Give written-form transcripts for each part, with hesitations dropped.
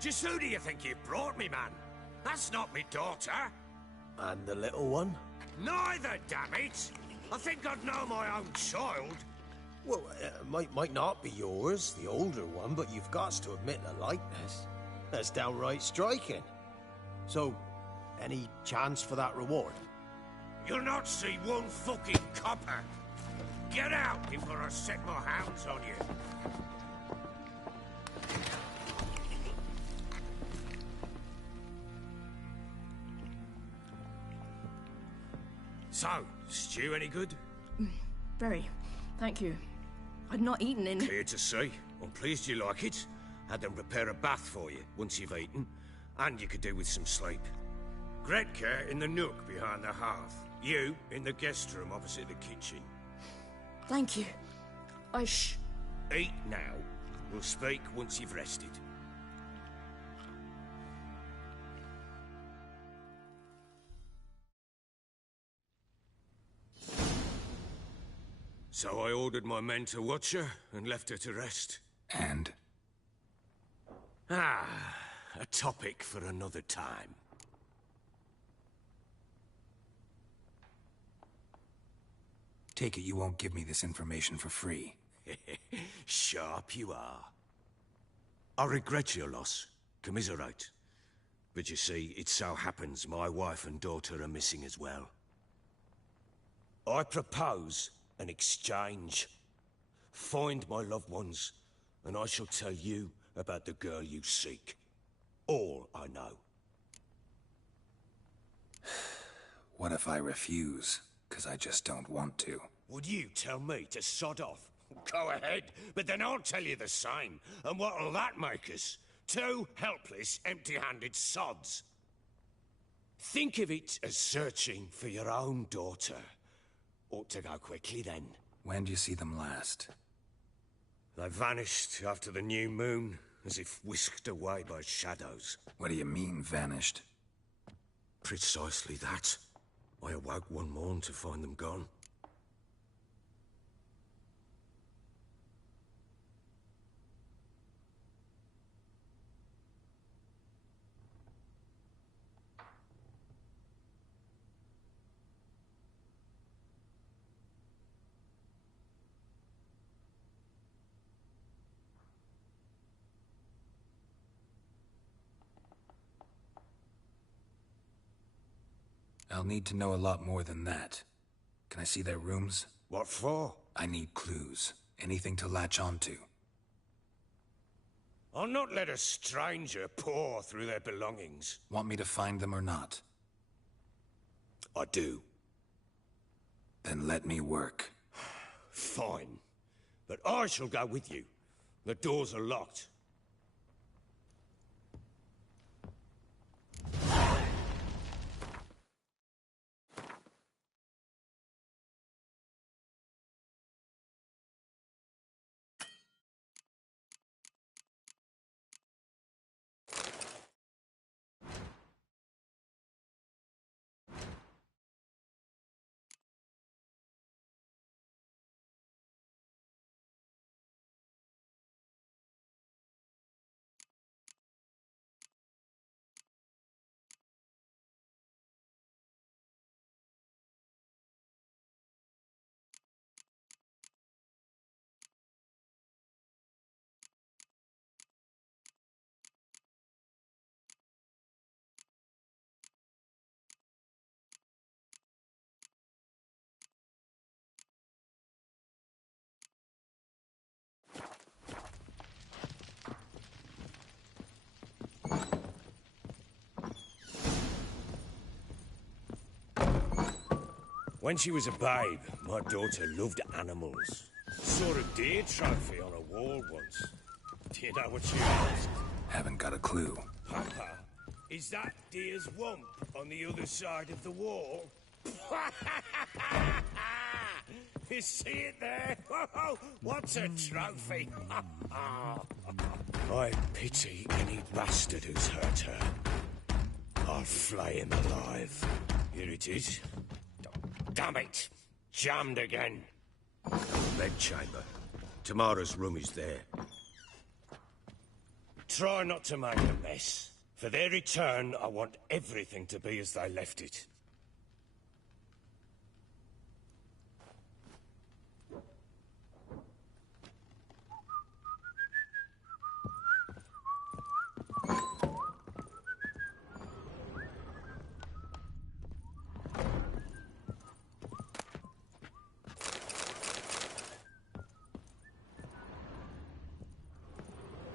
Just who do you think you brought me, man? That's not me daughter. And the little one? Neither, damn it! I think I'd know my own child. Well, might not be yours, the older one, but you've got to admit the likeness. That's downright striking. So, any chance for that reward? You'll not see one fucking copper. Get out before I set my hounds on you. So, stew any good? Very. Thank you. I'd not eaten in... Clear to see. I'm pleased you like it. Had them prepare a bath for you once you've eaten. And you could do with some sleep. Gretka in the nook behind the hearth. You in the guest room opposite the kitchen. Thank you. Eat now. We'll speak once you've rested. So I ordered my men to watch her and left her to rest. And? A topic for another time. Take it you won't give me this information for free. Sharp you are. I regret your loss. Commiserate. But you see, it so happens my wife and daughter are missing as well. I propose an exchange. Find my loved ones, and I shall tell you about the girl you seek. All I know. What if I refuse? 'Cause I just don't want to. Would you tell me to sod off? Go ahead, but then I'll tell you the same. And what'll that make us? Two helpless, empty-handed sods. Think of it as searching for your own daughter. Ought to go quickly then. When do you see them last? They vanished after the new moon, as if whisked away by shadows. What do you mean, vanished? Precisely that. I awoke one morn to find them gone. I'll need to know a lot more than that. Can I see their rooms? What for? I need clues. Anything to latch onto. I'll not let a stranger pore through their belongings. Want me to find them or not? I do. Then let me work. Fine. But I shall go with you. The doors are locked. When she was a babe, my daughter loved animals. Saw a deer trophy on a wall once. Do you know what she asked? Haven't got a clue. Papa, is that deer's wump on the other side of the wall? You see it there? What's a trophy? I pity any bastard who's hurt her. I'll flay him alive. Here it is. Damn it! Jammed again. Bedchamber. Tamara's room is there. try not to make a mess. For their return, I want everything to be as they left it.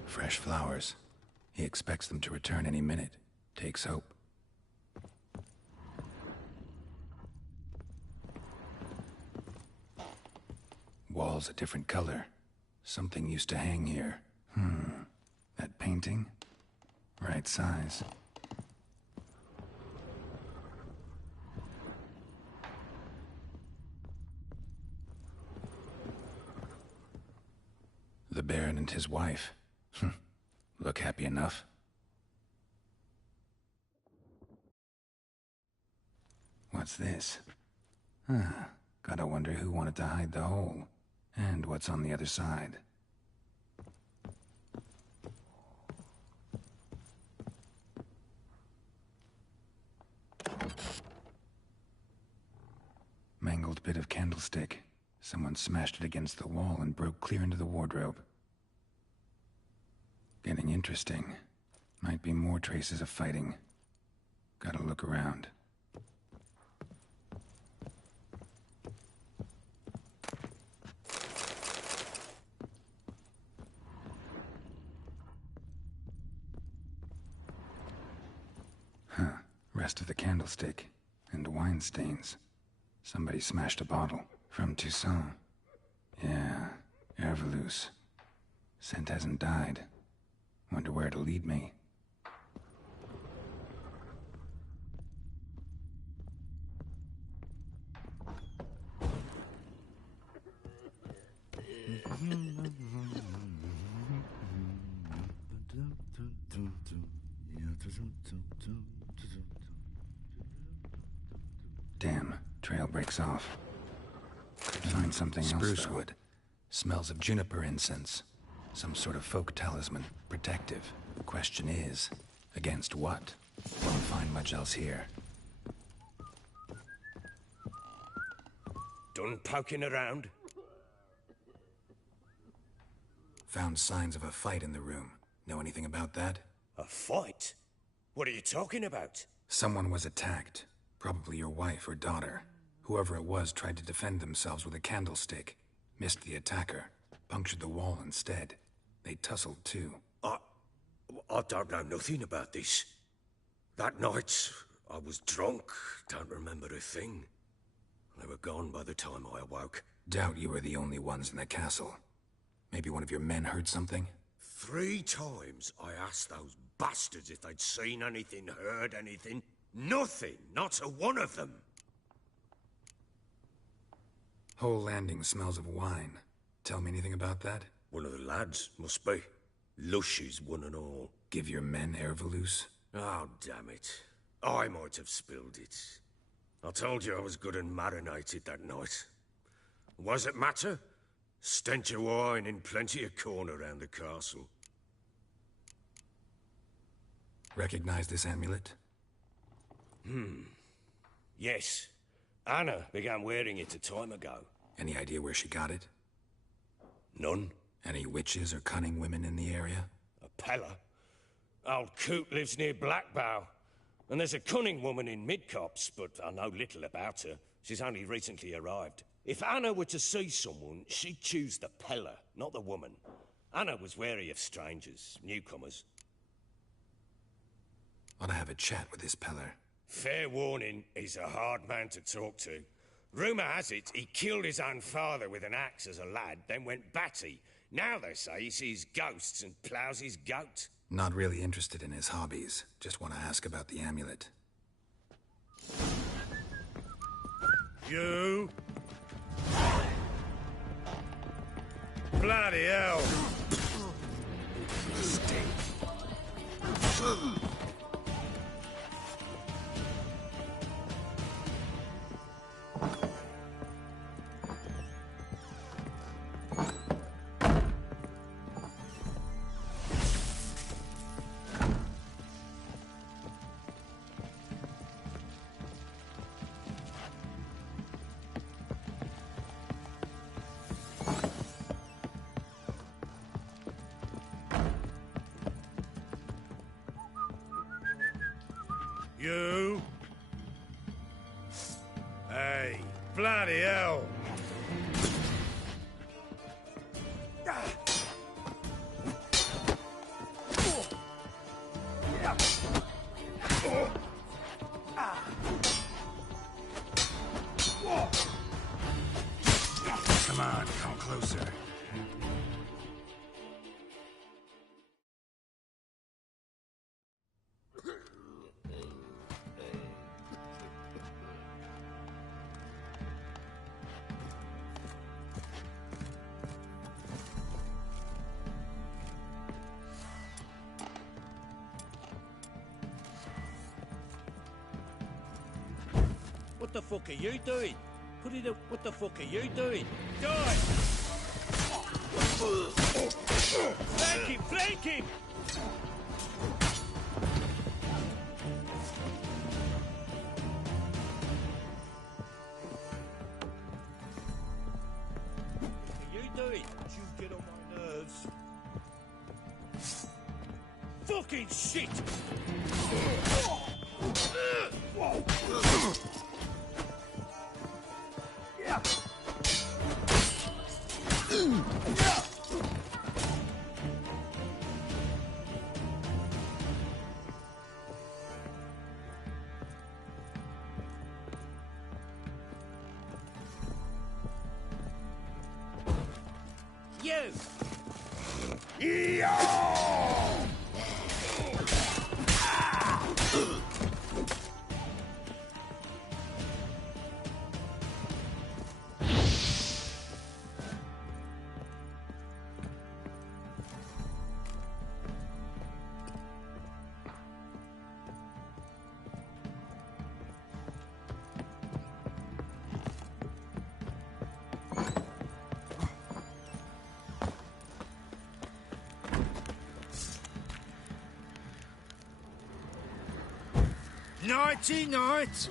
Fresh flowers. He expects them to return any minute. Takes hope. Walls a different color. Something used to hang here. That painting? Right size. The Baron and his wife. Look happy enough. What's this? Gotta wonder who wanted to hide the hole. And what's on the other side. Mangled bit of candlestick. Someone smashed it against the wall and broke clear into the wardrobe. Getting interesting. Might be more traces of fighting. Gotta look around. Rest of the candlestick. And wine stains. Somebody smashed a bottle. From Toussaint. Yeah, Herveloos. Scent hasn't died. Wonder where it'll lead me. Damn, trail breaks off. Could find something else, Spruce though. wood. Smells of juniper incense. Some sort of folk talisman. Protective. The question is, against what? Won't find much else here. Done poking around? Found signs of a fight in the room. Know anything about that? A fight? What are you talking about? Someone was attacked. Probably your wife or daughter. Whoever it was tried to defend themselves with a candlestick. Missed the attacker. Punctured the wall instead. They tussled too. I don't know nothing about this. That night, I was drunk. Don't remember a thing. They were gone by the time I awoke. Doubt you were the only ones in the castle. Maybe one of your men heard something? 3 times I asked those bastards if they'd seen anything, heard anything. Nothing. Not a one of them. Whole landing smells of wine. Tell me anything about that? One of the lads, must be. Lushes, one and all. Give your men Herveloos? Oh, damn it. I might have spilled it. I told you I was good and marinated that night. What does it matter? Stench of wine in plenty of corn around the castle. Recognize this amulet? Yes. Anna began wearing it a time ago. Any idea where she got it? None. Any witches or cunning women in the area? A Pella. Old Coot lives near Blackbow. And there's a cunning woman in Midcopse, but I know little about her. She's only recently arrived. If Anna were to see someone, she'd choose the Pella, not the woman. Anna was wary of strangers, newcomers. Ought to have a chat with this Peller. Fair warning, he's a hard man to talk to. Rumour has it he killed his own father with an axe as a lad, then went batty. Now they say he sees ghosts and ploughs his goat. Not really interested in his hobbies. Just want to ask about the amulet. You? Bloody hell! Stink. You? Hey, bloody hell! Come on, come closer. What the fuck are you doing? Put it up. What the fuck are you doing? Die! Flank him! Flank him! What are you doing? You get on my nerves. Fucking shit! You! Nighty night!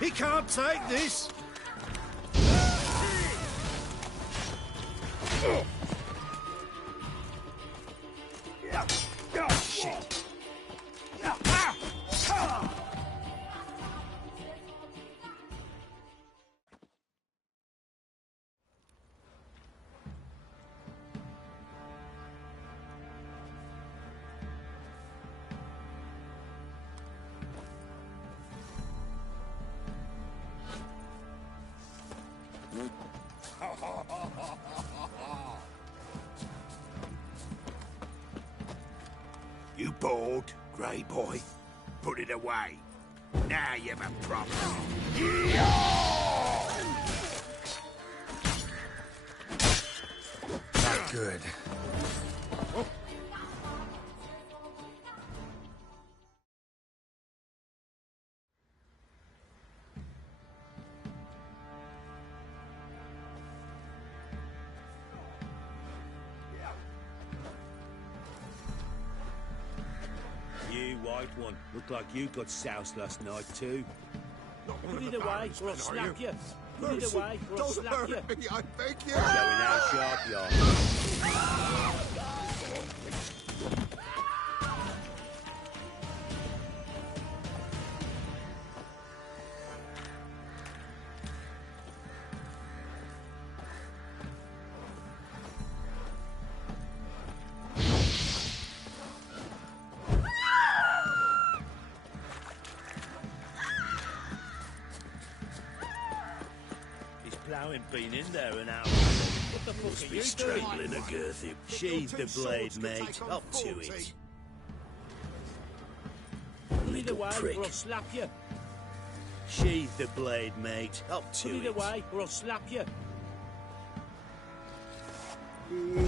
He can't take this! Shit! You bored, Grey Boy? Put it away. Now you've a problem. Not good. You white one. Looked like you got soused last night too. Put it away or I'll slap you. Put it away or I'll slap you. I beg you. Showing how sharp you are. Ploughing been in there an hour. What the fuck are you Strangling doing? a girthy. Sheathe the blade, mate. Up to it. Put it away or I'll slap you. Sheathe the blade, mate. Up to it. Put it away or I'll slap you.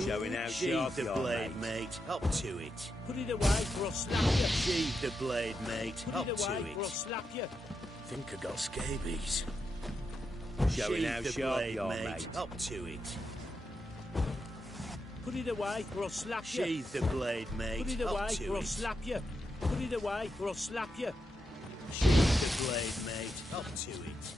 Showing how sharp the blade, mate. Up to it. Put it away or I'll slap you. Sheathe the blade, mate. Up to it. Or I'll slap you. Think I got scabies. Showing how sharp you are, mate. Up to it. Put it away or I'll slap you. Sheathe the blade, mate. Put it away or I'll slap you. Put it away or I'll slap you. Sheathe the blade, mate. Up to it.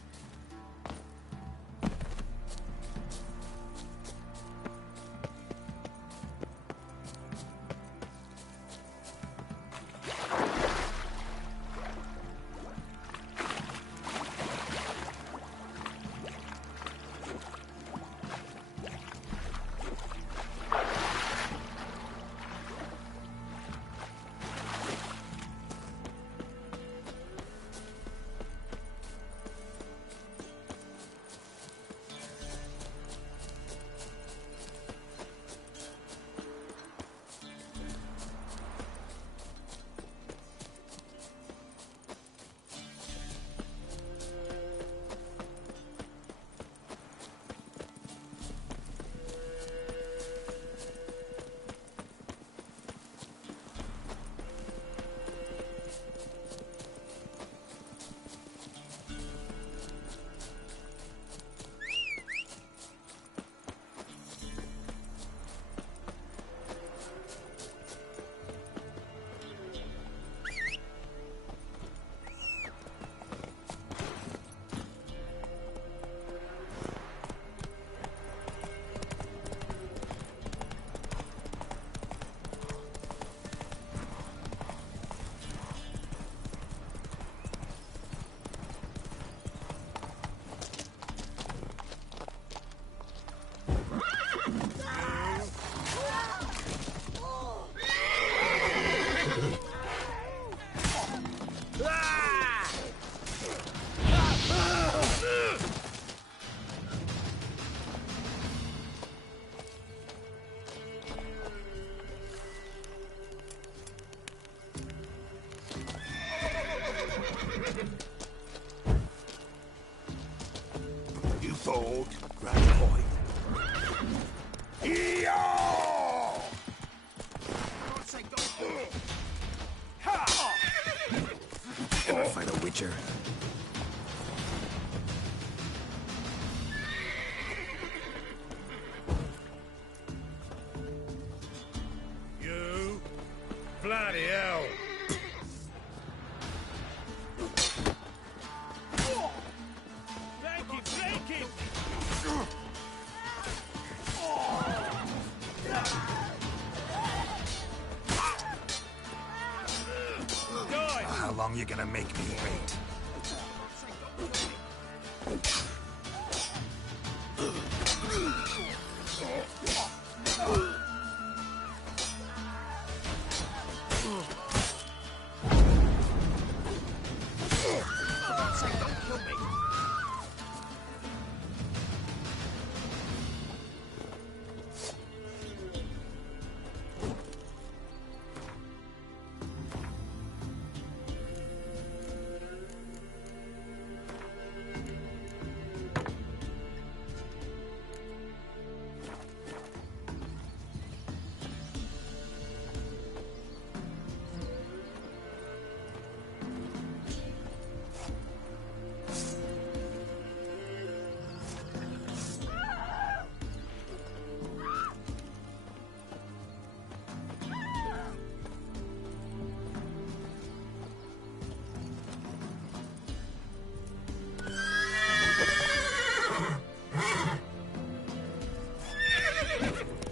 Witcher. You? Bloody hell! Break it, break it! How long you gonna make me wait?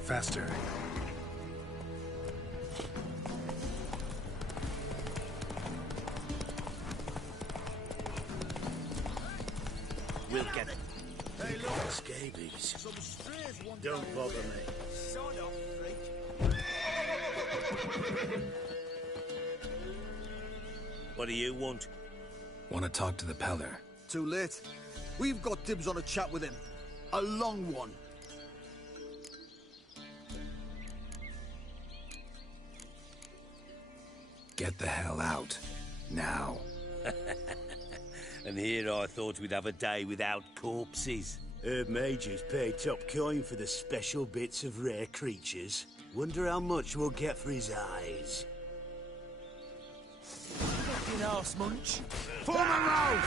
Faster. We'll get it. Hey, look, scabies. Don't bother me. What do you want? Want to talk to the Peller? Too late. We've got dibs on a chat with him. A long one. Get the hell out. Now. And here I thought we'd have a day without corpses. Herb mages pay top coin for the special bits of rare creatures. Wonder how much we'll get for his eyes. Fucking arse munch. Form a row!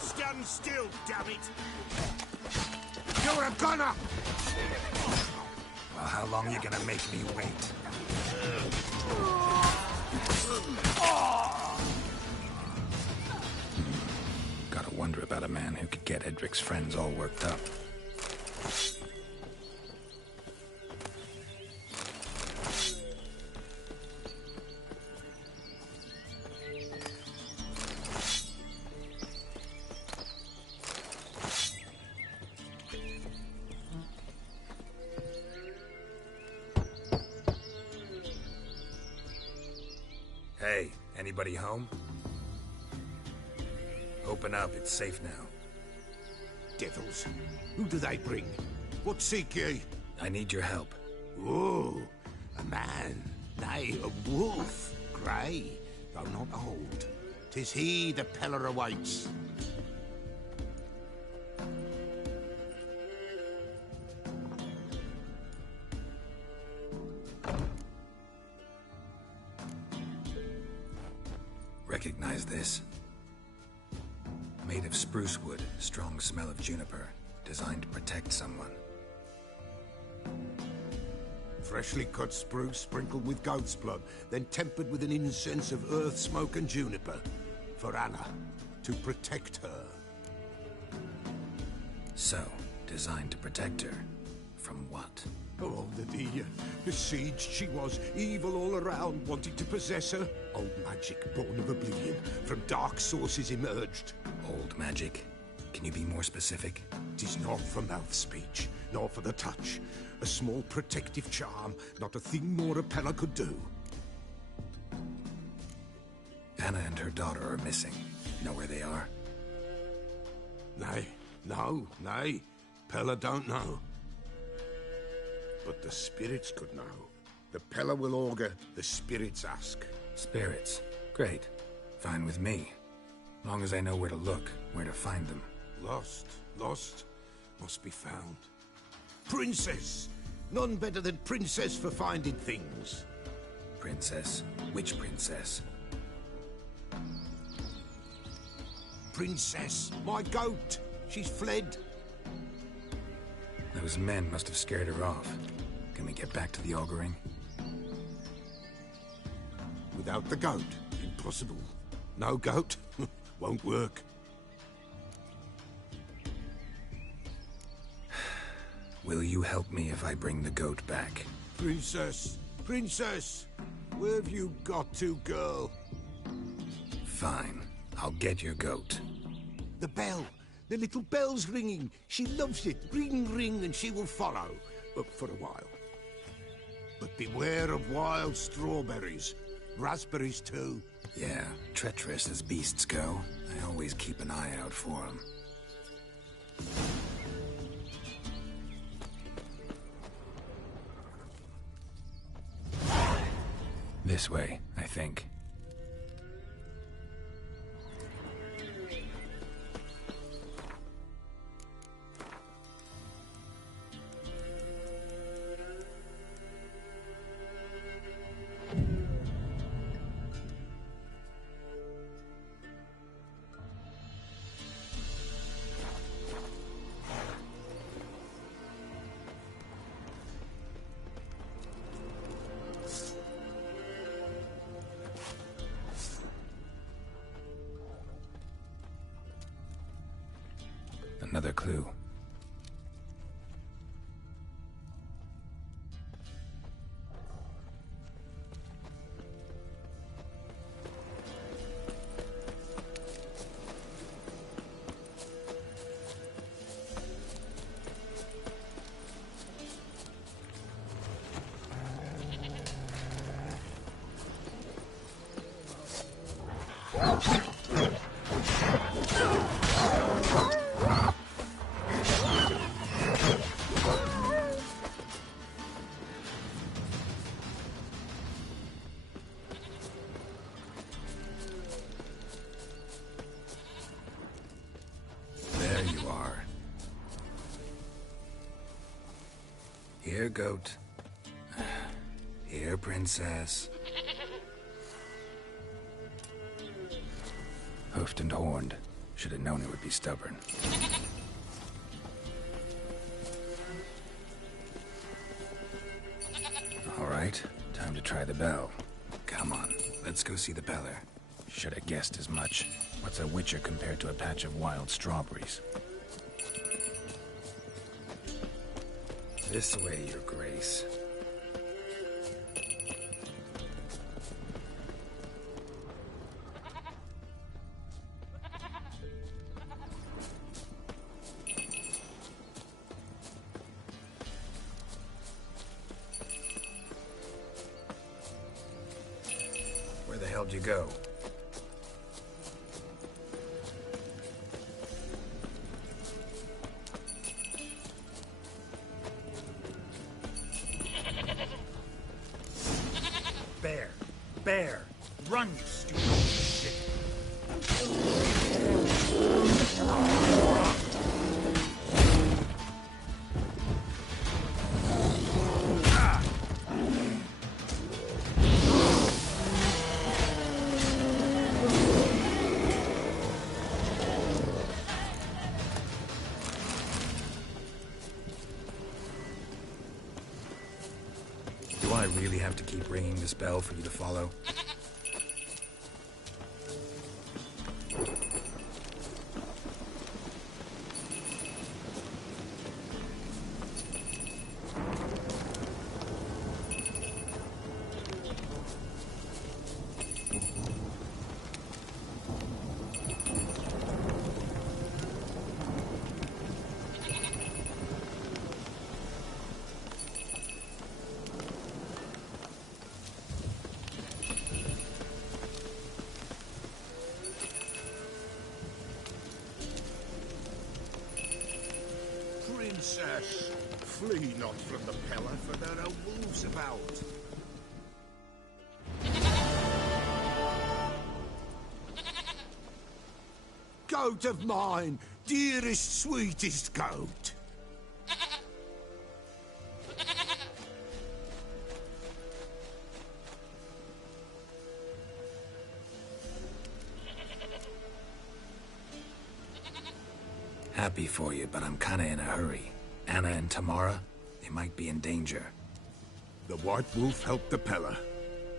Stand still, damn it! You're a gunner! Well, how long you gonna make me wait? Gotta wonder about a man who could get Edric's friends all worked up. Hey, anybody home? Open up, it's safe now. Devils. Who do they bring? What seek ye? I need your help. Oh, a man. Nay, a wolf. Grey, though not old. 'Tis he the Peller awaits. Recognize this? Made of spruce wood, strong smell of juniper, designed to protect someone. Freshly cut spruce sprinkled with goat's blood, then tempered with an incense of earth, smoke and juniper. For Anna, to protect her. So, designed to protect her. From what? Oh, the besieged she was, evil all around, wanting to possess her. Old magic born of oblivion, from dark sources emerged. Old magic? Can you be more specific? 'Tis not for mouth speech, nor for the touch. A small protective charm, not a thing more a Peller could do. Anna and her daughter are missing. Know where they are? Nay, nay. Peller don't know. But the spirits could know. The Peller will augur, the spirits ask. Spirits. Great. Fine with me. Long as I know where to look, where to find them. Lost, must be found. Princess! None better than Princess for finding things. Princess? Which princess? princess, my goat. She's fled. Those men must have scared her off. Can we get back to the auguring? Without the goat, impossible. No goat, won't work. Will you help me if I bring the goat back? Princess, princess, where have you got to, girl? Fine. I'll get your goat. The bell. The little bell's ringing. She loves it. Ring, ring, and she will follow. But for a while. But beware of wild strawberries. Raspberries, too. Yeah, treacherous as beasts go. I always keep an eye out for them. This way, I think. Another clue. Here, goat. Here, princess. Hoofed and horned. Should have known it would be stubborn. All right, time to try the bell. Come on, let's go see the Peller. Should have guessed as much. What's a witcher compared to a patch of wild strawberries? This way, Your Grace. Where the hell did you go? Bear! Run, you stupid shit! Do I really have to keep ringing this bell for you to follow? Princess, flee not from the Peller, for there are wolves about. Goat of mine, dearest, sweetest goat. happy for you, but I'm kinda in a hurry. Anna and Tamara, they might be in danger. The White Wolf helped the Peller,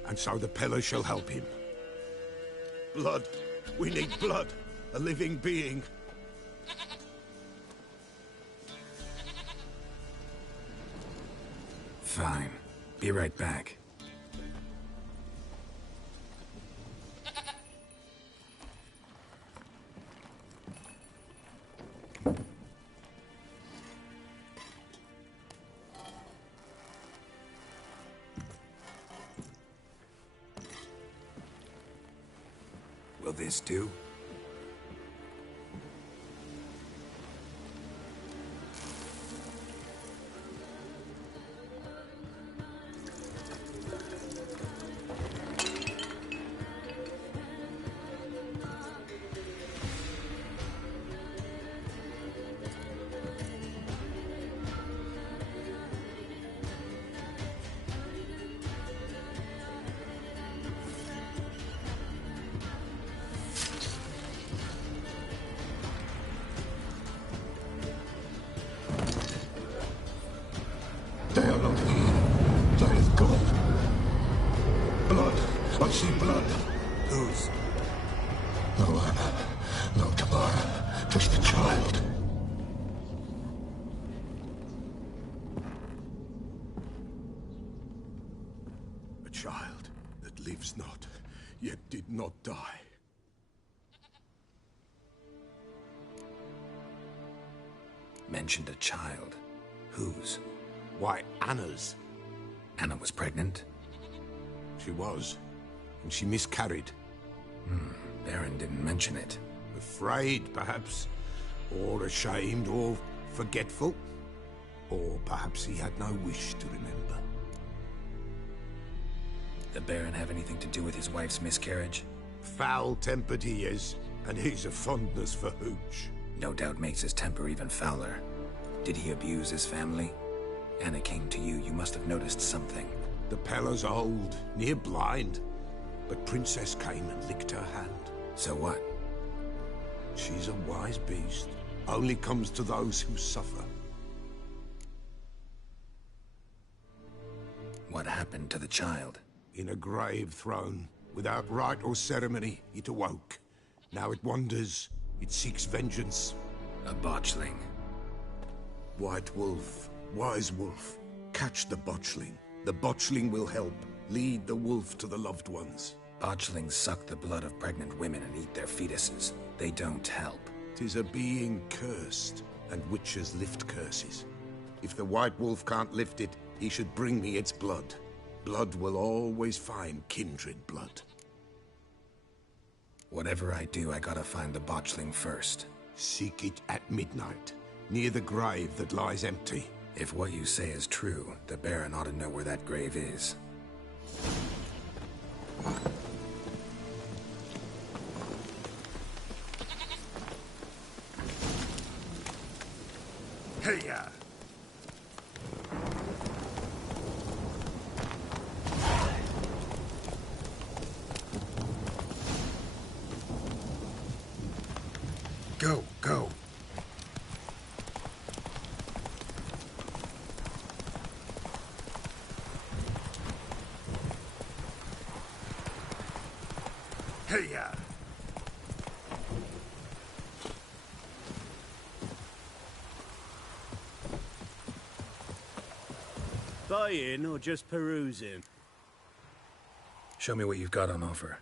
and so the Peller shall help him. Blood. We need blood. A living being. Fine. Be right back. Will this do? They are not here. There is God. Blood. I see blood. Whose? No Anna. No Tamara. Just the child. A child that lives not, yet did not die. Mentioned a child. Whose? Why, Anna's. Anna was pregnant? She was. And she miscarried. Baron didn't mention it. Afraid, perhaps. Or ashamed, or forgetful. Or perhaps he had no wish to remember. The Baron have anything to do with his wife's miscarriage? Foul-tempered he is, and he's a fondness for hooch. No doubt makes his temper even fouler. Did he abuse his family? Anna came to you, you must have noticed something. The Peller's old, near blind. But Princess came and licked her hand. So what? She's a wise beast. Only comes to those who suffer. What happened to the child? In a grave thrown, without rite or ceremony, it awoke. Now it wanders. It seeks vengeance. A botchling. White Wolf, Wise Wolf, catch the botchling. The botchling will help. Lead the wolf to the loved ones. Botchlings suck the blood of pregnant women and eat their fetuses. They don't help. 'Tis a being cursed, and witches lift curses. If the White Wolf can't lift it, he should bring me its blood. Blood will always find kindred blood. Whatever I do, I gotta find the botchling first. Seek it at midnight, near the grave that lies empty. If what you say is true, the Baron ought to know where that grave is. Hey-ya! Go, go. Hey-ya! Buying or just perusing? Show me what you've got on offer.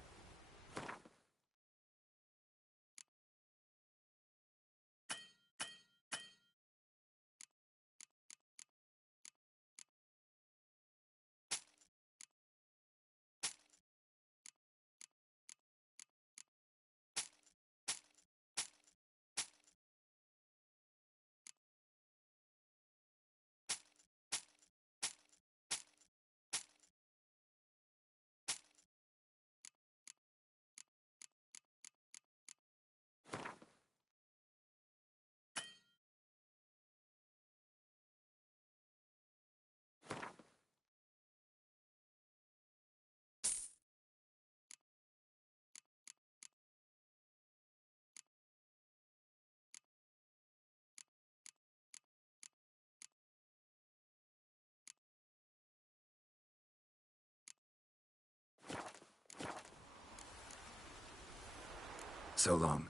so long.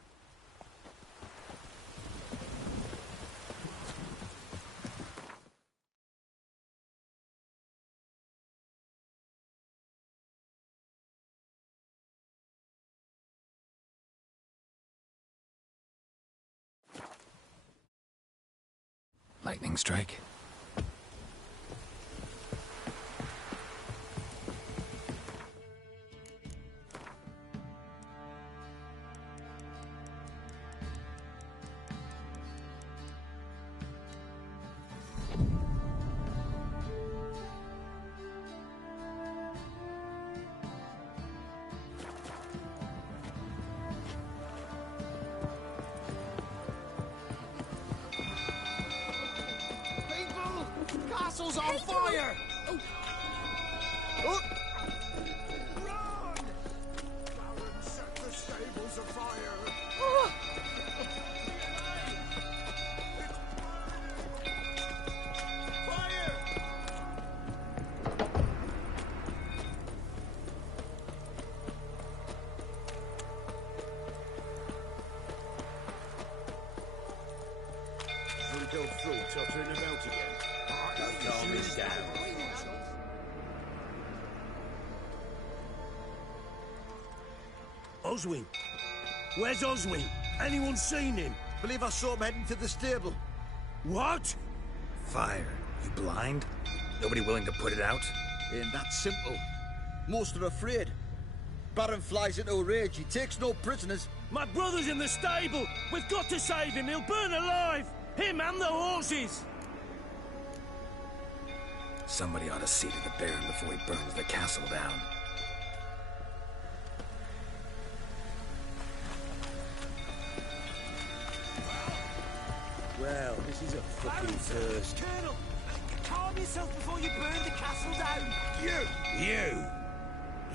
Lightning strike? Castle's on fire! Oh. Oh. Run! Baron set the stables afire! Oh. Fire! Should we go through tottering about again? Calm us down. Oswin! Where's Oswin? Anyone seen him? Believe I saw him heading to the stable. What? Fire. You blind? Nobody willing to put it out? Ain't that simple. Most are afraid. Baron flies into a rage. He takes no prisoners. My brother's in the stable! We've got to save him! He'll burn alive! Him and the horses! Somebody ought to see to the Baron before he burns the castle down. Well, this is a fucking first. Colonel! Calm yourself before you burn the castle down!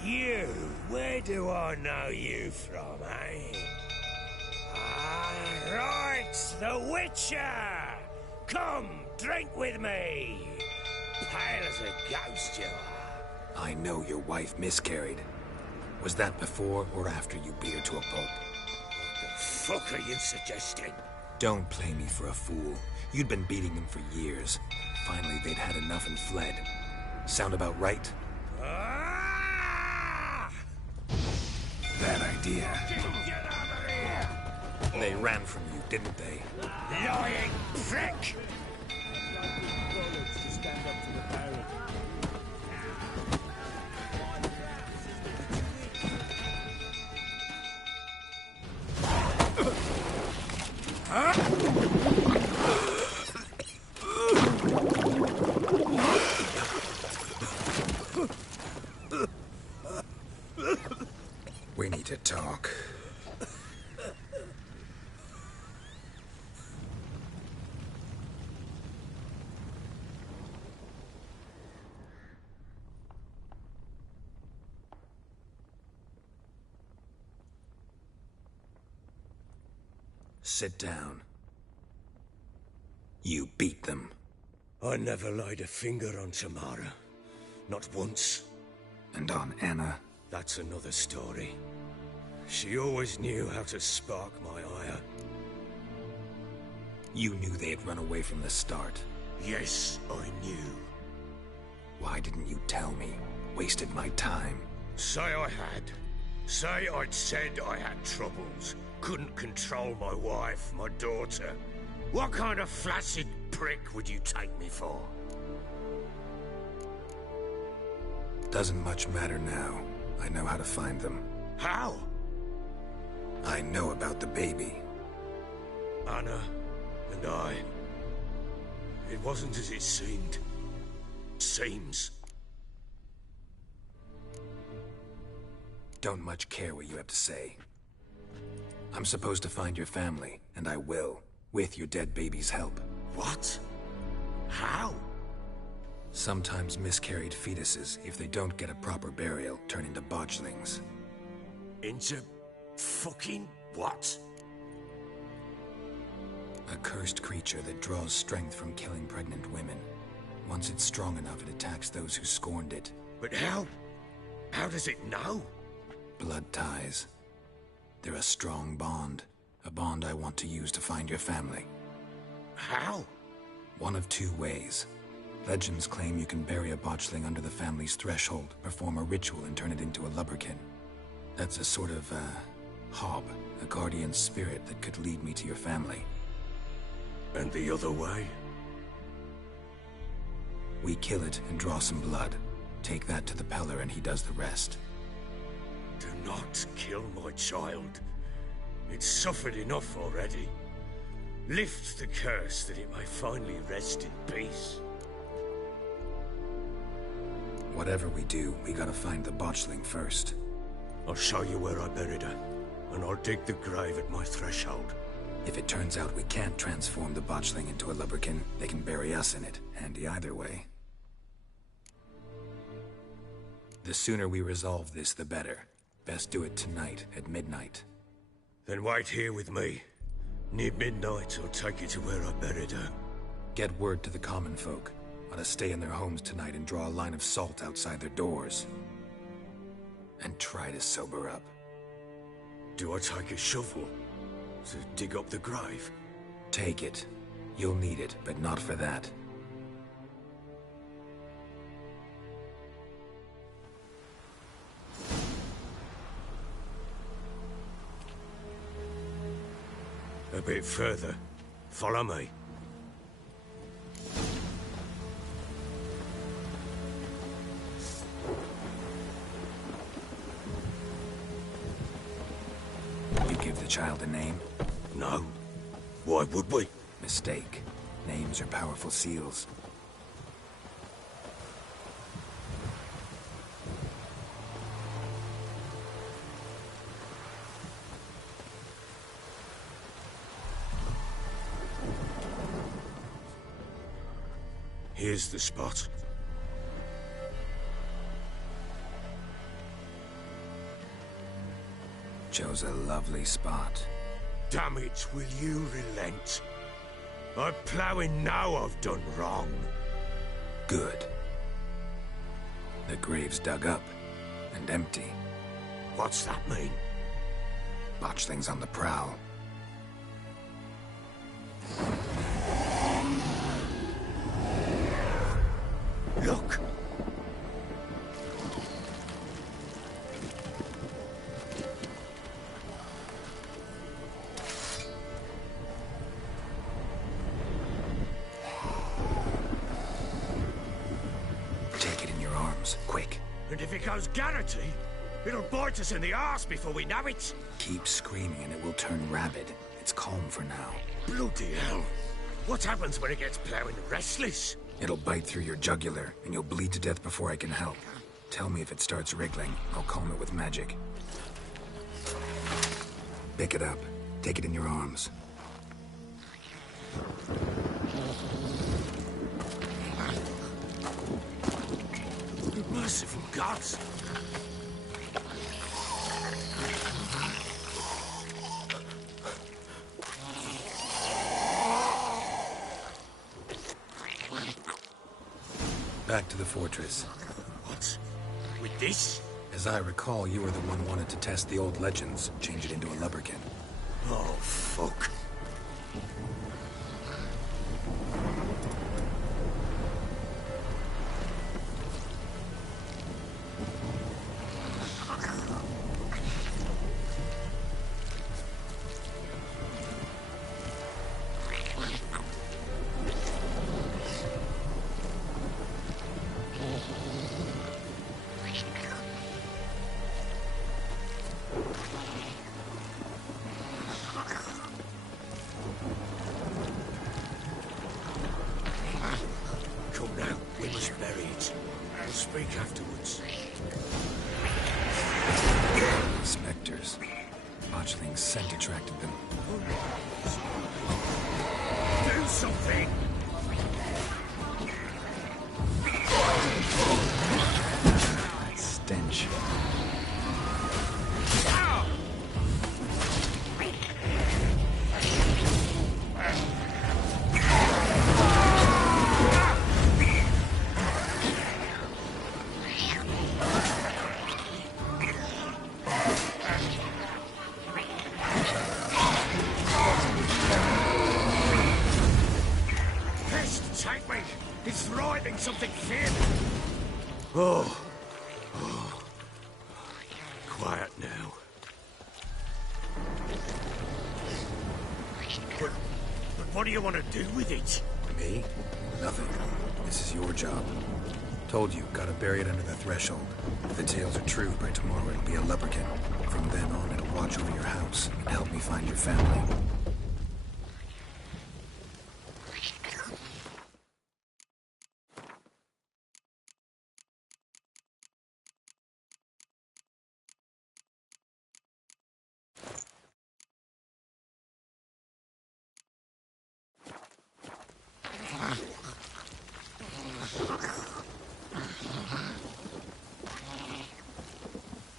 You! Where do I know you from, eh? Ah, right! The Witcher! Come, drink with me! Pale as a ghost, you are. I know your wife miscarried. Was that before or after you beat her to a pulp? What the fuck are you suggesting? Don't play me for a fool. You'd been beating them for years. Finally, they'd had enough and fled. Sound about right? Ah! Bad idea. Get out of here! They ran from you, didn't they? Lying prick! To stand up to the Baron. We need to talk. Sit down. You beat them. I never laid a finger on Tamara. Not once. And on Anna? That's another story. She always knew how to spark my ire. You knew they had run away from the start. Yes, I knew. Why didn't you tell me? Wasted my time. Say I had. Say I'd said I had troubles. Couldn't control my wife, my daughter. What kind of flaccid prick would you take me for? Doesn't much matter now. I know how to find them. How? I know about the baby. Anna and I. It wasn't as it seemed. Seems. Don't much care what you have to say. I'm supposed to find your family, and I will, with your dead baby's help. What? How? Sometimes miscarried fetuses, if they don't get a proper burial, turn into botchlings. Into fucking what? A cursed creature that draws strength from killing pregnant women. Once it's strong enough, it attacks those who scorned it. But how? How does it know? Blood ties. They're a strong bond. A bond I want to use to find your family. How? One of two ways. Legends claim you can bury a botchling under the family's threshold, perform a ritual, and turn it into a lubberkin. That's a sort of, hob, a guardian spirit that could lead me to your family. And the other way? We kill it and draw some blood. Take that to the Peller and he does the rest. Do not kill my child. It's suffered enough already. Lift the curse that it may finally rest in peace. Whatever we do, we gotta find the botchling first. I'll show you where I buried her, and I'll dig the grave at my threshold. If it turns out we can't transform the botchling into a lubberkin, they can bury us in it. Handy either way. The sooner we resolve this, the better. Best do it tonight, at midnight. Then wait here with me. Near midnight, I'll take you to where I buried her. Get word to the common folk. Ought to stay in their homes tonight and draw a line of salt outside their doors. And try to sober up. Do I take a shovel to dig up the grave? Take it. You'll need it, but not for that. A bit further. Follow me. You give the child a name? No. Why would we? Mistake. Names are powerful seals. Here's the spot. Chose a lovely spot. Damn it, will you relent? I'm ploughing now I've done wrong. Good. The grave's dug up and empty. What's that mean? Botchling's on the prowl. Look! Take it in your arms, quick. And if it goes Garrity, it'll bite us in the arse before we know it. Keep screaming and it will turn rabid. It's calm for now. Bloody hell. What happens when it gets ploughing restless? It'll bite through your jugular, and you'll bleed to death before I can help. Tell me if it starts wriggling. I'll calm it with magic. Pick it up. Take it in your arms. Merciful gods! Back to the fortress. What? With this? As I recall, you were the one wanted to test the old legends, change it into a lubberkin. Oh, fuck. Come now, we must bury it. We'll speak afterwards. Spectres. Botchling's scent attracted them. Do something! That stench. you want to do with it? Me? Nothing. This is your job. Told you, gotta bury it under the threshold. If the tales are true, by tomorrow it'll be a leprechaun. From then on, it'll watch over your house and help me find your family.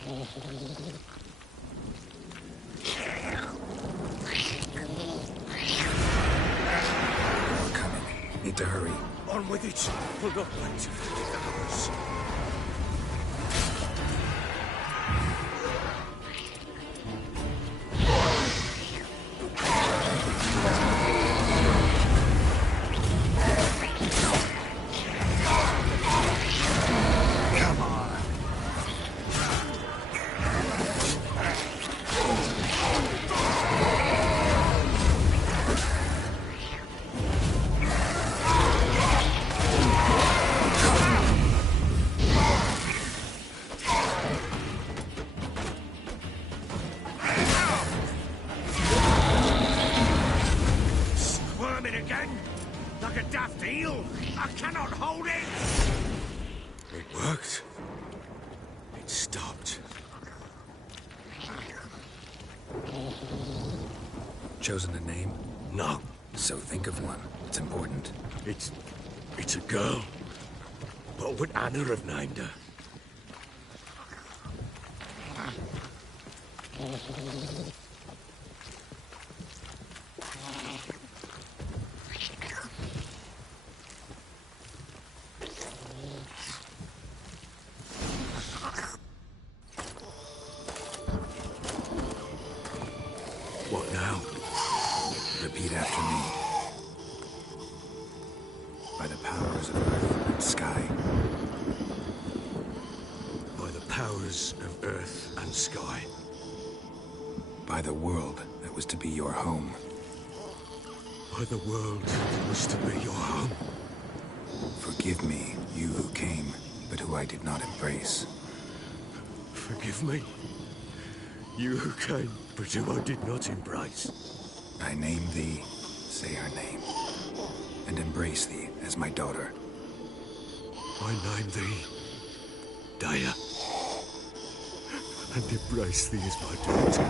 More coming. Need to hurry. On with it. We'll not wait to forget the others. Like a daft eel! I cannot hold it! It worked. It stopped. Chosen a name? No, So think of one. It's important. it's a girl. What would Anna have named her? What now? Repeat after me. By the powers of earth and sky. By the powers of earth and sky. By the world that was to be your home. By the world that was to be your home. Forgive me, you who came, but who I did not embrace. Forgive me. You who came, but who I did not embrace. I name thee, say her name, and embrace thee as my daughter. I name thee Daya, and embrace thee as my daughter.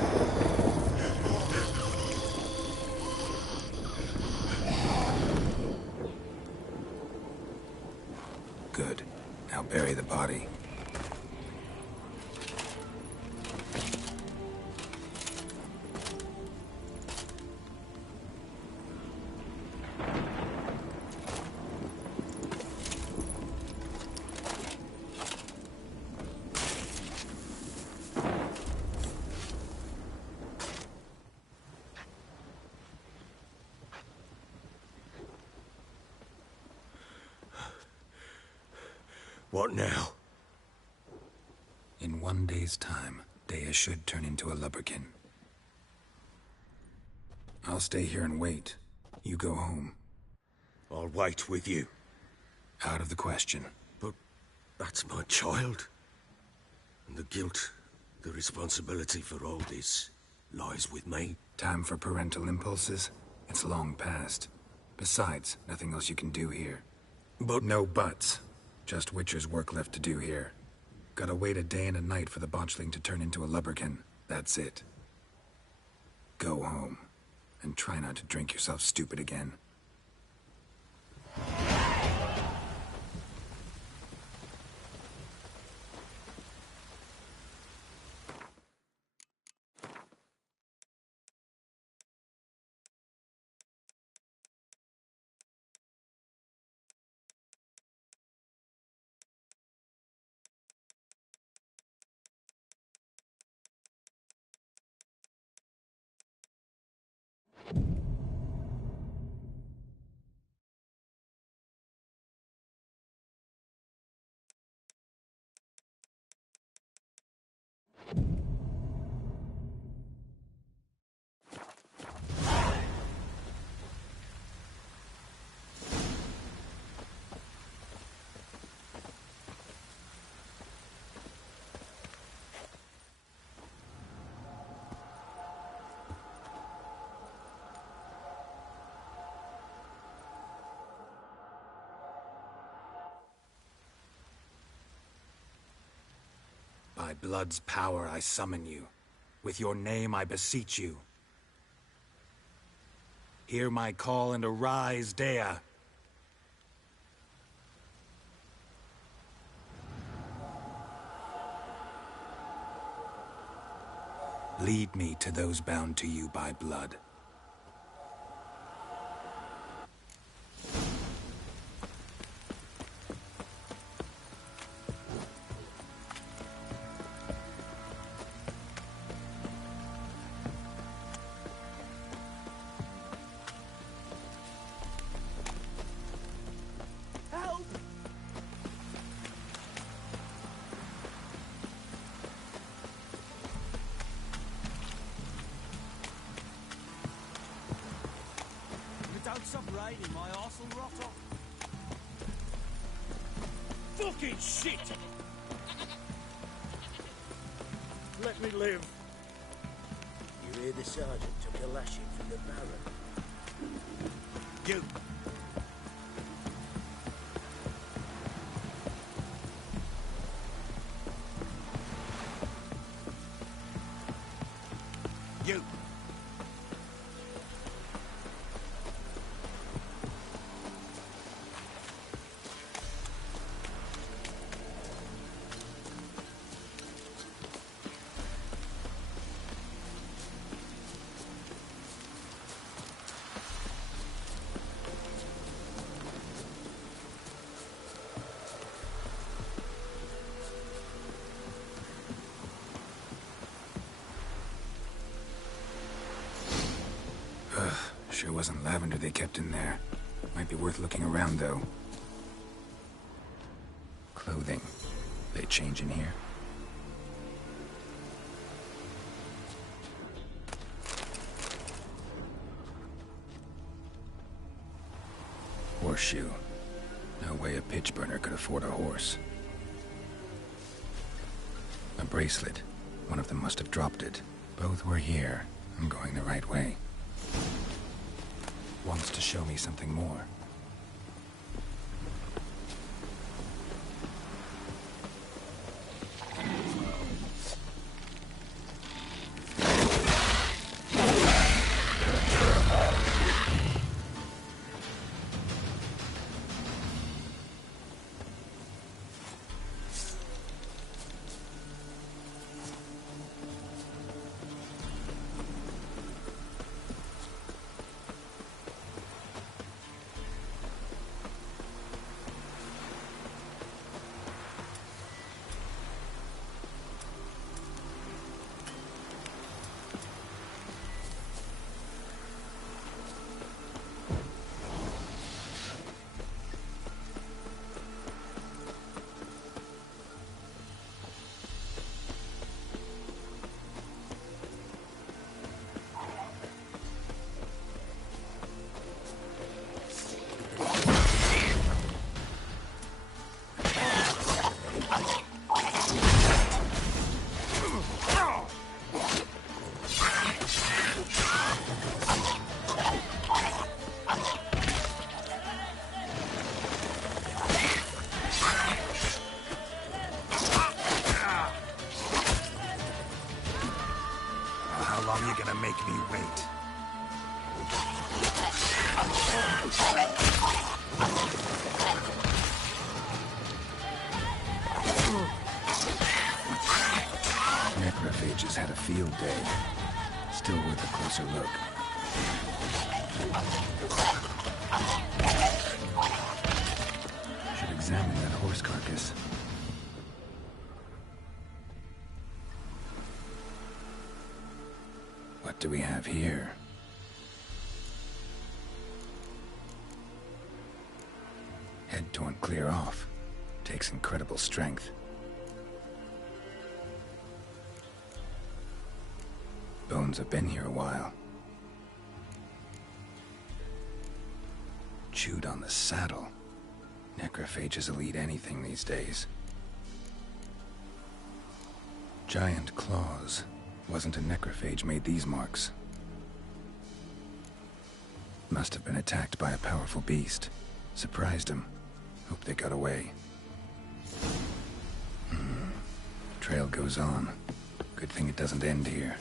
Good. Now bury the body. What now? In 1 day's time, Daya should turn into a lubberkin. I'll stay here and wait. You go home. I'll wait with you. Out of the question. But that's my child. And the guilt, the responsibility for all this lies with me. Time for parental impulses? It's long past. Besides, nothing else you can do here. But No buts. Just Witcher's work left to do here. Gotta wait a day and a night for the botchling to turn into a lubberkin. That's it. Go home. And try not to drink yourself stupid again. By blood's power I summon you. With your name I beseech you. Hear my call and arise, Dea. Lead me to those bound to you by blood. Don't stop raining, my arse will rot off. Fucking shit! Let me live. You hear the sergeant took a lashing from the Baron. You! You! Sure wasn't lavender they kept in there. Might be worth looking around, though. Clothing. They change in here? Horseshoe. No way a pitch burner could afford a horse. A bracelet. One of them must have dropped it. Both were here. I'm going the right way. Wants to show me something more. Necrophages had a field day. Still worth a closer look. Should examine that horse carcass. What do we have here? Head torn clear off. Takes incredible strength. Bones have been here a while. Chewed on the saddle. Necrophages will eat anything these days. Giant claws. Wasn't a necrophage made these marks. Must have been attacked by a powerful beast. Surprised him. Hope they got away. trail goes on. Good thing it doesn't end here.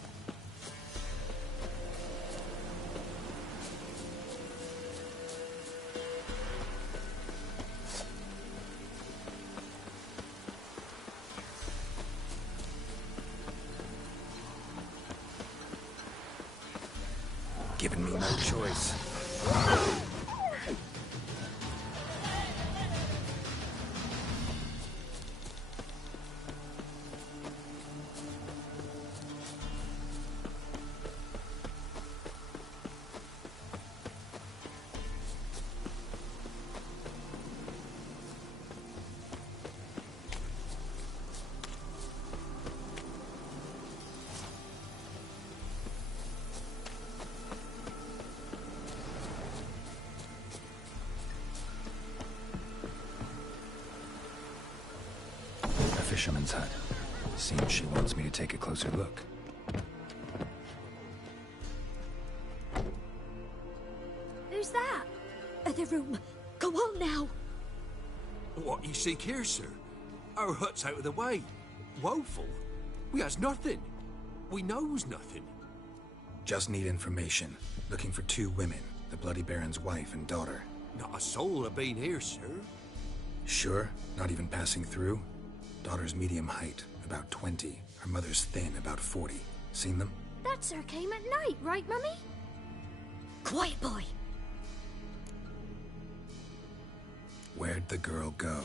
Giving me no choice. Fisherman's hut. Seems she wants me to take a closer look. Who's that? The room. Go on now. What you seek here, sir? Our hut's out of the way. Woeful. We has nothing. We knows nothing. Just need information. Looking for 2 women. The Bloody Baron's wife and daughter. Not a soul have been here, sir. Sure? Not even passing through? Daughter's medium height, about 20. Her mother's thin, about 40. Seen them? That sir came at night, right, Mummy? Quiet, boy. Where'd the girl go?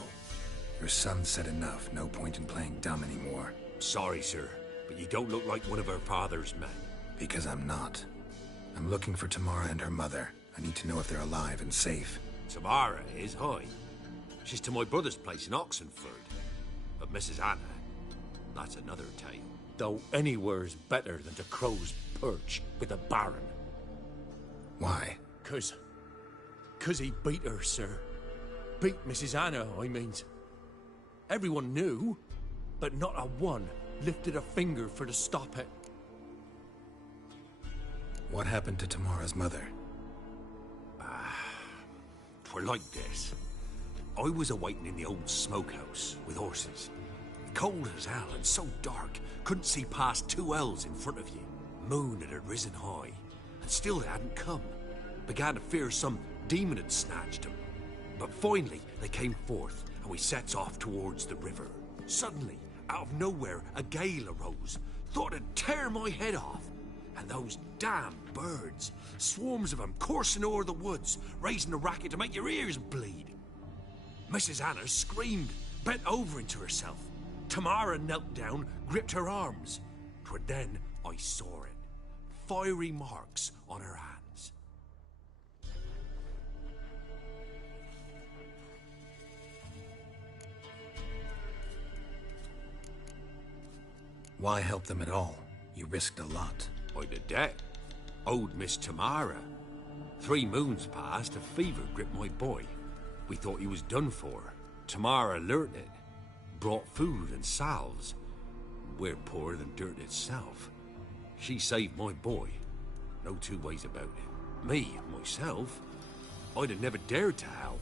Your son said enough. No point in playing dumb anymore. Sorry, sir, but you don't look like one of our father's men. Because I'm not. I'm looking for Tamara and her mother. I need to know if they're alive and safe. Tamara is, hi. She's to my brother's place in Oxenford. But Mrs. Anna, that's another tale. Though anywhere's better than to Crow's Perch with a baron. Why? 'Cause he beat her, sir. Beat Mrs. Anna, I means. Everyone knew, but not a one lifted a finger for to stop it. What happened to Tamara's mother? 'Twere like this. I was awaiting in the old smokehouse with horses. Cold as hell and so dark, couldn't see past 2 ells in front of you. Moon had risen high, and still they hadn't come. Began to fear some demon had snatched them. But finally, they came forth, and we sets off towards the river. Suddenly, out of nowhere, a gale arose. Thought it'd tear my head off. And those damn birds, swarms of them coursing o'er the woods, raising a racket to make your ears bleed. Mrs. Anna screamed, bent over into herself. Tamara knelt down, gripped her arms. 'Twere then I saw it. Fiery marks on her hands. Why help them at all? You risked a lot. I'd a debt. Owed Miss Tamara. 3 moons passed, a fever gripped my boy. We thought he was done for. Tamara learnt it. Brought food and salves. We're poorer than dirt itself. She saved my boy. No 2 ways about it. Me, myself, I'd have never dared to help.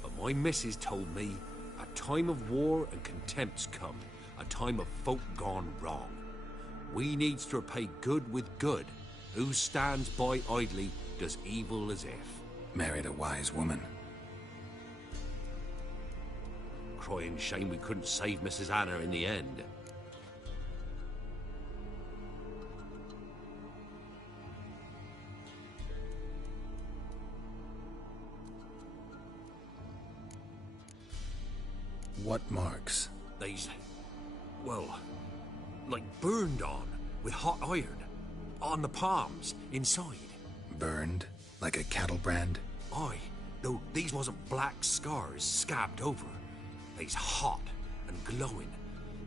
But my missus told me a time of war and contempt's come. A time of folk gone wrong. We needs to repay good with good. Who stands by idly does evil as if. Married a wise woman. Crying shame we couldn't save Mrs. Anna in the end. What marks? They's, well, like burned on with hot iron. On the palms, inside. Burned? Like a cattle brand? Aye, though these wasn't black scars scabbed over. They's hot and glowing,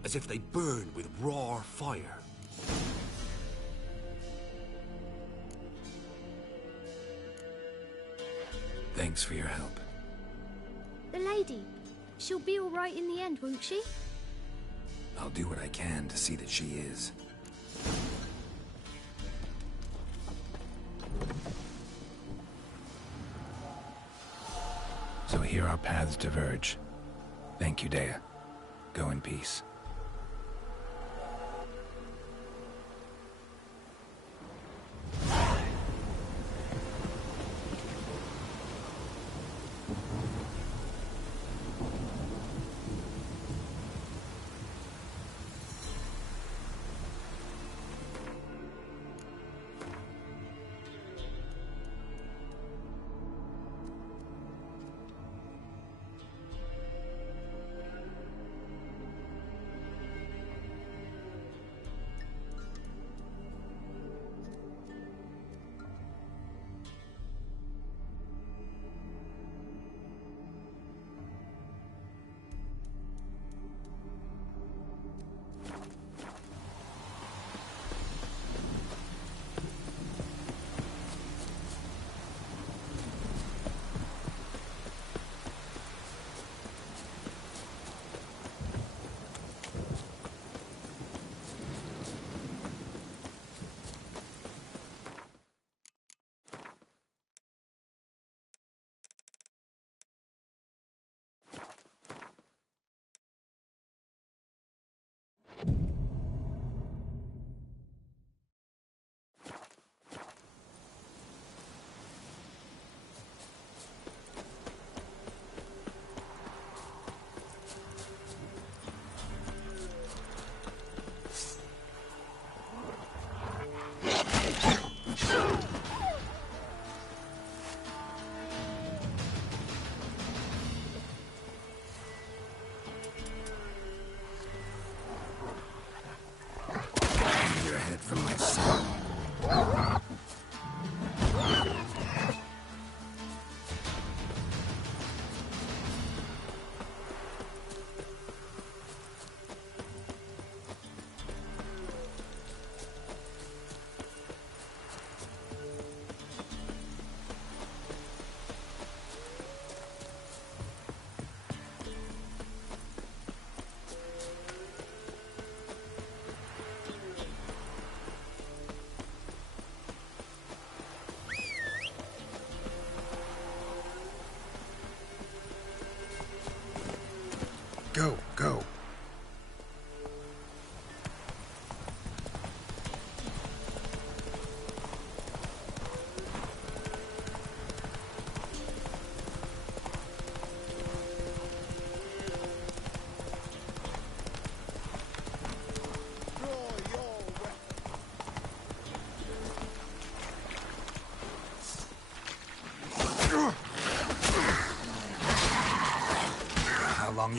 as if they burned with raw fire. Thanks for your help. The lady. She'll be all right in the end, won't she? I'll do what I can to see that she is. So here our paths diverge. Thank you, Dea. Go in peace.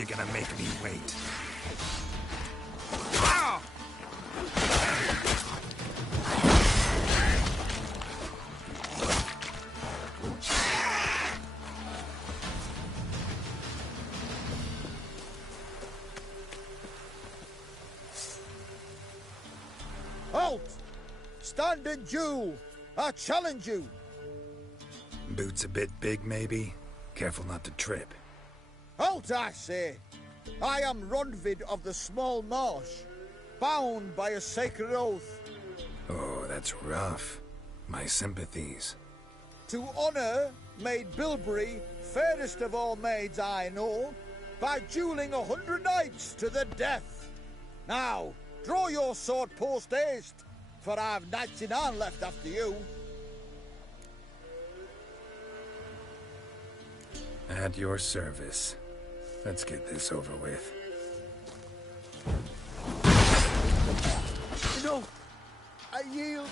you're gonna make me wait. Halt! Stand and duel! I challenge you! Boots a bit big, maybe? Careful not to trip. Halt, I say! I am Ronvid of the Small Marsh, bound by a sacred oath. Oh, that's rough. My sympathies. To honor Maid Bilberry, fairest of all maids I know, by dueling 100 knights to the death. Now, draw your sword post haste, for I've knights in arm left after you. At your service. Let's get this over with. No, I yield.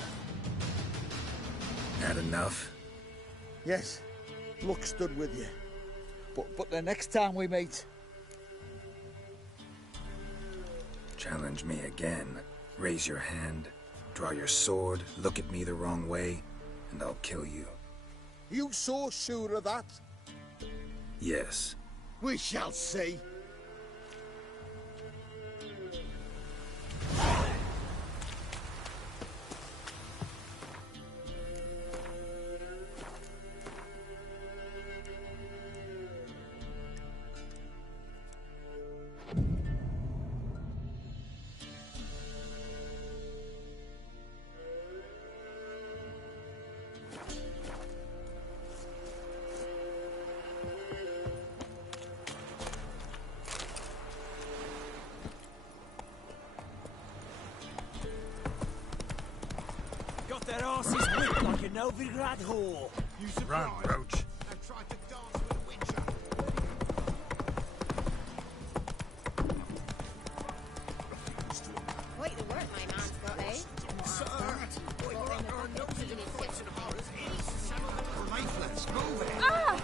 Had enough? Yes, luck stood with you. But the next time we meet... Challenge me again. Raise your hand, draw your sword, look at me the wrong way, and I'll kill you. You so sure of that? Yes. We shall see. Their asses whipped like a Novigrad whore. You Run, Roach. I tried to dance with a witcher. Quite the work my man's got, eh? Lifeless, move it. Ah!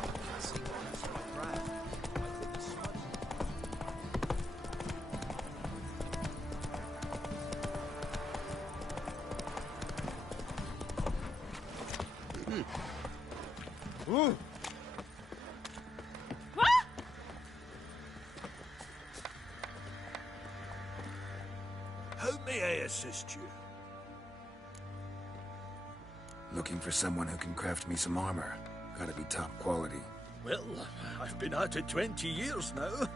Ooh. How may I assist you? Looking for someone who can craft me some armor. Gotta be top quality. Well, I've been at it 20 years now.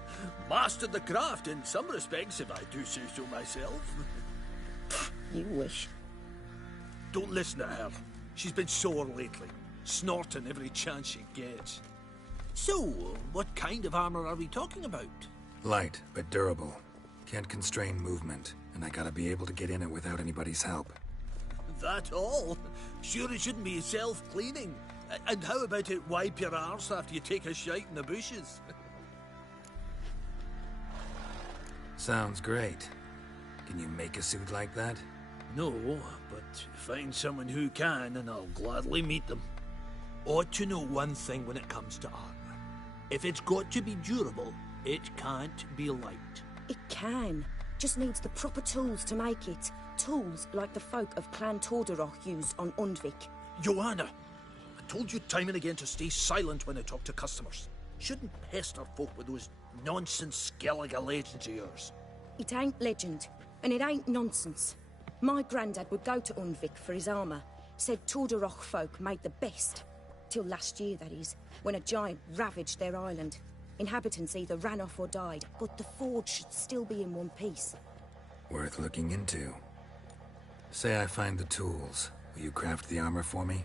Mastered the craft in some respects, if I do say so myself. You wish. Don't listen to her. She's been sore lately, snorting every chance she gets. So, what kind of armor are we talking about? Light, but durable. Can't constrain movement, and I gotta be able to get in it without anybody's help. That all? Sure it shouldn't be self-cleaning. And how about it wipe your arse after you take a shite in the bushes? Sounds great. Can you make a suit like that? No, but find someone who can and I'll gladly meet them. Ought to know one thing when it comes to armor. If it's got to be durable, it can't be light. It can. Just needs the proper tools to make it. Tools like the folk of Clan Tordarroch used on Undvik. Joanna, I told you time and again to stay silent when I talk to customers. Shouldn't pester folk with those nonsense Skellige legends of yours. It ain't legend, and it ain't nonsense. My granddad would go to Undvik for his armour. Said Tordarroch folk made the best. Till last year, that is, when a giant ravaged their island. Inhabitants either ran off or died, but the forge should still be in one piece. Worth looking into. Say I find the tools. Will you craft the armor for me?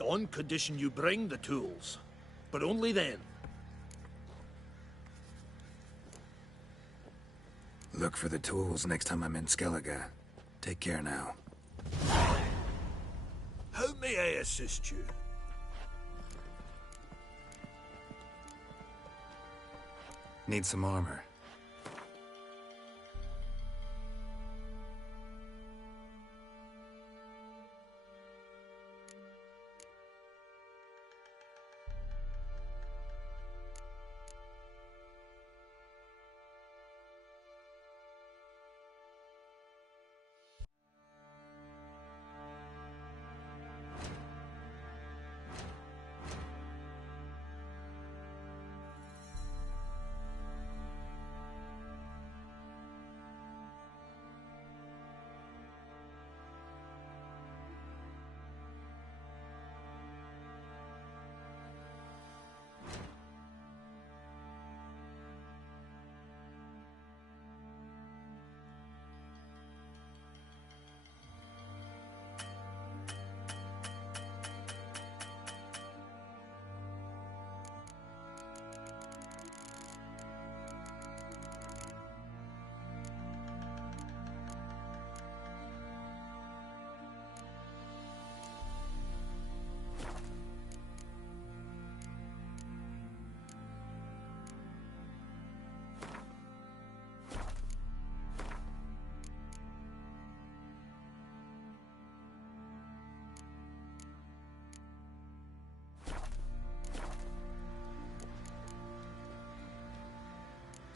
On condition you bring the tools. But only then. Look for the tools next time I'm in Skellige. Take care now. How may I assist you? Need some armor.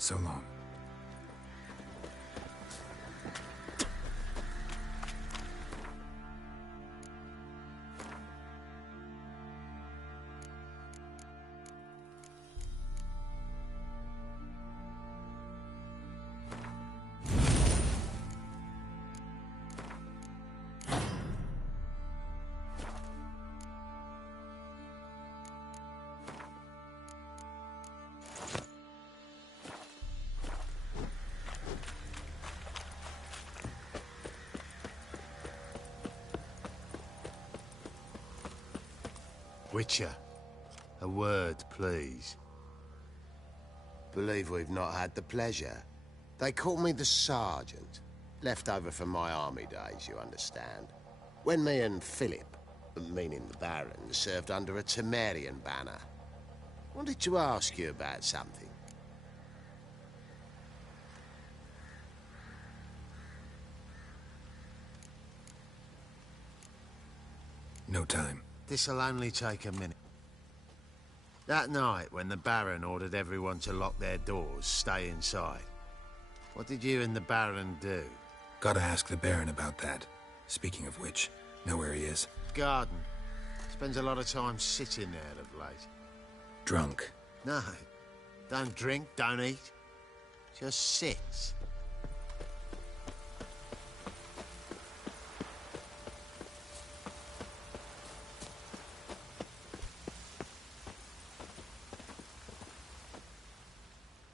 So long. Witcher, a word, please. Believe we've not had the pleasure. They call me the Sergeant. Left over from my army days, you understand. When me and Philip, meaning the Baron, served under a Temerian banner. Wanted to ask you about something. No time. This'll only take a minute. That night, when the Baron ordered everyone to lock their doors, stay inside, what did you and the Baron do? Gotta ask the Baron about that. Speaking of which, know where he is? Garden. Spends a lot of time sitting there of late. Drunk. No. Don't drink, don't eat. Just sits.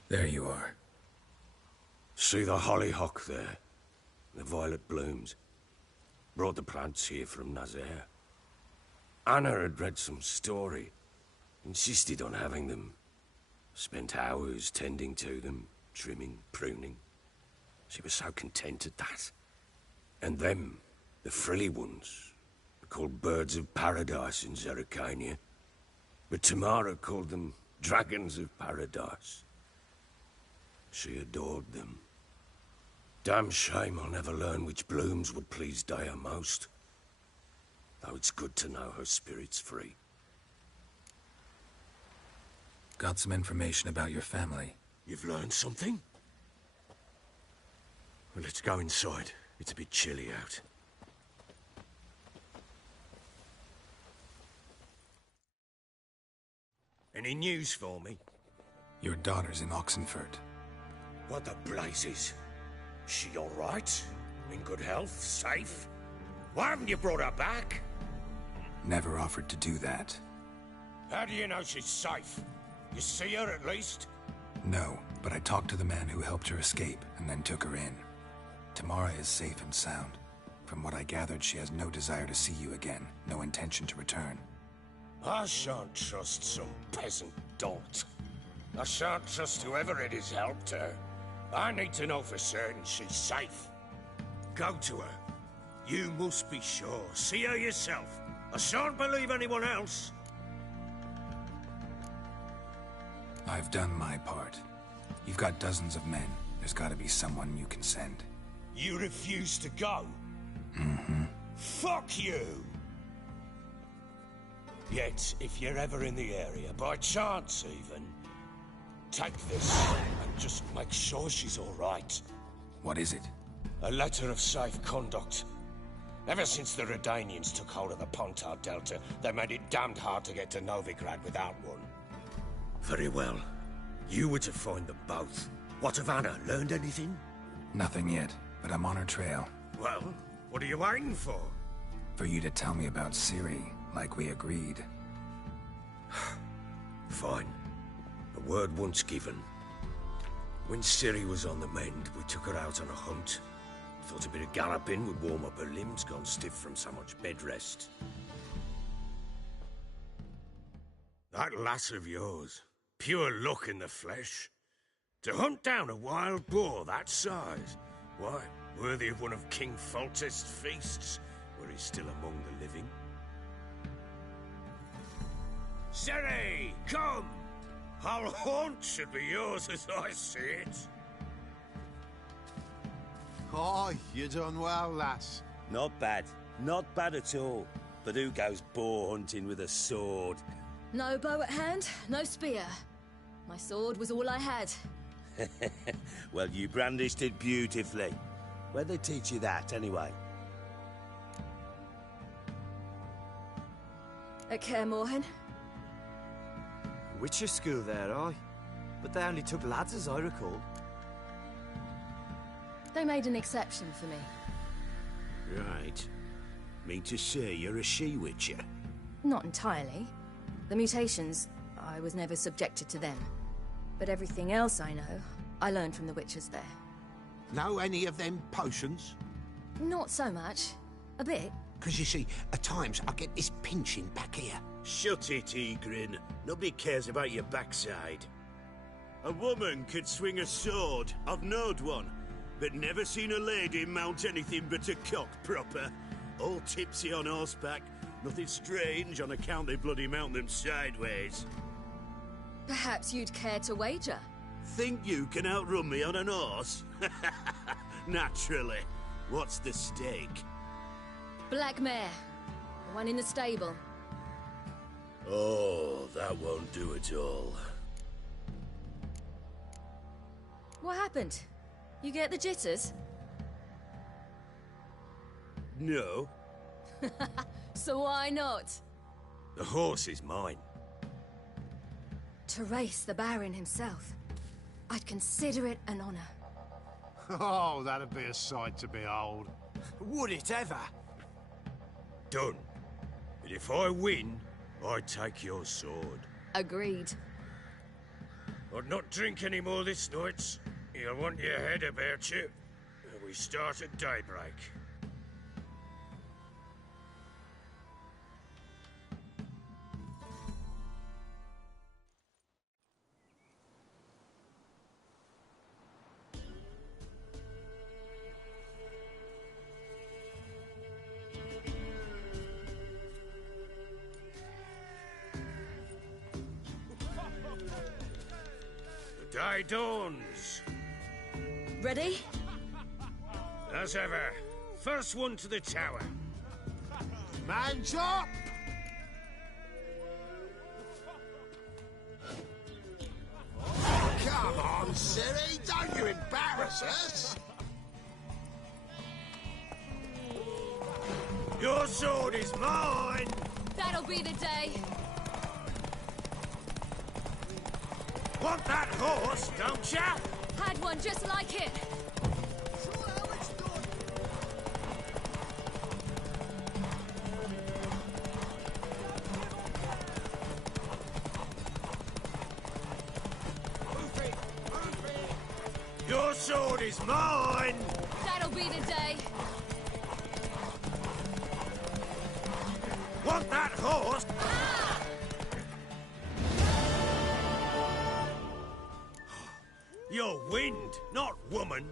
There you are. See the hollyhock there? The violet blooms. Brought the plants here from Nazaire. Anna had read some story. Insisted on having them. Spent hours tending to them, trimming, pruning. She was so content at that. And them, the frilly ones, are called birds of paradise in Zerrikania. But Tamara called them dragons of paradise. She adored them. Damn shame I'll never learn which blooms would please Daya most. Though it's good to know her spirit's free. Got some information about your family. You've learned something? Well, let's go inside. It's a bit chilly out. Any news for me? Your daughter's in Oxenfurt. What the blazes? She all right? In good health? Safe? Why haven't you brought her back? Never offered to do that. How do you know she's safe? You see her at least? No, but I talked to the man who helped her escape and then took her in. Tamara is safe and sound. From what I gathered, she has no desire to see you again, no intention to return. I shan't trust some peasant dolt. I shan't trust whoever it is helped her. I need to know for certain she's safe. Go to her. You must be sure. See her yourself. I shan't believe anyone else. I've done my part. You've got dozens of men. There's gotta be someone you can send. You refuse to go? Mm-hmm. Fuck you! Yet, if you're ever in the area, by chance even, take this and just make sure she's all right. What is it? A letter of safe conduct. Ever since the Redanians took hold of the Pontar Delta, they made it damned hard to get to Novigrad without one. Very well. You were to find them both. What of Anna? Learned anything? Nothing yet, but I'm on her trail. Well, what are you waiting for? For you to tell me about Ciri, like we agreed. Fine. A word once given. When Ciri was on the mend, we took her out on a hunt. Thought a bit of galloping would warm up her limbs, gone stiff from so much bed rest. That lass of yours, pure luck in the flesh. To hunt down a wild boar that size, why, worthy of one of King Foltest's feasts, where he's still among the living. Ciri, come! Our haunt should be yours as I see it. Oh, you done well, lass. Not bad. Not bad at all. But who goes boar hunting with a sword? No bow at hand, no spear. My sword was all I had. Well, you brandished it beautifully. Where'd they teach you that, anyway? At Kaer Morhen? Witcher school there, aye. But they only took lads, as I recall. They made an exception for me. Right. Mean to say you're a she-witcher? Not entirely. The mutations, I was never subjected to them. But everything else I know, I learned from the Witchers there. Know any of them potions? Not so much. A bit. Because you see, at times I get this pinching back here. Shut it, Egrin. Nobody cares about your backside. A woman could swing a sword. I've knowed one. But never seen a lady mount anything but a cock proper. All tipsy on horseback. Nothing strange on account they bloody mount them sideways. Perhaps you'd care to wager? Think you can outrun me on an horse? Naturally. What's the stake? Black mare. The one in the stable. Oh, that won't do at all. What happened? You get the jitters? No. So why not? The horse is mine. To race the Baron himself. I'd consider it an honor. Oh, that'd be a sight to behold. Would it ever? Done. But if I win, I take your sword. Agreed. I'd not drink any more this night. You'll want your head about you. We start at daybreak. The day dawns. Ready? As ever. First one to the tower. Man's up! Come on, Ciri, don't you embarrass us! Your sword is mine! That'll be the day. Want that horse, don't ya? Had one just like it. Your sword is mine! That'll be the day. Want that horse? Ah! You're wind, not woman.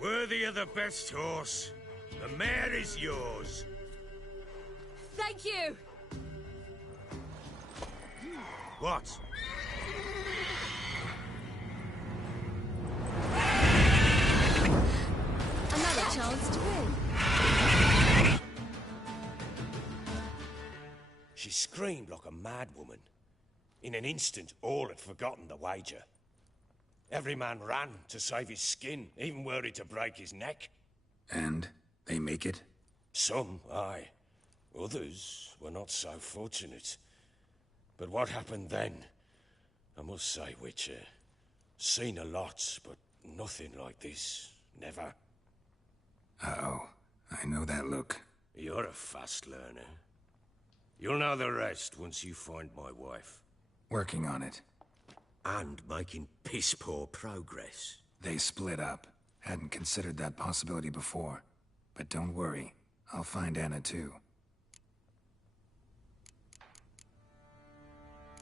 Worthy of the best horse. The mare is yours. Thank you. What? Another chance to win. She screamed like a mad woman. In an instant, all had forgotten the wager. Every man ran to save his skin, even were he to break his neck. And they make it? Some, aye. Others were not so fortunate. But what happened then? I must say, Witcher, seen a lot, but nothing like this. Never. Uh-oh. I know that look. You're a fast learner. You'll know the rest once you find my wife. Working on it. And making piss-poor progress. They split up. Hadn't considered that possibility before. But don't worry. I'll find Anna too.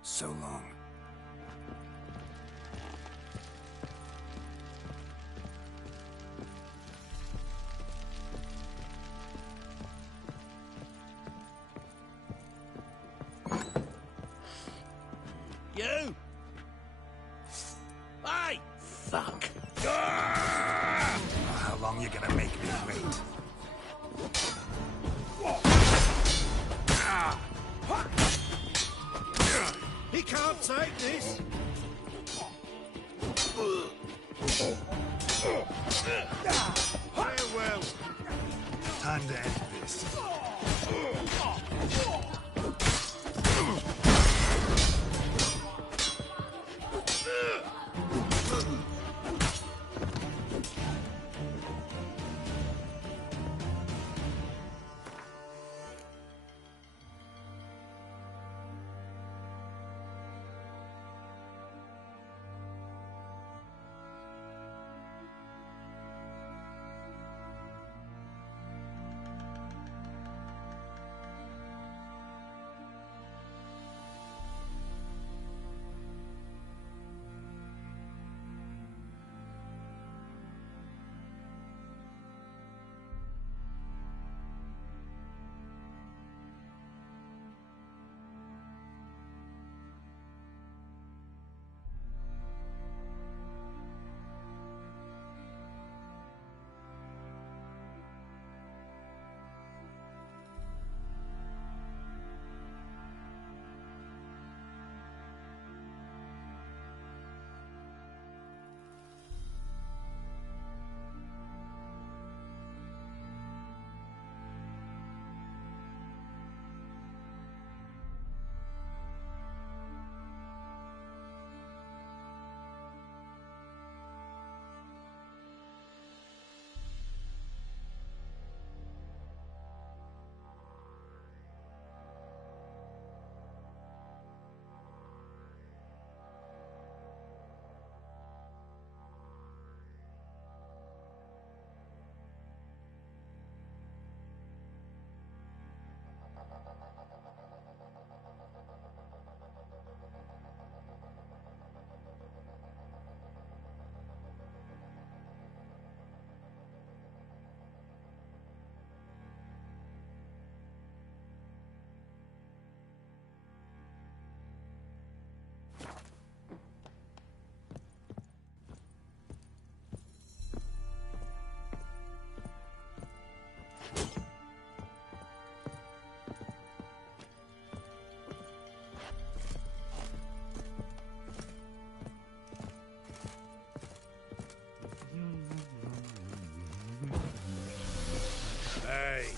So long. You! Hey! Fuck. How long you gonna make me wait? He can't take this! Farewell. Time to end this.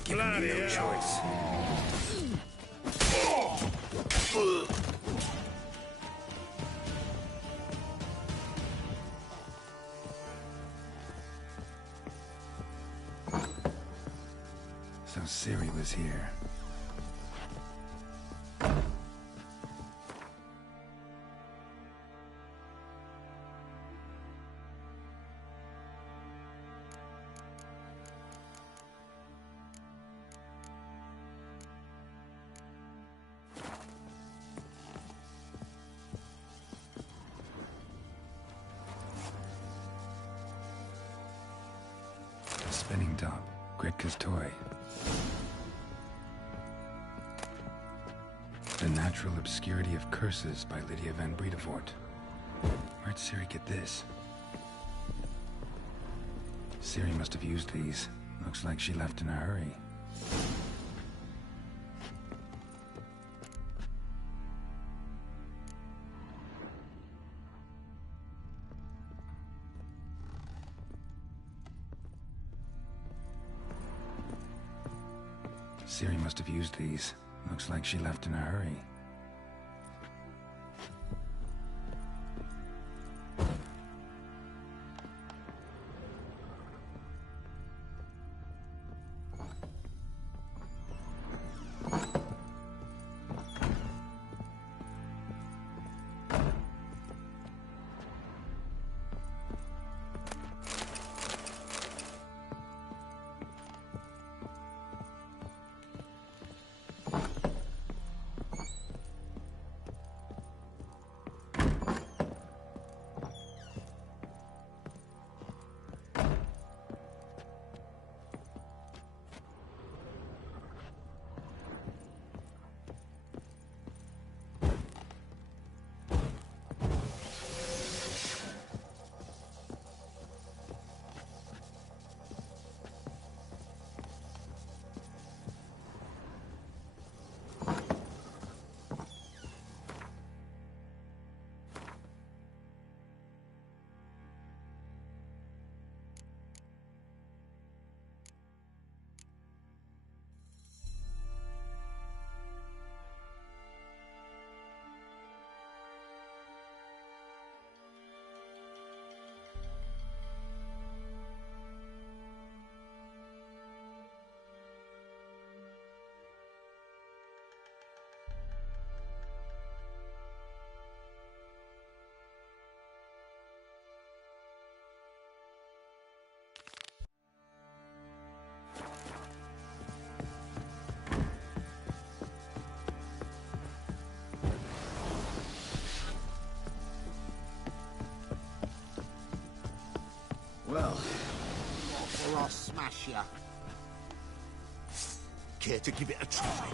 Given you no choice. So Ciri was here. Spinning Top, Gritka's toy. The Natural Obscurity of Curses by Lydia van Bredevoort. Where'd Ciri get this? Ciri must have used these. Looks like she left in a hurry. Ciri must have used these. Looks like she left in a hurry. I'll smash you. Care to give it a try?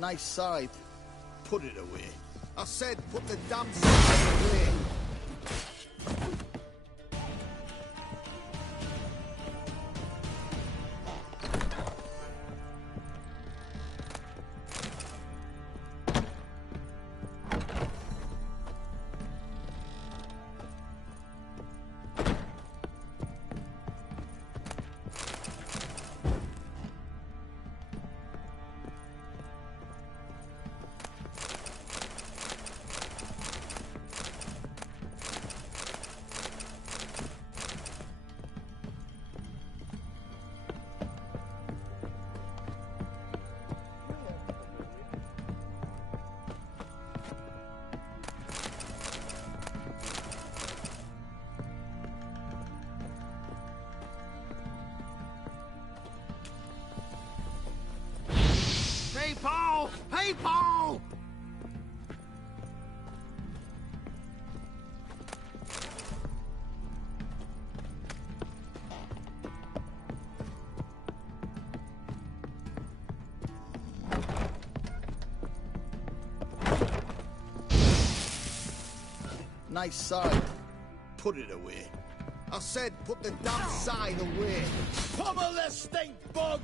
Nice side. Put it away. I said put the damn side away. Hey, Paul! Hey, Paul! Nice side. Put it away. I said put the damn side away. Pummel the stink bug!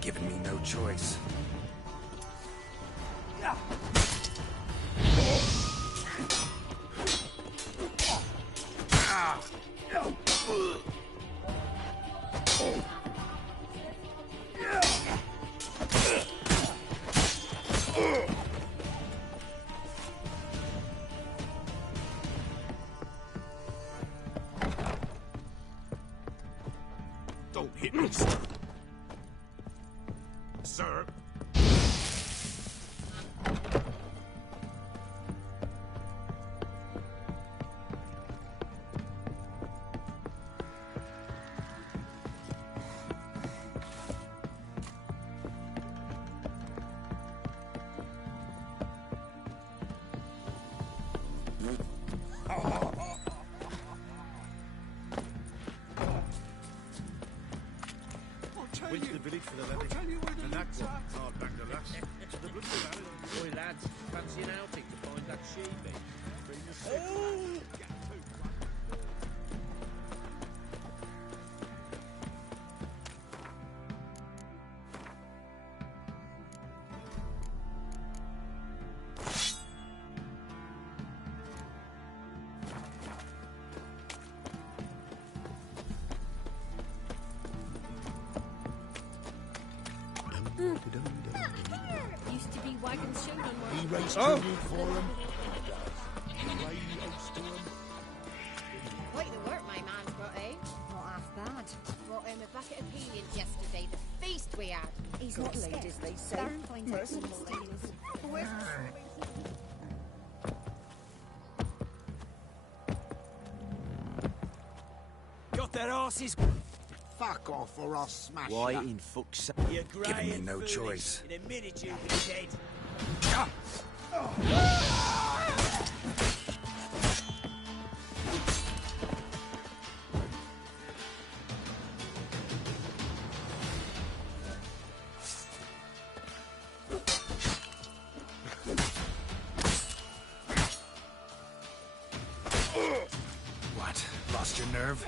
Giving me no choice. Don't hit me, sir. Sir. Went to the village for the levy. And that's hard bang the lass. The blood Oi, lads, fancy an outing to find that sheepy? Used to be wagons shown on one. He raised tribute for him. Quite the work my man's got, eh? Not half bad. Brought him a bucket of peelings yesterday, the feast we had. He's not laid, as they say. Darren finds out some steals. Got their asses. Fuck off or I'll smash Why you. in fuck's sake? You're grey Giving me and no foolish. choice. In a minute you'll be dead. What? Lost your nerve?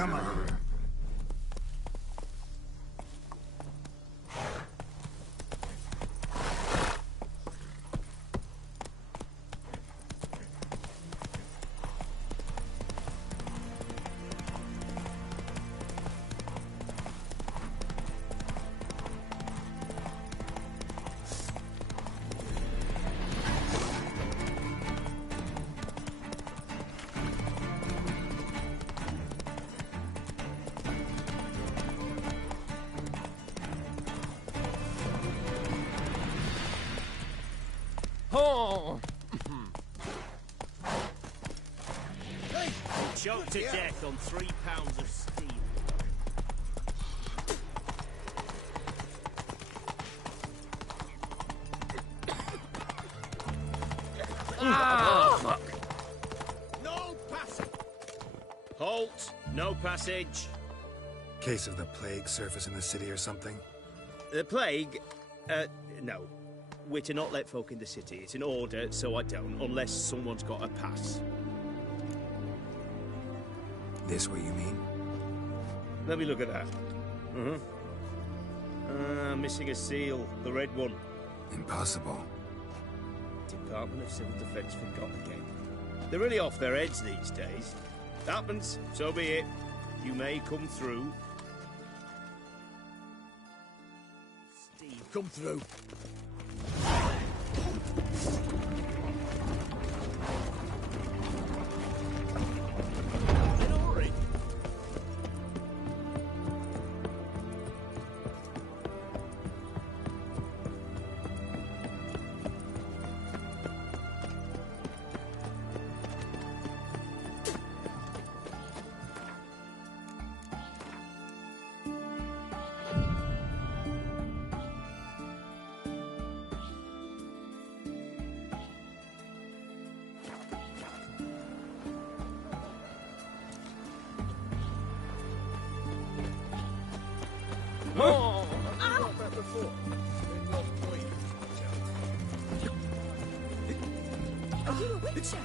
Come on. Choked to death on 3 pounds of steel. Fuck. No passage. Halt. No passage. Case of the plague surface in the city or something? The plague? No. We're to not let folk in the city. It's an order, so I don't, unless someone's got a pass. This what you mean? Let me look at that. Missing a seal. The red one. Impossible. Department of Civil Defence forgot again. They're really off their heads these days. Happens, so be it. You may come through. Steve, come through. Oh! Are you a witcher?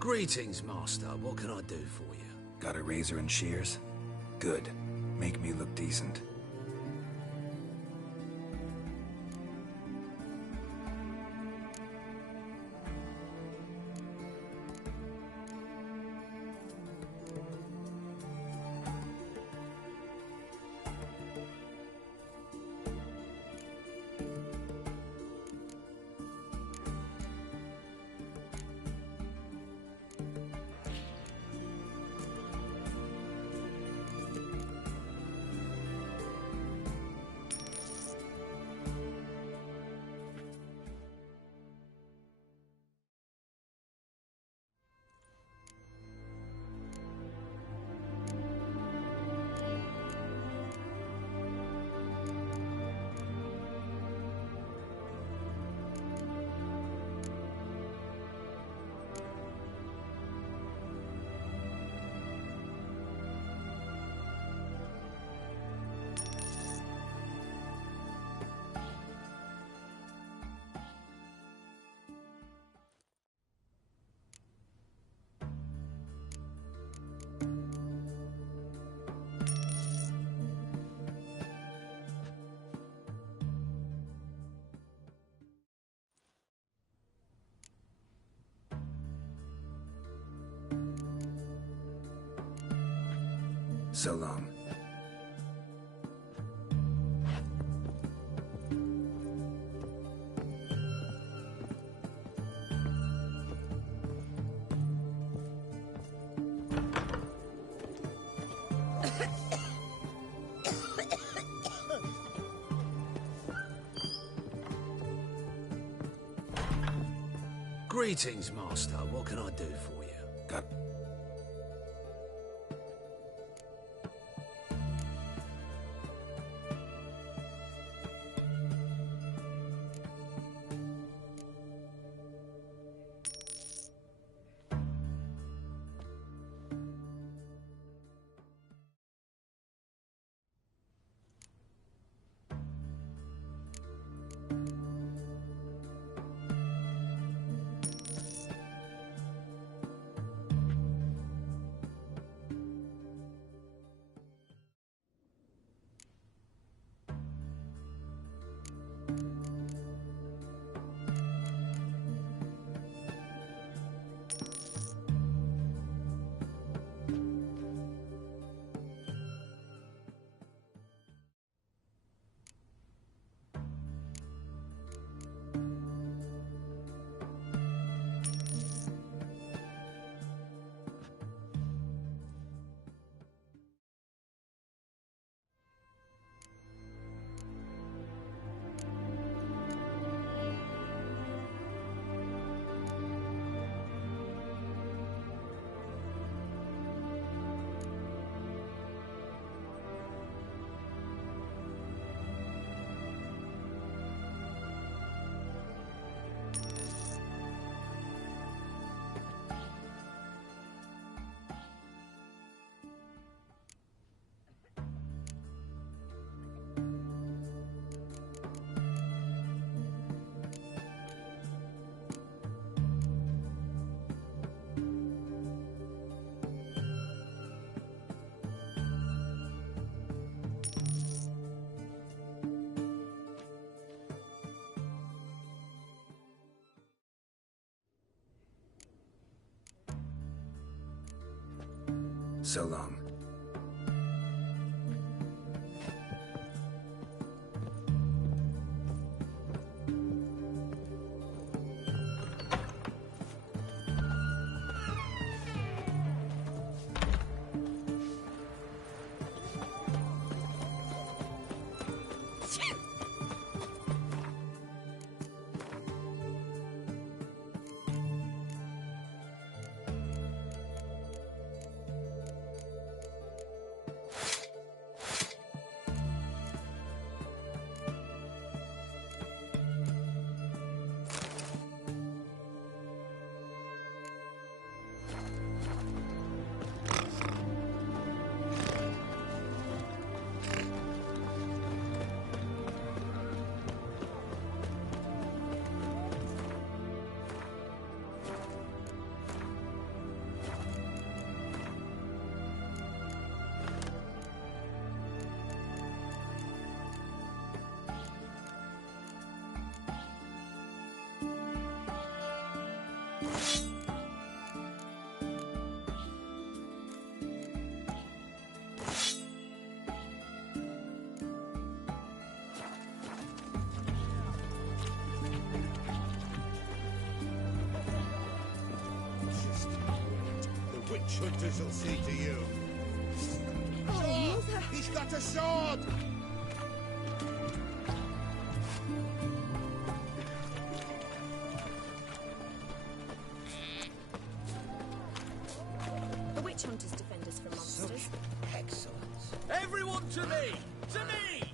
Greetings, Master. What can I do for you? Got a razor and shears? Good. Make me look decent. So long. Greetings, Master. What can I do for you? Got... So long. Witch hunters will see to you. Oh, Mother! He's got a sword! The witch hunters defend us from monsters. Excellence. Everyone to me! To me!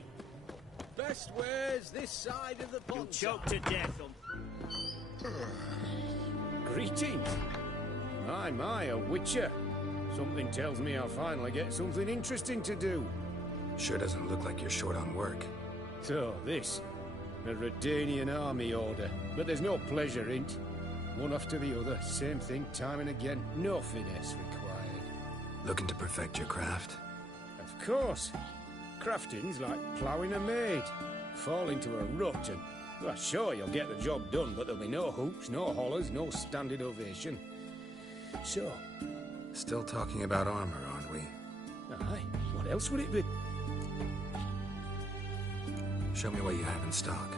Best wares this side of the pond. You'll choke to death on... Greetings. My, a witcher. Something tells me I'll finally get something interesting to do. Sure doesn't look like you're short on work. So, this. A Redanian army order. But there's no pleasure in't. One after the other, same thing time and again. No finesse required. Looking to perfect your craft? Of course. Crafting's like ploughing a maid. Fall into a rut and... Well, sure, you'll get the job done, but there'll be no hoops, no hollers, no standing ovation. So... Still talking about armor, aren't we? Aye. What else would it be? Show me what you have in stock.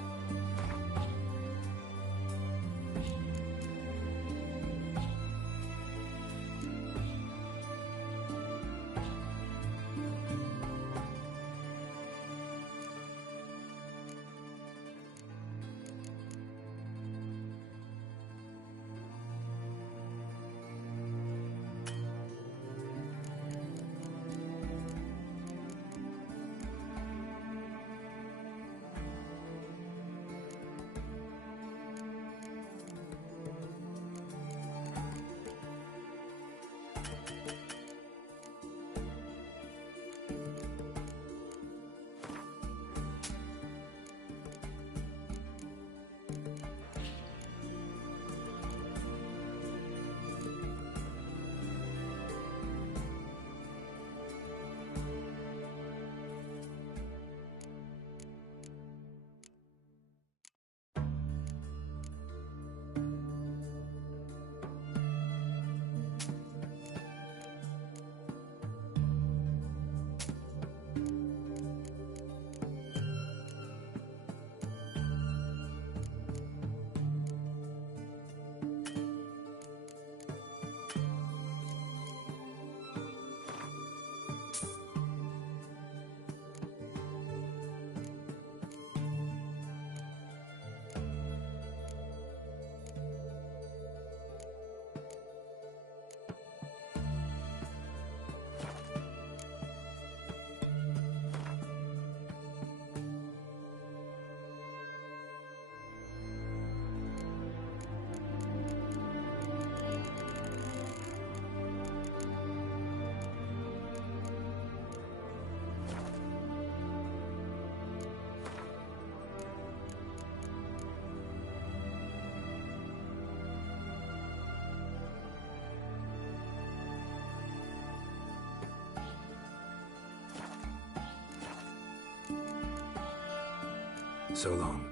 So long.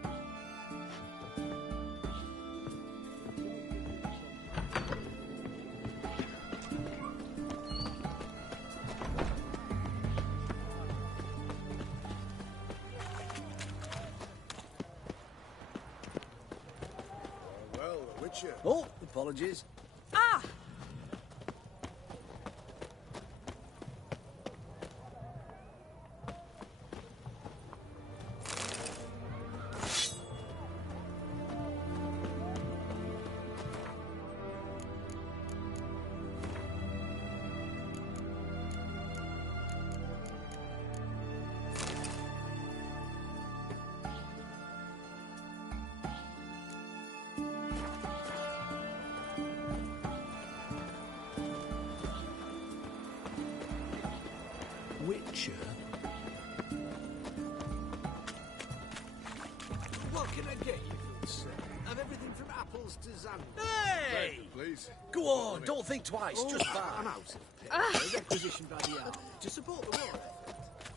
Oh, apologies. Ah! Witcher? What can I get you, good sir? I've everything from apples to Xanadu. Hey! Please. Go on, don't think twice, just buy. I'm out. Requisitioned by the hour to support the war effort.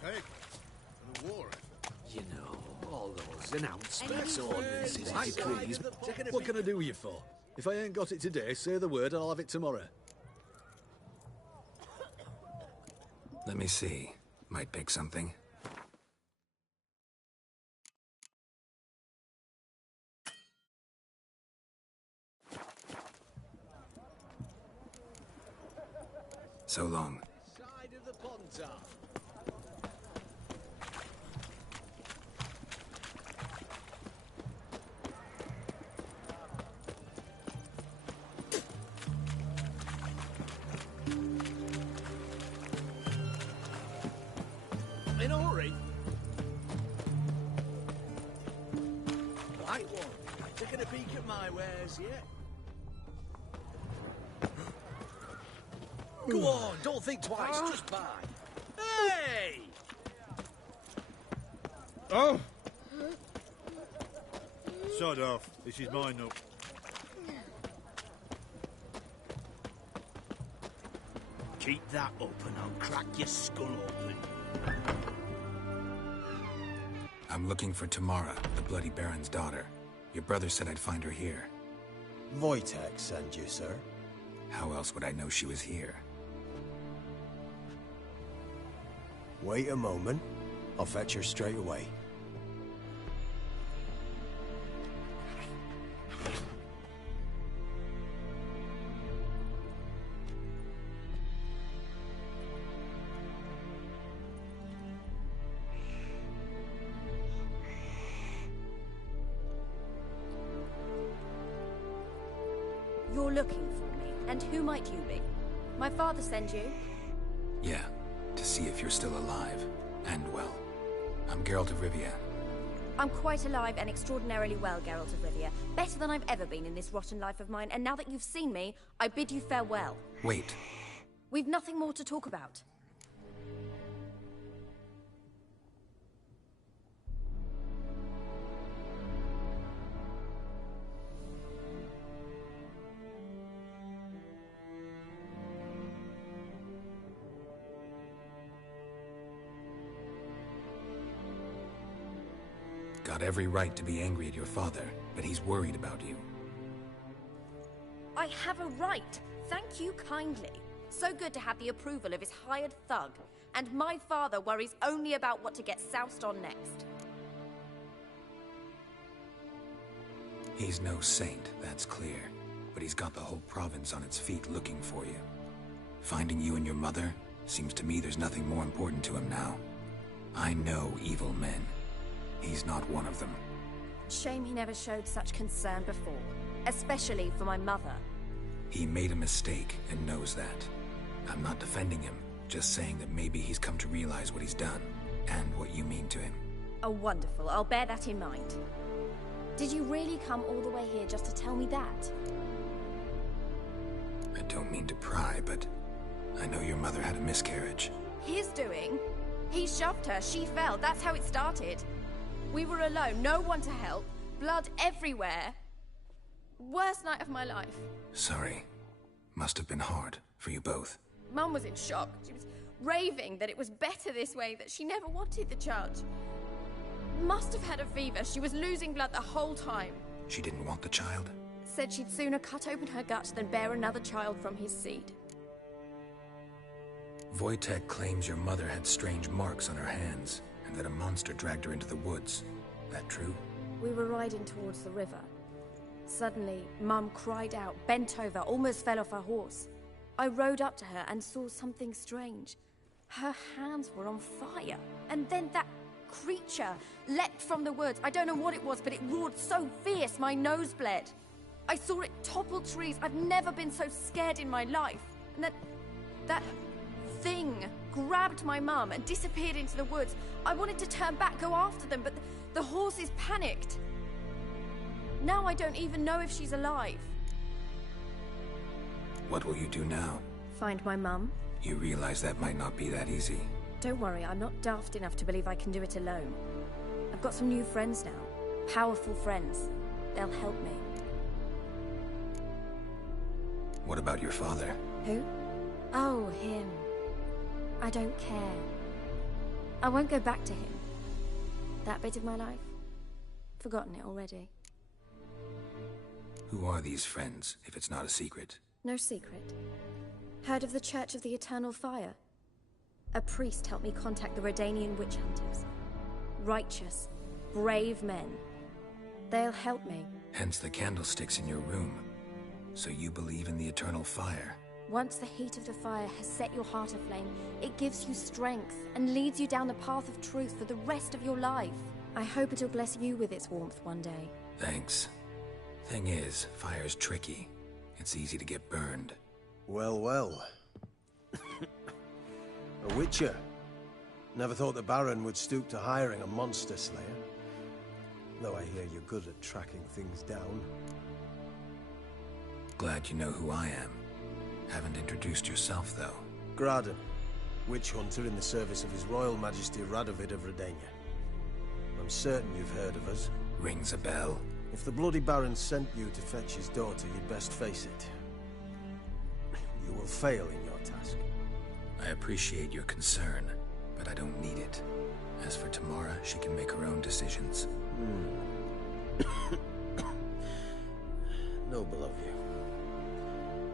Peg. For the war effort. You know, all those announcements, Any ordinances, words? decrees. What can I do you for? If I ain't got it today, say the word and I'll have it tomorrow. Let me see. Might pick something. So long. Side of the Pontar. In a hurry. Right one. Taking a peek at my wares yet? Go on, don't think twice, just buy. Hey! Oh! Sod off. This is mine now. Keep that up and I'll crack your skull open. I'm looking for Tamara, the Bloody Baron's daughter. Your brother said I'd find her here. Wojtek sent you, sir. How else would I know she was here? Wait a moment. I'll fetch her straight away. You're looking for me, and who might you be? My father sent you? Yeah, to see if you're still alive. And well. I'm Geralt of Rivia. I'm quite alive and extraordinarily well, Geralt of Rivia. Better than I've ever been in this rotten life of mine, and now that you've seen me, I bid you farewell. Wait. We've nothing more to talk about. Got every right to be angry at your father, but he's worried about you. I have a right. Thank you kindly. So good to have the approval of his hired thug. And my father worries only about what to get soused on next. He's no saint, that's clear. But he's got the whole province on its feet looking for you. Finding you and your mother, seems to me there's nothing more important to him now. I know evil men. He's not one of them. Shame he never showed such concern before. Especially for my mother. He made a mistake and knows that. I'm not defending him, just saying that maybe he's come to realize what he's done, and what you mean to him. Oh, wonderful. I'll bear that in mind. Did you really come all the way here just to tell me that? I don't mean to pry, but I know your mother had a miscarriage. His doing? He shoved her, she fell, that's how it started. We were alone, no one to help, blood everywhere. Worst night of my life. Sorry. Must have been hard for you both. Mum was in shock. She was raving that it was better this way, that she never wanted the charge. Must have had a fever. She was losing blood the whole time. She didn't want the child? Said she'd sooner cut open her gut than bear another child from his seed. Wojtek claims your mother had strange marks on her hands, and that a monster dragged her into the woods. That true? We were riding towards the river. Suddenly, Mum cried out, bent over, almost fell off her horse. I rode up to her and saw something strange. Her hands were on fire. And then that creature leapt from the woods. I don't know what it was, but it roared so fierce my nose bled. I saw it topple trees. I've never been so scared in my life. And that thing grabbed my mum and disappeared into the woods. I wanted to turn back, go after them, but the horses panicked. Now I don't even know if she's alive. What will you do now? Find my mum. You realize that might not be that easy. Don't worry, I'm not daft enough to believe I can do it alone. I've got some new friends now. Powerful friends. They'll help me. What about your father? Who? Oh, him. I don't care. I won't go back to him. That bit of my life? Forgotten it already. Who are these friends, if it's not a secret? No secret. Heard of the Church of the Eternal Fire? A priest helped me contact the Redanian witch hunters. Righteous, brave men. They'll help me. Hence the candlesticks in your room. So you believe in the eternal fire? Once the heat of the fire has set your heart aflame, it gives you strength and leads you down the path of truth for the rest of your life. I hope it'll bless you with its warmth one day. Thanks. Thing is, fire's tricky. It's easy to get burned. Well, well. A witcher. Never thought the Baron would stoop to hiring a monster slayer. Though I hear you're good at tracking things down. Glad you know who I am. Haven't introduced yourself, though. Graden, witch hunter in the service of His Royal Majesty Radovid of Redania. I'm certain you've heard of us. Rings a bell. If the Bloody Baron sent you to fetch his daughter, you'd best face it. You will fail in your task. I appreciate your concern, but I don't need it. As for Tamara, she can make her own decisions. Noble of you.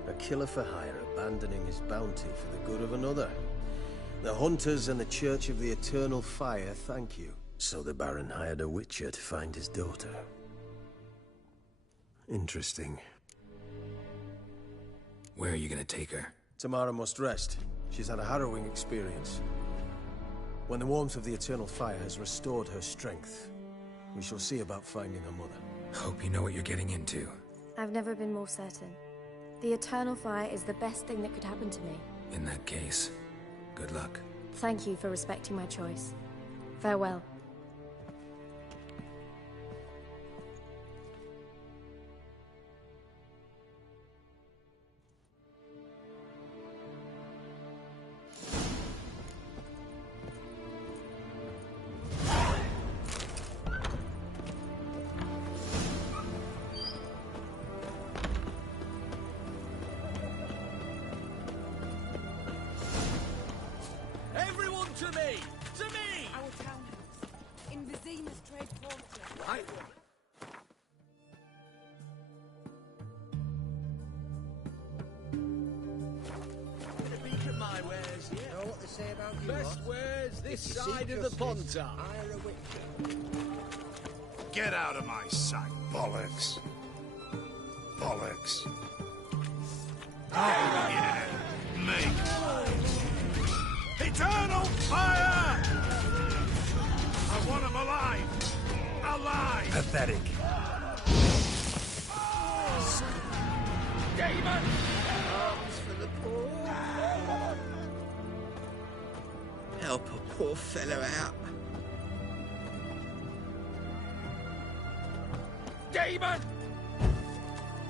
A killer for hire abandoning his bounty for the good of another. The Hunters and the Church of the Eternal Fire thank you. So the Baron hired a witcher to find his daughter. Interesting. Where are you gonna take her? Tamara must rest. She's had a harrowing experience. When the warmth of the Eternal Fire has restored her strength, we shall see about finding her mother. Hope you know what you're getting into. I've never been more certain. The Eternal Fire is the best thing that could happen to me. In that case, good luck. Thank you for respecting my choice. Farewell. To me! To me! Our townhouse. In Vizima's trade quarter. Right. Get a peek at my wares, yeah? Know what they say about you, Best lot? wares this If you seek side of the justice, Pontar. hire a witcher. Get out of my sight, bollocks. Bollocks. Yeah, me. Eternal fire! I want him alive! Alive! Pathetic. Demon! Arms for the poor. Help a poor fellow out. Demon!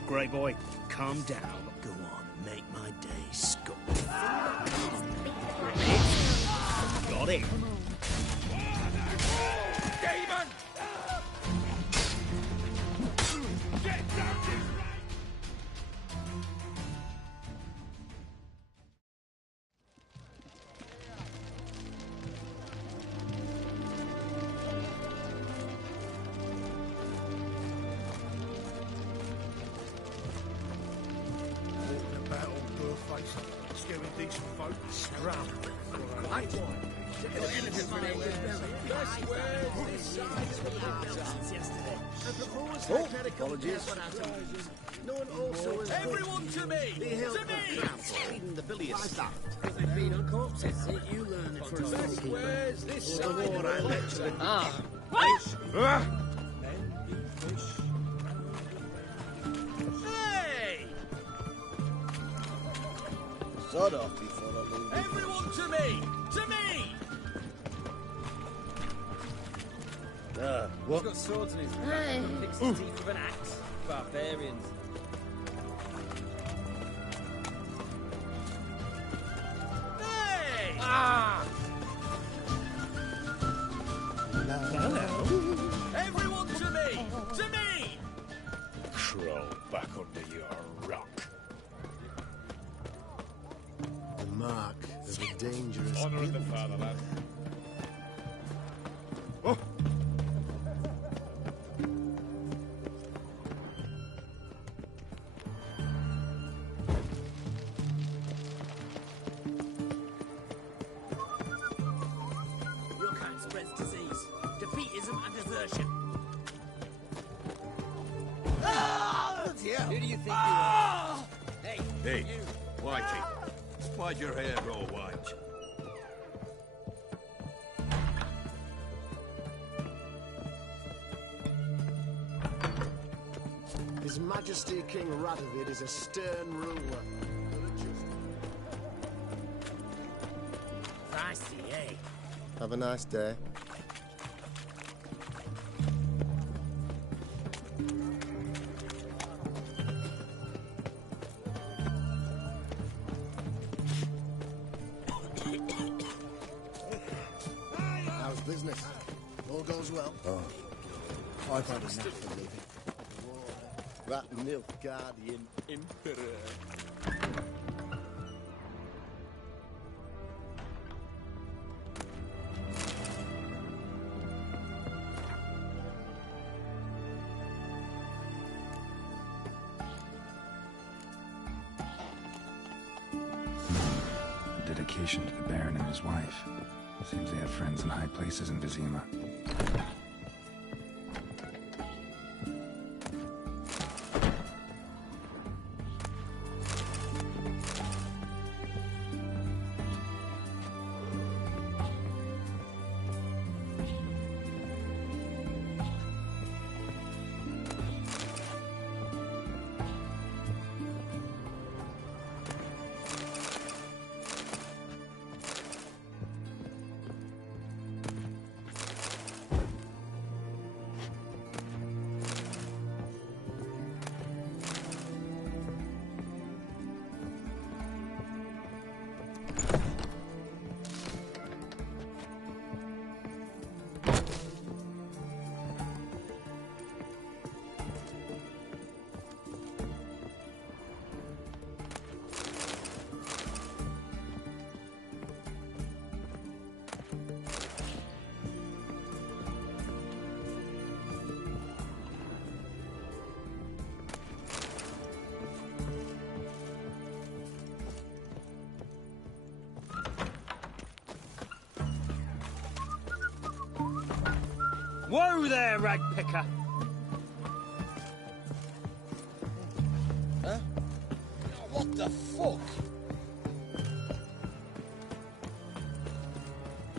Grey boy, calm down. Go on, make my day, Scott. Got it. Demon! Get down this Walking about all door face, scaring decent folk. Scrum. Oh, apologies. No one also has... Everyone to me! The hill To me! feeding the bilious stuff. Because they feed on corpses. You learn it from Best where's this side the war I lectured. Ah! Hey! Sod off before I leave. Everyone to me! To me! What? He's got swords in his back. Picks the teeth with an axe. Barbarians. Hey! Ah! Everyone to me! To me! Crawl back under your rock. The mark of a dangerous Honoring the guild. fatherland. Your kind spreads disease, defeatism and desertion. Who do you think you are? Hey, Hey, Whitey. Why'd your hair grow white? His Majesty King Radovid is a stern ruler. Feisty, eh? Have a nice day. How's business? All goes well? Oh, I've had enough of living. That Nilfgaardian Emperor. Dedication to the Baron and his wife. Seems they have friends in high places in Vizima. Whoa there, rag picker! Huh? What the fuck?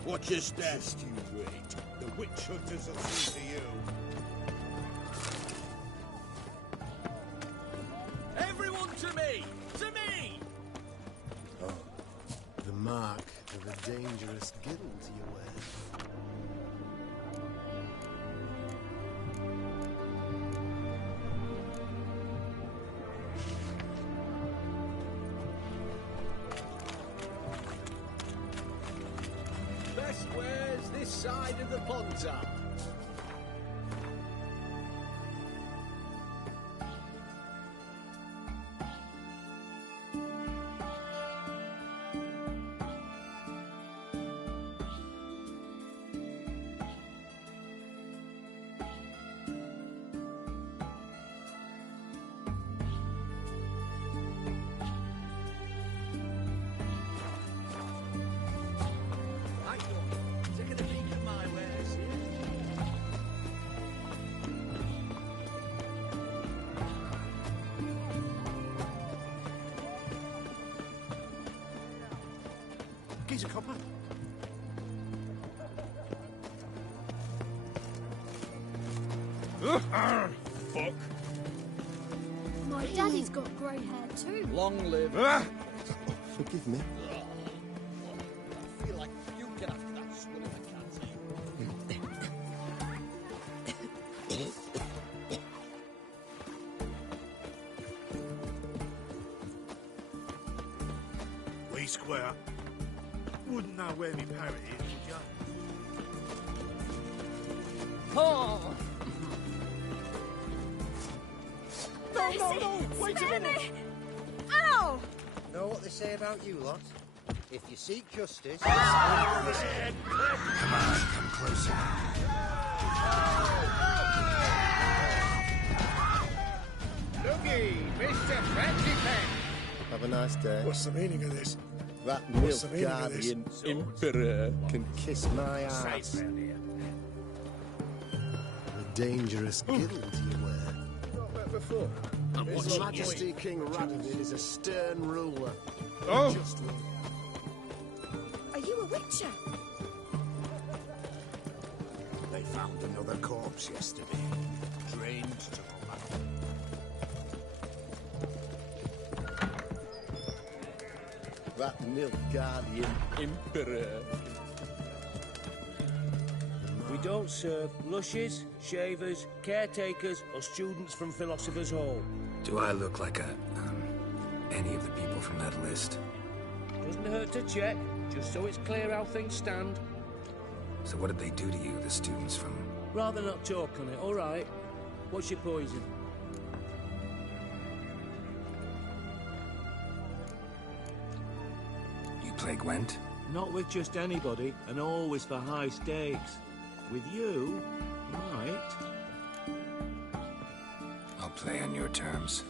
Watch your step. Just you wait. The witch hunters will see to you. Everyone to me! To me! Oh, the mark of a dangerous guild you wear. Best where's this side of the Pontar? He's a copper. Fuck. My daddy's got grey hair too. Long live. Forgive me. I feel like puking after that swilling the cat's We square. Wouldn't know where me parrot is, would ya? Oh! No! Wait a minute! Ow! Know what they say about you lot? If you seek justice... Come on, come closer. Looky, Mr. Fancy Pants. Have a nice day. What's the meaning of this? That What's the meaning of this? Nilfgaardian Emperor can kiss my ass. Safe round here. A dangerous guild you wear. Not met before. His Majesty King Radovid is a stern ruler. Oh! Just one. Are you a witcher? They found another corpse yesterday. Drained to the mouth. That Nilfgaardian Emperor. We don't serve lushes, shavers, caretakers, or students from Philosopher's Hall. Do I look like any of the people from that list? Doesn't hurt to check, just so it's clear how things stand. So what did they do to you, the students from... Rather not talk on it, all right? What's your poison? You play Gwent? Not with just anybody, and always for high stakes. With you, might. I'll play on your terms.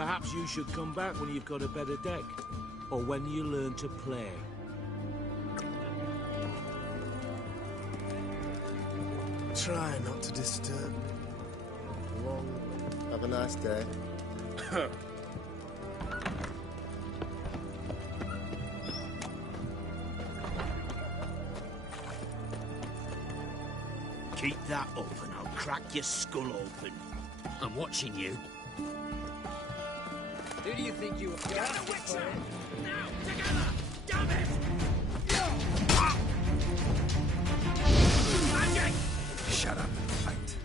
Perhaps you should come back when you've got a better deck. Or when you learn to play. Try not to disturb me. Long. Have a nice day. Keep that up and I'll crack your skull open. I'm watching you. Who do you think you are? Get the Witcher! Now, together! Damn it! Magic! Shut up and fight.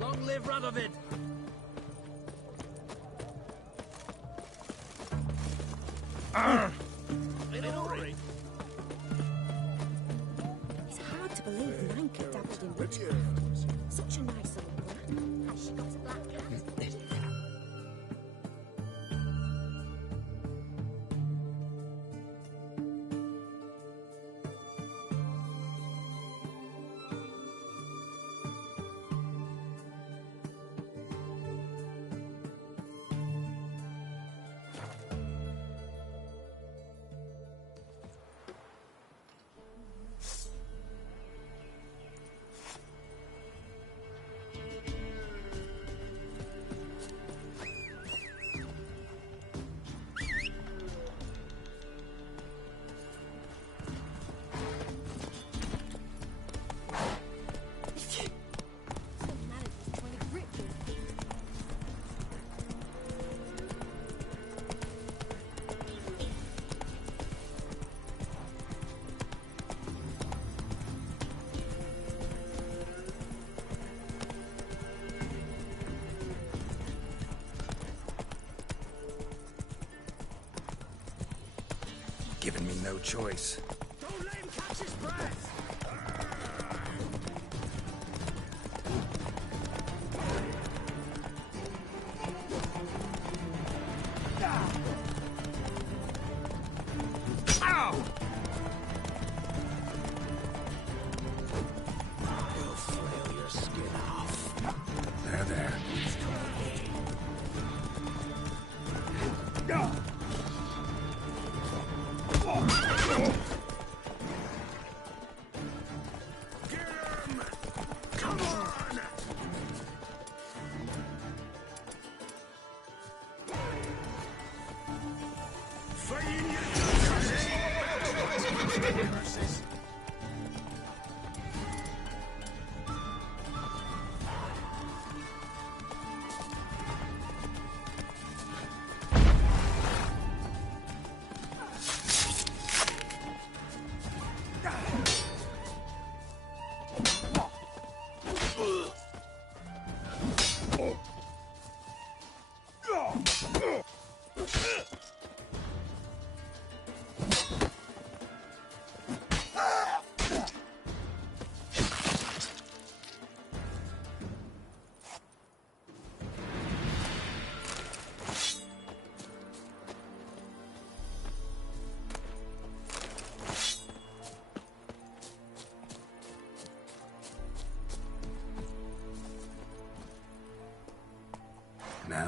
Long live Radovid! In a hurry! It's hard to believe Nanka dabbled in witchcraft. Such a nice old brat. Has she got a black cat? Giving me no choice. Don't let him catch his breath! Ow! You'll flail your skin off. There, there.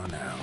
now.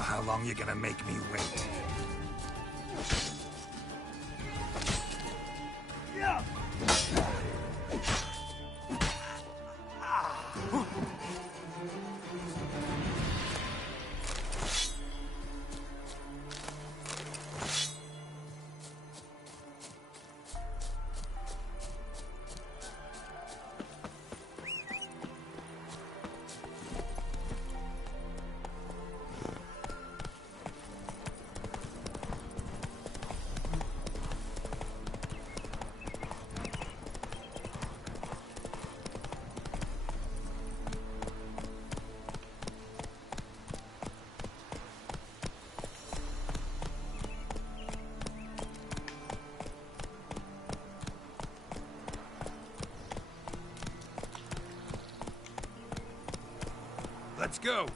How long you gonna make me wait? Let's go!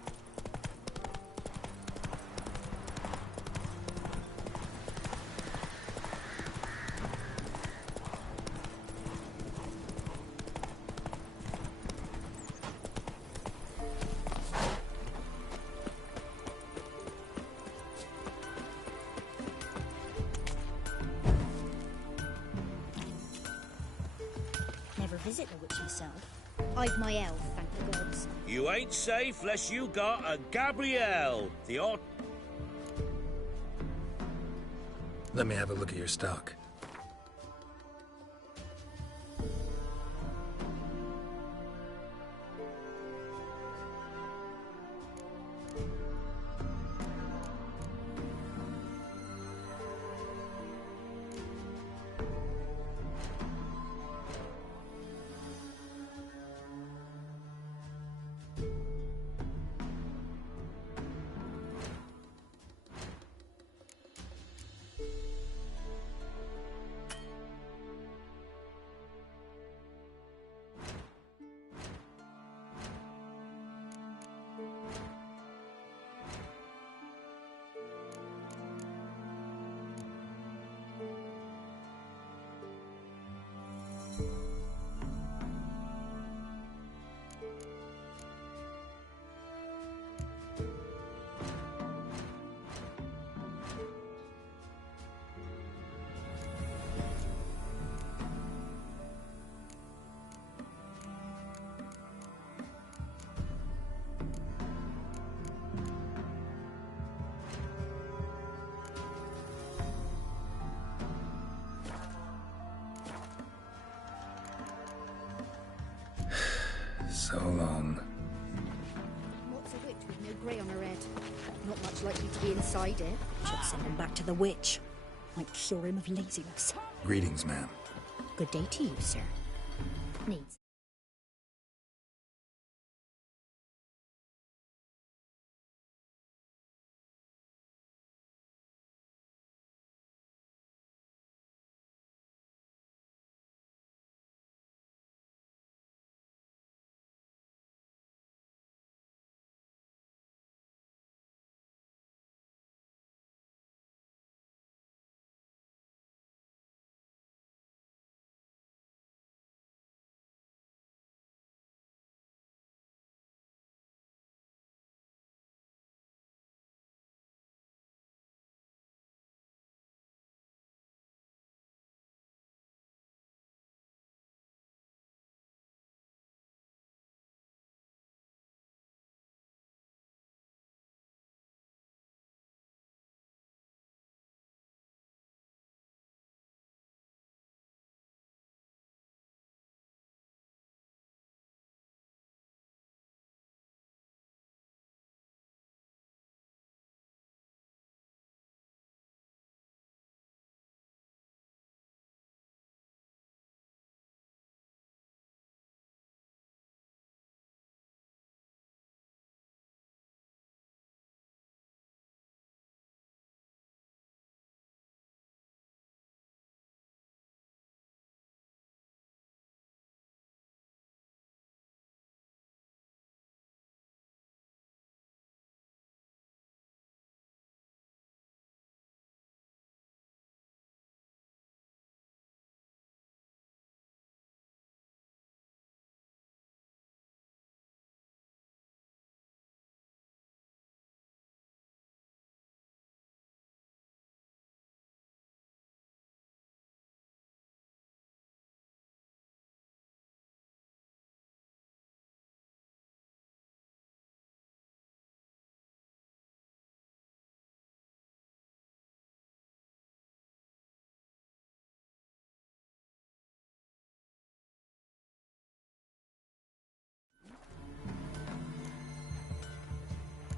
Never visit the witch himself. I've my elf, thank the gods. You ain't safe less you got a Gabrielle, the odd... Let me have a look at your stock. So long. What's a witch with no grey on her head? Not much likely to be inside it. Should send him back to the witch. Might cure him of laziness. Greetings, ma'am. Good day to you, sir. Needs.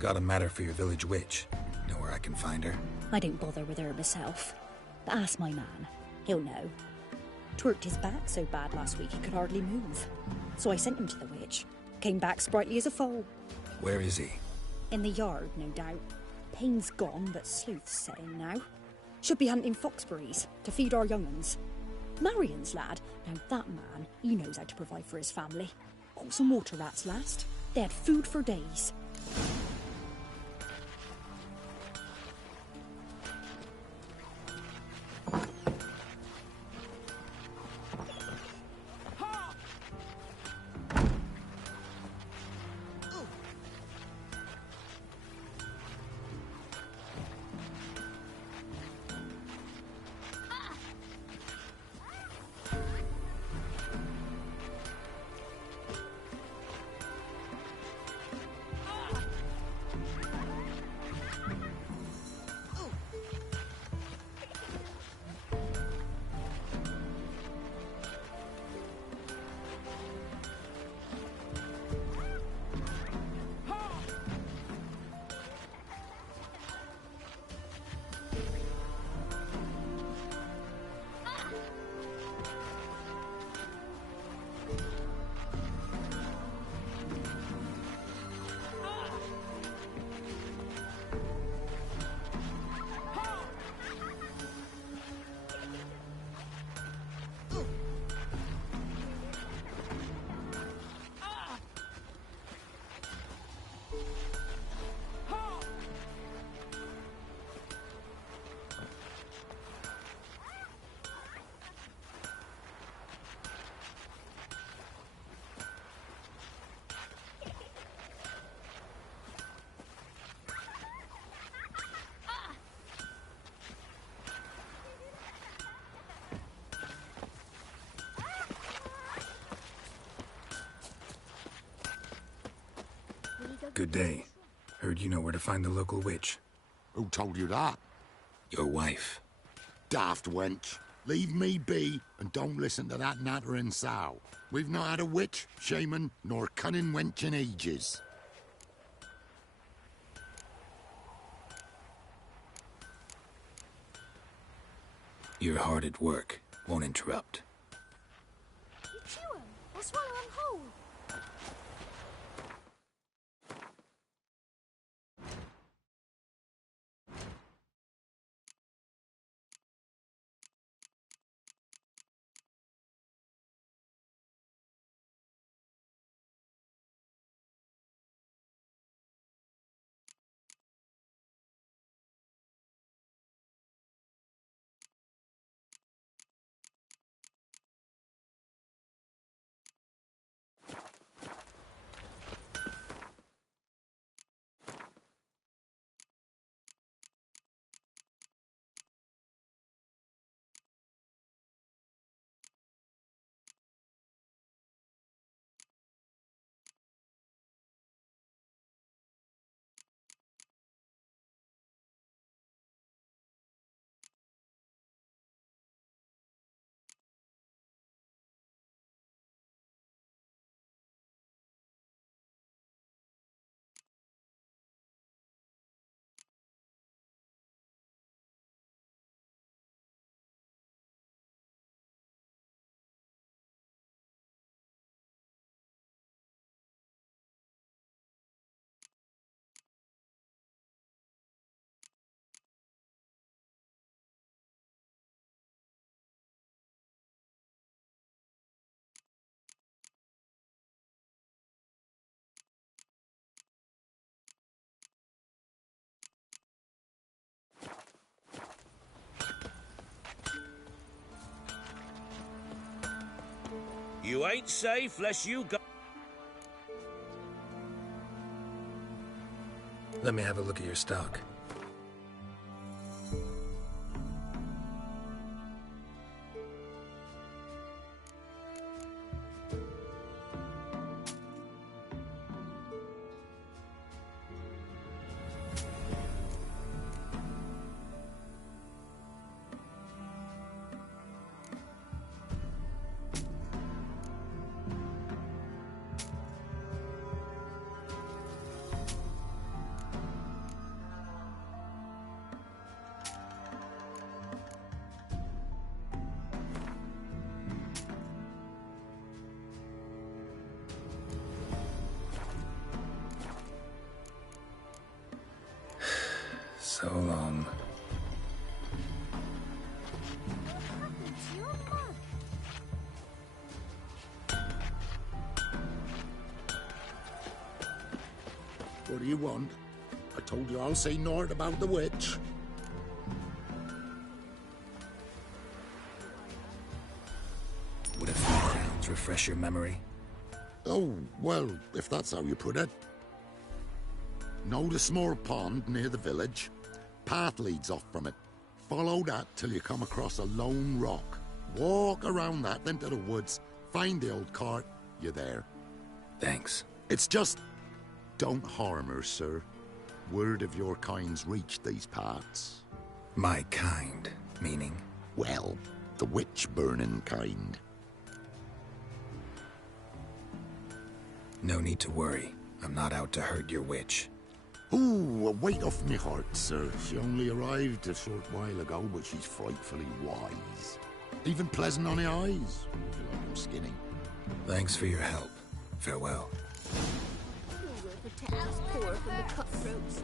Got a matter for your village witch. Know where I can find her? I don't bother with her myself. But ask my man. He'll know. Twerked his back so bad last week he could hardly move. So I sent him to the witch. Came back sprightly as a foal. Where is he? In the yard, no doubt. Pain's gone, but sleuth's set in now. Should be hunting foxberries to feed our young uns. Marion's lad, now that man, he knows how to provide for his family. Caught some water rats last. They had food for days. Good day. Heard you know where to find the local witch. Who told you that? Your wife. Daft wench. Leave me be and don't listen to that nattering sow. We've not had a witch, shaman, nor cunning wench in ages. You're hard at work. Won't interrupt. You chew 'em or swallow 'em whole. You ain't safe lest you go... Let me have a look at your stock. What do you want? I told you I'll say naught about the witch. Would a few crowns refresh your memory? Oh, well, if that's how you put it. Know the small pond near the village? Path leads off from it. Follow that till you come across a lone rock. Walk around that, then to the woods. Find the old cart. You're there. Thanks. It's just... don't harm her, sir. Word of your kind's reached these parts. My kind, meaning? Well, the witch-burning kind. No need to worry. I'm not out to hurt your witch. Ooh, a weight off me heart, sir. She only arrived a short while ago, but she's frightfully wise. Even pleasant on the eyes, if you like them skinny. Thanks for your help. Farewell. Whoever tells poor from the cutthroats?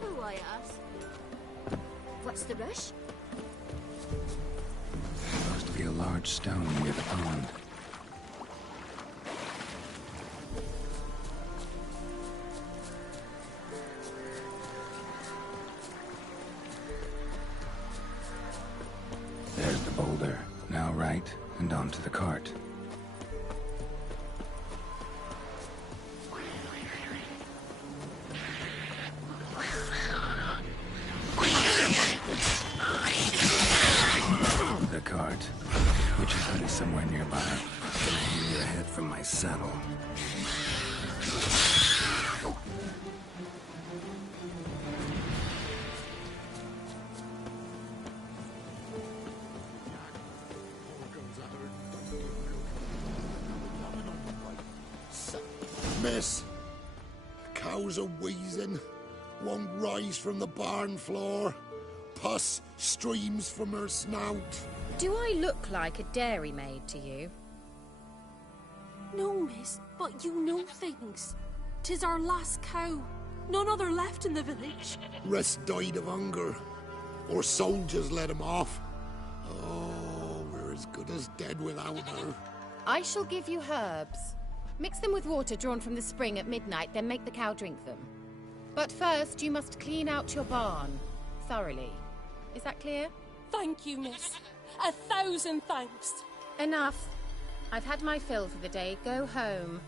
Who, I ask? What's the rush? Supposed to be a large stone near the pond. There's the boulder. Now right, and onto the cart. The cart. Witch's hut is somewhere nearby. You're ahead from my saddle. Miss, cows are wheezing, won't rise from the barn floor. Pus streams from her snout. Do I look like a dairymaid to you? No, miss, but you know things. 'Tis our last cow. None other left in the village. Rest died of hunger, or soldiers let him off. Oh, we're as good as dead without her. I shall give you herbs. Mix them with water drawn from the spring at midnight, then make the cow drink them. But first, you must clean out your barn thoroughly. Is that clear? Thank you, miss. 1,000 thanks. Enough. I've had my fill for the day. Go home.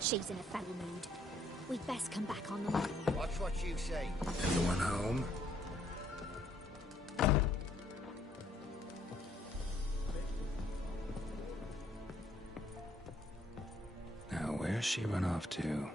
She's in a foul mood. We'd best come back on the morning. Watch what you say. Everyone home? Now, where's she run off to?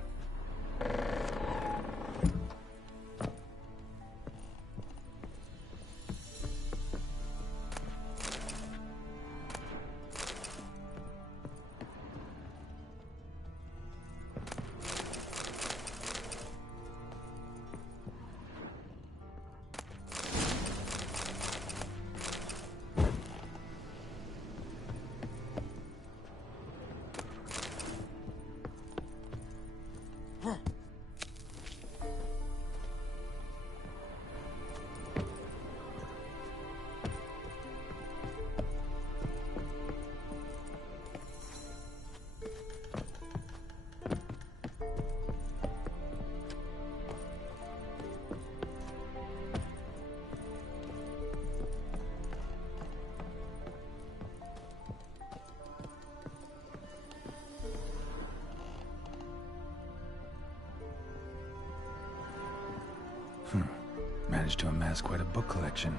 Managed to amass quite a book collection.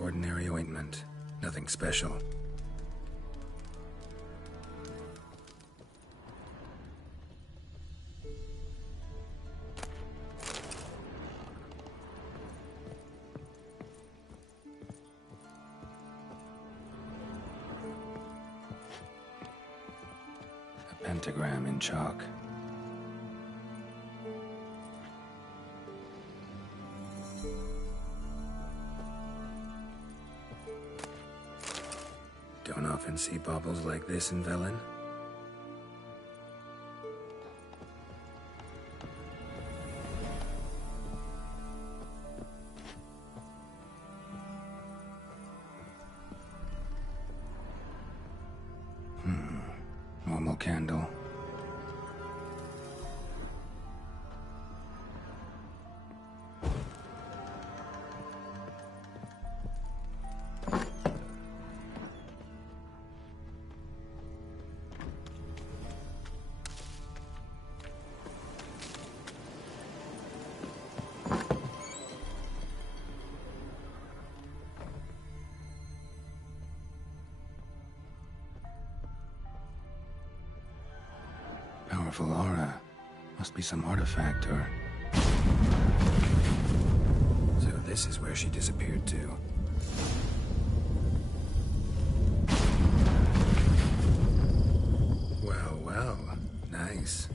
Ordinary ointment. Nothing special. Pentagram in chalk. Don't often see baubles like this in Velen. funeral candle. Powerful aura. Must be some artifact or... So this is where she disappeared to. Well, well. Nice.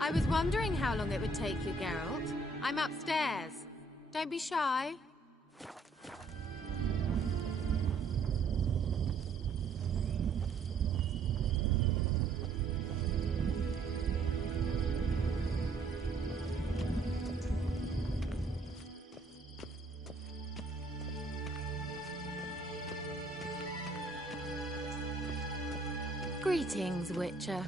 I was wondering how long it would take you, Geralt. I'm upstairs. Don't be shy. Greetings, Witcher.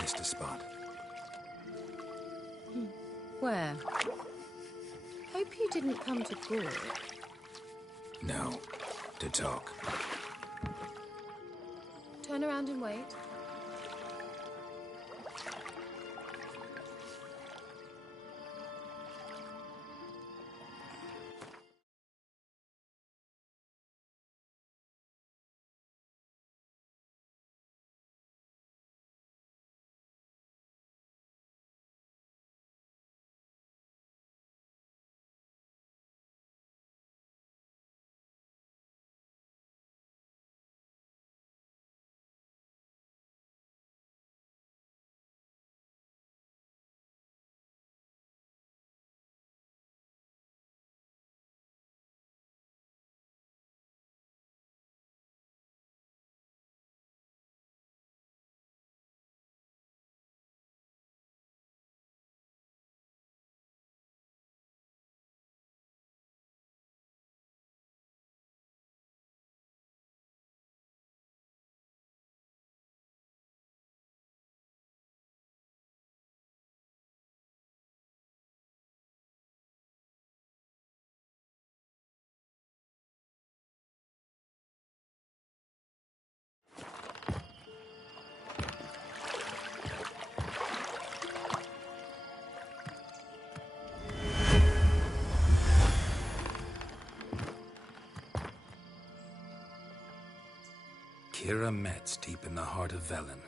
Missed a spot. Where? Hope you didn't come to court. No. To talk. Turn around and wait. Kira Metz, deep in the heart of Velen.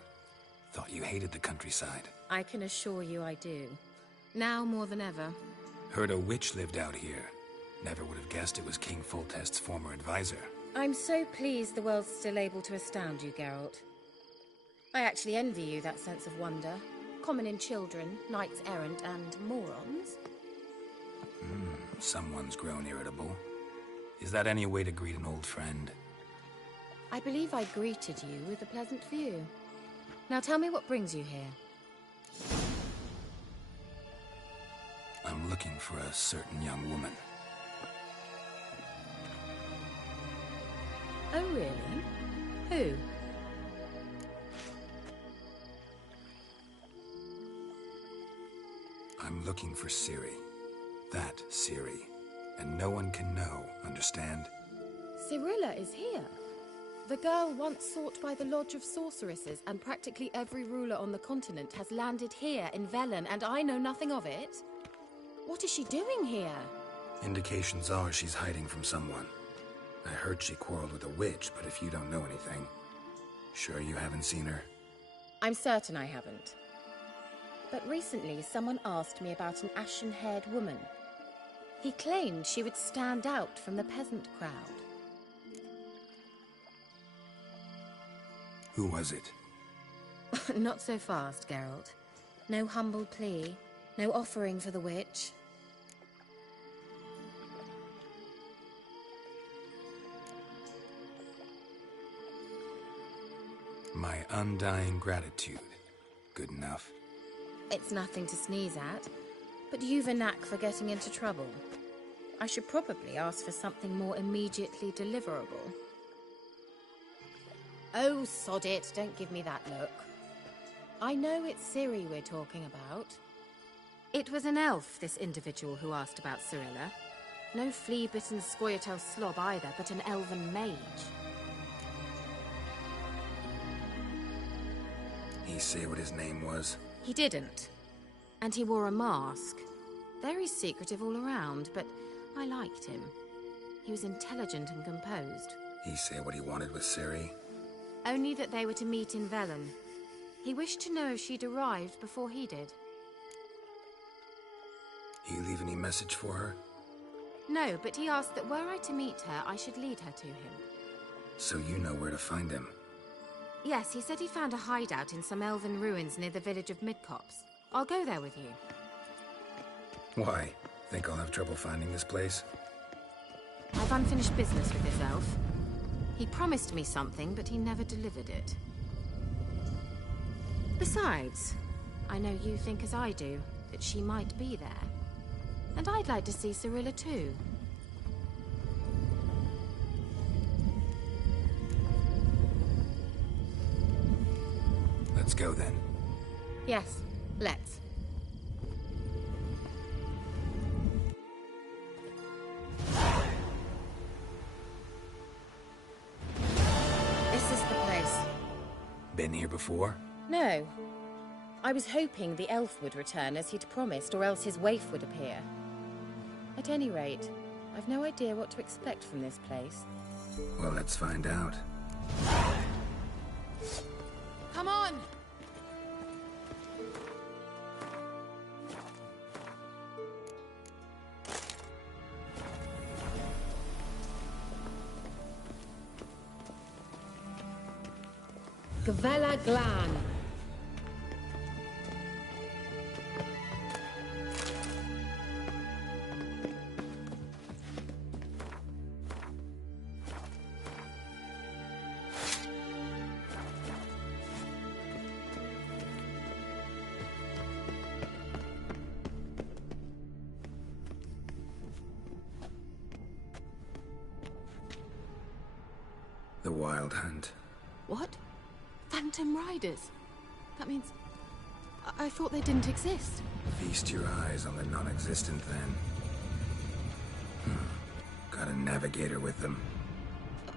Thought you hated the countryside. I can assure you I do. Now more than ever. Heard a witch lived out here. Never would have guessed it was King Foltest's former advisor. I'm so pleased the world's still able to astound you, Geralt. I actually envy you that sense of wonder. Common in children, knights errant, and morons. Someone's grown irritable. Is that any way to greet an old friend? I believe I greeted you with a pleasant view. Now tell me what brings you here. I'm looking for a certain young woman. Oh, really? Who? I'm looking for Ciri. That Ciri. And no one can know, understand? Cirilla is here. The girl once sought by the Lodge of Sorceresses, and practically every ruler on the continent has landed here in Velen, and I know nothing of it. What is she doing here? Indications are she's hiding from someone. I heard she quarreled with a witch, but if you don't know anything, sure you haven't seen her? I'm certain I haven't. But recently, someone asked me about an ashen-haired woman. He claimed she would stand out from the peasant crowd. Who was it? Not so fast, Geralt. No humble plea, no offering for the witch. My undying gratitude. Good enough. It's nothing to sneeze at, but you've a knack for getting into trouble. I should probably ask for something more immediately deliverable. Oh, sod it, don't give me that look. I know it's Ciri we're talking about. It was an elf, this individual who asked about Cirilla. No flea-bitten Scoia'tael slob either, but an elven mage. He say what his name was? He didn't. And he wore a mask. Very secretive all around, but I liked him. He was intelligent and composed. He say what he wanted with Ciri? Only that they were to meet in Velen. He wished to know if she'd arrived before he did. He leave any message for her? No, but he asked that were I to meet her, I should lead her to him. So you know where to find him? Yes, he said he found a hideout in some elven ruins near the village of Midcopse. I'll go there with you. Why? Think I'll have trouble finding this place? I've unfinished business with this elf. He promised me something, but he never delivered it. Besides, I know you think as I do, that she might be there. And I'd like to see Cirilla too. Let's go then. Yes, let's. This is the place. Been here before? No. I was hoping the elf would return as he'd promised, or else his waif would appear. At any rate, I've no idea what to expect from this place. Well, let's find out. Come on! Gavella Glan. The Wild Hunt. What? Phantom Riders? That means... I thought they didn't exist. Feast your eyes on the non-existent then. Got a navigator with them.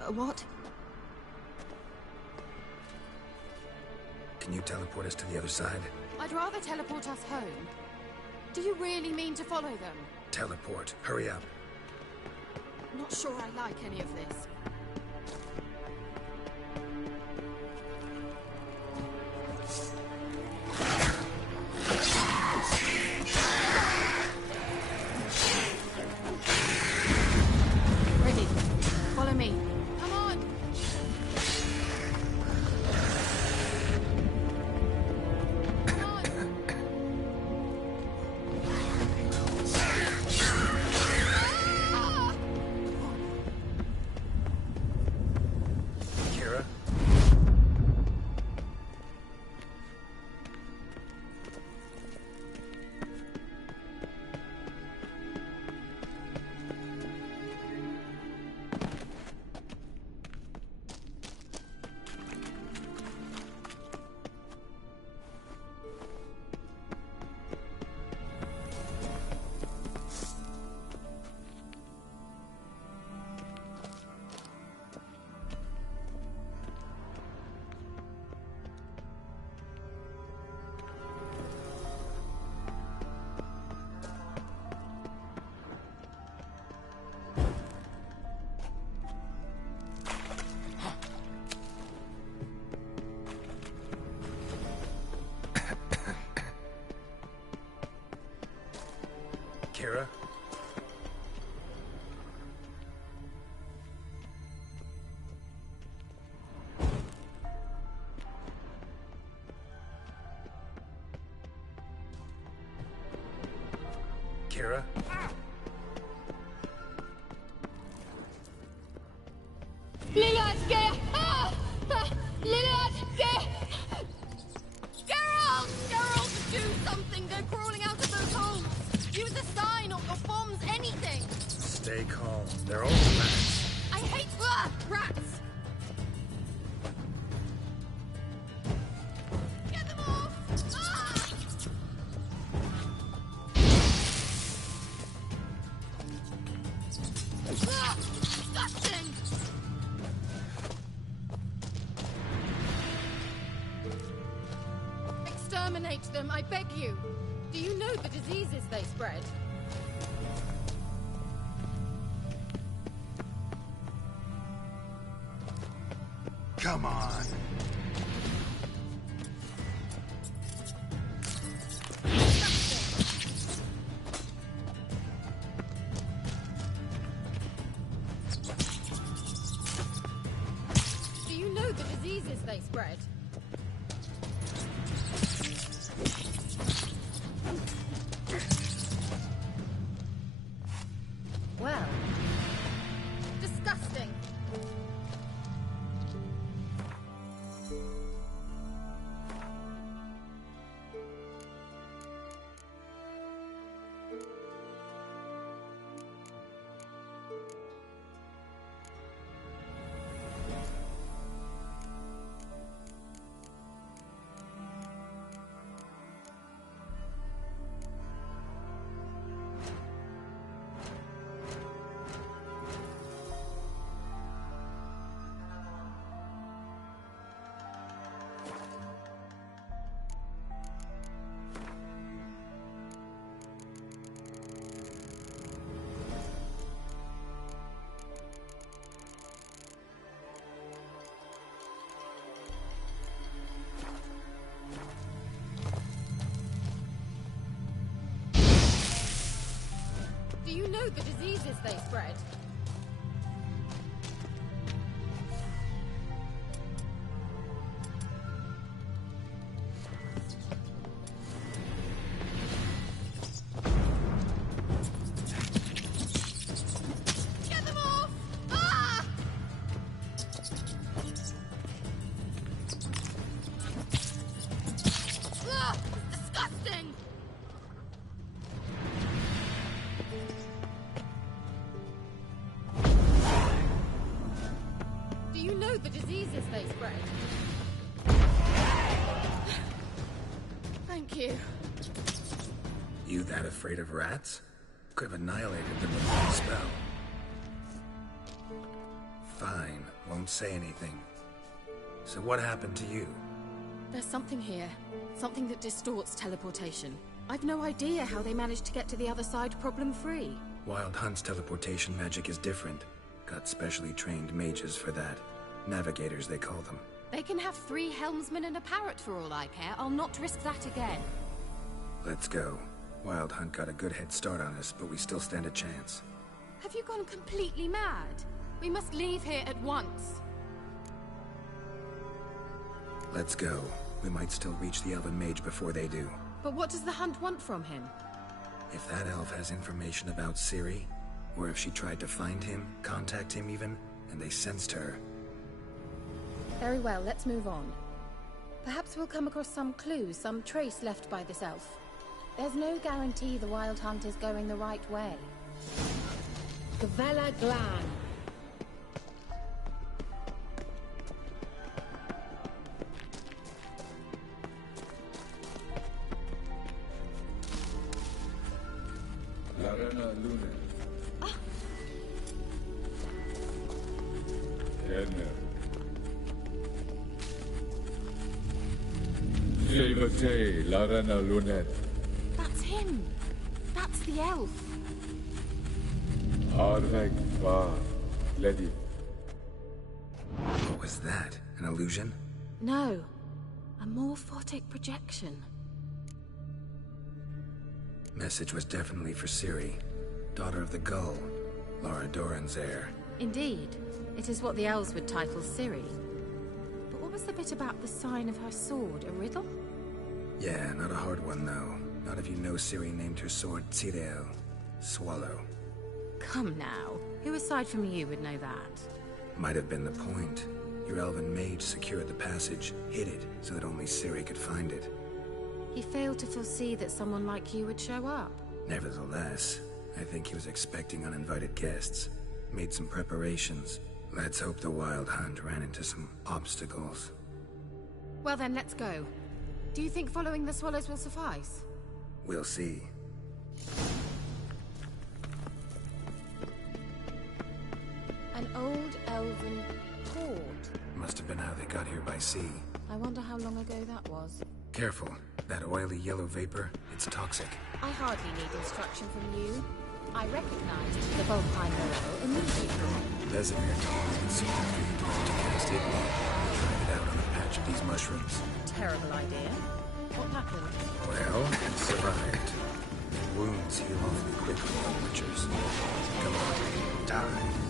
What? Can you teleport us to the other side? I'd rather teleport us home. Do you really mean to follow them? Teleport. Hurry up. Not sure I like any of this. Ready. Follow me. Come on! Kira? Kira? Kira? Lillard, Gaia! Lillard, Gaia! Exterminate them, I beg you! Do you know the diseases they spread? Come on. Do you know the diseases they spread? Well, disgusting. Do you know the diseases they spread? Get them off! Ah! Ah, it's disgusting! Do you know the diseases they spread? Thank you. You that afraid of rats? Could have annihilated them with one spell. Fine, won't say anything. So what happened to you? There's something here. Something that distorts teleportation. I've no idea how they managed to get to the other side problem-free. Wild Hunt's teleportation magic is different. Got specially trained mages for that. Navigators, they call them. They can have 3 helmsmen and a parrot for all I care. I'll not risk that again. Let's go. Wild Hunt got a good head start on us, but we still stand a chance. Have you gone completely mad? We must leave here at once. Let's go. We might still reach the Elven Mage before they do. But what does the Hunt want from him? If that elf has information about Ciri, or if she tried to find him, contact him even, and they sensed her. Very well, let's move on. Perhaps we'll come across some clue, some trace left by this elf. There's no guarantee the Wild Hunt is going the right way. Gavella Glan. Larena Luna. Enner. Silvate, Larena Lunet. That's him! That's the elf! Arveg Va Ledi. What was that? An illusion? No. A morphotic projection. Message was definitely for Ciri, daughter of the Gull, Lara Doran's heir. Indeed. It is what the elves would title Ciri. But what was the bit about the sign of her sword? A riddle? Yeah, not a hard one though. Not if you know Ciri named her sword Tirel, Swallow. Come now. Who aside from you would know that? Might have been the point. Your elven mage secured the passage, hid it, so that only Ciri could find it. He failed to foresee that someone like you would show up. Nevertheless, I think he was expecting uninvited guests. Made some preparations. Let's hope the Wild Hunt ran into some obstacles. Well then, let's go. Do you think following the swallows will suffice? We'll see. An old elven port. Must have been how they got here by sea. I wonder how long ago that was. careful. That oily yellow vapor, it's toxic. I hardly need instruction from you. I recognized the Volpine Morel immediately. Vesemir told me that soon after you learned to cast it, you tried it out on a patch of these mushrooms. Terrible idea. What happened? Well, it survived. The wounds heal awfully quickly on butchers. Come on, die.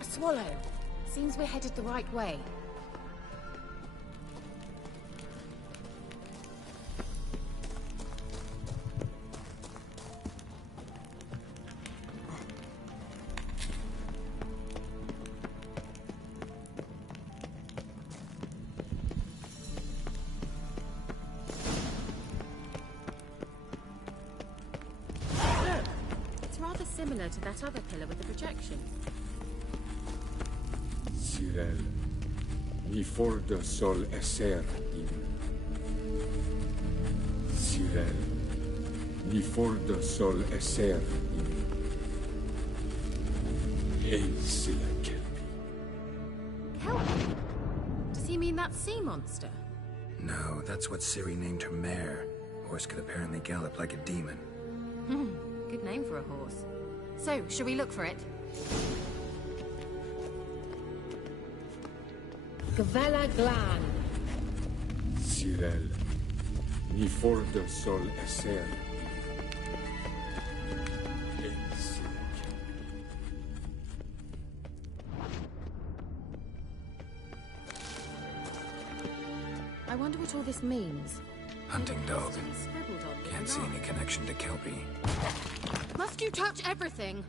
Swallow. Seems we're headed the right way. Look! It's rather similar to that other pillar with the projection. Cyril, ni for de sol esser in. Cyril, ni for de sol esser in. Eis la Kelpie. Kelpie? Does he mean that sea monster? No, that's what Ciri named her mare. Horse could apparently gallop like a demon. Good name for a horse. So, shall we look for it? Gavella Glan. Cyril, ni for de sol esser. Eis la Kelpie. I wonder what all this means. Hunting dog. Scribbled on the Can't see alarm. any connection to Kelpie. Must you touch everything?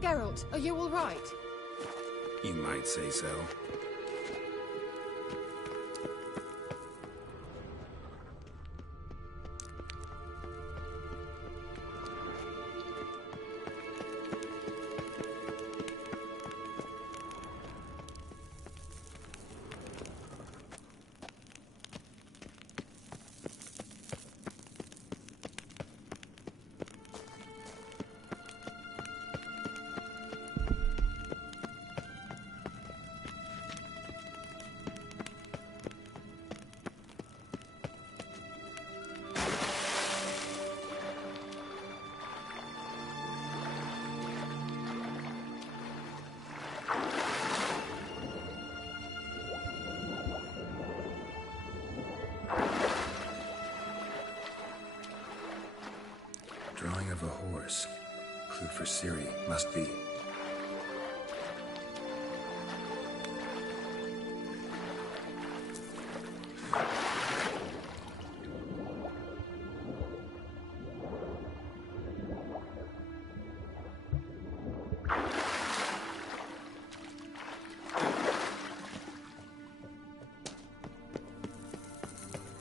Geralt, are you all right? You might say so. Drawing of a horse. Clue for Ciri. Must be.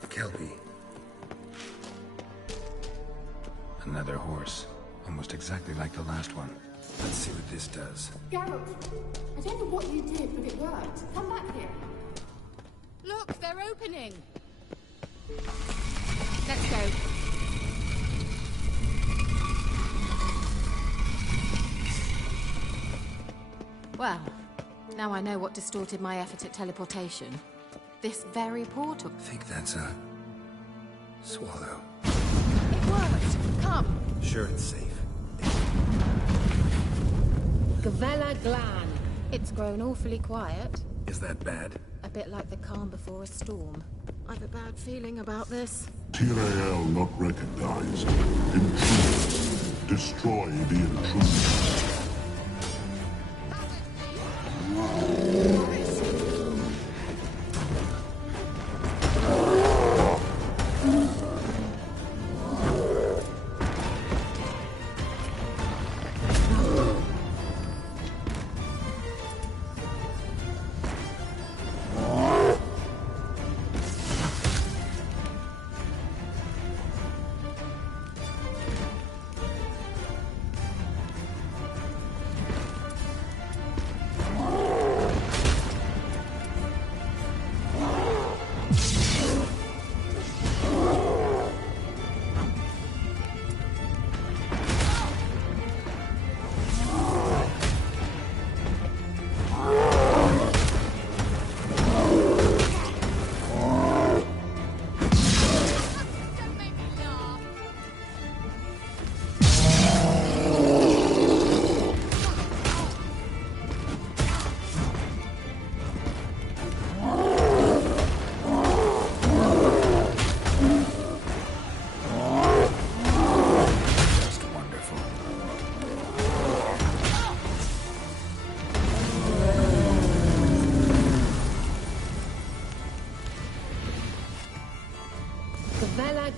Kelpie. Another horse. Almost exactly like the last one. Let's see what this does. Geralt, I don't know what you did, but it worked. Come back here. Look, they're opening. Let's go. Well, now I know what distorted my effort at teleportation. This very portal. Think that's a swallow. It worked. Come. Sure it's safe. Vela Glan. It's grown awfully quiet. Is that bad? A bit like the calm before a storm. I've a bad feeling about this. Tyrael not recognized. Intruders. Destroy the intruders.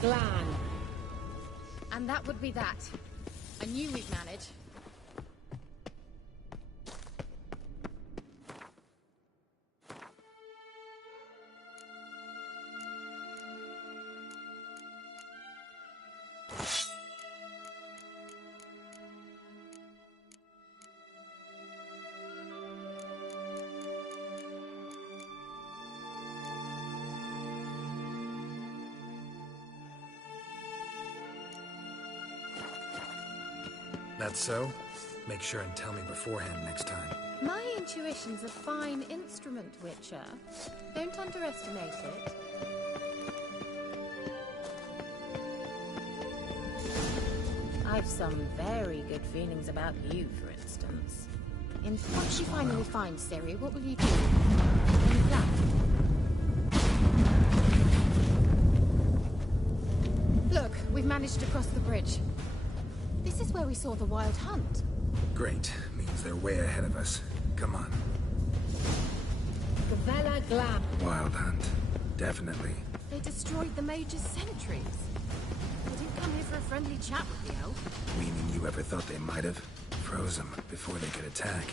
Glan. And that would be that. I knew we'd manage. That's so? Make sure and tell me beforehand next time. My intuition's a fine instrument, Witcher. Don't underestimate it. I've some very good feelings about you, for instance. Once you finally find Ciri, what will you do? Any plan? Look, we've managed to cross the bridge. This is where we saw the Wild Hunt. Great. Means they're way ahead of us. Come on. The Vela Glan. Wild Hunt. Definitely. They destroyed the Mage's sentries. They didn't come here for a friendly chat with the elf. Meaning you ever thought they might have? Froze them before they could attack.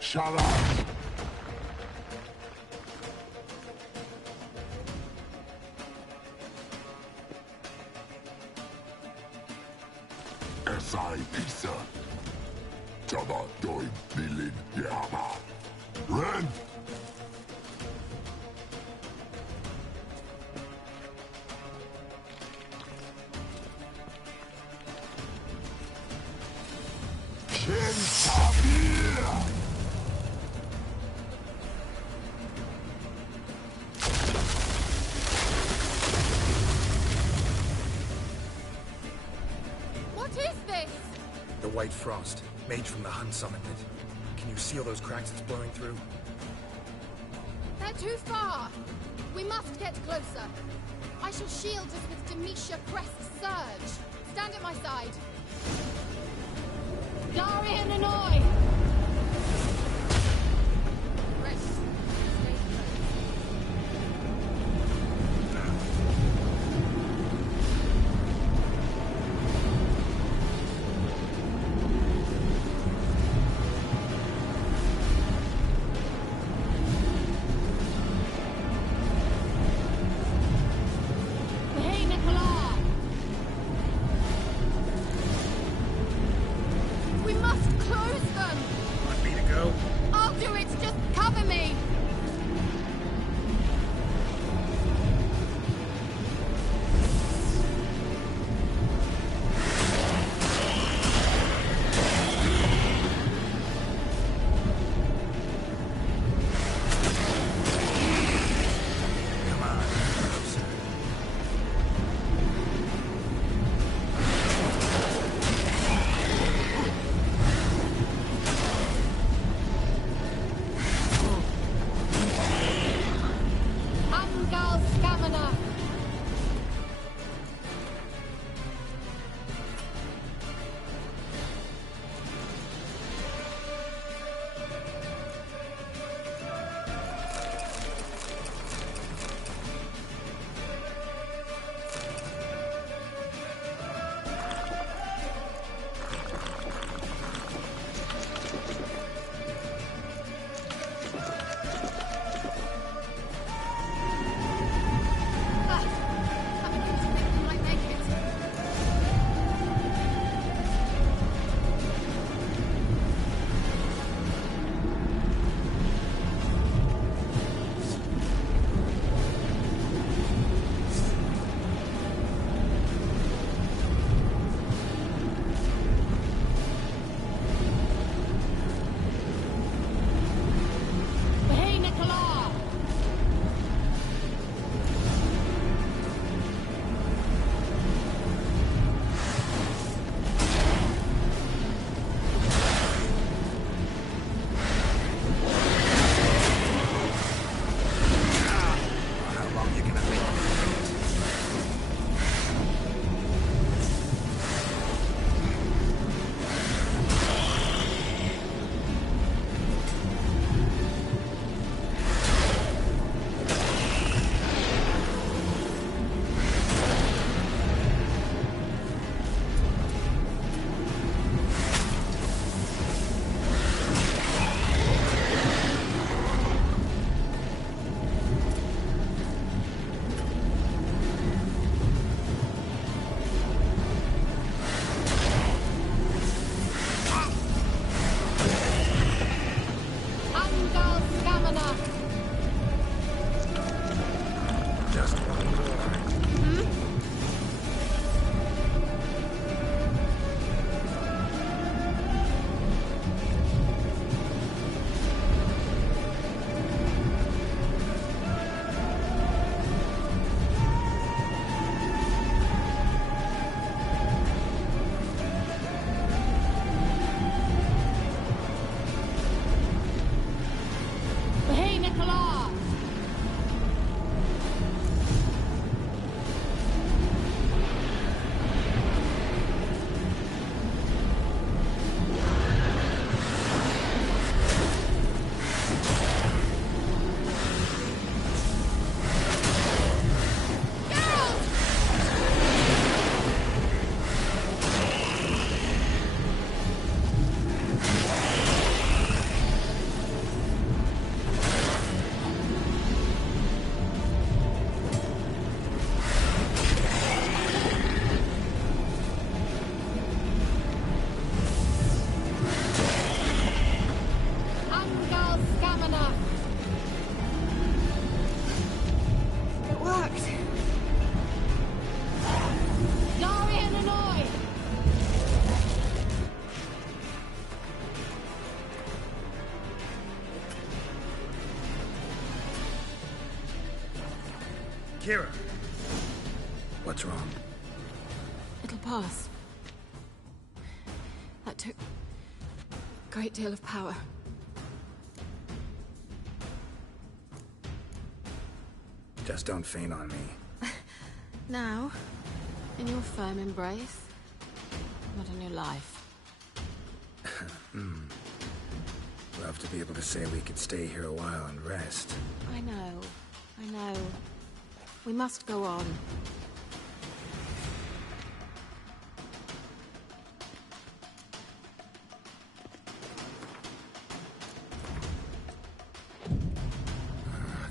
Shut up! S.I. Pisa. Jabba doin bilin yama. Ren! Kentabir! White frost. Mage from the Hunt summoned it. Can you see all those cracks it's blowing through? They're too far! We must get closer. I shall shield us with Demetia Crest's surge. Stand at my side. Darian and Annoy! We must close! Kira! What's wrong? It'll pass. That took a great deal of power. Just don't faint on me. Now, in your firm embrace, not in your life. Love to be able to say we could stay here a while and rest. I know. We must go on.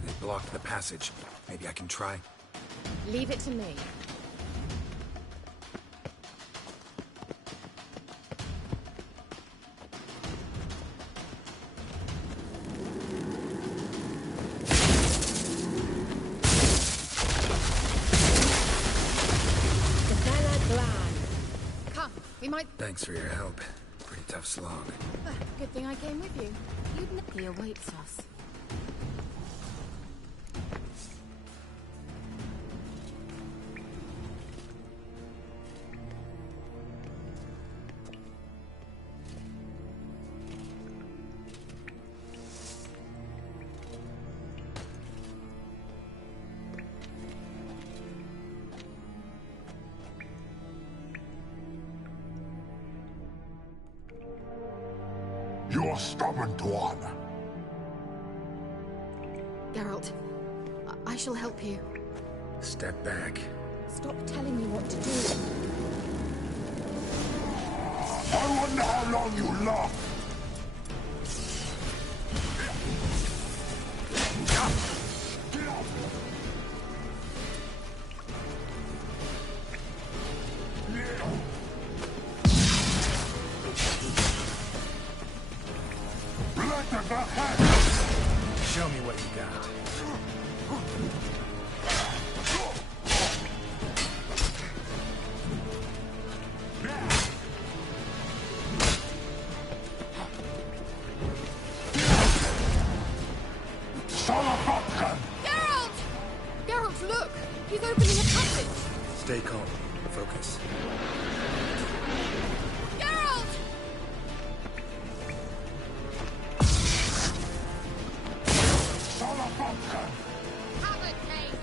They blocked the passage. Maybe I can try. Leave it to me. Come, we might... Thanks for your help. Pretty tough slog. Good thing I came with you. He awaits us. You're stubborn, Tuan. Geralt, I shall help you. Step back. Stop telling me what to do. I wonder how long you last. Show me what you got. Geralt! Geralt, look! He's opening a passage! Stay calm. Focus. Geralt! Have it, mate!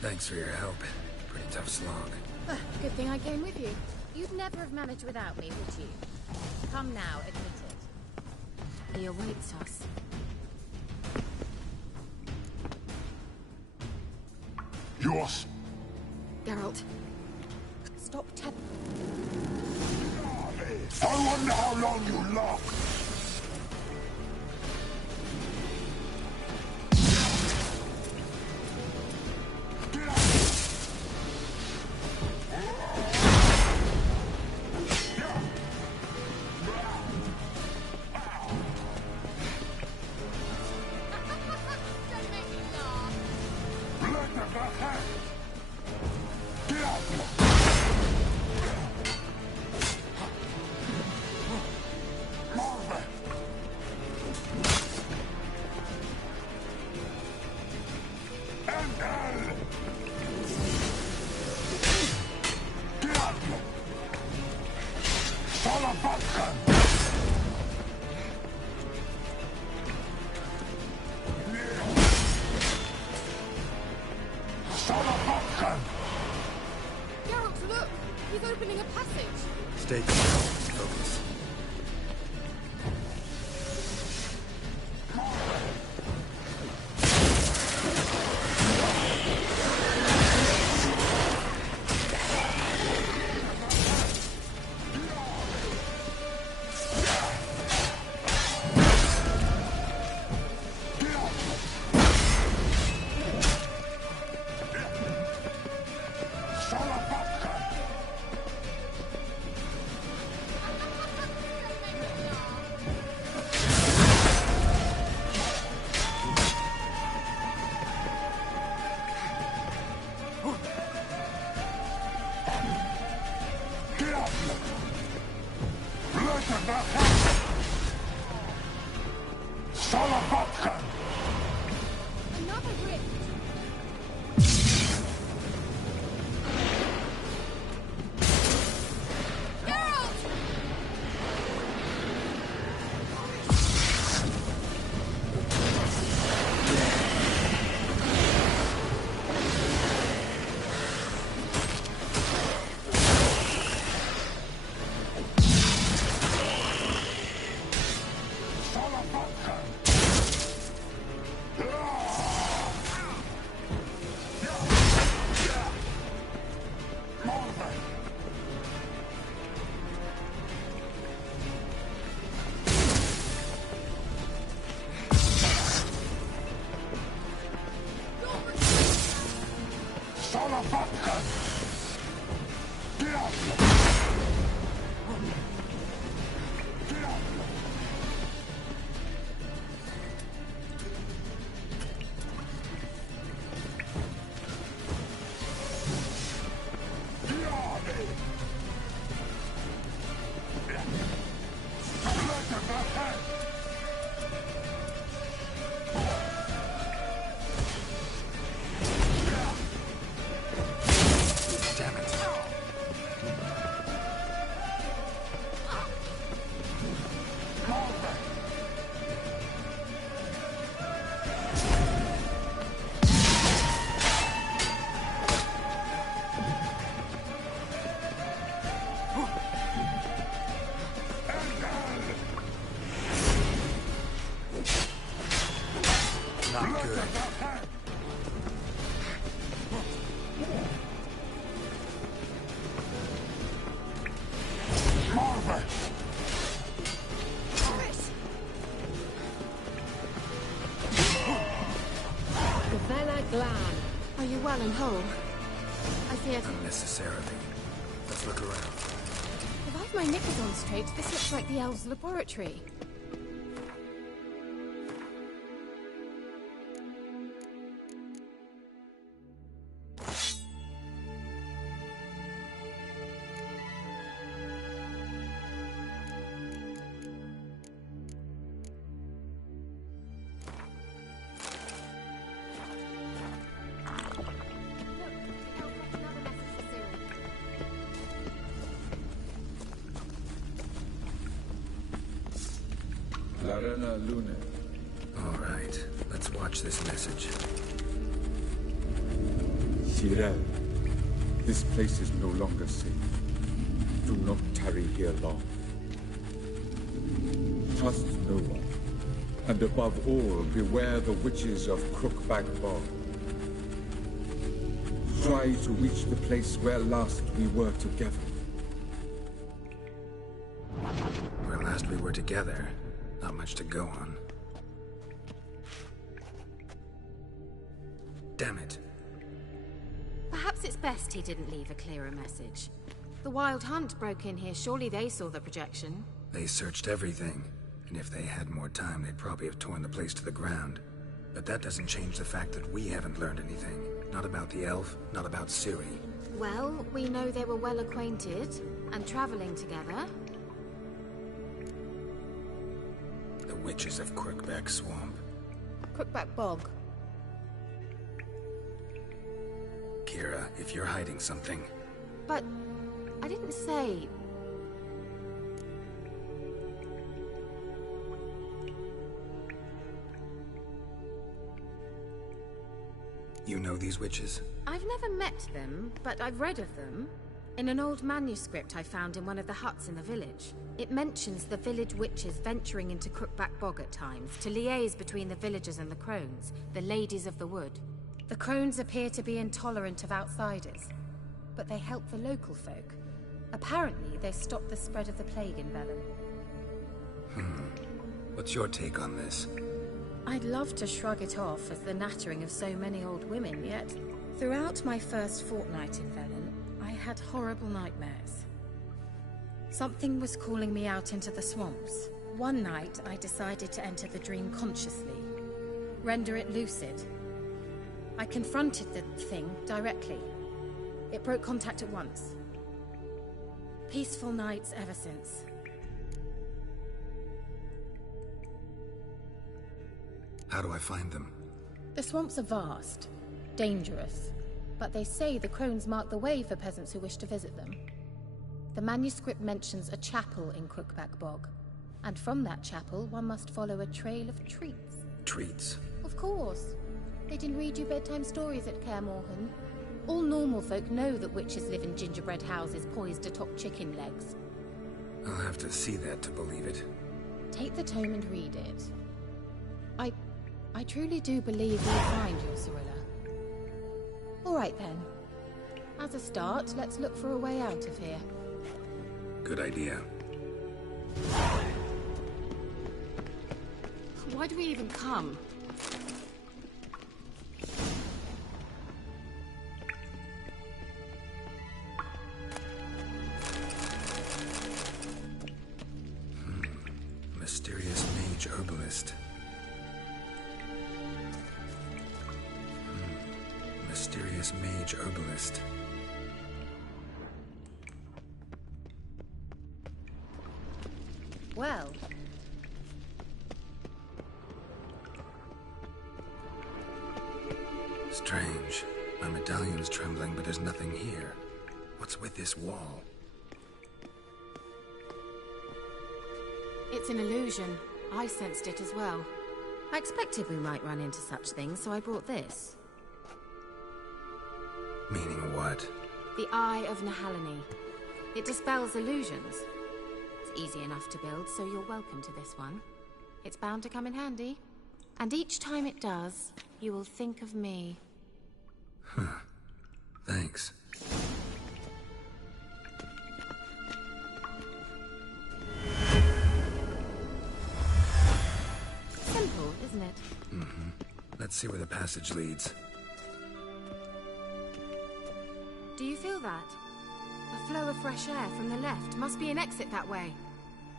Thanks for your help. Pretty tough slog. Good thing I came with you. You'd never have managed without me, would you? Come now, admit it. He awaits us. Yours. Geralt. Stop telling. I wonder how long you last. Geralt, look! He's opening a passage! Stay calm. Focus. Another rift! Are you well and whole? I feared... Unnecessarily. Let's look around. If I've my knickers on straight, this looks like the elves' laboratory. Larena Lune. All right, let's watch this message. Cyril, this place is no longer safe. Do not tarry here long. Trust no one. And above all, beware the witches of Crookback Bog. Try to reach the place where last we were together. Where last we were together? Not much to go on. Damn it. Perhaps it's best he didn't leave a clearer message. The Wild Hunt broke in here. Surely they saw the projection. They searched everything. And if they had more time, they'd probably have torn the place to the ground. But that doesn't change the fact that we haven't learned anything. Not about the elf, not about Ciri. Well, we know they were well acquainted and traveling together. The witches of Crookback Swamp. Crookback Bog. Kira, if you're hiding something... But... I didn't say... You know these witches? I've never met them, but I've read of them. In an old manuscript I found in one of the huts in the village. It mentions the village witches venturing into Crookback Bog at times, to liaise between the villagers and the crones, the ladies of the wood. The crones appear to be intolerant of outsiders, but they help the local folk. Apparently, they stopped the spread of the plague in Velen. What's your take on this? I'd love to shrug it off as the nattering of so many old women, yet throughout my first fortnight in Velen, I had horrible nightmares. Something was calling me out into the swamps. One night, I decided to enter the dream consciously, render it lucid. I confronted the thing directly. It broke contact at once. Peaceful nights ever since. How do I find them? The swamps are vast, dangerous, but they say the crones mark the way for peasants who wish to visit them. The manuscript mentions a chapel in Crookback Bog, and from that chapel one must follow a trail of treats. Treats? Of course. They didn't read you bedtime stories at Kaer Morhen. All normal folk know that witches live in gingerbread houses poised atop chicken legs. I'll have to see that to believe it. Take the tome and read it. I truly do believe you'll find your Cirilla. All right then. As a start, let's look for a way out of here. Good idea. Why do we even come? Mysterious mage herbalist. Mysterious mage herbalist. Well. Strange. My medallion's trembling, but there's nothing here. What's with this wall? It's an illusion. I sensed it as well. I expected we might run into such things, so I brought this. Meaning what? The Eye of Nehaleni. It dispels illusions. It's easy enough to build, so you're welcome to this one. It's bound to come in handy. And each time it does, you will think of me. Huh. Thanks. Simple, isn't it? Mm-hmm. Let's see where the passage leads. Do you feel that? A flow of fresh air from the left. Must be an exit that way.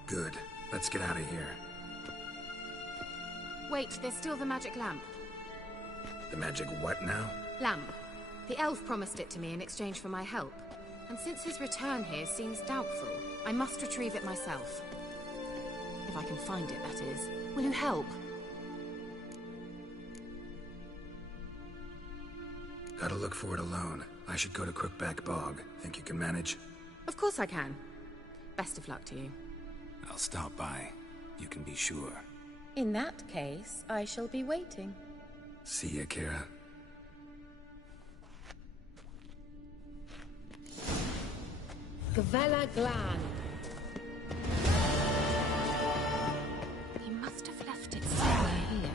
Good. Let's get out of here. Wait, there's still the magic lamp. The magic what now? Lamp. The elf promised it to me in exchange for my help. And since his return here seems doubtful, I must retrieve it myself. If I can find it, that is. Will you help? Gotta look for it alone. I should go to Crookback Bog. Think you can manage? Of course I can. Best of luck to you. I'll stop by. You can be sure. In that case, I shall be waiting. See ya, Kira. Gavella Glan. He must have left it somewhere here.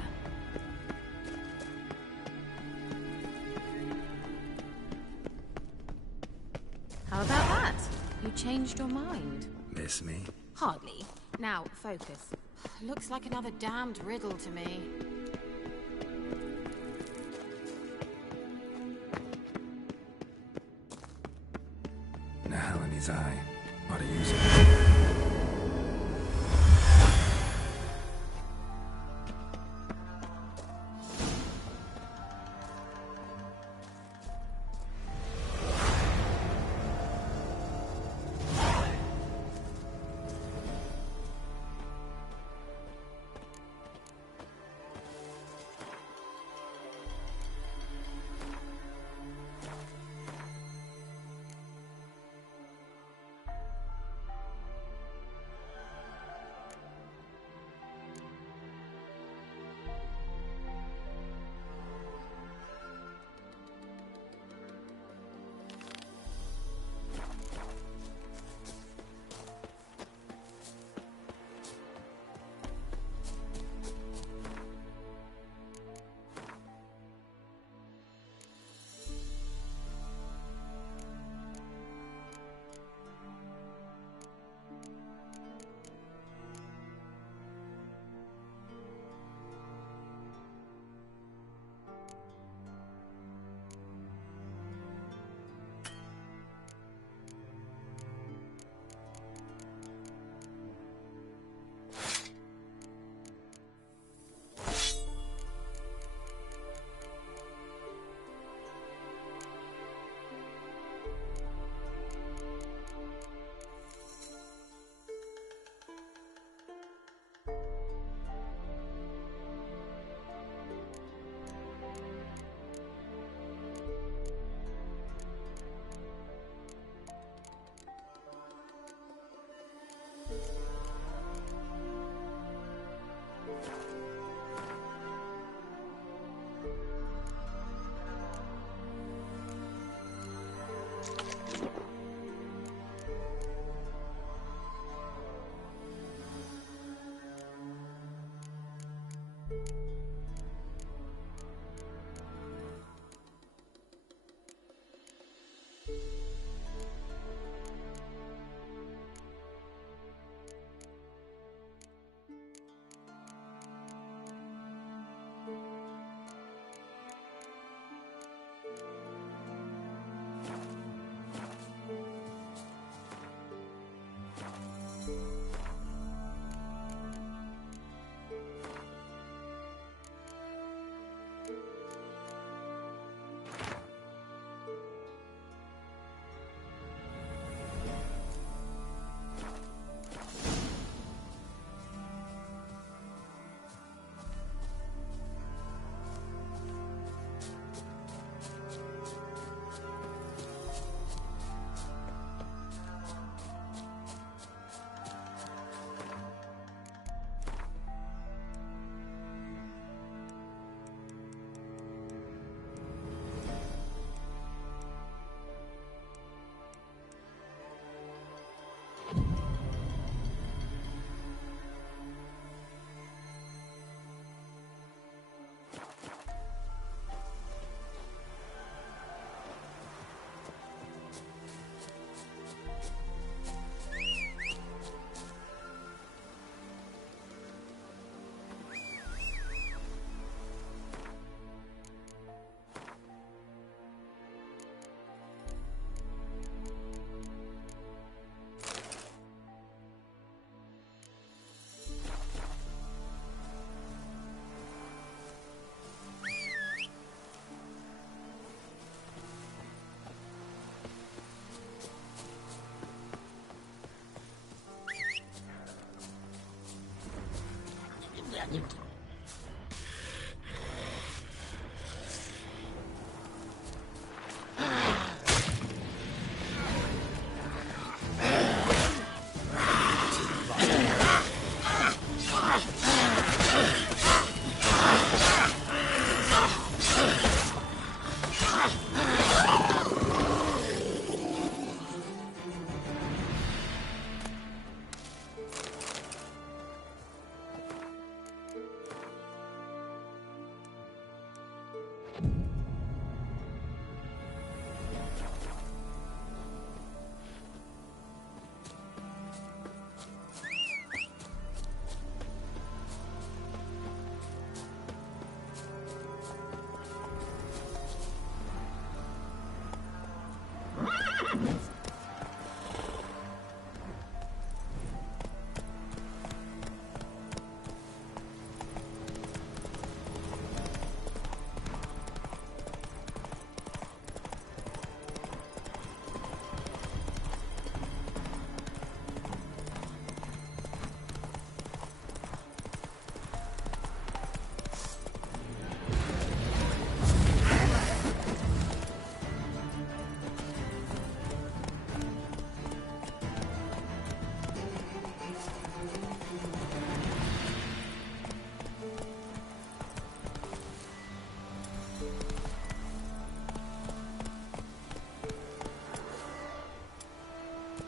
How about that? You changed your mind. Miss me? Hardly. Now, focus. Looks like another damned riddle to me. Nehaleni's eye. Ought to use it.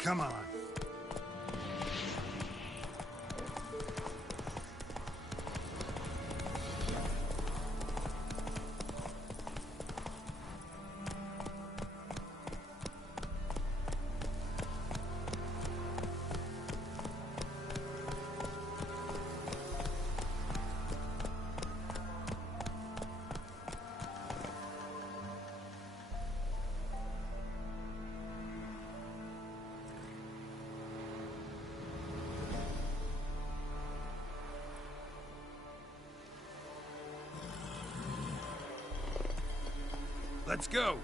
Come on. Let's go.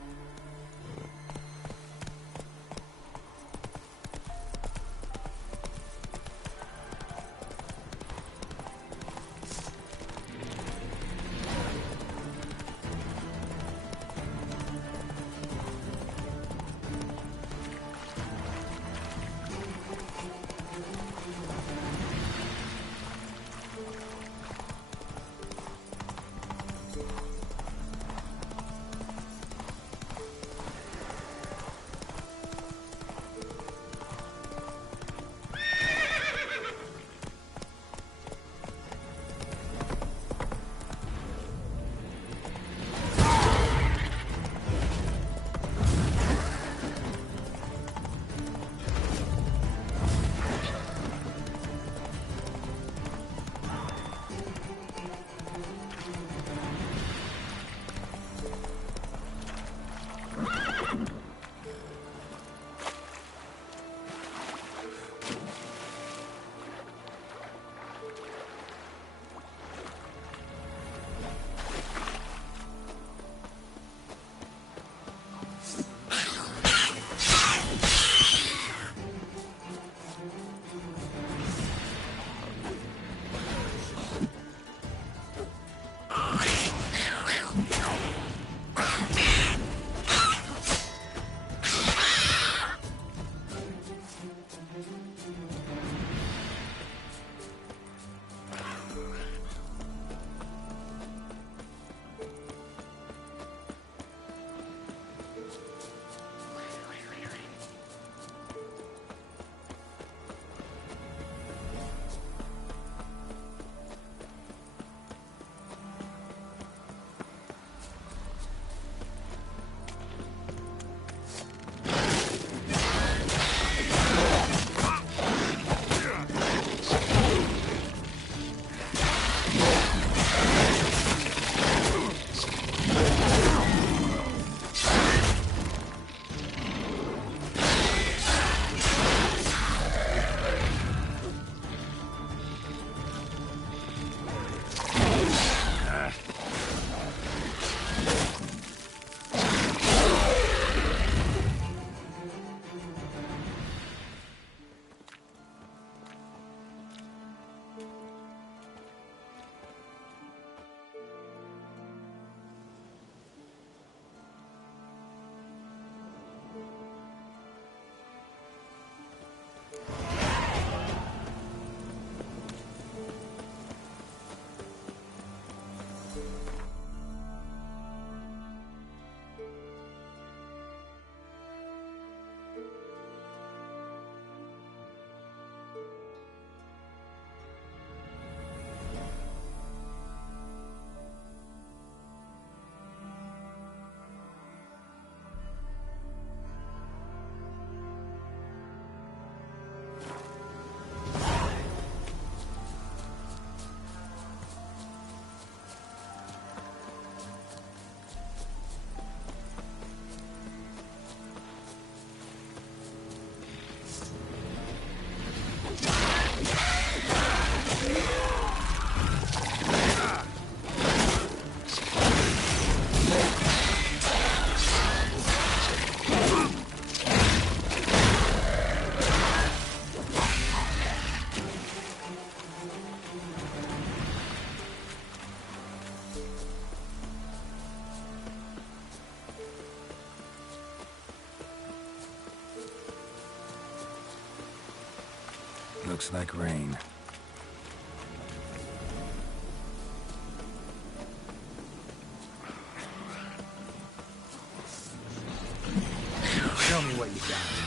looks like rain. Show me what you got.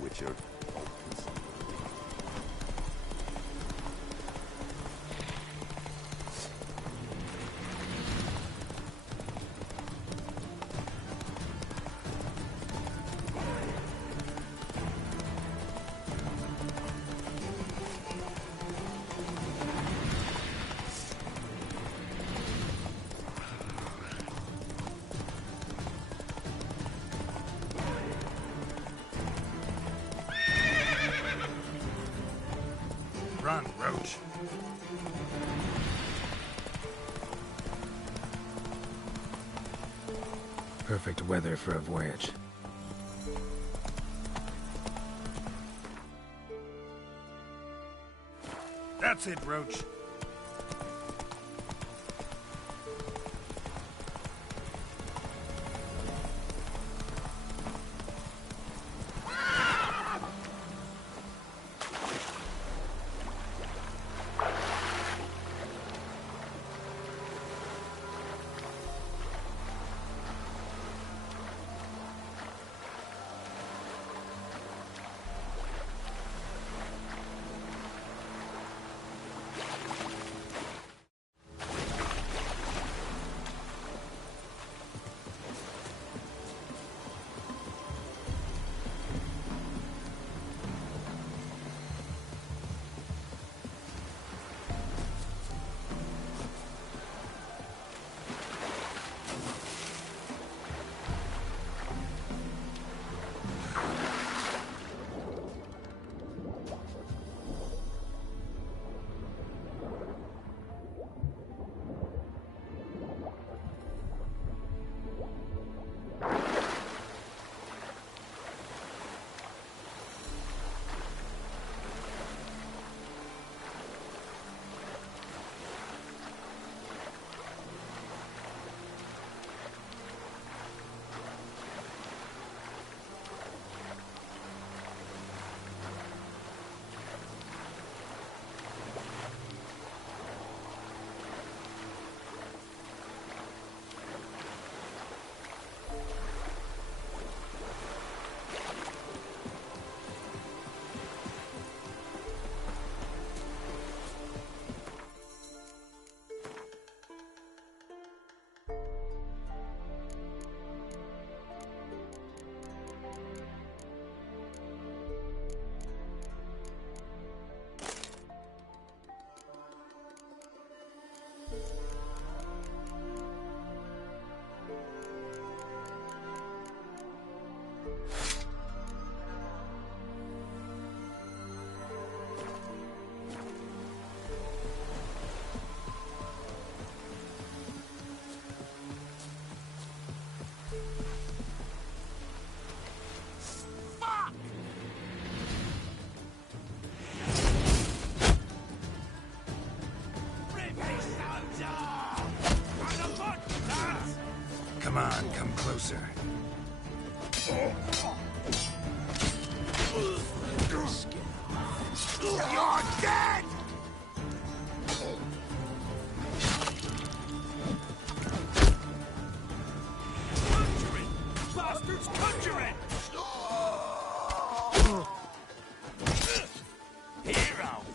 Witcher. Run, Roach. Perfect weather for a voyage. That's it, Roach. Come on, come closer. You're dead! Conjuring! Bastards conjuring! Heroes!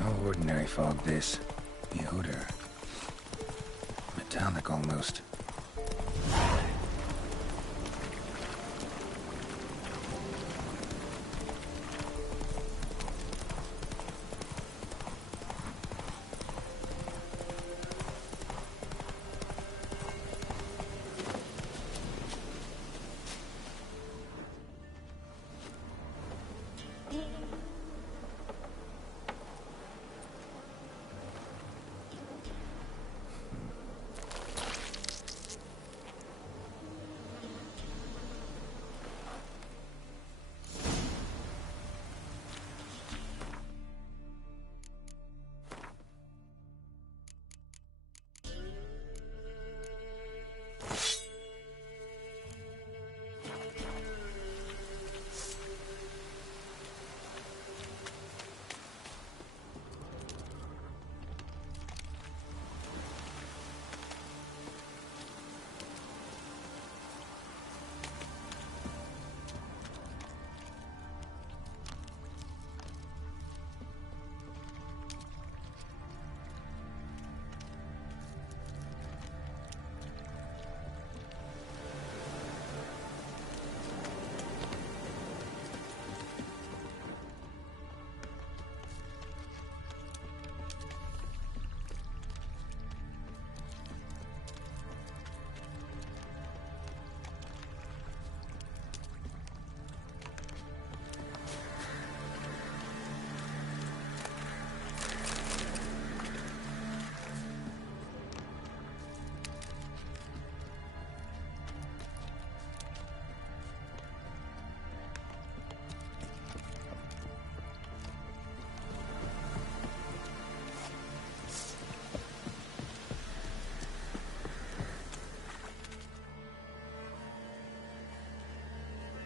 No ordinary fog, this. The odor. Metallic almost.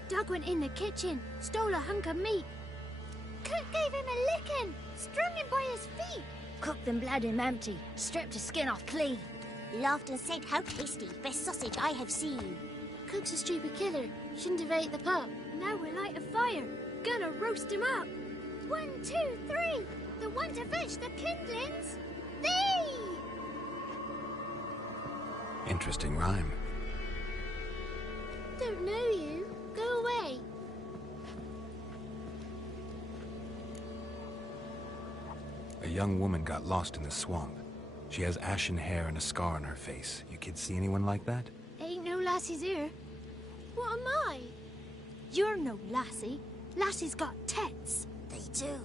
Doug went in the kitchen, stole a hunk of meat. Cook gave him a licking, strung him by his feet. Cooked and bled him empty, stripped his skin off clean. Laughed and said, "How tasty, best sausage I have seen." Cook's a stupid killer, shouldn't have ate the pup. Now we'll light a fire, gonna roast him up. 1, 2, 3, the one to fetch the kindlings. Thee! Interesting rhyme. Don't know you. Go away. A young woman got lost in the swamp. She has ashen hair and a scar on her face. You kids see anyone like that? Ain't no lassies here. What am I? You're no lassie. Lassies got tets. They do.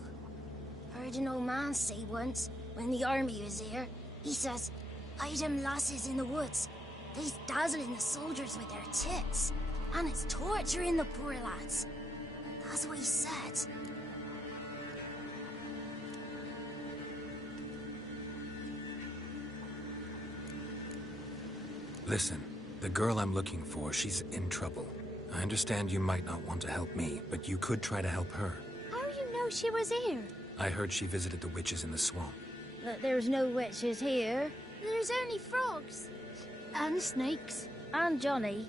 Heard an old man say once, when the army was here, he says, "I them lasses in the woods. They's dazzling the soldiers with their tits, and it's torturing the poor lads." That's what he said. Listen, the girl I'm looking for, she's in trouble. I understand you might not want to help me, but you could try to help her. How you know she was here? I heard she visited the witches in the swamp. But there's no witches here. There's only frogs. And snakes. And Johnny.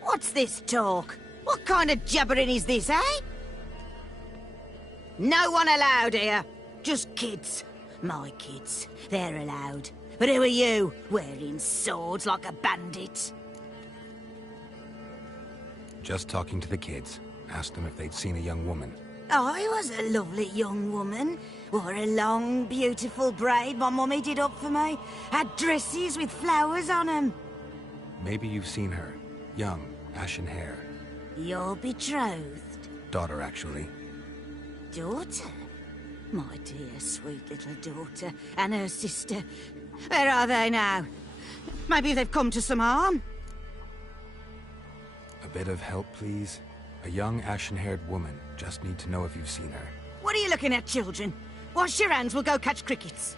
What's this talk? What kind of jabbering is this, eh? No one allowed here. Just kids. My kids. They're allowed. But who are you, wearing swords like a bandit? Just talking to the kids. Asked them if they'd seen a young woman. I was a lovely young woman. Wore a long, beautiful braid my mummy did up for me. Had dresses with flowers on them. Maybe you've seen her. Young, ashen hair. Your betrothed? Daughter, actually. Daughter? My dear, sweet little daughter. And her sister. Where are they now? Maybe they've come to some harm? A bit of help, please? A young, ashen-haired woman. Just need to know if you've seen her. What are you looking at, children? Wash your hands, we'll go catch crickets.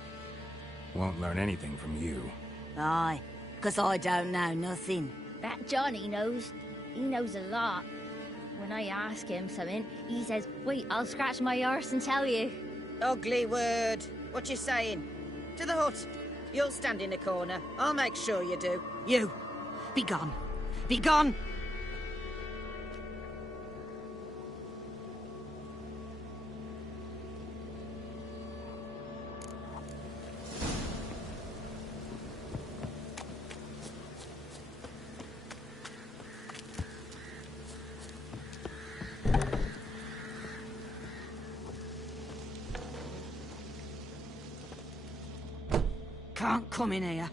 Won't learn anything from you. Aye, 'cause I don't know nothing. That Johnny knows. He knows a lot. When I ask him something, he says, "Wait, I'll scratch my arse and tell you." Ugly word. What you saying? To the hut. You'll stand in the corner. I'll make sure you do. You. Be gone. Be gone! Can't come in here.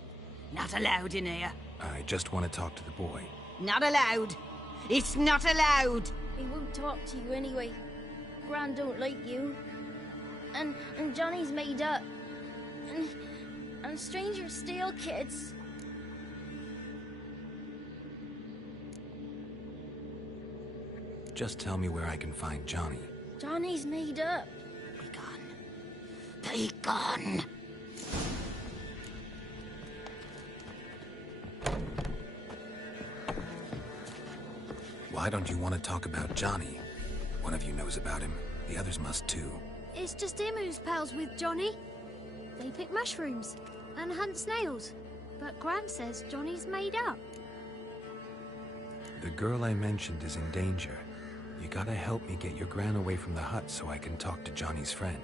Not allowed in here. I just want to talk to the boy. Not allowed. It's not allowed. He won't talk to you anyway. Gran don't like you. And Johnny's made up. And strangers steal kids. Just tell me where I can find Johnny. Johnny's made up. Be gone. Why don't you want to talk about Johnny? One of you knows about him. The others must too. It's just him who's pals with Johnny. They pick mushrooms and hunt snails. But Gran says Johnny's made up. The girl I mentioned is in danger. You gotta help me get your Gran away from the hut so I can talk to Johnny's friend.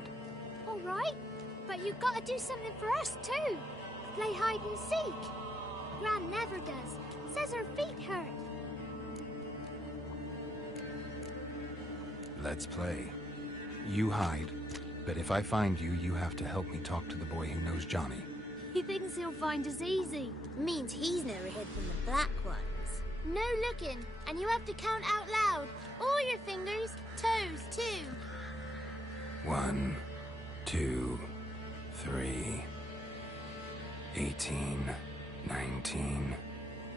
All right, but you've got to do something for us too. Play hide and seek. Gran never does. Says her feet hurt. Let's play. You hide, but if I find you, you have to help me talk to the boy who knows Johnny. He thinks he'll find us easy. Means he's never hid from the black ones. No looking, and you have to count out loud. All your fingers, toes too. 1, 2, 3, 18, 19,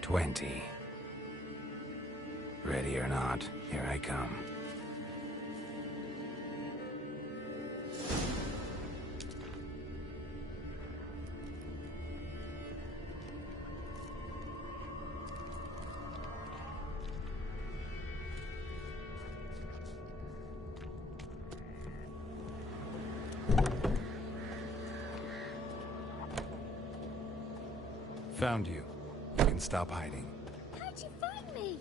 20. Ready or not, here I come. Found you. You can stop hiding. How'd you find me?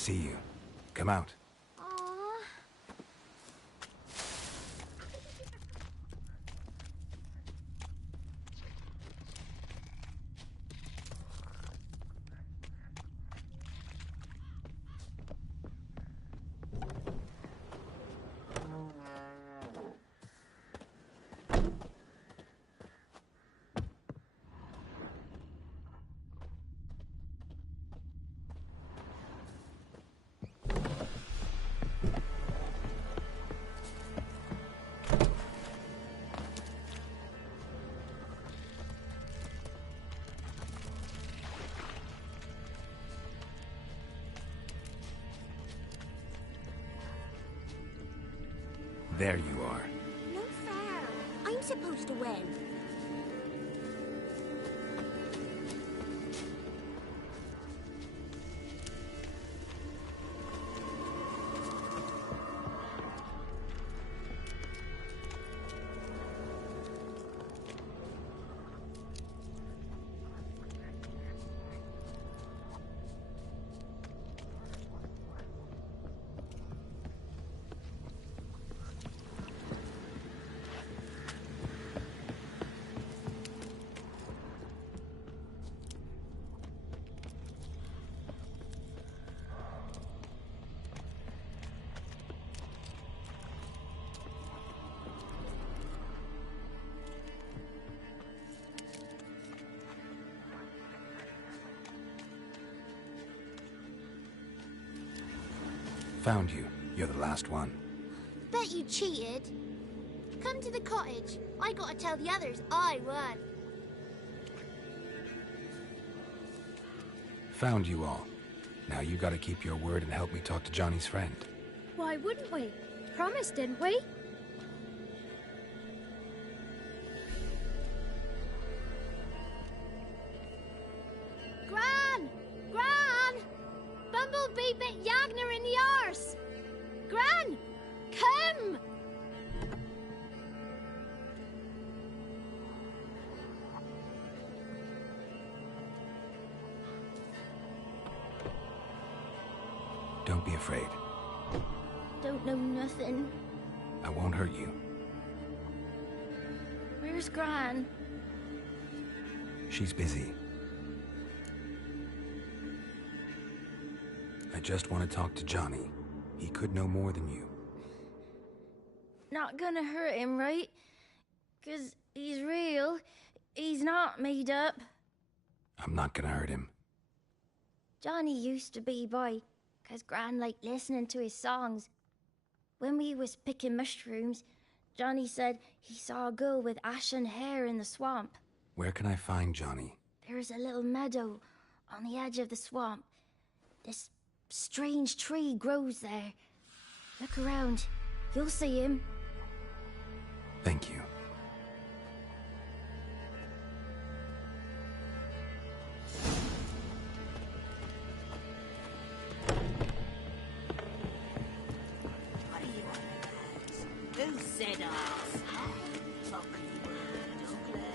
see you. Come out. There you are. No fair. I'm supposed to win. Found you. You're the last one. Bet you cheated. Come to the cottage. I gotta tell the others I won. Found you all. Now you gotta keep your word and help me talk to Johnny's friend. Why wouldn't we? Promised, didn't we? Gran! Gran! Bumblebee bit Yagner in the arse! Gran! Come! Don't be afraid. Don't know nothing. I won't hurt you. Where's Gran? She's busy. I just want to talk to Johnny. He could know more than you. Not gonna hurt him, right? 'Cause he's real. He's not made up. I'm not gonna hurt him. Johnny used to be by, 'cause Gran liked listening to his songs. When we was picking mushrooms, Johnny said he saw a girl with ashen hair in the swamp. Where can I find Johnny? There's a little meadow on the edge of the swamp. This strange tree grows there. Look around. You'll see him. Thank you. What are you on about? Who said ours? Ugly word, ugly.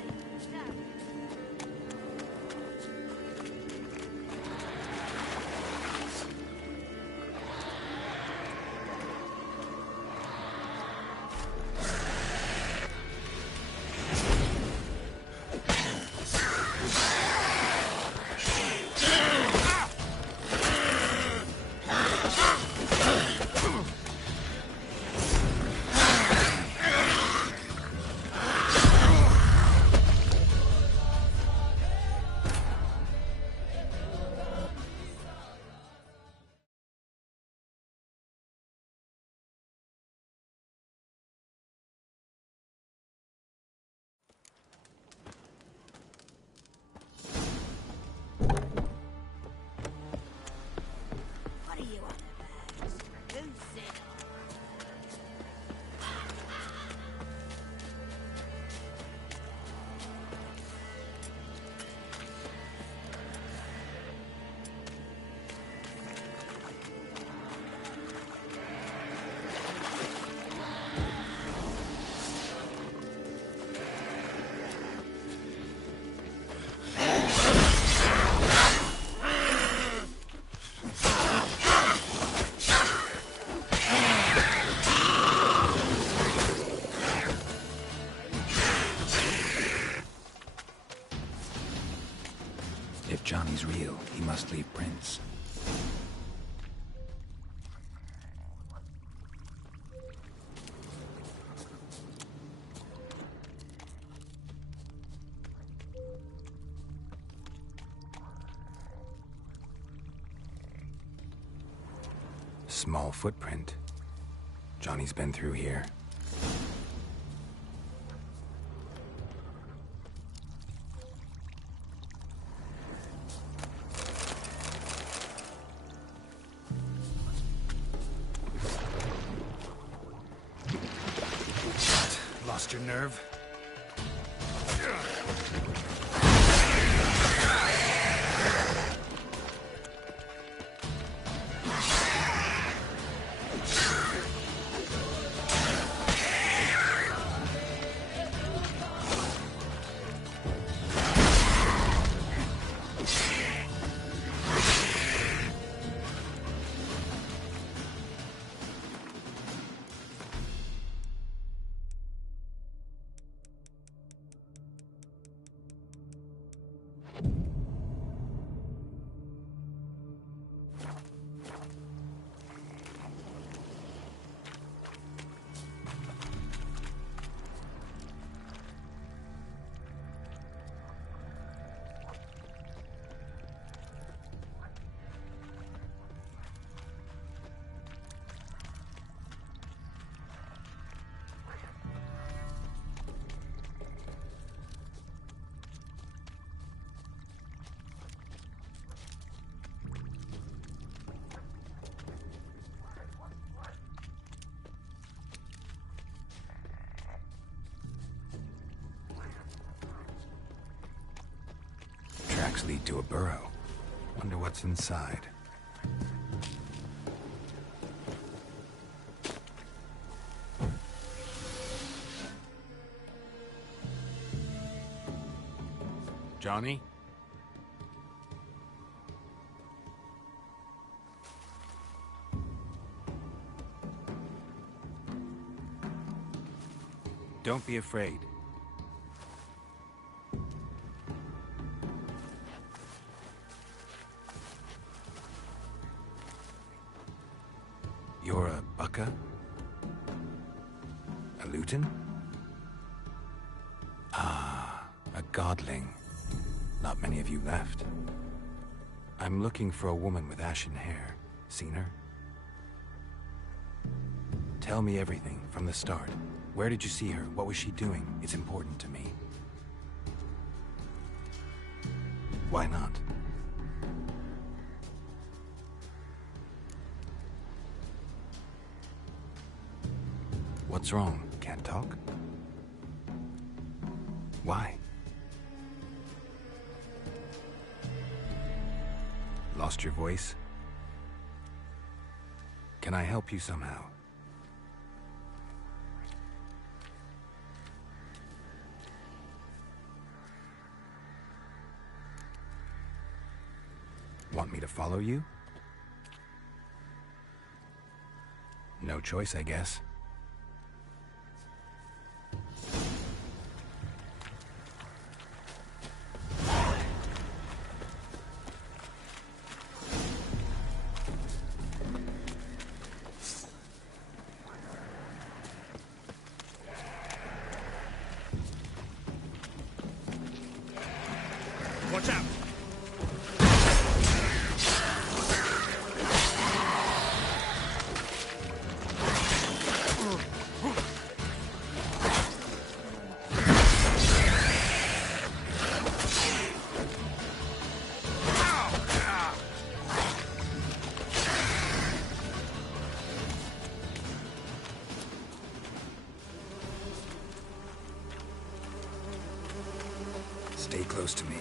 Johnny's real, he must leave prints. Small footprint. Johnny's been through here. Lost your nerve? Tracks lead to a burrow. Wonder what's inside. Johnny? Don't be afraid. You're a Bucca? A Luton? Ah, a godling. Not many of you left. I'm looking for a woman with ashen hair. Seen her? Tell me everything from the start. Where did you see her? What was she doing? It's important to me. Why not? What's wrong? Can't talk? Why? Lost your voice? Can I help you somehow? Want me to follow you? No choice, I guess. Watch out! Stay close to me.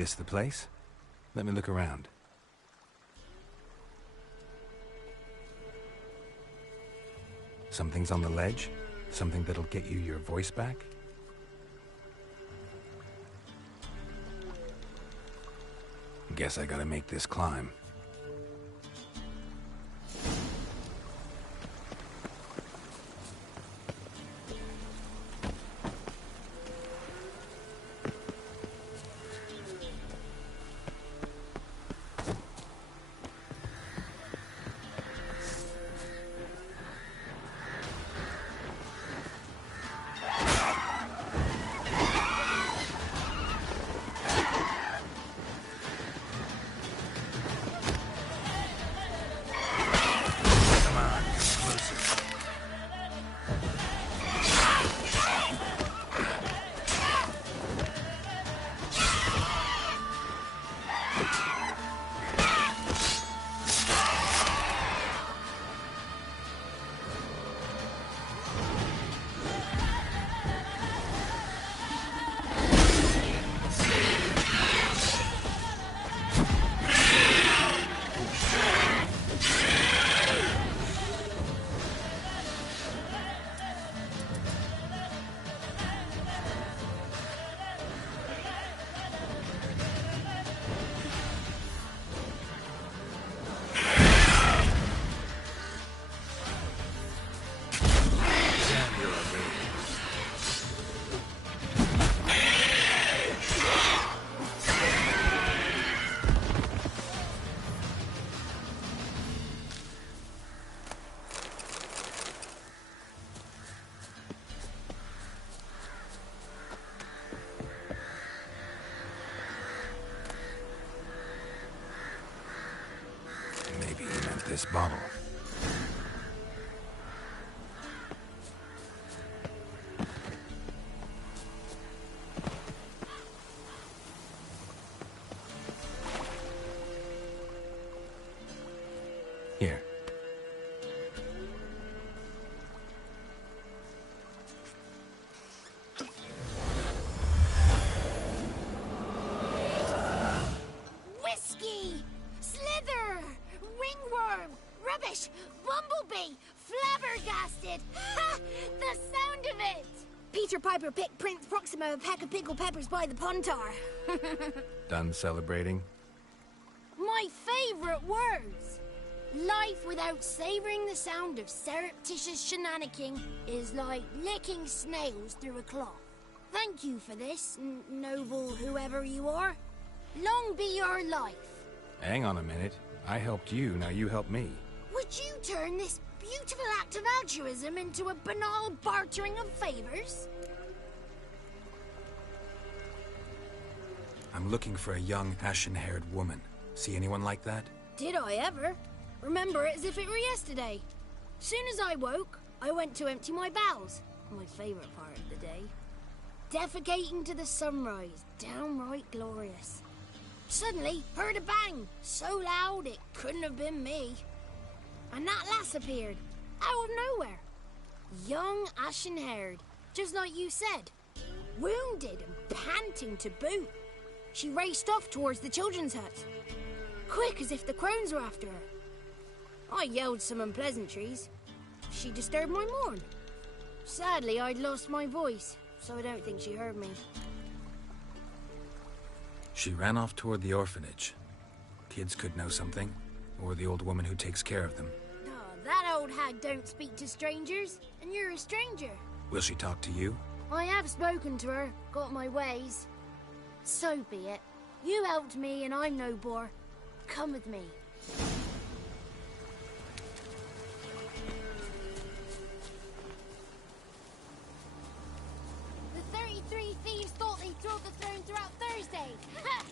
This the place? Let me look around. Something's on the ledge? Something that'll get you your voice back? Guess I gotta make this climb. This bottle. Here. Whiskey! Slither! Ringworm! Rubbish! Bumblebee! Flabbergasted! Ha! The sound of it! Peter Piper picked Prince Proxima a pack of pickled peppers by the Pontar. Done celebrating? My favorite words! Life without savoring the sound of surreptitious shenanigans is like licking snails through a cloth. Thank you for this, noble whoever you are. Long be your life. Hang on a minute. I helped you, now you help me. Would you turn this beautiful act of altruism into a banal bartering of favors? I'm looking for a young, ashen-haired woman. See anyone like that? Did I ever? Remember it as if it were yesterday. Soon as I woke, I went to empty my bowels. My favorite part of the day. Defecating to the sunrise, downright glorious. Suddenly, heard a bang, so loud it couldn't have been me. And that lass appeared, out of nowhere. Young, ashen-haired, just like you said. Wounded and panting to boot. She raced off towards the children's hut. Quick as if the crones were after her. I yelled some unpleasantries. She disturbed my morn. Sadly, I'd lost my voice, so I don't think she heard me. She ran off toward the orphanage. Kids could know something, or the old woman who takes care of them. Oh, that old hag don't speak to strangers, and you're a stranger. Will she talk to you? I have spoken to her, got my ways. So be it. You helped me, and I'm no bore. Come with me. The 33 thieves thought they'd throw the throne throughout Thursday. Ha!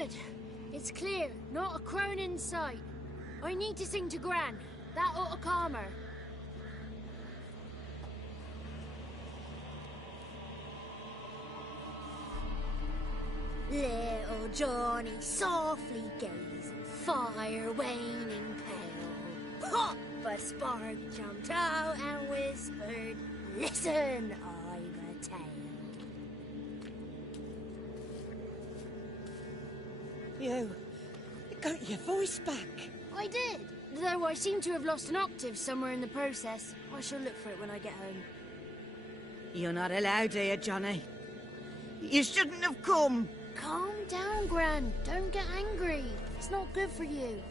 Good. It's clear. Not a crone in sight. I need to sing to Gran. That ought to calm her. Little Johnny softly gazed, fire waning pale. Pop! A spark jumped out and whispered, "Listen, I've a tale." You got your voice back. I did, though I seem to have lost an octave somewhere in the process. I shall look for it when I get home. You're not allowed here, Johnny. You shouldn't have come. Calm down, Gran. Don't get angry. It's not good for you.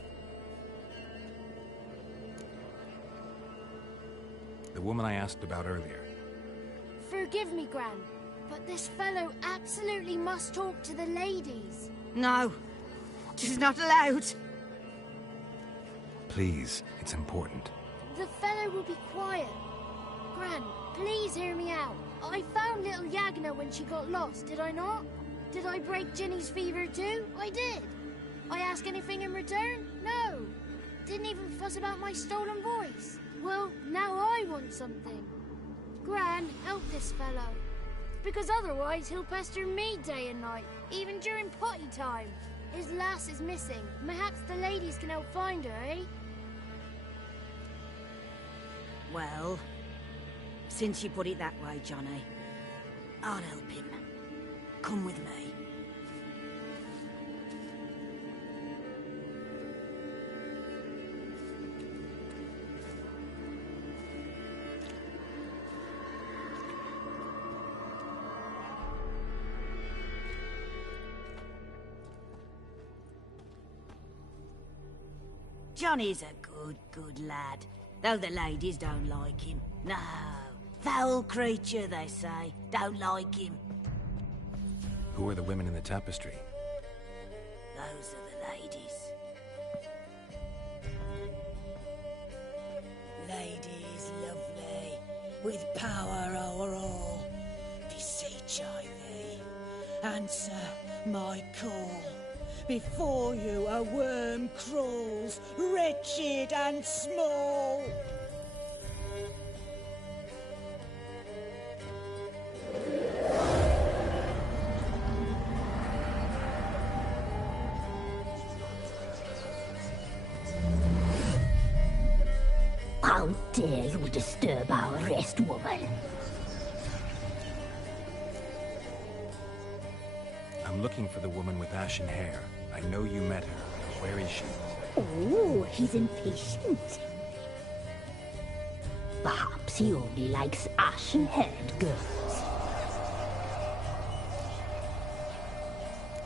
The woman I asked about earlier. Forgive me, Gran, but this fellow absolutely must talk to the ladies. No, she's not allowed. Please, it's important. The fellow will be quiet. Gran, please hear me out. I found little Yagna when she got lost, did I not? Did I break Ginny's fever too? I did. I ask anything in return? No. Didn't even fuss about my stolen voice. Well, now I want something. Gran, help this fellow. Because otherwise he'll pester me day and night, even during potty time. His lass is missing. Perhaps the ladies can help find her, eh? Well, since you put it that way, Johnny, I'll help him. Come with me. Johnny's a good lad, though the ladies don't like him. No, foul creature, they say. Don't like him. Who are the women in the tapestry? Those are the ladies. Ladies lovely, with power o'er all. Beseech I thee, answer my call. Before you a worm crawls, wretched and small. How dare you disturb our rest, woman? I'm looking for the woman with ashen hair. I know you met her. Where is she? Oh, he's impatient. Perhaps he only likes ashen-haired girls.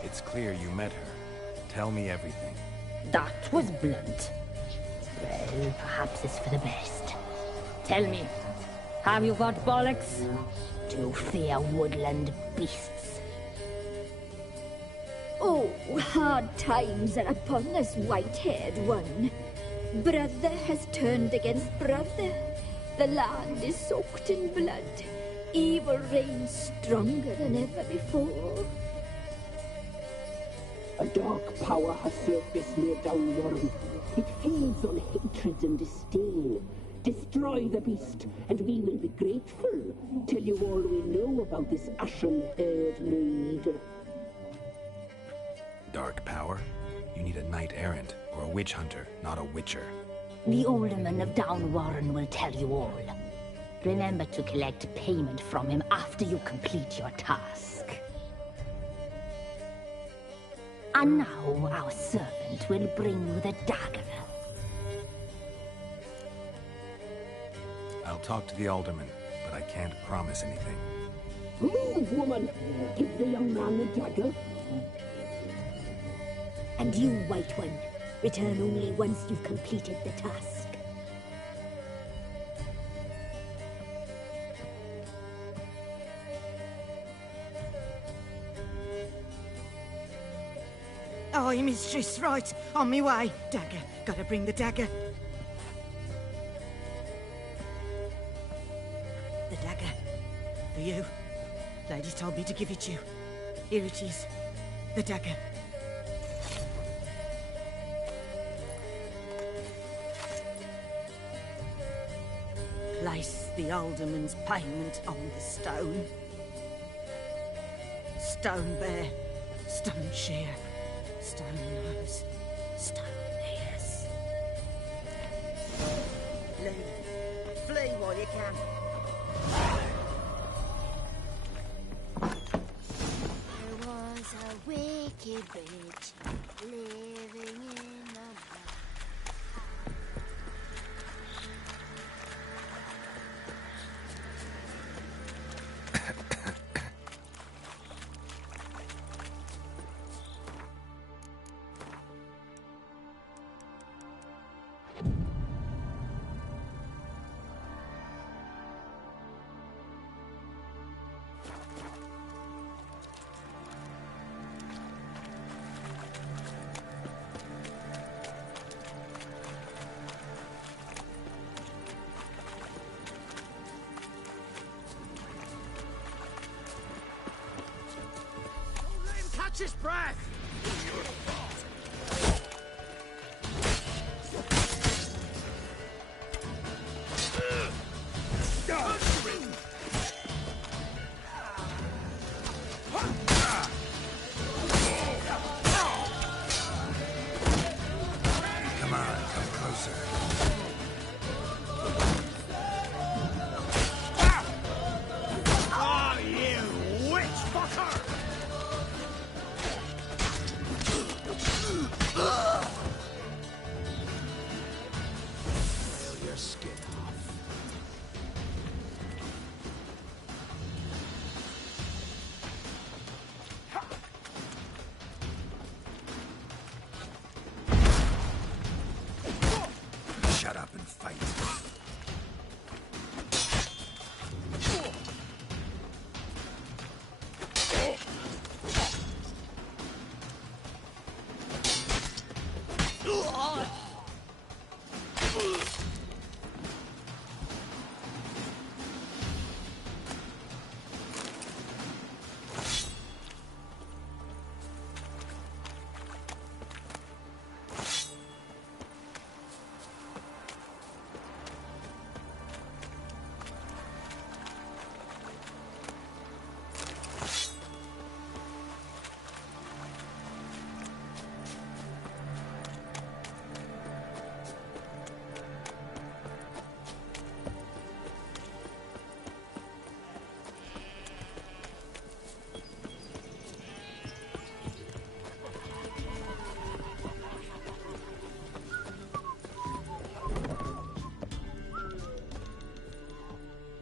It's clear you met her. Tell me everything. That was blunt. Well, perhaps it's for the best. Tell me, have you got bollocks? Do you fear woodland beasts? Oh, hard times are upon this white-haired one. Brother has turned against brother. The land is soaked in blood. Evil reigns stronger than ever before. A dark power has surfaced near Downwarren. It feeds on hatred and disdain. Destroy the beast, and we will be grateful. Tell you all we know about this ashen-haired maid. Dark power? You need a knight-errant, or a witch hunter, not a witcher. The alderman of Downwarren will tell you all. Remember to collect payment from him after you complete your task. And now our servant will bring you the dagger. I'll talk to the alderman, but I can't promise anything. Move, woman! Give the young man the dagger. And you, White One, return only once you've completed the task. Aye, mistress, right. On me way. Dagger. Gotta bring the dagger. The dagger. For you. Lady told me to give it you. Here it is. The dagger. place the alderman's payment on the stone. Stone bear, stone shear, stone nose, stone ears. Flee. Flee while you can. There was a wicked witch living in the night. Catch his breath! Come on, come closer. Ah, you witch fucker! Peel your skin off. Shut up and fight.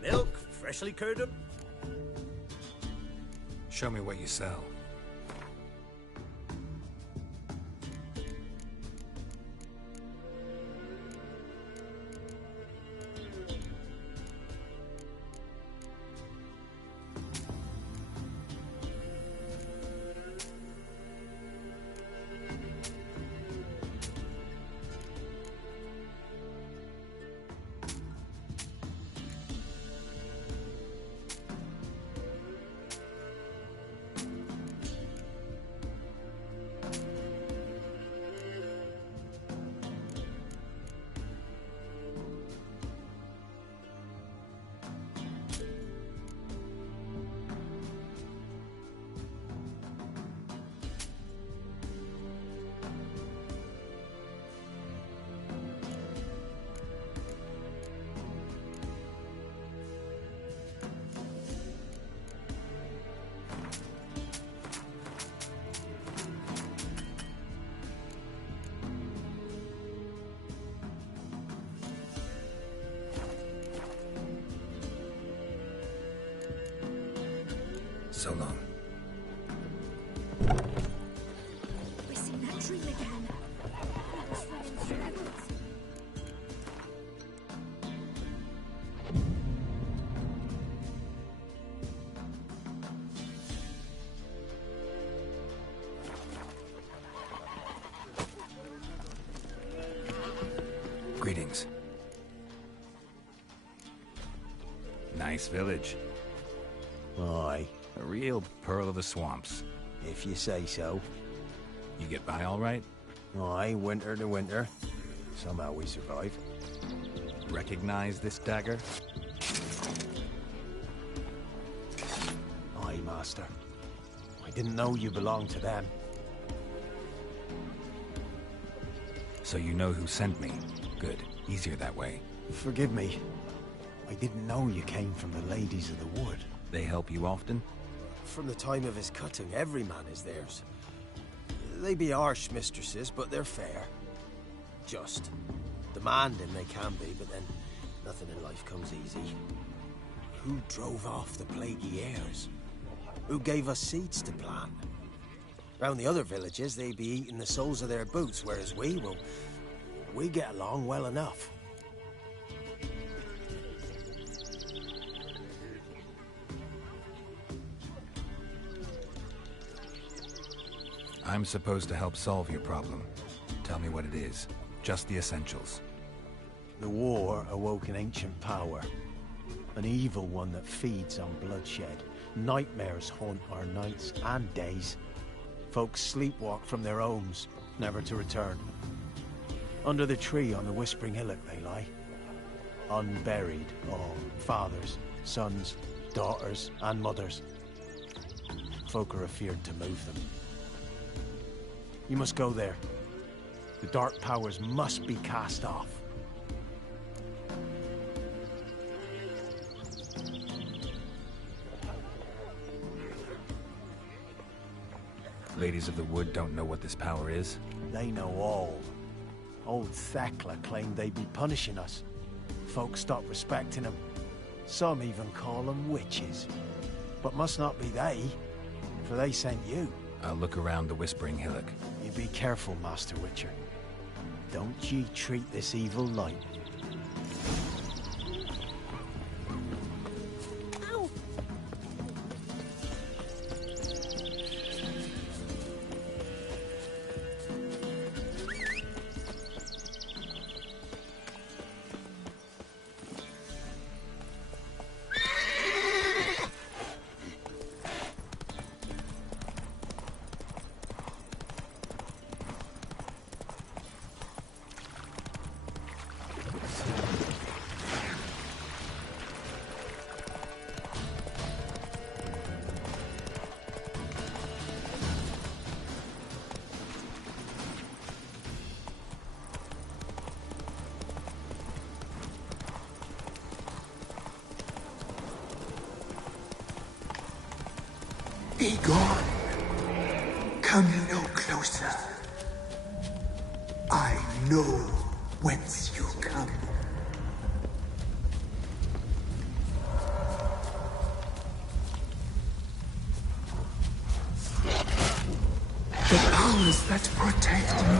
Milk, freshly curded. Show me what you sell. So long. We're seeing that dream again. It was running through the woods. Greetings. Nice village. Aye. A real pearl of the swamps. If you say so. You get by all right? Aye, winter to winter. Somehow we survive. Recognize this dagger? Master. I didn't know you belonged to them. So you know who sent me. Good. Easier that way. Forgive me. I didn't know you came from the Ladies of the Wood. They help you often? From the time of his cutting, every man is theirs. They be harsh mistresses, but they're fair. Just. Demanding they can be, but then nothing in life comes easy. Who drove off the plaguey heirs? Who gave us seeds to plant? Round the other villages, they be eating the soles of their boots, whereas we get along well enough. I'm supposed to help solve your problem. Tell me what it is. Just the essentials. The war awoke an ancient power. An evil one that feeds on bloodshed. Nightmares haunt our nights and days. Folks sleepwalk from their homes, never to return. Under the tree on the Whispering Hillock they lie. Unburied, all fathers, sons, daughters, and mothers. Folk are afeard to move them. You must go there. The dark powers must be cast off. Ladies of the Wood don't know what this power is? They know all. Old Thekla claimed they'd be punishing us. Folk stopped respecting them. Some even call them witches. But must not be they, for they sent you. I'll look around the Whispering Hillock. You be careful, Master Witcher. Don't ye treat this evil light. Be gone. Come no closer. I know whence you come. The powers that protect me,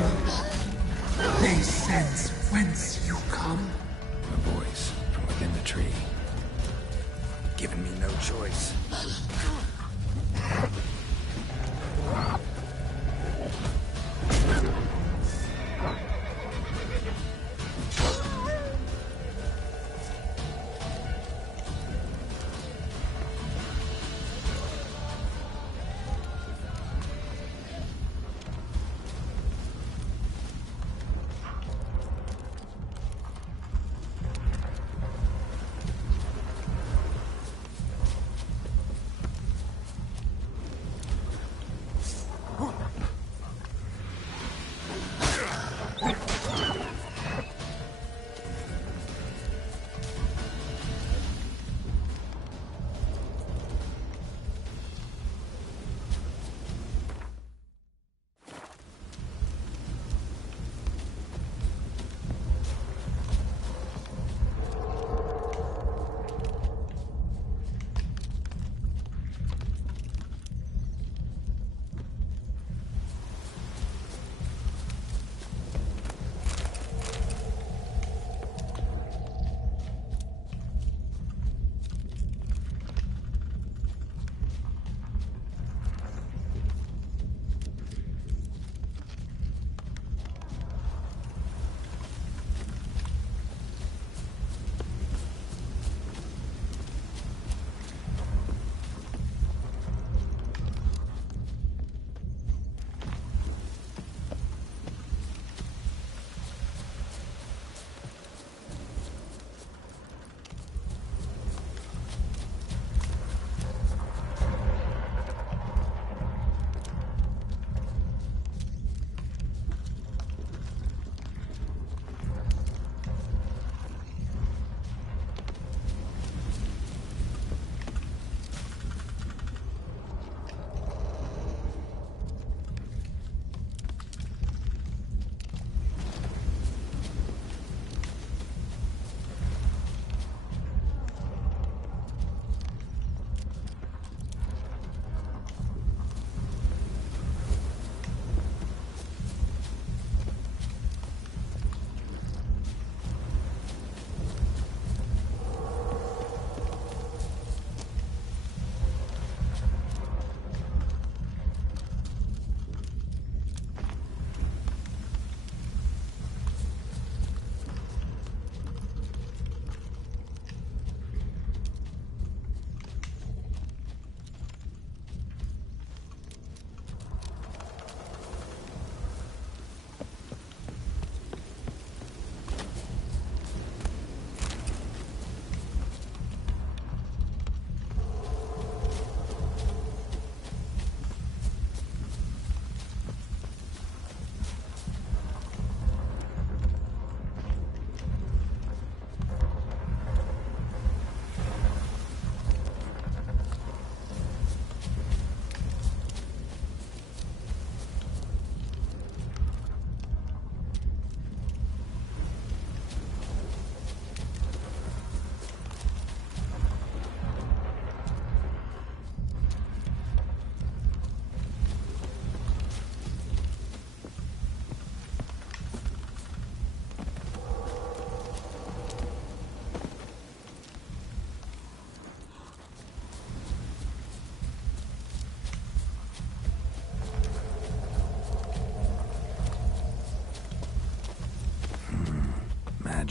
they sense whence you come. A voice from within the tree. Giving me no choice.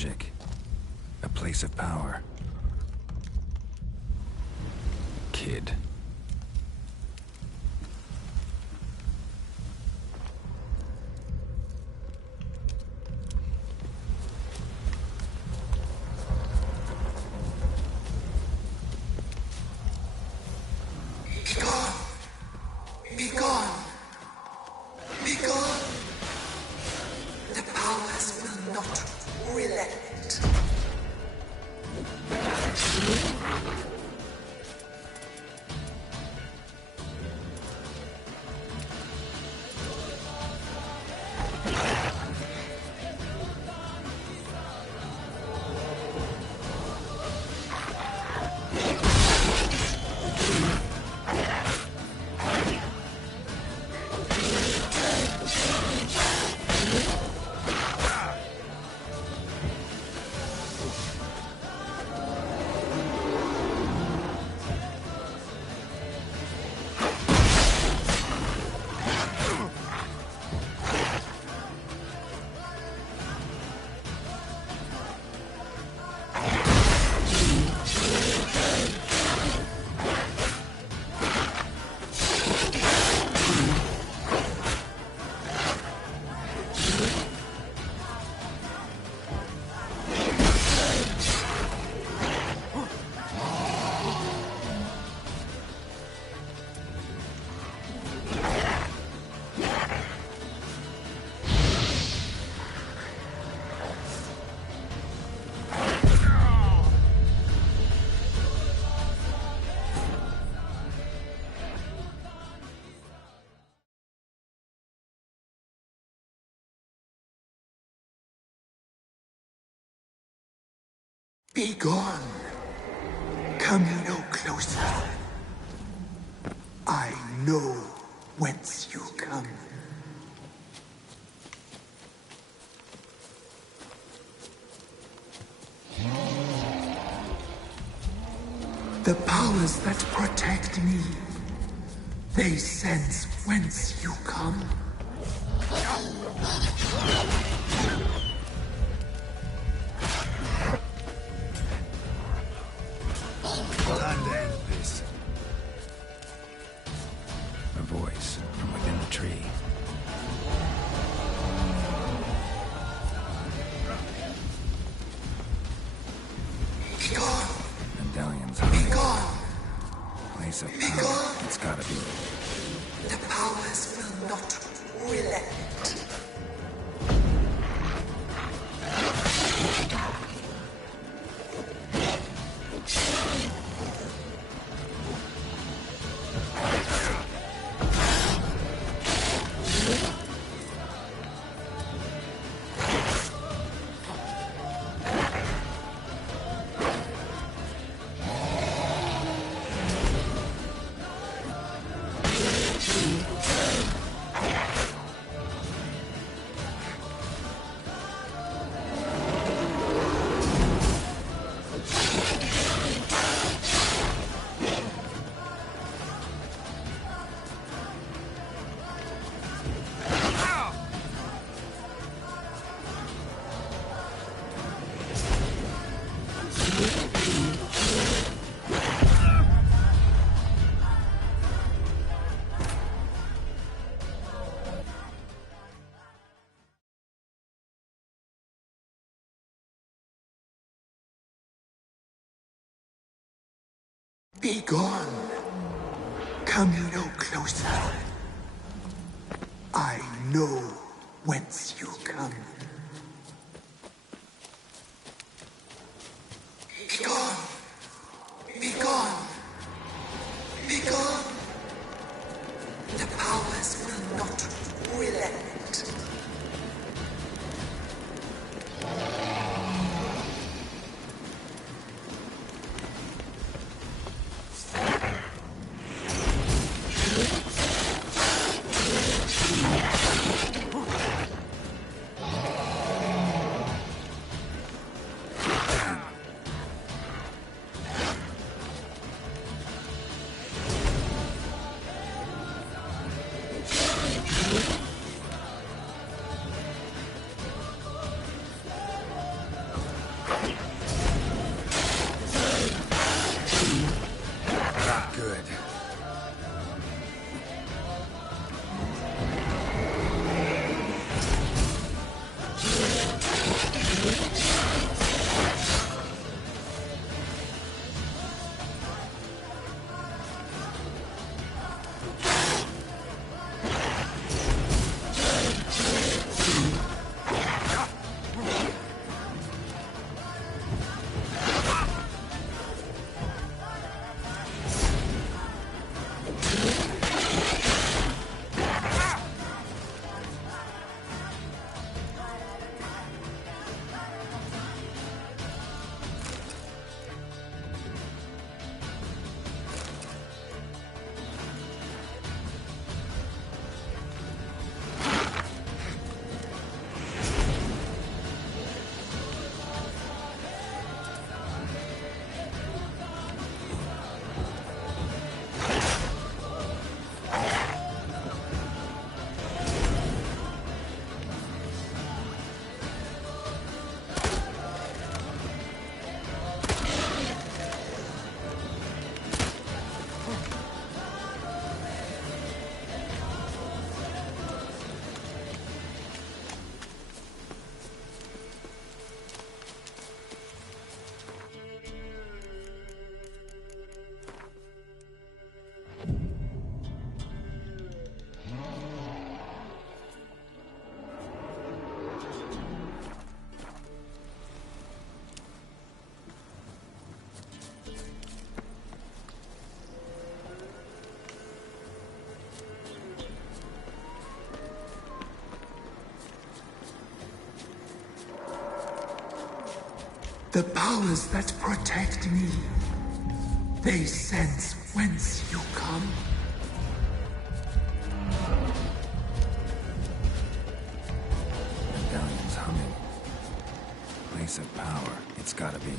magic. A place of power. Kid. Be gone! Be gone! Be gone! The powers will not relent. Be gone. Come no closer. I know whence you come. The powers that protect me, they sense whence you come. Time to end this. A voice from within the tree. Be gone. Medallion's Be gone. Place of Be power. gone. It's gotta be. The powers will not relent. Be gone. Come no closer. I know whence you come. Be gone. Be gone. Be gone. The powers will not relent. Good. The powers that protect me, they sense whence you come. Medallion's humming. Place of power, it's gotta be.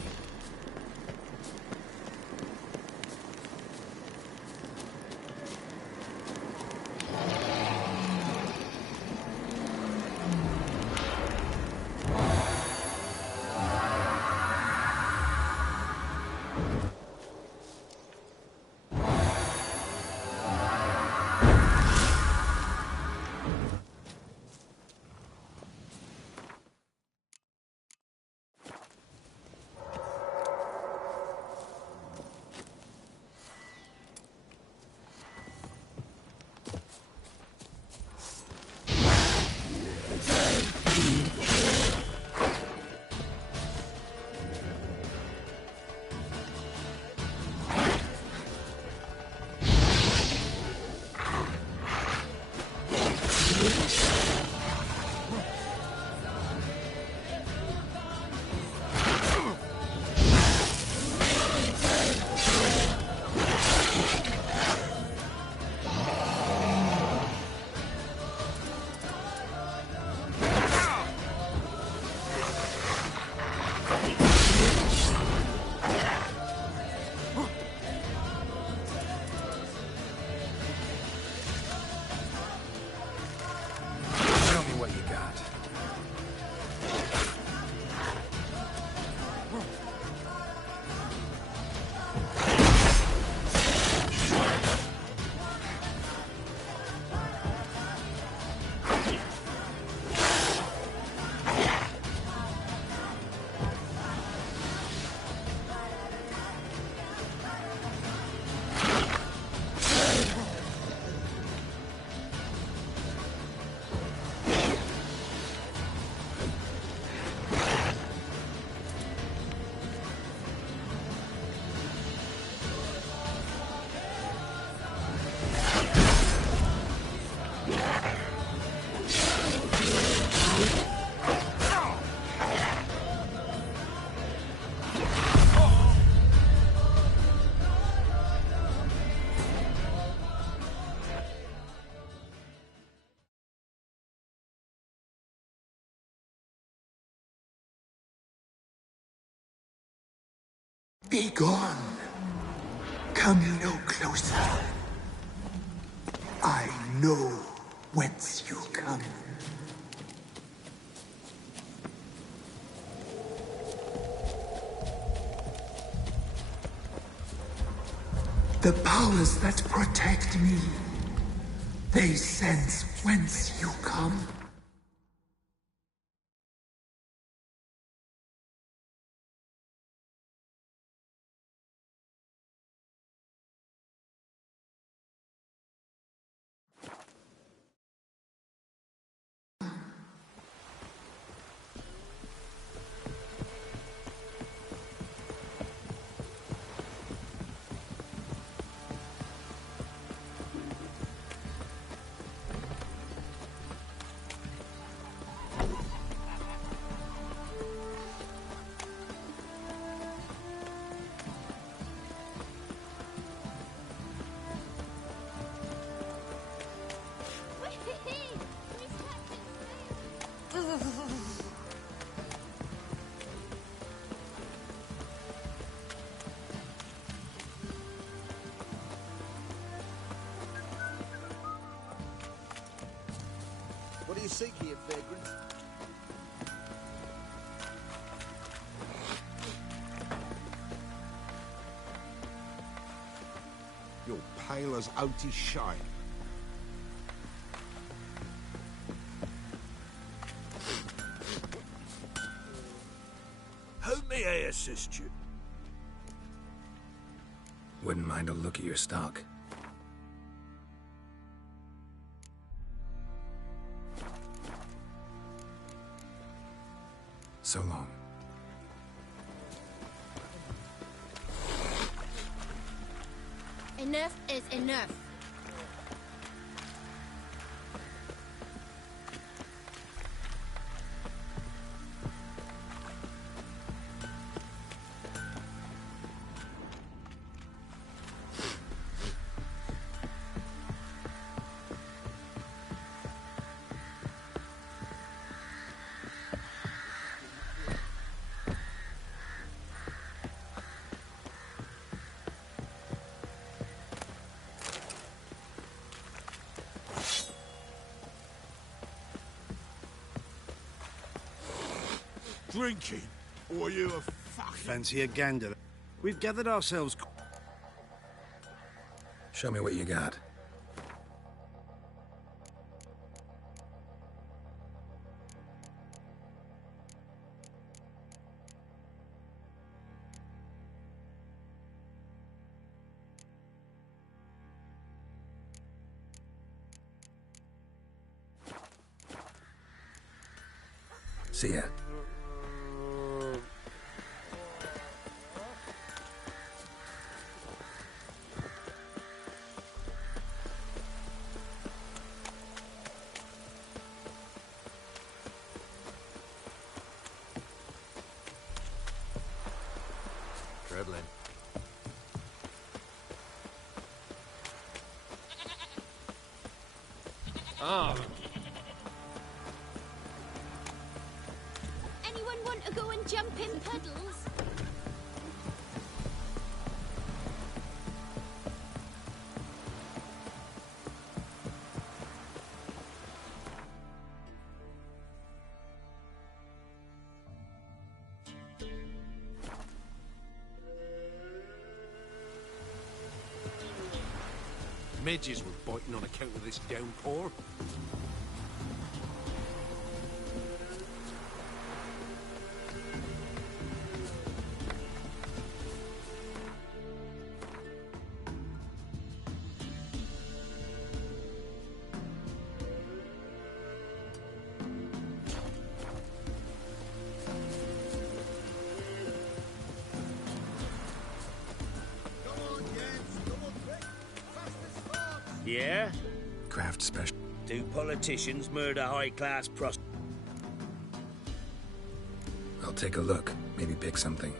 Be gone. Come no closer. I know whence you come. The powers that protect me, they sense whence you come. What do you seek here, vagrant? You're pale as Otis shine. How may I assist you? Wouldn't mind a look at your stock. So long. Enough is enough. Drinking? Or you a fucking... Fancy a gander? We've gathered ourselves... Show me what you got. See ya. Trebling. Oh. Anyone want to go and jump in puddles? Midges were biting on account of this downpour. Yeah? Craft special. Do politicians murder high-class pros... I'll take a look. Maybe pick something.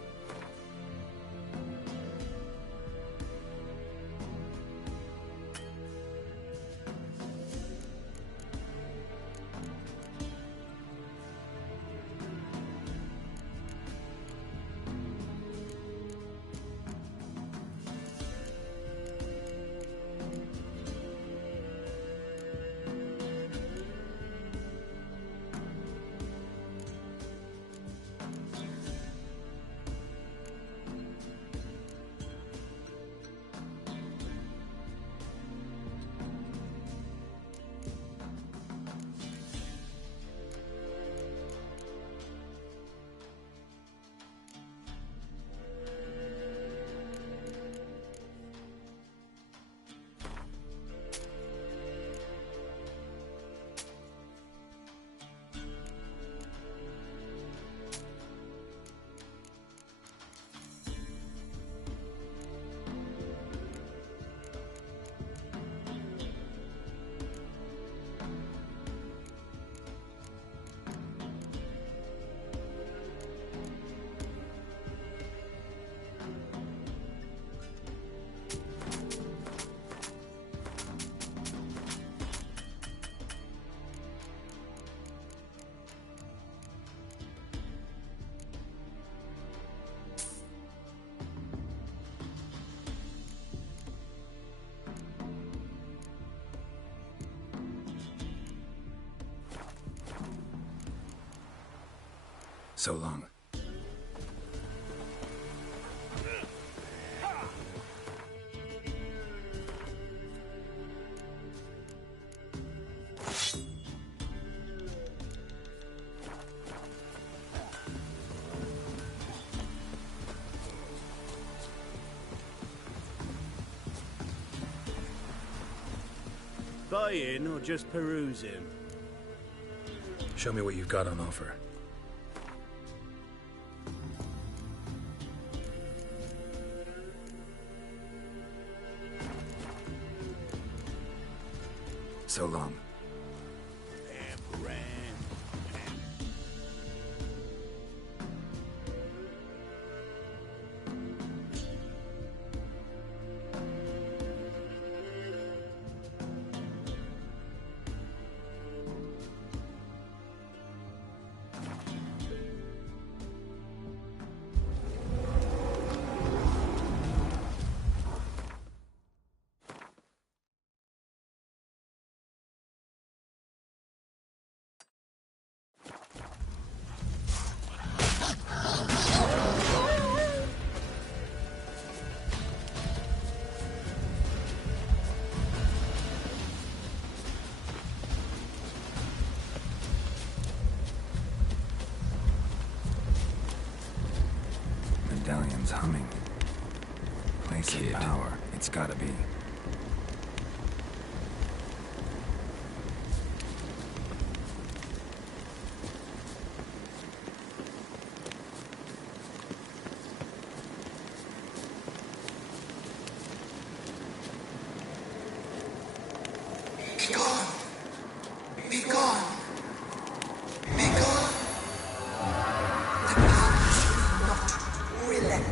So long. Buying or just perusing? Show me what you've got on offer. So long. Medallion's humming. Place of power. It's gotta be. Be gone! Be gone! Be gone! The powers will not relent.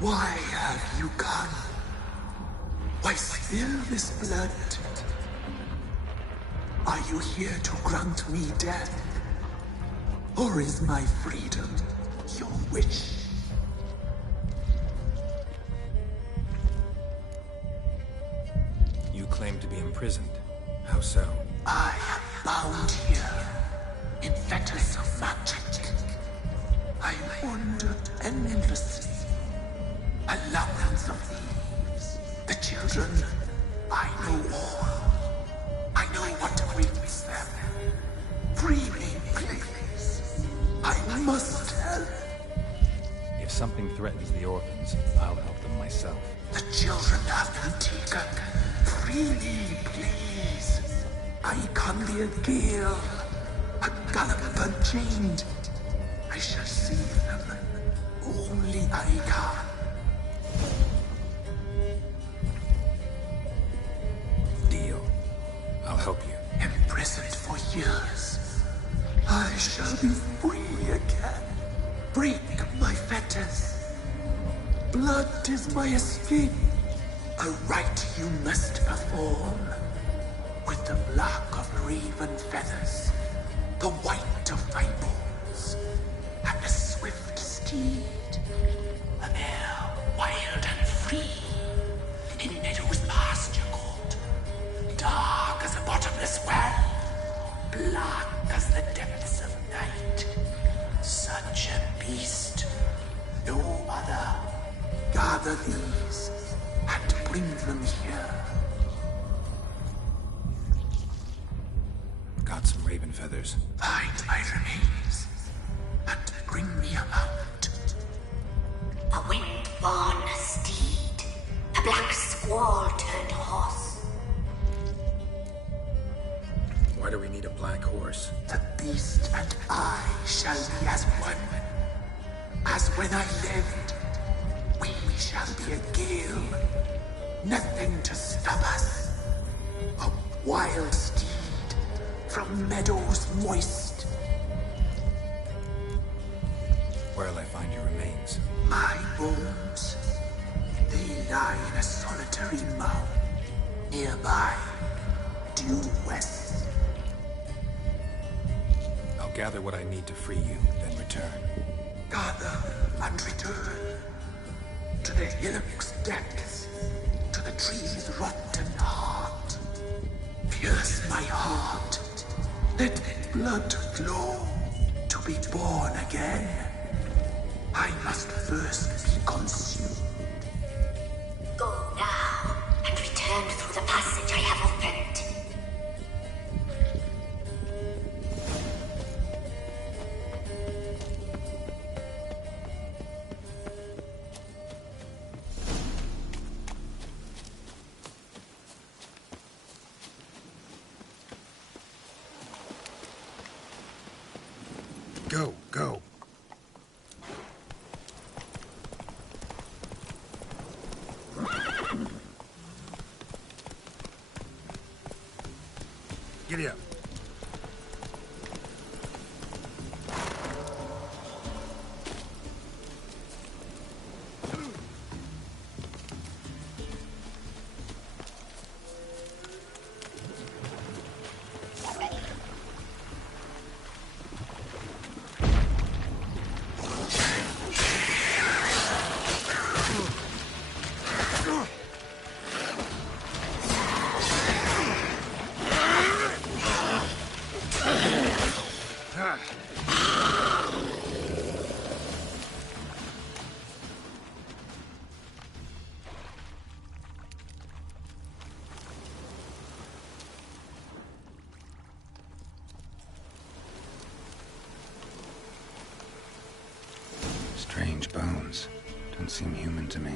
Why have you gone? Why spill this blood? Are you here to grant me death? Or is my freedom your wish? You claim to be imprisoned. How so? I am bound here in fetters of magic. I wandered endlessly. Allowance of thieves, the children. I know all. I know what awaits them. Free me, please. I must help. If something threatens the orphans, I'll help them myself. The children have been taken. Free me, please. I can be a gale, a gallop unchained. I shall save them. Only I can. I'll help you. Imprisoned for years, I shall be free again. Break my fetters. Blood is my escape. A rite you must perform. With the black of raven feathers, the white of vipers, and a swift steed. A mare wild and free, in meadows pasture court. Dark as a bottomless well, black as the depths of night. Such a beast, no other. Gather these and bring them here. Got some raven feathers. Find my remains and bring me a mount. A wind-born steed, a black squall turned horse. Why do we need a black horse? The beast and I shall be as one. As when I lived, we shall be a gale. Nothing to stop us. A wild steed from meadows moist. Where'll I find your remains? My bones, they lie in a solitary mound nearby, due west. I'll gather what I need to free you, then return. Gather and return to the hillock's depths, to the tree's rotten heart. Pierce my heart, let blood flow to be born again. I must first be consumed. Go now, and return through the passage I have opened. Go, go. Giddy up. Strange bones. Don't seem human to me.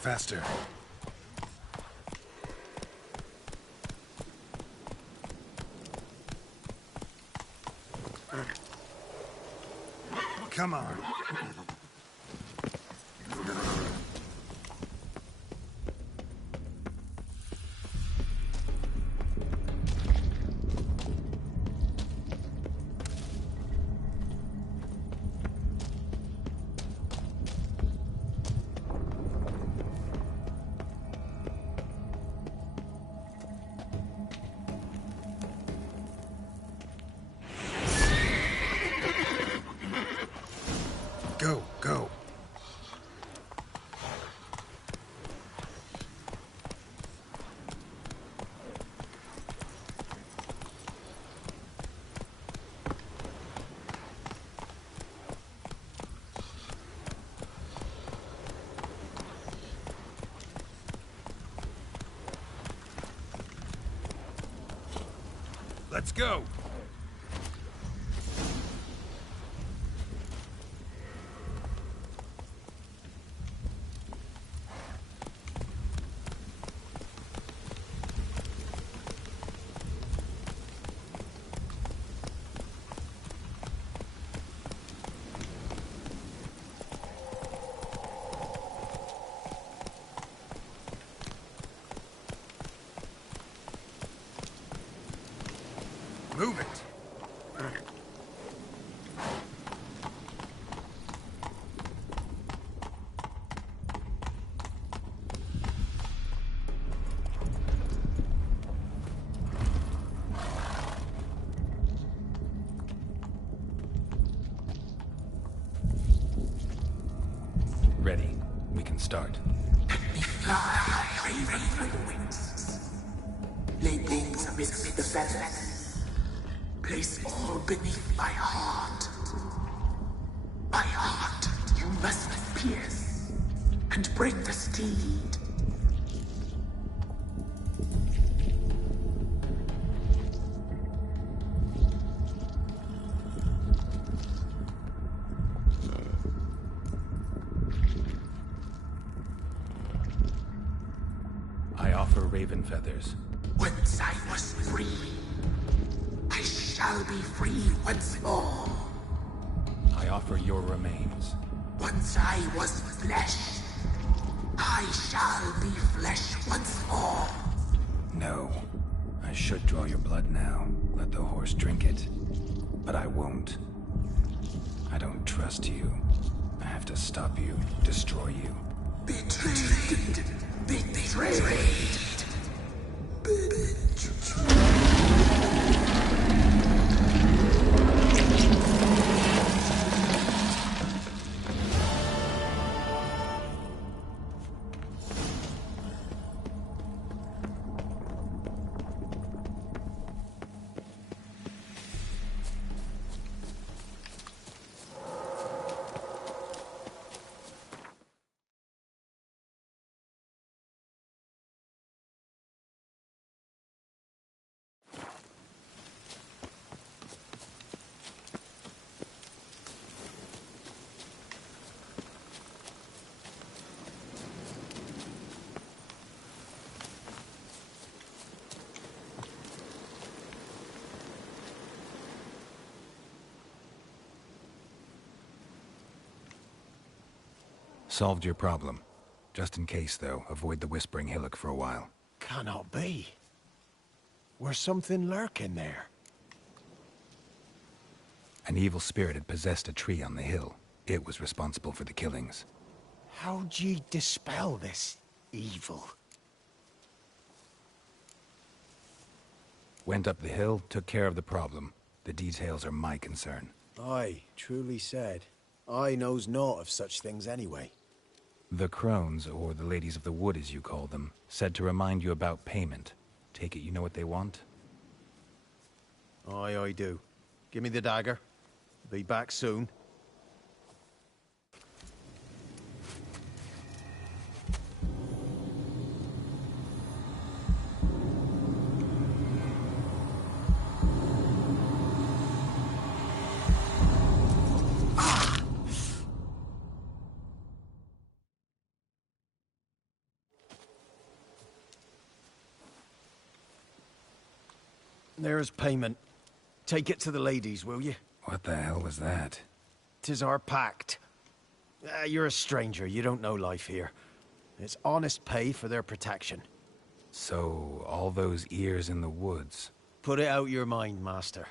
Faster. Come on. Go, go. Let's go! Move it! Ready. We can start. Fly, raven wings. Lay things amidst the feathers. Place all beneath my heart. My heart you must pierce and break the steed. I offer raven feathers. Once I was free, I shall be free once more. I offer your remains. Once I was flesh, I shall be flesh once more. No. I should draw your blood now. Let the horse drink it. But I won't. I don't trust you. I have to stop you, destroy you. Betrayed. Betrayed. Solved your problem. Just in case, though, avoid the Whispering Hillock for a while. Cannot be. Where's something lurking there? An evil spirit had possessed a tree on the hill. It was responsible for the killings. How'd ye dispel this evil? Went up the hill, took care of the problem. The details are my concern. Aye, truly said. I knows naught of such things anyway. The Crones, or the Ladies of the Wood as you call them, said to remind you about payment. Take it you know what they want? Aye, I do. Give me the dagger. Be back soon. There's payment. Take it to the ladies, will you? What the hell was that? 'Tis our pact. You're a stranger, you don't know life here. It's honest pay for their protection. So, all those ears in the woods. Put it out your mind, master.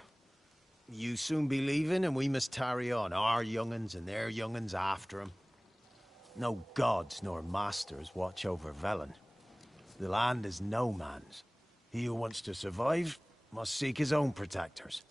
You soon be leaving and we must tarry on, our young'uns and their young'uns after 'em. No gods nor masters watch over Velen. The land is no man's. He who wants to survive must seek his own protectors.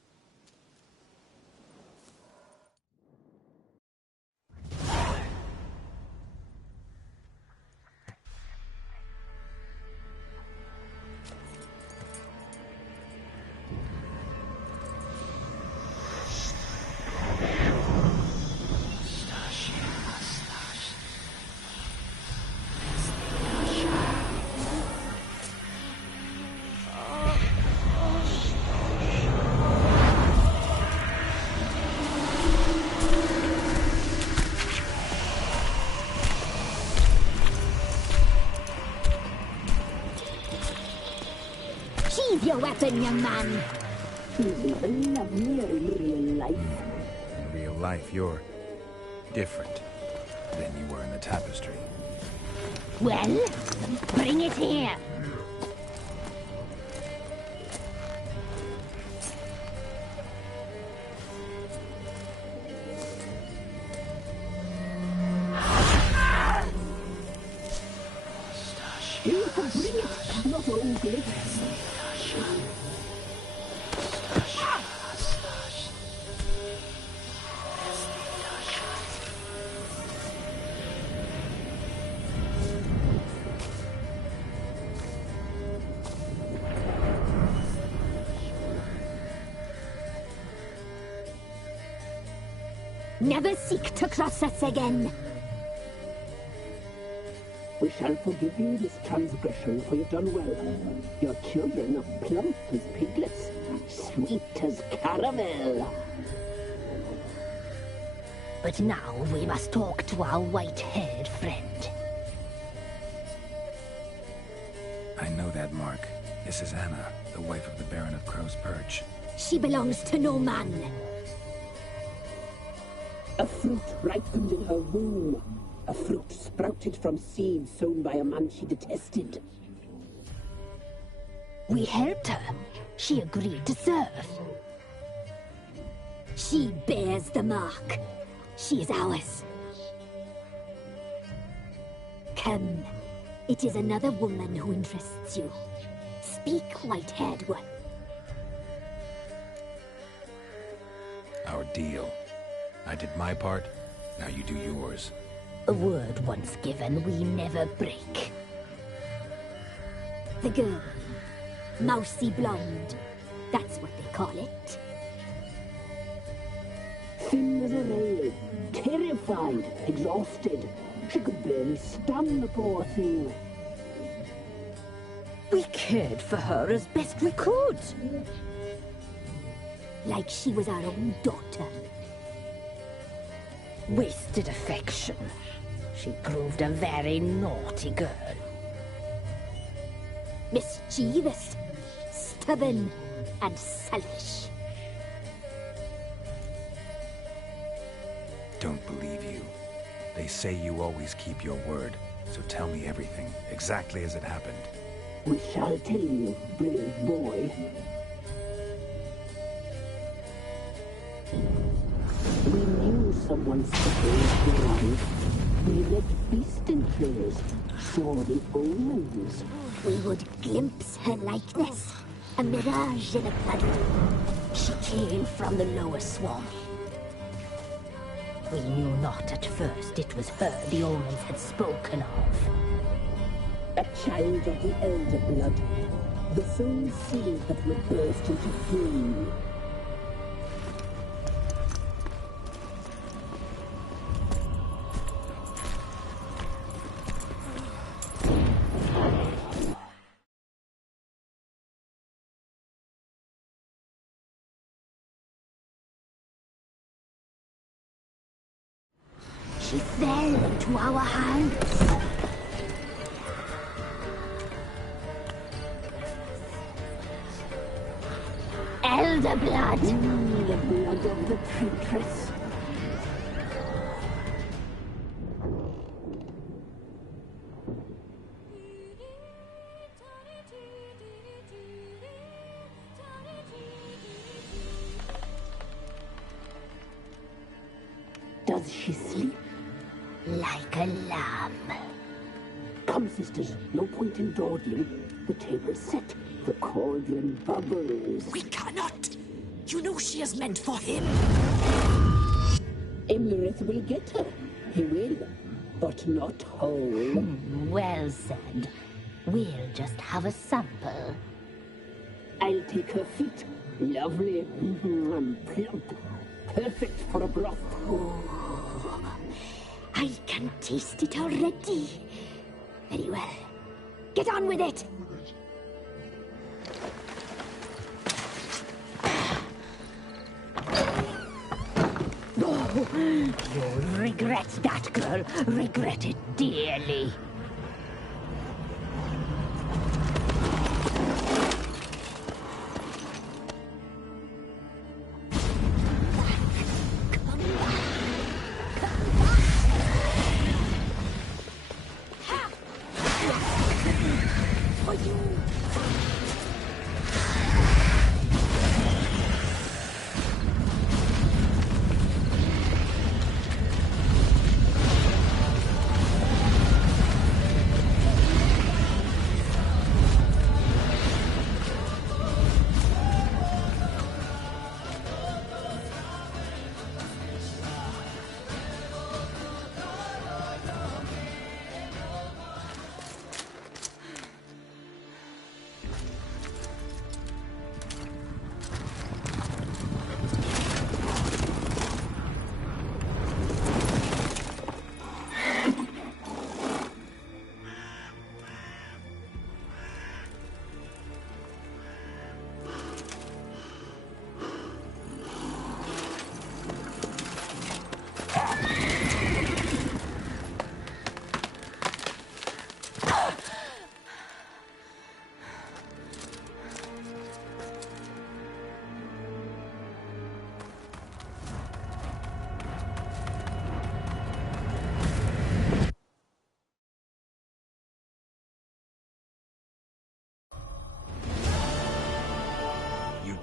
your weapon, young man. He's even lovelier in real life. In real life, you're different than you were in the tapestry. Well, bring it here. You can bring it, not ogle it. Never seek to cross us again. We shall forgive you this transgression, for you've done well. Your children are plump as piglets, sweet as caramel. But now we must talk to our white-haired friend. I know that mark. This is Anna, the wife of the Baron of Crow's Perch. She belongs to no man. A fruit ripened in her womb. A fruit sprouted from seeds sown by a man she detested. We helped her. She agreed to serve. She bears the mark. She is ours. Come. It is another woman who interests you. Speak, white-haired one. Our deal. I did my part, now you do yours. A word once given, we never break. The girl. Mousy blonde. That's what they call it. Thin as a rail, terrified, exhausted. She could barely stand, the poor thing. We cared for her as best we could. Like she was our own daughter. Wasted affection. She proved a very naughty girl. Mischievous, stubborn, and selfish. Don't believe you. They say you always keep your word, so tell me everything, exactly as it happened. We shall tell you, brave boy. We knew someone supposed to arrive. We read beast enclosed, saw the omens. We would glimpse her likeness, a mirage in a puddle. She came from the lower swamp. We knew not at first it was her the omens had spoken of. A child of the elder blood, the soul seed that would burst into flame. She fell into our hands. Elder blood. The blood of the traitress. Does she sleep? Like a lamb. Come, sisters, no point in dawdling. The table's set. The cauldron bubbles. We cannot! You know she is meant for him! Imlerith will get her. He will. But not whole. Well said. We'll just have a sample. I'll take her feet. Lovely. And plump. Perfect for a broth. Oh, I can taste it already. Very well. Get on with it! Oh, you'll regret that, girl. Regret it dearly.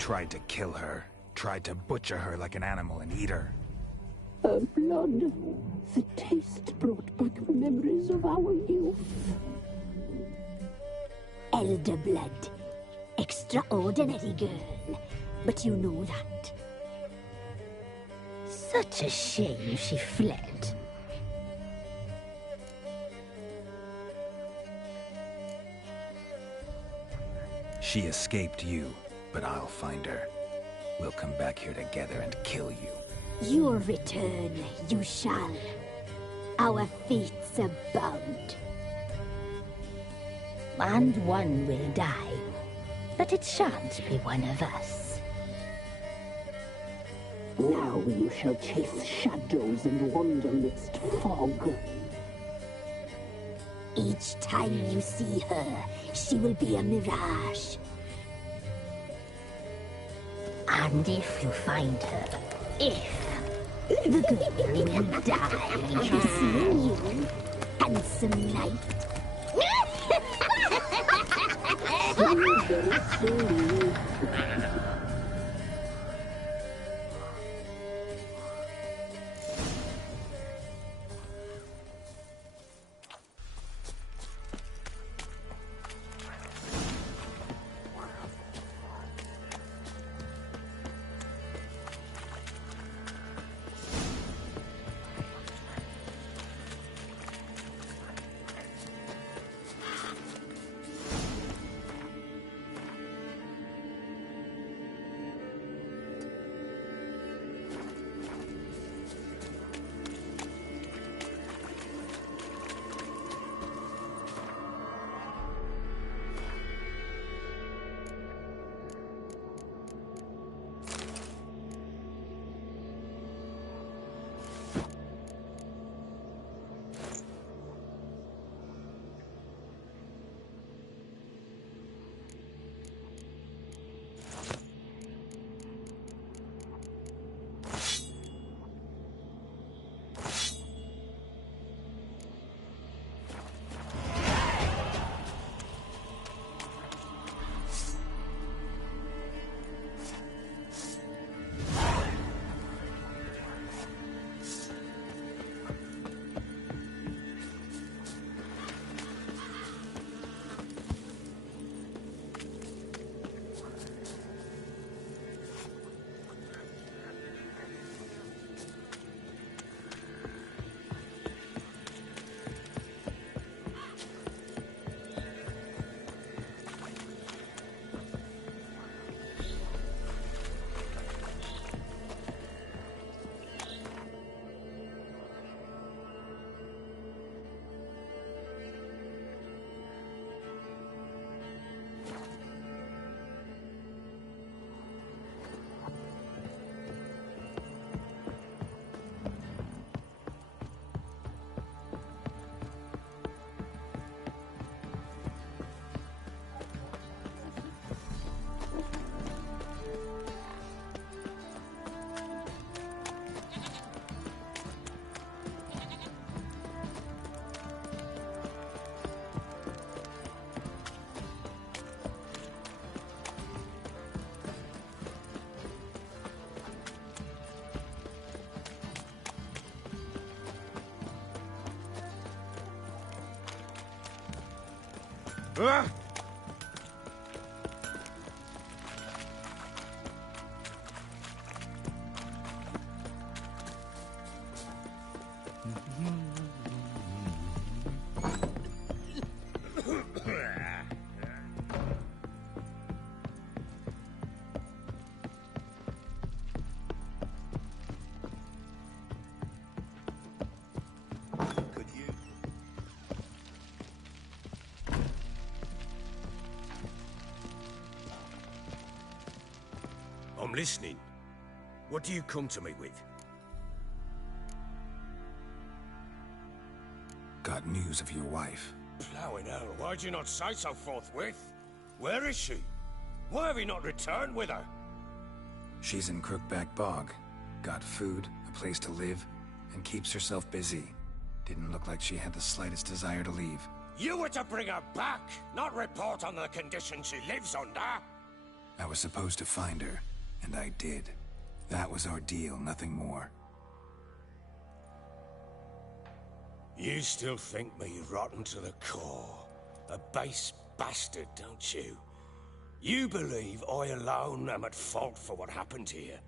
tried to kill her. Tried to butcher her like an animal and eat her. Her blood. The taste brought back memories of our youth. Elder blood. Extraordinary girl. But you know that. Such a shame she fled. She escaped you, but I'll find her. We'll come back here together and kill you. Your return, you shall. Our fates are bound. And one will die, but it shan't be one of us. Now you shall chase shadows and wander midst fog. Each time you see her, she will be a mirage. And if you find her, the girl will die seeing you, handsome knight. I'm listening. What do you come to me with? Got news of your wife. Plowing hell, why'd you not say so forthwith? Where is she? Why have you not returned with her? She's in Crookback Bog. Got food, a place to live, and keeps herself busy. Didn't look like she had the slightest desire to leave. You were to bring her back, not report on the conditions she lives under. I was supposed to find her, and I did. That was our deal, nothing more. You still think me rotten to the core. A base bastard, don't you? You believe I alone am at fault for what happened here.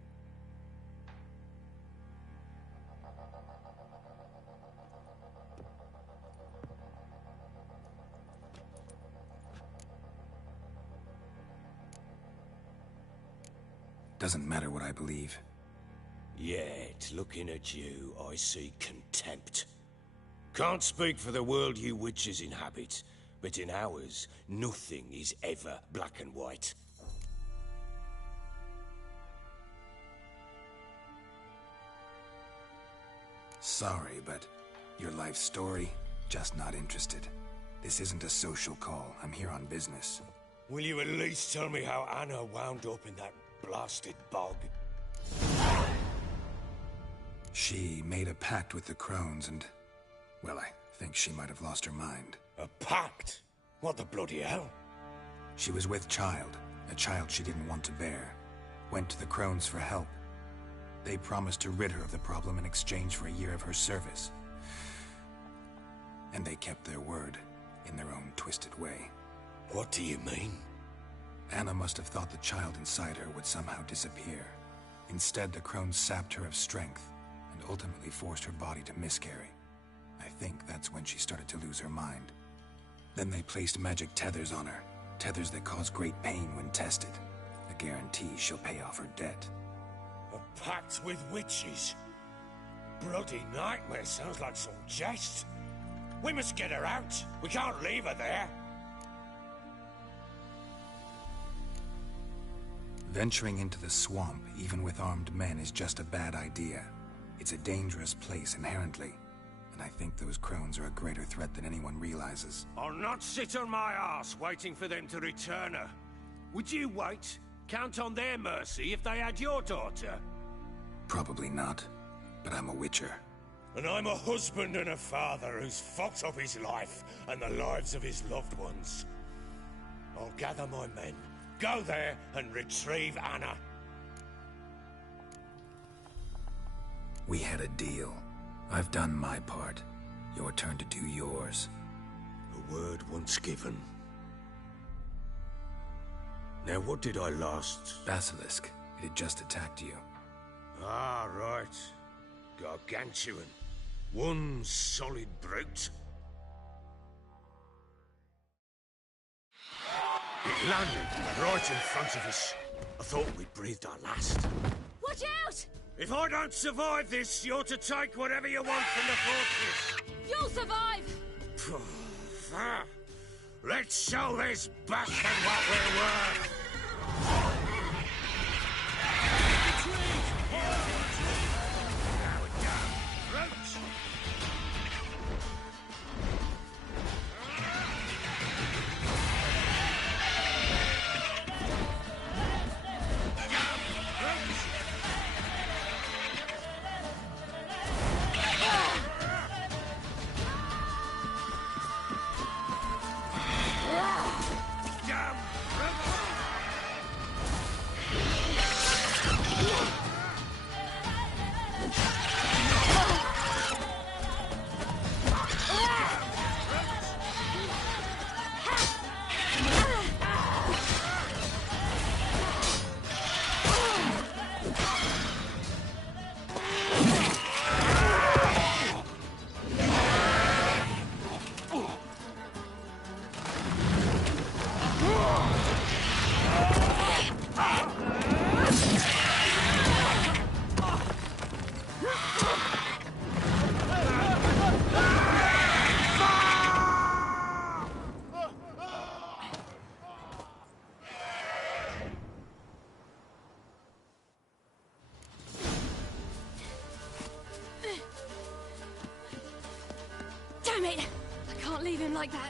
Doesn't matter what I believe. Yet, looking at you, I see contempt. Can't speak for the world you witches inhabit, but in ours, nothing is ever black and white. Sorry, but your life story, just not interested. This isn't a social call. I'm here on business. Will you at least tell me how Anna wound up in that blasted bog? She made a pact with the Crones and... well, I think she might have lost her mind. A pact? What the bloody hell? She was with child, a child she didn't want to bear. Went to the Crones for help. They promised to rid her of the problem in exchange for a year of her service. And they kept their word, in their own twisted way. What do you mean? Anna must have thought the child inside her would somehow disappear. Instead, the Crones sapped her of strength, and ultimately forced her body to miscarry. I think that's when she started to lose her mind. Then they placed magic tethers on her, tethers that cause great pain when tested. A guarantee she'll pay off her debt. A pact with witches? Bloody nightmare, sounds like some jest. We must get her out. We can't leave her there. Venturing into the swamp, even with armed men, is just a bad idea. It's a dangerous place inherently, and I think those Crones are a greater threat than anyone realizes. I'll not sit on my ass waiting for them to return her. Would you wait? Count on their mercy if they had your daughter? Probably not, but I'm a witcher. And I'm a husband and a father who's fucked up his life and the lives of his loved ones. I'll gather my men, go there and retrieve Anna. We had a deal. I've done my part. Your turn to do yours. A word once given. Now what did I last... Basilisk. It had just attacked you. Ah, right. Gargantuan. One solid brute. It landed right in front of us. I thought we'd breathed our last. Watch out! If I don't survive this, you're to take whatever you want from the fortress. You'll survive! Let's show this bastard what we're worth! Damn it! I can't leave him like that.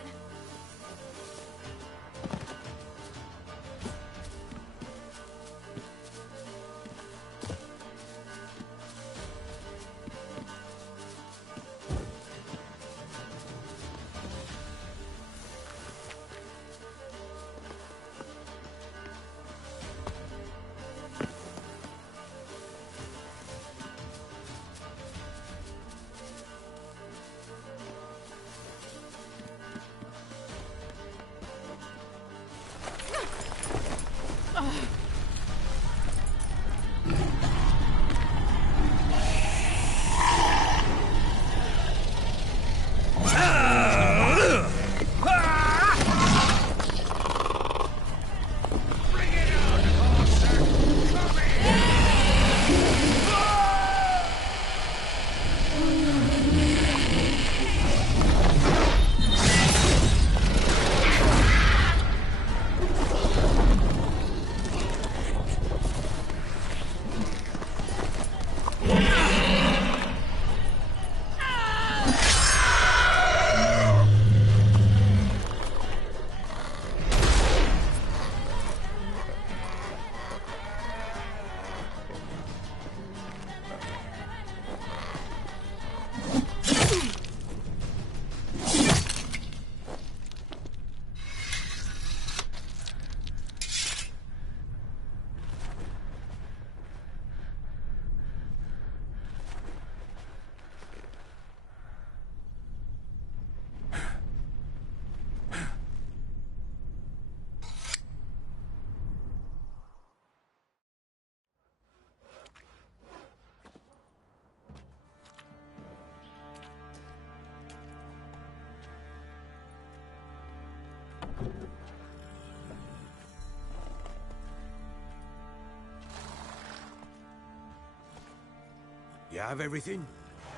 You have everything?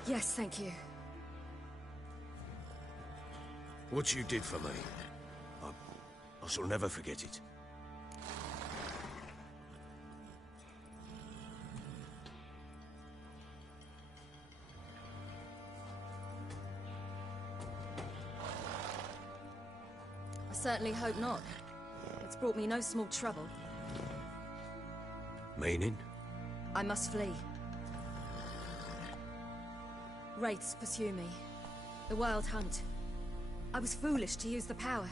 Yes, thank you. What you did for me, I shall never forget it. I certainly hope not. It's brought me no small trouble. Meaning? I must flee. Wraiths pursue me. The Wild Hunt. I was foolish to use the power.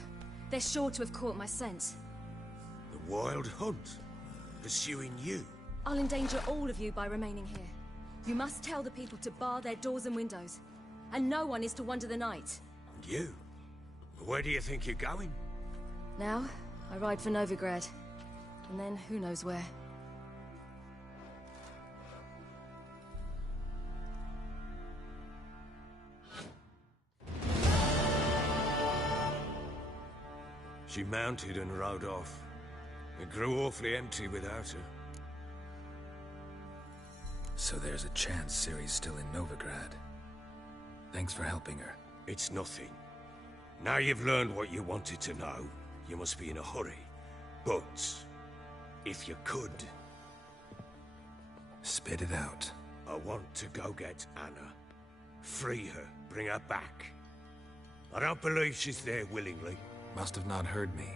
They're sure to have caught my scent. The Wild Hunt? Pursuing you? I'll endanger all of you by remaining here. You must tell the people to bar their doors and windows. And no one is to wander the night. And you? Where do you think you're going? Now, I ride for Novigrad. And then, who knows where. She mounted and rode off. It grew awfully empty without her. So there's a chance Ciri's still in Novigrad. Thanks for helping her. It's nothing. Now you've learned what you wanted to know, you must be in a hurry. But, if you could... Spit it out. I want to go get Anna. Free her, bring her back. I don't believe she's there willingly. Must have not heard me.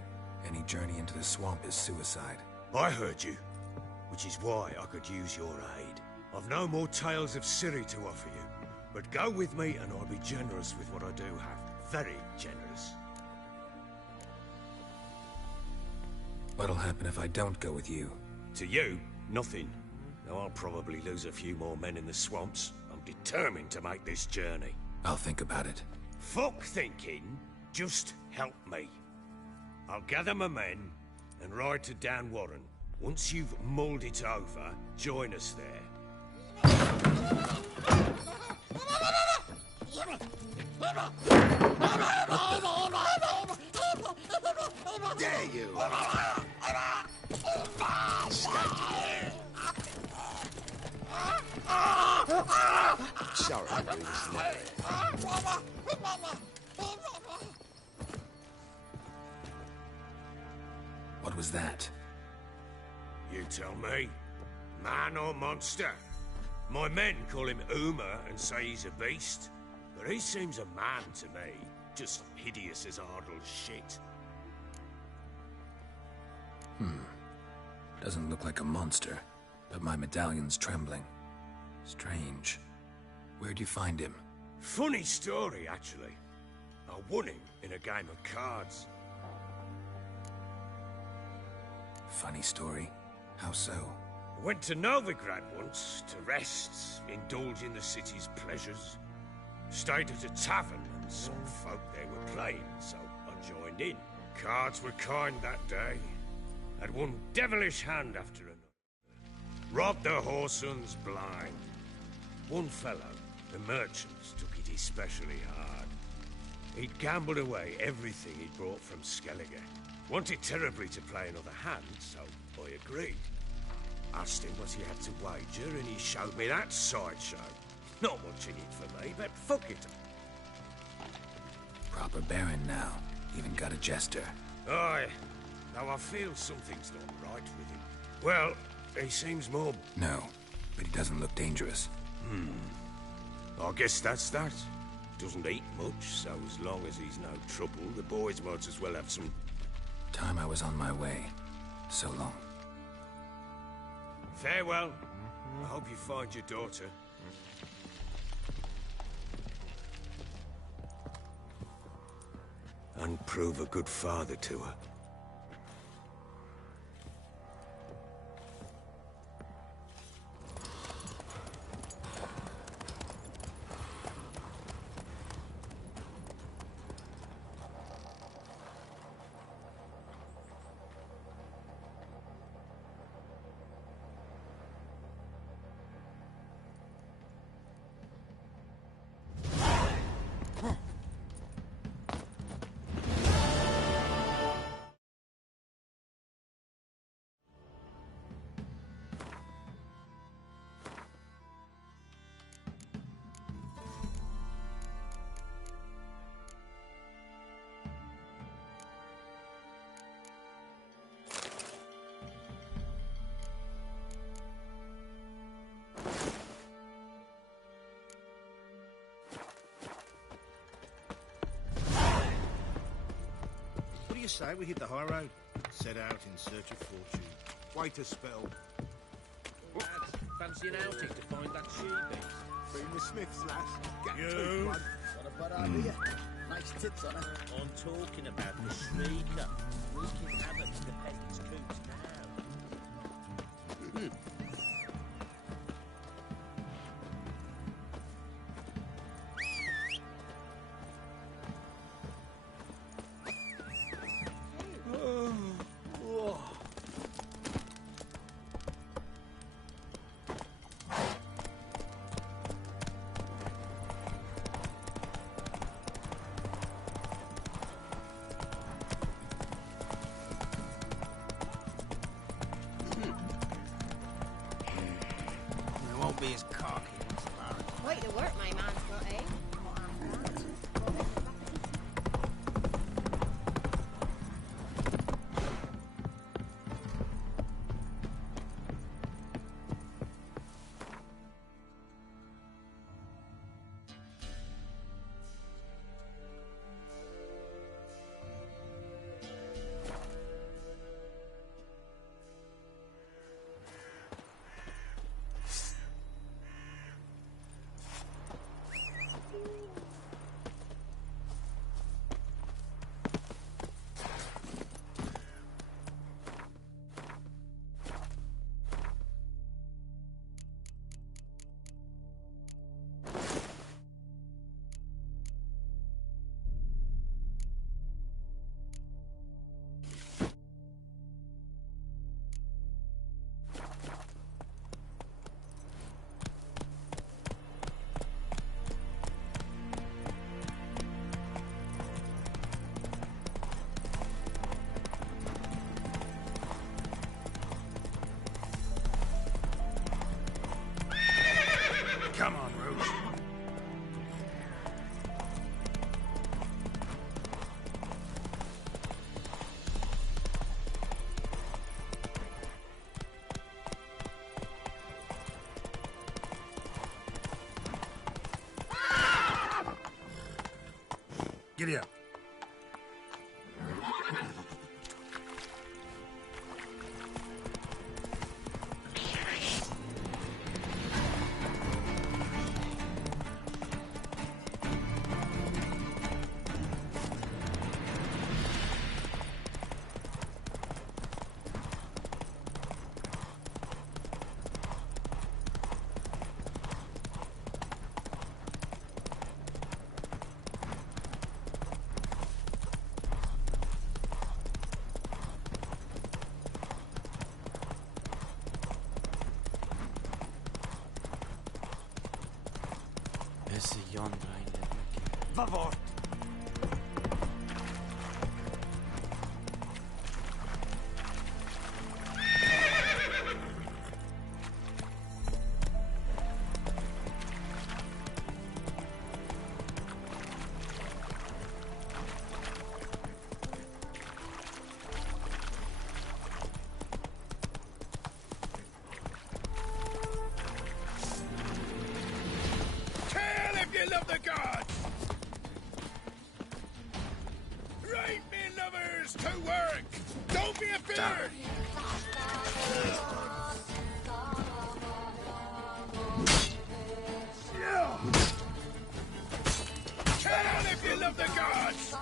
Any journey into the swamp is suicide. I heard you, which is why I could use your aid. I've no more tales of Ciri to offer you, but go with me and I'll be generous with what I do have. Very generous. What'll happen if I don't go with you? To you, nothing. Now I'll probably lose a few more men in the swamps. I'm determined to make this journey. I'll think about it. Fuck thinking. Just help me. I'll gather my men and ride to Dan Warren. Once you've mulled it over, join us there. Dare you! Sorry, What was that? You tell me. Man or monster? My men call him Uma and say he's a beast. But he seems a man to me. Just hideous as Ardle's shit. Doesn't look like a monster, but my medallion's trembling. Strange. Where'd you find him? Funny story, actually. I won him in a game of cards. Funny story? How so? I went to Novigrad once to rest, indulge in the city's pleasures. Stayed at a tavern and some folk there were playing, so I joined in. Cards were kind that day. Had one devilish hand after another. Robbed the Whoresons blind. One fellow, the merchants, took it especially hard. He'd gambled away everything he'd brought from Skellige. Wanted terribly to play another hand, so I agreed. Asked him what he had to wager, and he showed me that sideshow. Not much in it for me, but fuck it. Proper baron now. Even got a jester. Aye. Though I feel something's not right with him. Well, he seems more... No, but he doesn't look dangerous. I guess that's that. Doesn't eat much, so as long as he's no trouble, the boys might as well have some... Time I was on my way. So long. Farewell. I hope you find your daughter. And prove a good father to her. you say we hit the high road? Set out in search of fortune. Wait a spell. Lads, fancy an outing to find that she-beast? Been the Smiths, lass. Get You. to one. Got a bad idea. Nice tits on her. I'm talking about the shrieker. Wreaking havoc in the peasants' coops now. They won't be as cocky as Barrett. Quite the work my man's got, eh? Come on, Roach. Giddy up. Esse yonder ainda. Vavor! You love the gods! Right, me lovers, to work! Don't be afeard! Tell if you love the gods!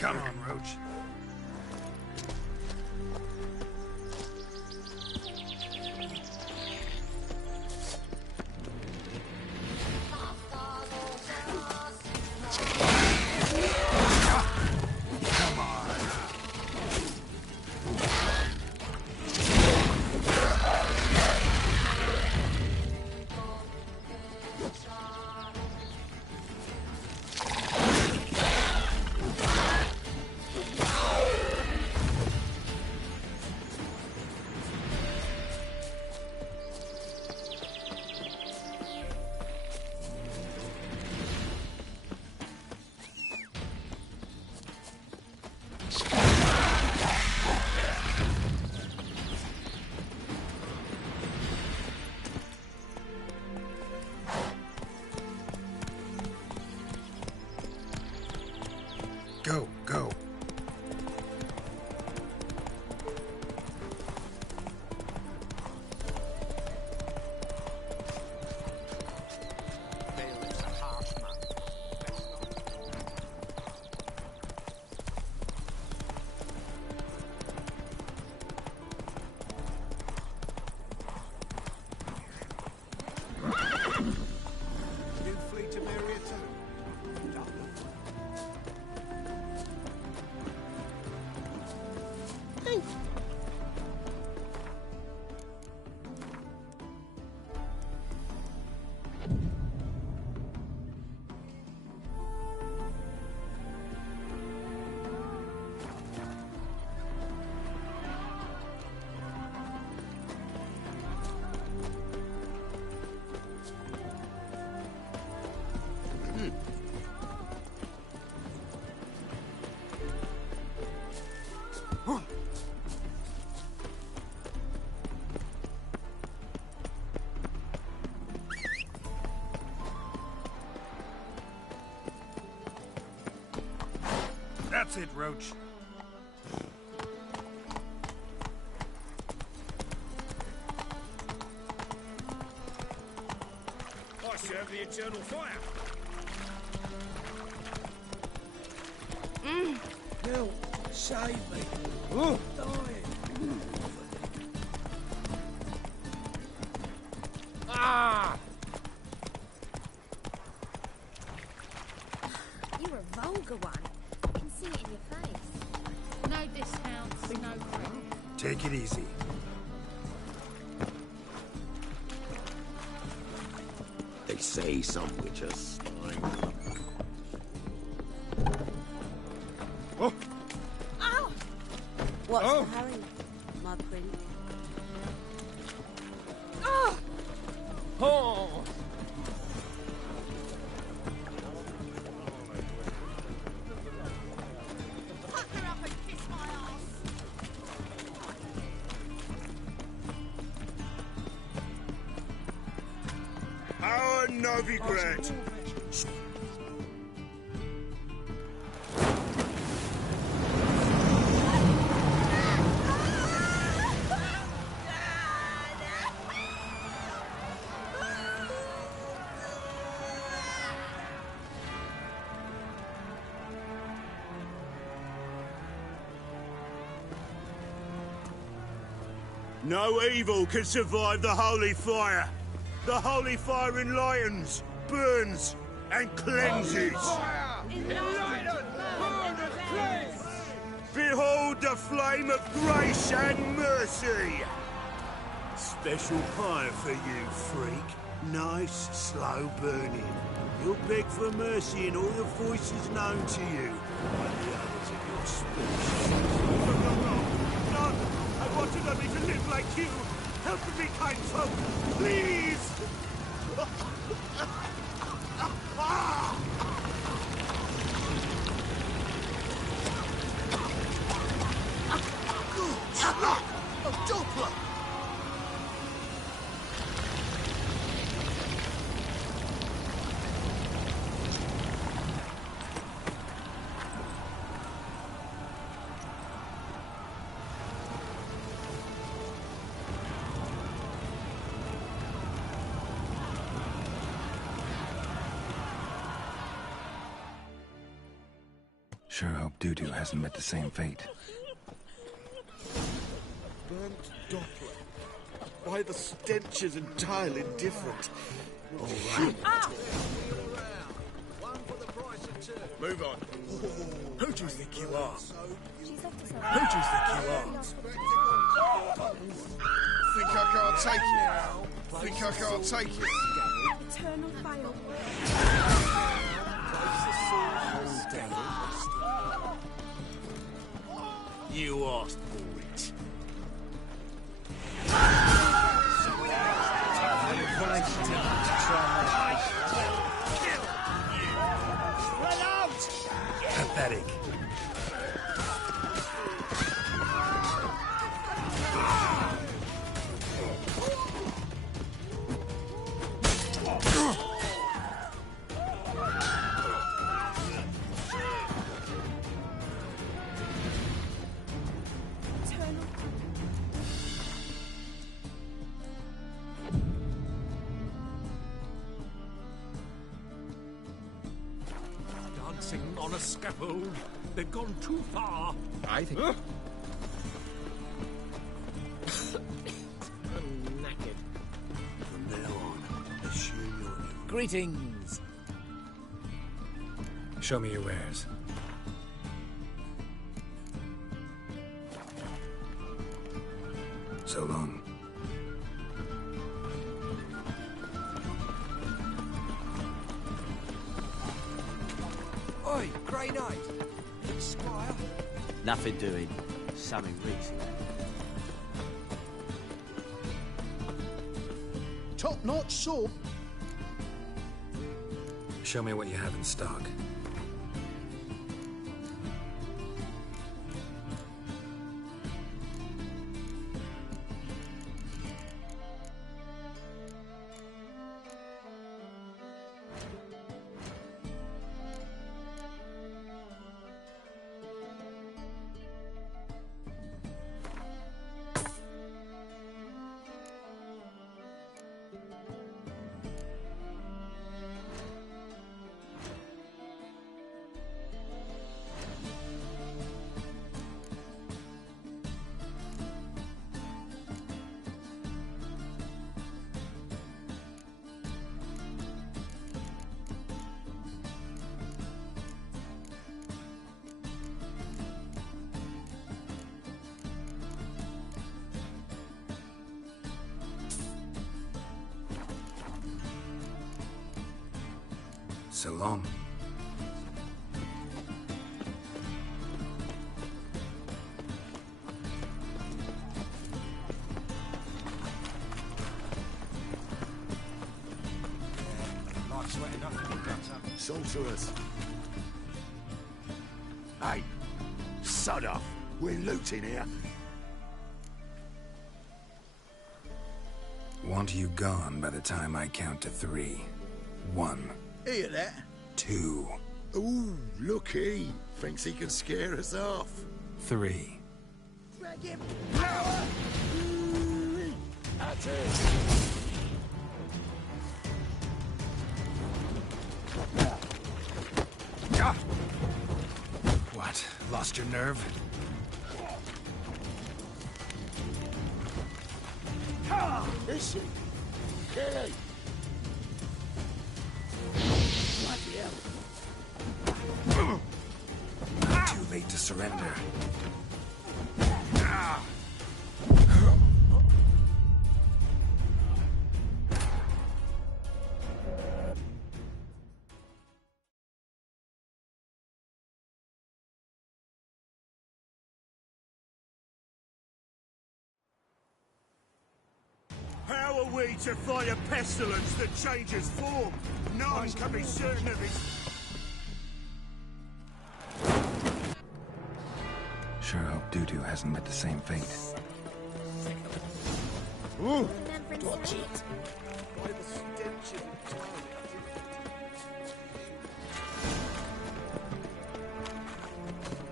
Come on, Roach. That's it, Roach. I serve the eternal fire. Help! Save me! I'm dying! Ah! You're a vulgar one. I can see it in your face. No discounts, no credit. Take it easy. They say some witches. Oh! Ow! What's Oh. the hurry, my prince? Oh! Oh! Our Novigrad! No evil can survive the holy fire. The holy fire enlightens, burns, and cleanses. Behold the flame of grace and mercy. Special fire for you, freak. Nice, slow burning. You'll beg for mercy in all the voices known to you by the others of your species. No, I wanted only to live like you. Help me, kind folk, please! A Doppler! Sure hope Dudu hasn't met the same fate. Burnt Doppler. Why, the stench is entirely different. All right. Move on. Who do you think you are? Who do you think you are? Think I can't take it? Think I can't take it? Eternal fire. You asked for it. Run out! Pathetic. Dancing on a scaffold. They've gone too far. I think... I'm knackered. From now on, assume you're new. Greetings. Show me your wares. So long. Oi, Grey Knight. Squire. Nothing doing. Something reeks here. Top-notch sword. Show me what you have in stock. So long. Like sweating up in the gutter. Sorcerers. Hey, sod off. We're looting here. Want you gone by the time I count to 3. 1. Hear that? 2. Ooh, looky. Thinks he can scare us off. 3. Drag him. Power! At it! What? Lost your nerve? Is she? Kelly! Too late to surrender. How are we to fight a pestilence that changes form? None can be certain of its... Sure hope Dudu hasn't met the same fate. Ooh! Watch it. By the stench of entirely.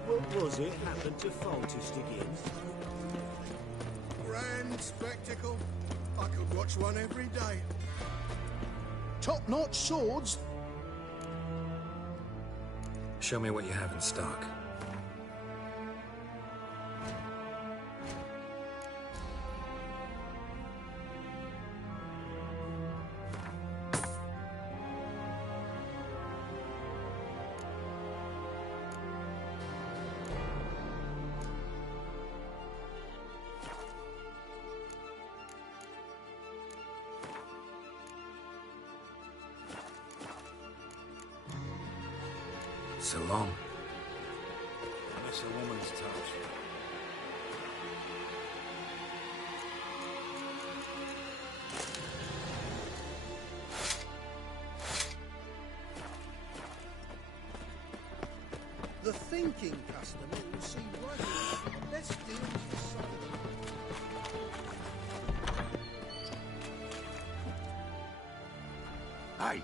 What was it happened to Foltest again? Grand spectacle. I could watch one every day. Top-notch swords. Show me what you have in stock. So long. That's a woman's touch. The thinking customer will see right here. Let's deal with the side. Hey!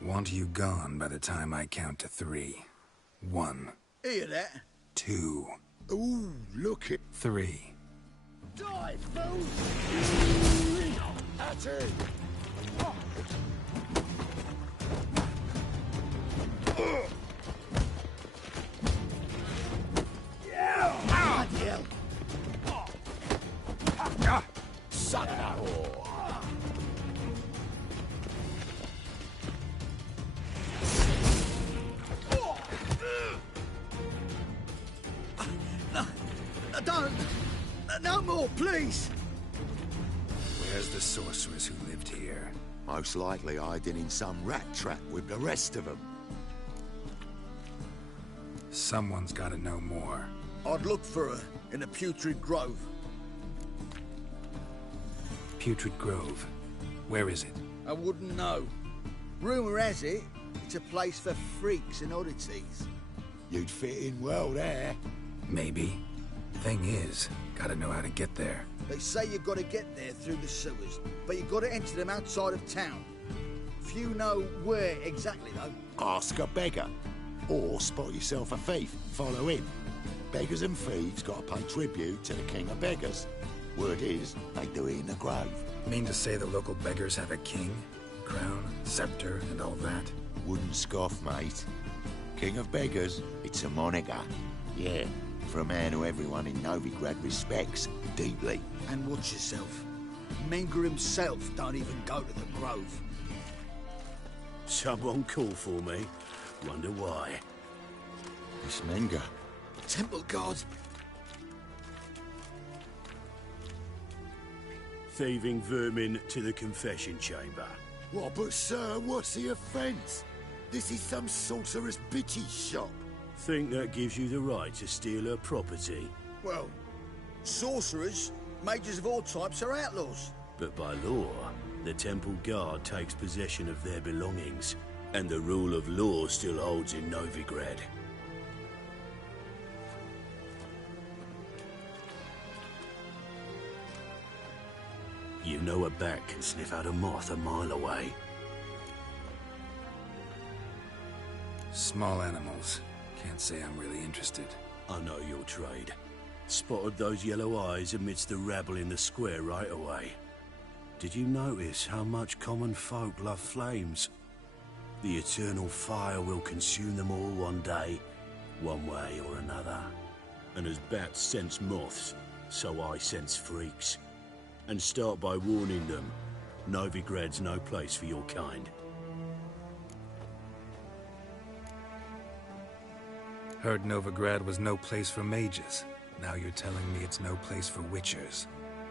Want you gone by the time I count to 3. 1. Hear that? 2. Ooh, look it. 3. Die, fool! At it! Yeah! Bloody hell! Son of a whore! No more, please! Where's the sorceress who lived here? Most likely hiding in some rat trap with the rest of them. Someone's gotta know more. I'd look for her in the Putrid Grove. Putrid Grove. Where is it? I wouldn't know. Rumour has it, it's a place for freaks and oddities. You'd fit in well there. Maybe. Thing is, gotta know how to get there. They say you've got to get there through the sewers, but you've got to enter them outside of town. Few know where exactly, though. Ask a beggar. Or spot yourself a thief. Follow him. Beggars and thieves got to pay tribute to the king of beggars. Word is, they do it in the grove. Mean to say the local beggars have a king, crown, scepter, and all that? Wouldn't scoff, mate. King of beggars, it's a moniker. Yeah, for a man who everyone in Novigrad respects deeply. And watch yourself. Menger himself don't even go to the grove. Someone call for me. Wonder why. It's Menger. Temple guard. Thieving vermin to the confession chamber. What, but sir, what's the offence? This is some sorcerer's bitch's shop. Think that gives you the right to steal her property? Well, sorcerers, mages of all types are outlaws. But by law, the temple guard takes possession of their belongings, and the rule of law still holds in Novigrad. You know a bat can sniff out a moth a mile away. Small animals. Can't say I'm really interested. I know your trade. Spotted those yellow eyes amidst the rabble in the square right away. Did you notice how much common folk love flames? The eternal fire will consume them all one day, one way or another. And as bats sense moths, so I sense freaks. And start by warning them, Novigrad's no place for your kind. Heard Novigrad was no place for mages. Now you're telling me it's no place for witchers.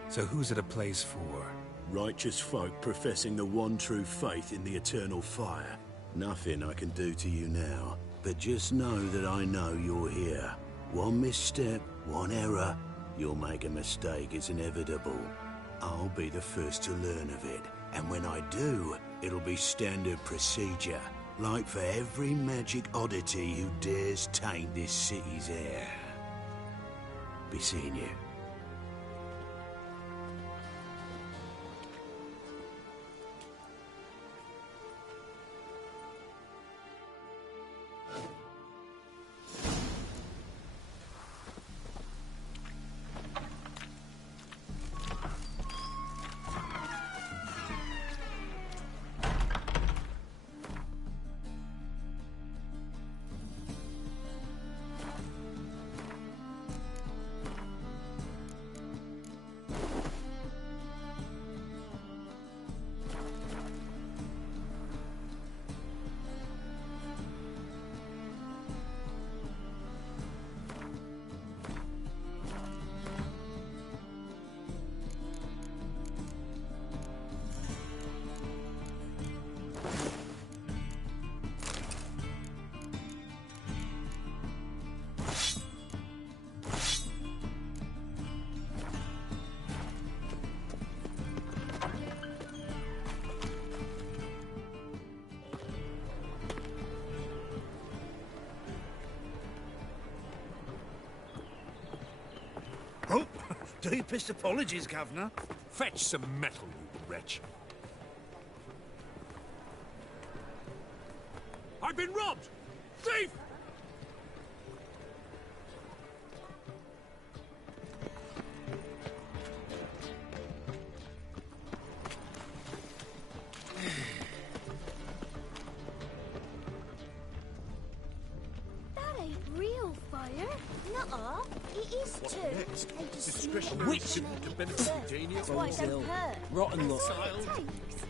So who's it a place for? Righteous folk professing the one true faith in the eternal fire. Nothing I can do to you now, but just know that I know you're here. One misstep, one error, you'll make a mistake, it's inevitable. I'll be the first to learn of it, and when I do, it'll be standard procedure, like for every magic oddity who dares taint this city's air. Be seeing you. Oh, deepest apologies, Governor. Fetch some metal, you wretch. I've been robbed! Thief! That ain't real fire. Nuh-uh. It is What too. next? They just Discretionary smell it. student to benefit from genius. That's why it don't hurt. Rotten lot. That's all it takes.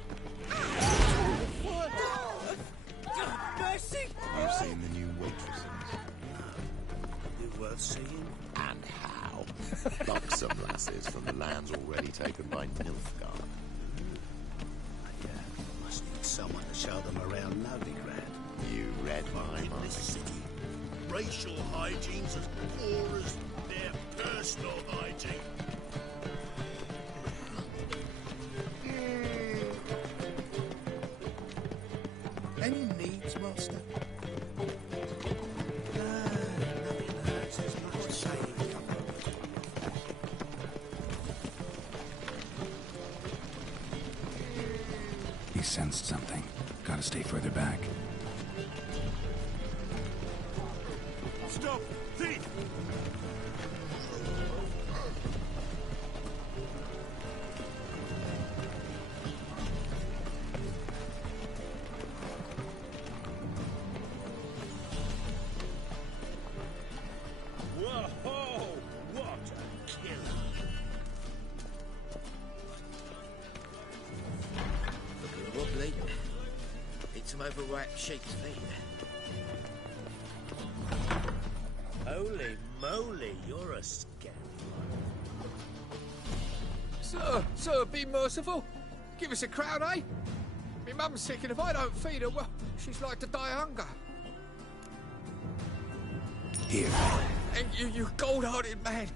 Mercy! You've seen the new waitresses. They're worth seeing. And how? Buxom lasses from the lands already taken by Nilfgaard. Yeah, must need someone to show them around Novigrad. You read my In mind. this city, racial hygiene's as poor as their personal hygiene. Any needs, Master? Nothing hurts as much as saying He sensed something. Gotta stay further back. Stop! Thief! Whoa! What a killer! Looking wobbly. Need some overripe sheep's feet. Holy moly, you're a scamp. Sir, be merciful. Give us a crown, eh? My mum's sick, and if I don't feed her, well, she's like to die of hunger. Here. And you gold-hearted man.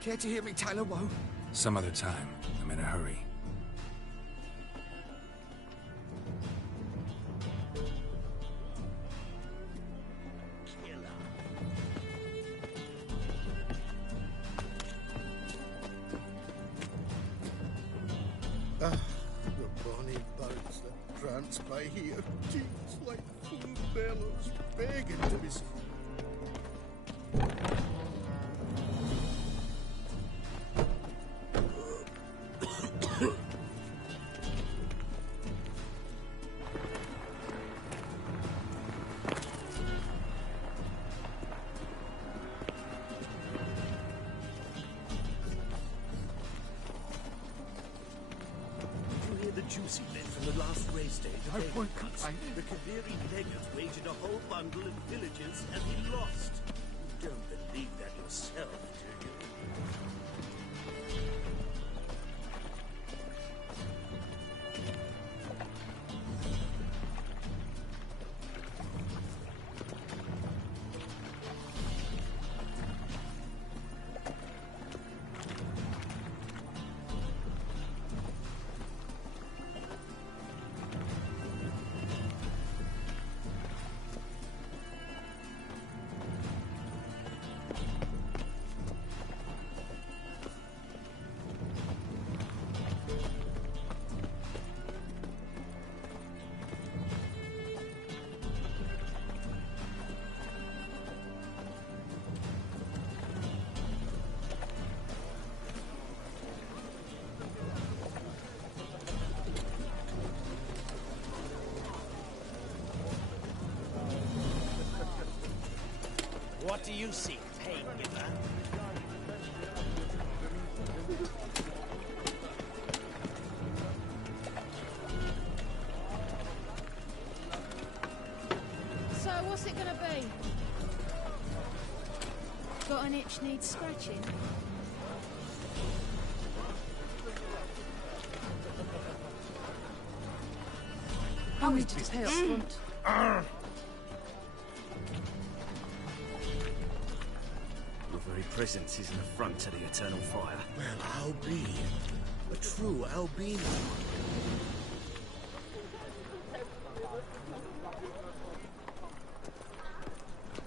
Care to hear me tell a woe? Some other time. I'm in a hurry. The bonny boats that prance by here, teats like full bellows, begging to be... Juicy bit from the last race day today. I won't complain. The Kaviri Neggers wagered a whole bundle of villages and he lost. You don't believe that yourself, do you? What do you seek, pain giver? So, what's it gonna be? Got an itch needs scratching? I need to pay up front. Your very presence is an affront to the Eternal Fire. Well, I'll be a true albino.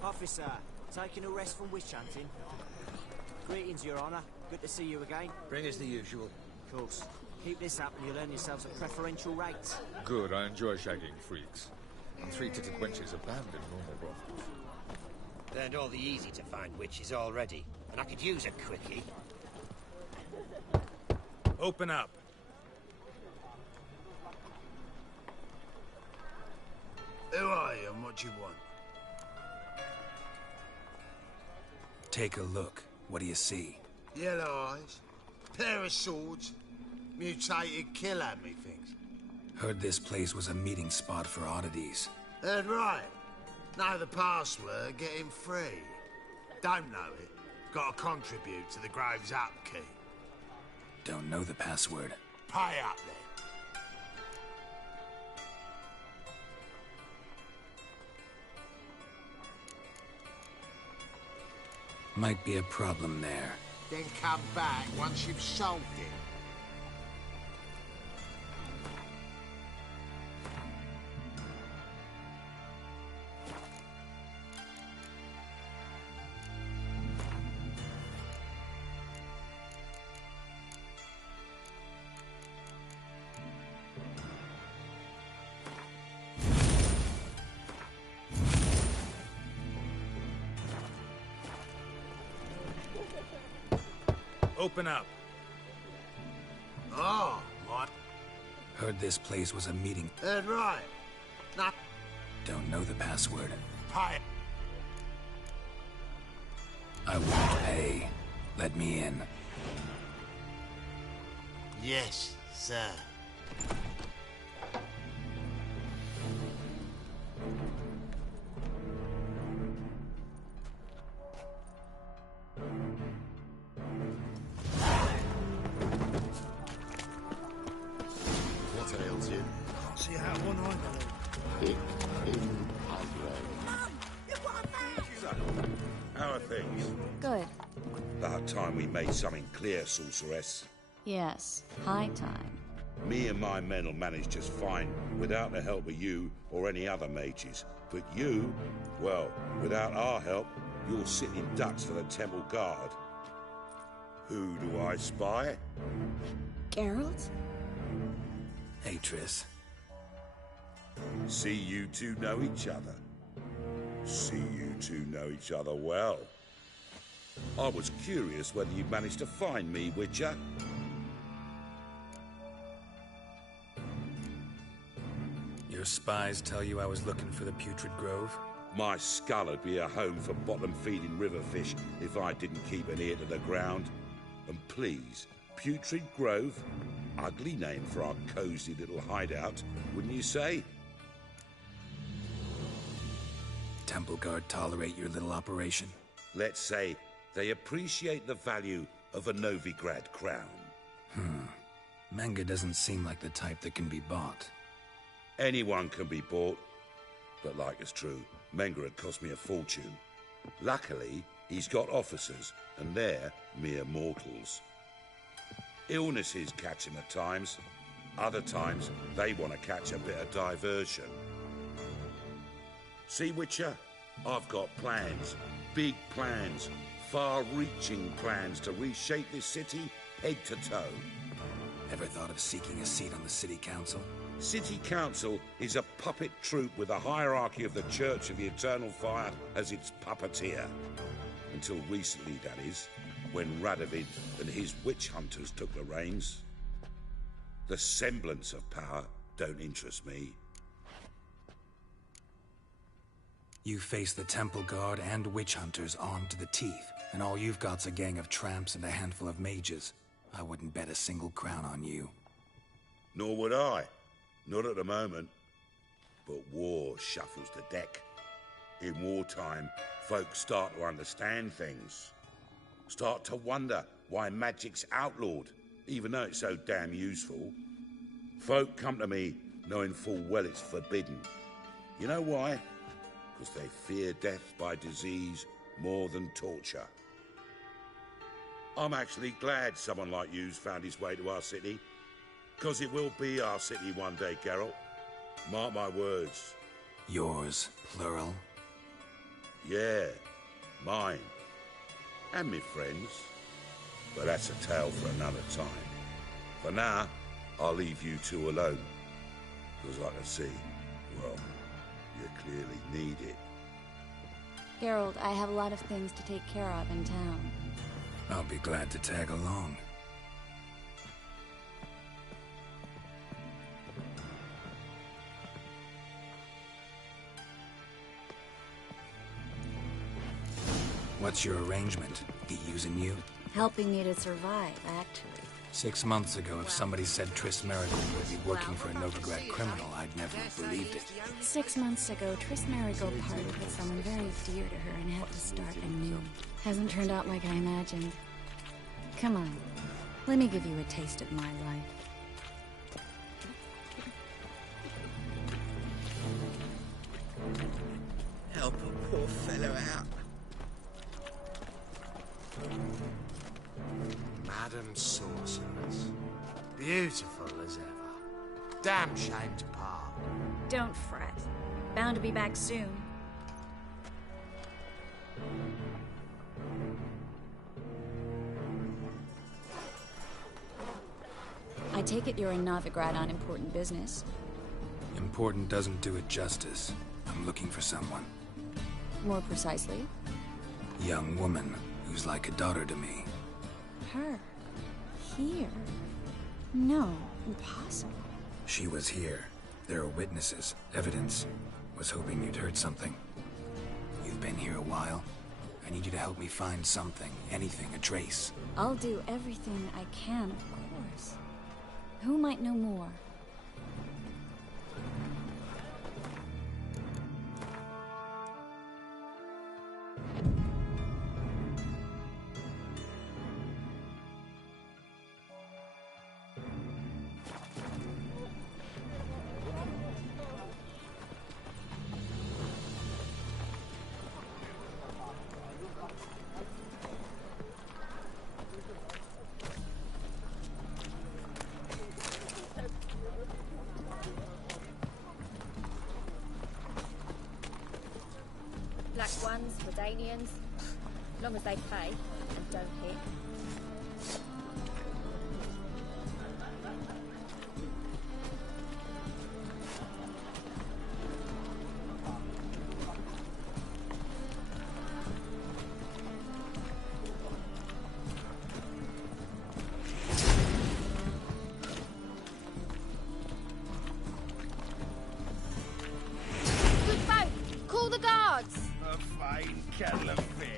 Officer, taking a rest from witch hunting. Greetings, Your Honor. Good to see you again. Bring us the usual. Of course. Keep this up and you'll earn yourselves a preferential rate. Good, I enjoy shagging freaks. And three-titted wenches abandon normal brothels. Learned all the easy-to-find witches already, and I could use a quickie. Open up. Who are you and what do you want? Take a look. What do you see? Yellow eyes, pair of swords, mutated killer, methinks. Heard this place was a meeting spot for oddities. Heard right. Know the password, get him free. Don't know it. Gotta contribute to the Grove's upkeep. Don't know the password. Pay up then. Might be a problem there. Then come back once you've solved it. Open up. Oh, my... Heard this place was a meeting. Heard right. Not... Don't know the password. Pay. I won't pay. Let me in. Yes, sir. What ails you? Can't see how one eye Hic in agro. How are things? Good. About time we made something clear, Sorceress. Yes, high time. Me and my men will manage just fine, without the help of you or any other mages. But you, well, without our help, you're sitting ducks for the Temple Guard. Who do I spy? Geralt? Hey, Triss. See you two know each other. See you two know each other well. I was curious whether you managed to find me, Witcher. Your spies tell you I was looking for the Putrid Grove? My skull would be a home for bottom-feeding river fish if I didn't keep an ear to the ground. And please, Putrid Grove? Ugly name for our cozy little hideout, wouldn't you say? Temple Guard tolerate your little operation? Let's say they appreciate the value of a Novigrad crown. Menga doesn't seem like the type that can be bought. Anyone can be bought. But like it's true, Menga had cost me a fortune. Luckily, he's got officers, and they're mere mortals. Illnesses catch him at times. Other times, they want to catch a bit of diversion. See, Witcher? I've got plans. Big plans. Far-reaching plans to reshape this city head to toe. Ever thought of seeking a seat on the City Council? City Council is a puppet troupe with a hierarchy of the Church of the Eternal Fire as its puppeteer. Until recently, that is, when Radovid and his witch hunters took the reins. The semblance of power don't interest me. You face the Temple Guard and witch hunters armed to the teeth, and all you've got's a gang of tramps and a handful of mages. I wouldn't bet a single crown on you. Nor would I. Not at the moment. But war shuffles the deck. In wartime, folks start to understand things. Start to wonder why magic's outlawed, even though it's so damn useful. Folk come to me knowing full well it's forbidden. You know why? Because they fear death by disease more than torture. I'm actually glad someone like you's found his way to our city. Because it will be our city one day, Geralt. Mark my words. Yours, plural? Yeah, mine. And me friends. But that's a tale for another time. For now, I'll leave you two alone. Because I can see, well, you clearly need it. Geralt, I have a lot of things to take care of in town. I'll be glad to tag along. What's your arrangement? He using you? Helping me to survive, actually. 6 months ago, if somebody said Triss Merigold would be working for a Novigrad criminal, I'd never have believed it. 6 months ago, Triss Merigold parted with someone very dear to her and had to start anew. Hasn't turned out like I imagined. Come on, let me give you a taste of my life. Help a poor fellow out. Madam Sorceress. Beautiful as ever. Damn shame to part. Don't fret. Bound to be back soon. I take it you're in Novigrad on important business. Important doesn't do it justice. I'm looking for someone. More precisely? Young woman who's like a daughter to me. Her? Here? No, impossible. She was here. There are witnesses, evidence. Was hoping you'd heard something. You've been here a while. I need you to help me find something, anything, a trace. I'll do everything I can, of course. Who might know more? Black ones, Redanians, as long as they pay and don't hit. Good folk! Call the guards! A fine kettle of fish.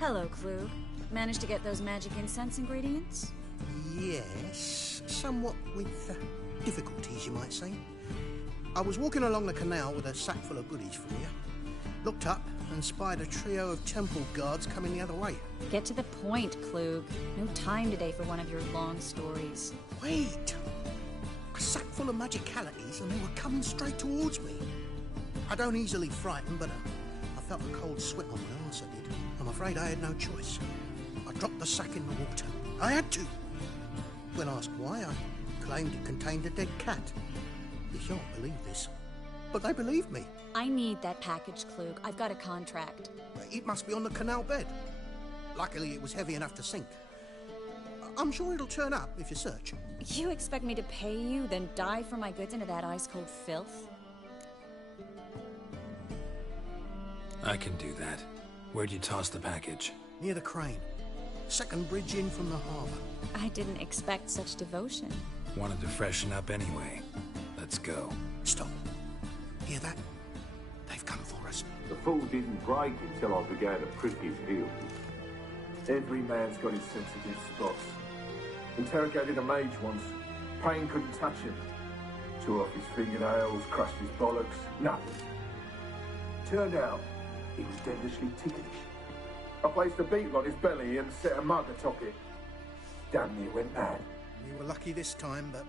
Hello, Klug. Managed to get those magic incense ingredients? Yes, somewhat with difficulties, you might say. I was walking along the canal with a sack full of goodies for you. Looked up and spied a trio of temple guards coming the other way. Get to the point, Klug. No time today for one of your long stories. Wait! A sack full of magicalities and they were coming straight towards me. I don't easily frighten, but I felt a cold sweat on my arse, I did. I'm afraid I had no choice. I dropped the sack in the water. I had to. When asked why, I claimed it contained a dead cat. You shan't believe this, but they believed me. I need that package, Klug. I've got a contract. It must be on the canal bed. Luckily, it was heavy enough to sink. I'm sure it'll turn up if you search. You expect me to pay you, then dive for my goods into that ice-cold filth? I can do that. Where'd you toss the package? Near the crane. Second bridge in from the harbour. I didn't expect such devotion. Wanted to freshen up anyway. Let's go. Stop. Hear that? They've come for us. The fool didn't break until I began to prick his heels. Every man's got his sensitive spots. Interrogated a mage once. Pain couldn't touch him. Tore off his fingernails, crushed his bollocks. Nothing. Turned out, he was devilishly ticklish. I placed a beetle on his belly and set a mug atop it. Damn near went mad. You were lucky this time, but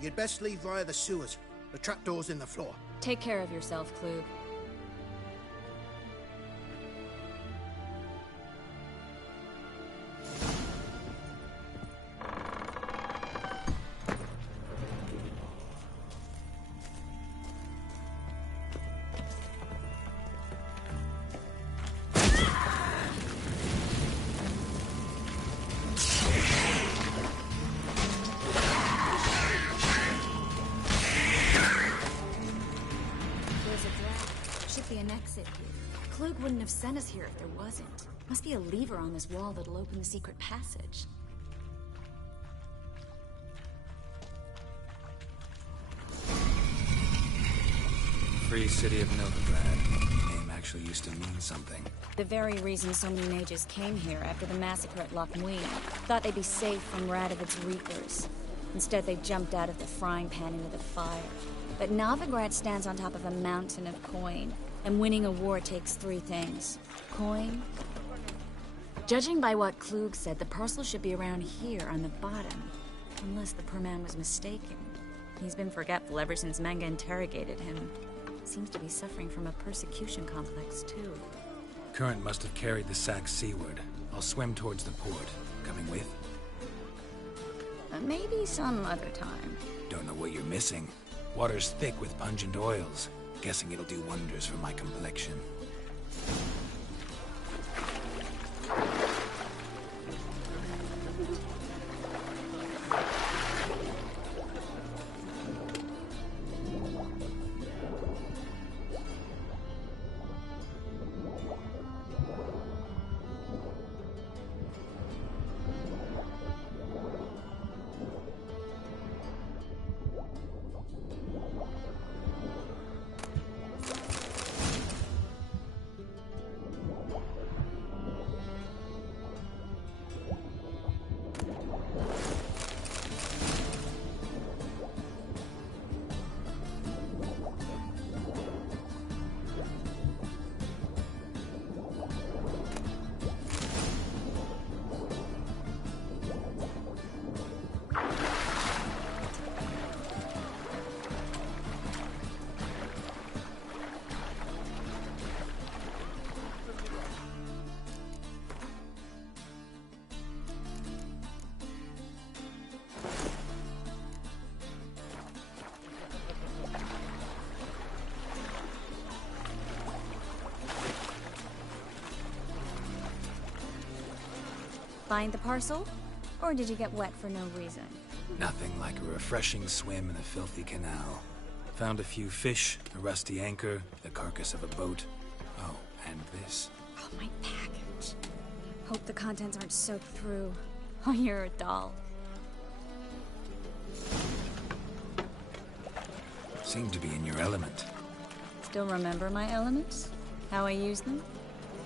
you'd best leave via the sewers. The trapdoor's in the floor. Take care of yourself, Klug. Klug wouldn't have sent us here if there wasn't. Must be a lever on this wall that'll open the secret passage. Free City of Novigrad. The name actually used to mean something. The very reason so many mages came here after the massacre at Loch Muir. Thought they'd be safe from Radovid's reapers. Instead, they jumped out of the frying pan into the fire. But Novigrad stands on top of a mountain of coin, and winning a war takes 3 things. Coin. Judging by what Klug said, the parcel should be around here on the bottom. Unless the poor man was mistaken. He's been forgetful ever since Manga interrogated him. Seems to be suffering from a persecution complex, too. Current must have carried the sack seaward. I'll swim towards the port. Coming with? Maybe some other time. Don't know what you're missing. Water's thick with pungent oils. Guessing it'll do wonders for my complexion. Find the parcel? Or did you get wet for no reason? Nothing like a refreshing swim in a filthy canal. Found a few fish, a rusty anchor, the carcass of a boat. Oh, and this. Oh, my package. Hope the contents aren't soaked through. Oh, you're a doll. Seem to be in your element. Still remember my elements? How I use them?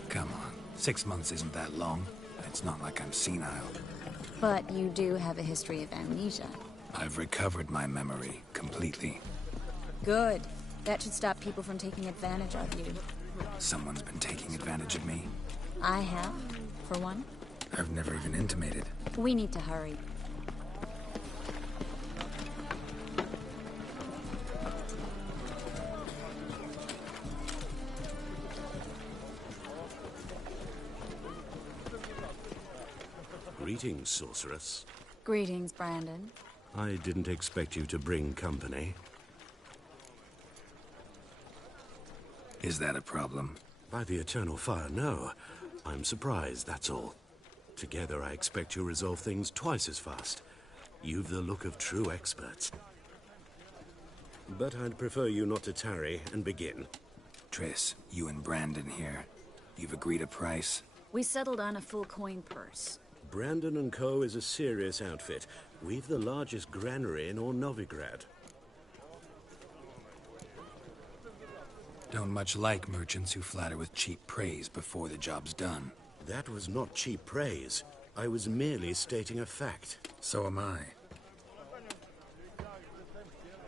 Come on, 6 months isn't that long. It's not like I'm senile. But you do have a history of amnesia. I've recovered my memory completely. Good. That should stop people from taking advantage of you. Someone's been taking advantage of me. I have, for one. I've never even intimated. We need to hurry. Greetings, sorceress. Greetings, Brandon. I didn't expect you to bring company. Is that a problem? By the Eternal Fire, no. I'm surprised, that's all. Together, I expect you'll resolve things twice as fast. You've the look of true experts. But I'd prefer you not to tarry and begin. Triss, you and Brandon here. You've agreed a price? We settled on a full coin purse. Brandon & Co. is a serious outfit. We've the largest granary in all Novigrad. Don't much like merchants who flatter with cheap praise before the job's done. That was not cheap praise. I was merely stating a fact. So am I.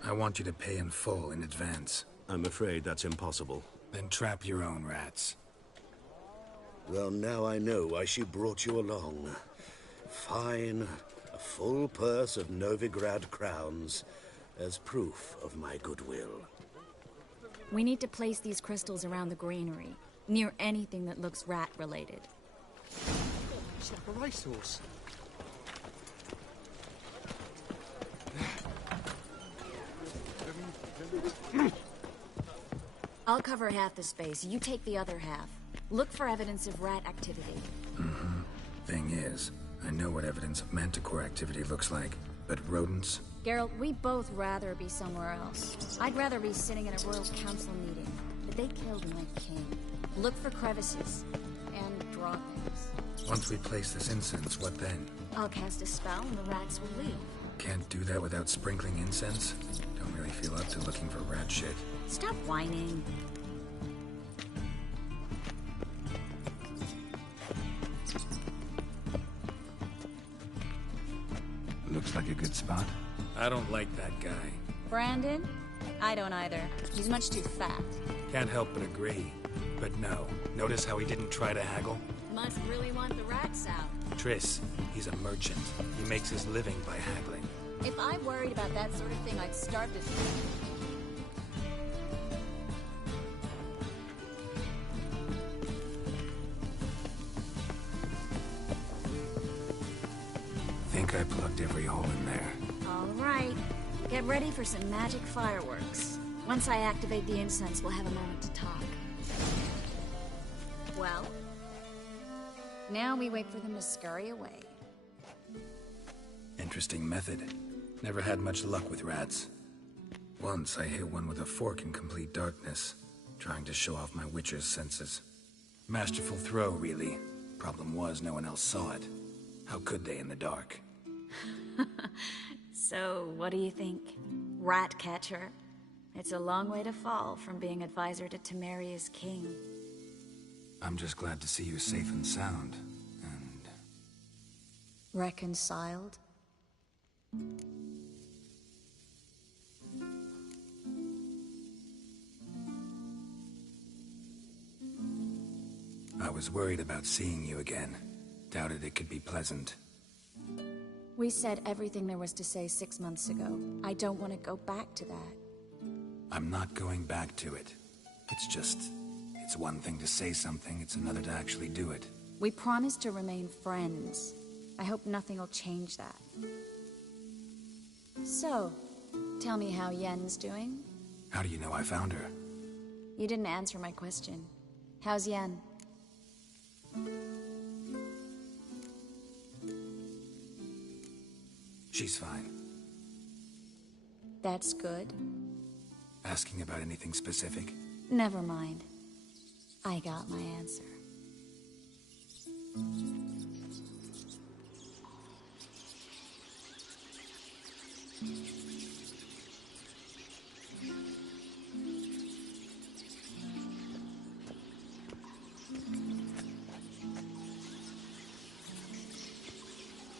I want you to pay in full in advance. I'm afraid that's impossible. Then trap your own rats. Well, now I know why she brought you along. Fine. A full purse of Novigrad crowns as proof of my goodwill. We need to place these crystals around the granary, near anything that looks rat-related. It's like a racehorse. I'll cover half the space. You take the other half. Look for evidence of rat activity. Mm-hmm. Thing is, I know what evidence of manticore activity looks like, but rodents? Geralt, we'd both rather be somewhere else. I'd rather be sitting in a royal council meeting, but they killed my king. Look for crevices and droppings. Once we place this incense, what then? I'll cast a spell and the rats will leave. Can't do that without sprinkling incense? Don't really feel up to looking for rat shit. Stop whining. Looks like a good spot. I don't like that guy. Brandon, I don't either. He's much too fat. Can't help but agree. But no. Notice how he didn't try to haggle? Must really want the rats out. Triss, he's a merchant. He makes his living by haggling. If I worried about that sort of thing, I'd starve to death. Think I plugged every hole in there. All right. Get ready for some magic fireworks. Once I activate the incense, we'll have a moment to talk. Well? Now we wait for them to scurry away. Interesting method. Never had much luck with rats. Once I hit one with a fork in complete darkness, trying to show off my witcher's senses. Masterful throw, really. Problem was, no one else saw it. How could they in the dark? So, what do you think? Rat catcher? It's a long way to fall from being advisor to Temeria's king. I'm just glad to see you safe and sound, and... Reconciled? I was worried about seeing you again. Doubted it could be pleasant. We said everything there was to say 6 months ago. I don't want to go back to that. I'm not going back to it. It's just... It's one thing to say something, it's another to actually do it. We promised to remain friends. I hope nothing will change that. So, tell me how Yen's doing? How do you know I found her? You didn't answer my question. How's Yen? She's fine. That's good. Asking about anything specific? Never mind. I got my answer.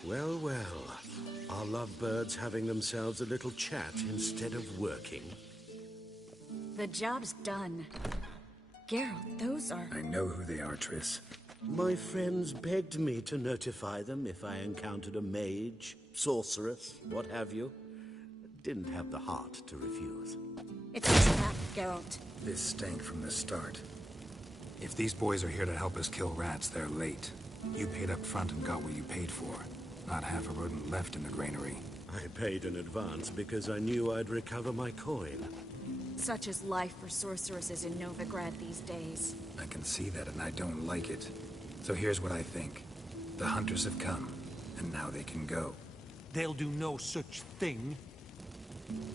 Well, well. Are lovebirds having themselves a little chat instead of working? The job's done. Geralt, those are... I know who they are, Triss. My friends begged me to notify them if I encountered a mage, sorceress, what have you. Didn't have the heart to refuse. It's a trap, Geralt. This stank from the start. If these boys are here to help us kill rats, they're late. You paid up front and got what you paid for. Not half a rodent left in the granary. I paid in advance because I knew I'd recover my coin. Such is life for sorceresses in Novigrad these days. I can see that, and I don't like it. So here's what I think. The hunters have come, and now they can go. They'll do no such thing.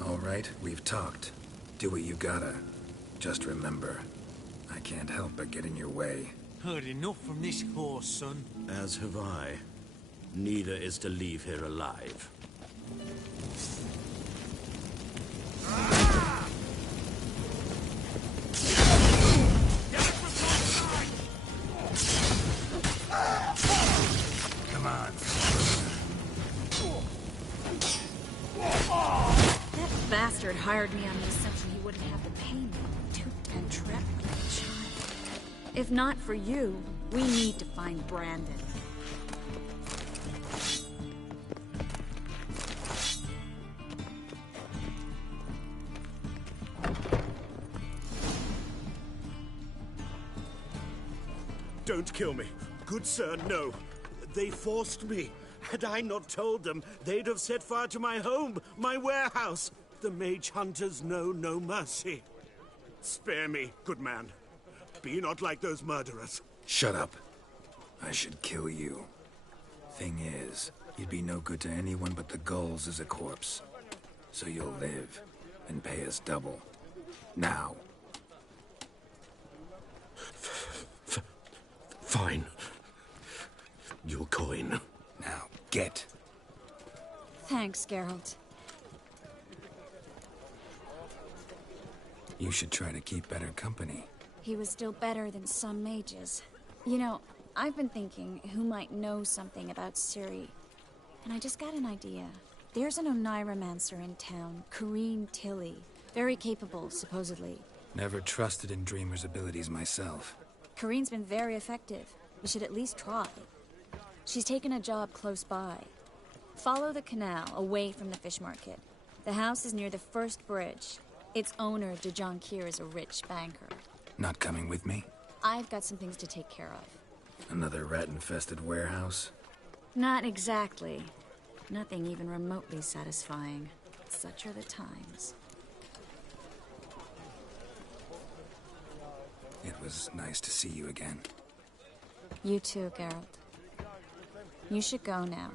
All right, we've talked. Do what you gotta. Just remember, I can't help but get in your way. Heard enough from this horse, son. As have I. Neither is to leave here alive. Come on. That bastard hired me on the assumption he wouldn't have to pay me. Duped and trapped like a child. If not for you, we need to find Brandon. Don't kill me. Good sir, no. They forced me. Had I not told them, they'd have set fire to my home, my warehouse. The mage hunters know no mercy. Spare me, good man. Be not like those murderers. Shut up. I should kill you. Thing is, you'd be no good to anyone but the gulls as a corpse. So you'll live, and pay us double. Now. Fine. Your coin. Now, get. Thanks, Geralt. You should try to keep better company. He was still better than some mages. You know, I've been thinking who might know something about Ciri. And I just got an idea. There's an Oneiromancer in town, Corrine Tilly, Very capable, supposedly. Never trusted in Dreamer's abilities myself. Kareen's been very effective. We should at least try. She's taken a job close by. Follow the canal, away from the fish market. The house is near the first bridge. Its owner, Dejong Kier, is a rich banker. Not coming with me? I've got some things to take care of. Another rat-infested warehouse? Not exactly. Nothing even remotely satisfying. Such are the times. It was nice to see you again. You too, Geralt. You should go now,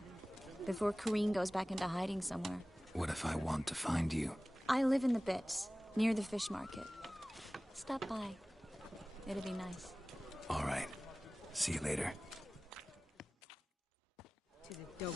before Kareen goes back into hiding somewhere. What if I want to find you? I live in the Bits, near the fish market. Stop by. It'll be nice. All right. See you later. To the dog.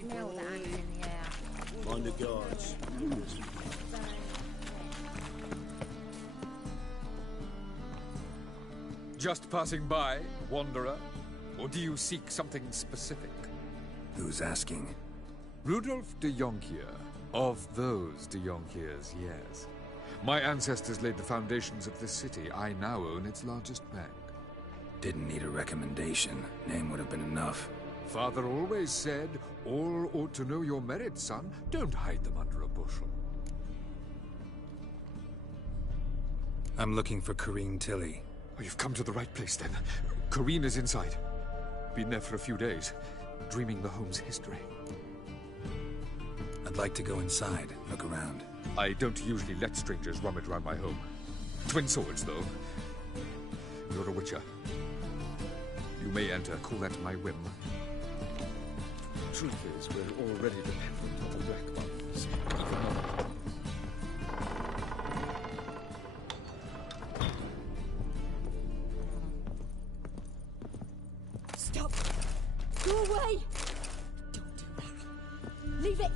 Smell that hanging in the air. Mind the guards. Just passing by, wanderer? Or do you seek something specific? Who's asking? Rudolf de Jonkier. Of those de Jonkiers, yes. My ancestors laid the foundations of this city. I now own its largest bank. Didn't need a recommendation. Name would have been enough. Father always said, all ought to know your merits, son. Don't hide them under a bushel. I'm looking for Corrine Tilly. Oh, you've come to the right place, then. Corrine is inside. Been there for a few days, dreaming the home's history. I'd like to go inside, look around. I don't usually let strangers rummage around my home. Twin swords, though. You're a witcher. You may enter, call that my whim. Truth is, we're already dependent on the Black Buttons. Even more. Stop! Go away! Don't do that. Leave it!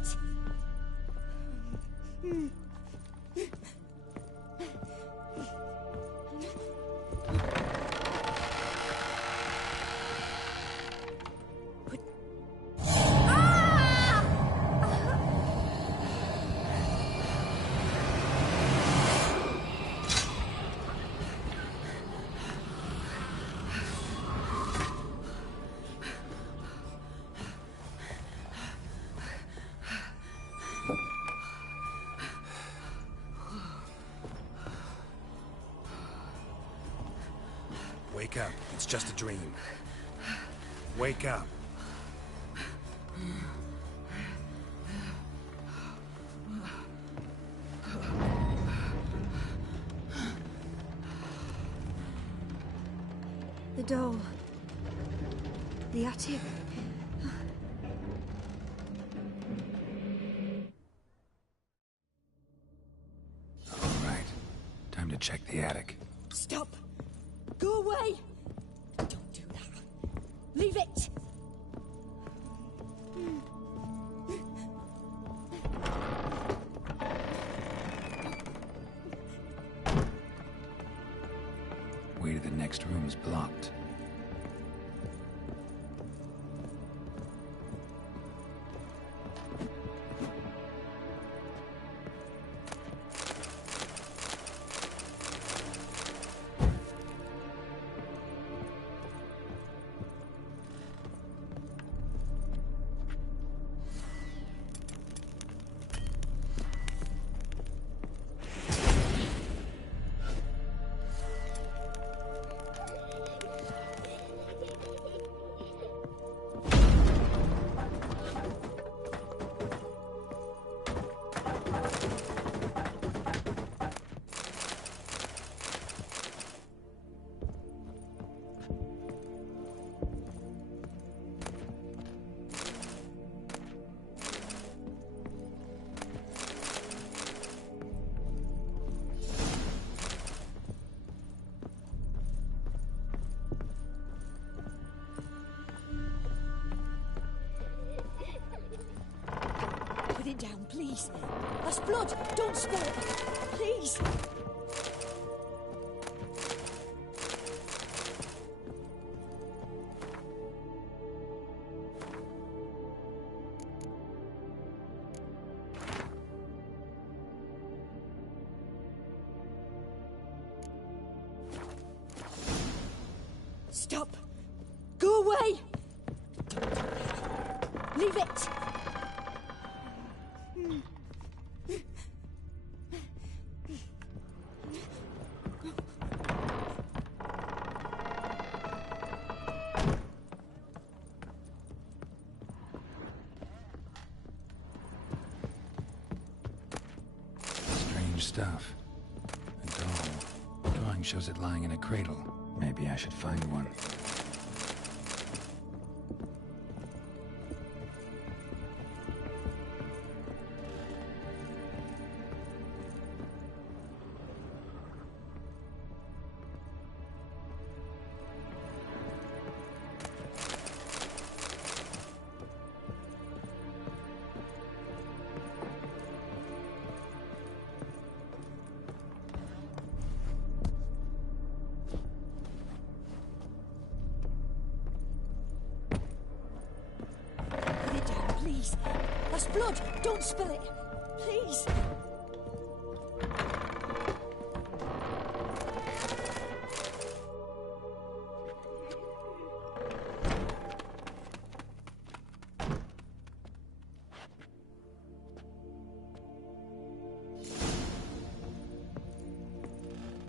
Wake up. It's just a dream. Wake up. The doll. The attic. All right. Time to check the attic. Stop! Go away! Don't do that. Leave it! Way to the next room's blocked. Put it down, please. That's blood. Don't spill it. Please. Stop. Go away. Leave it. Strange stuff. A doll. Drawing shows it lying in a cradle. Maybe I should find one. blood! Don't spill it! Please!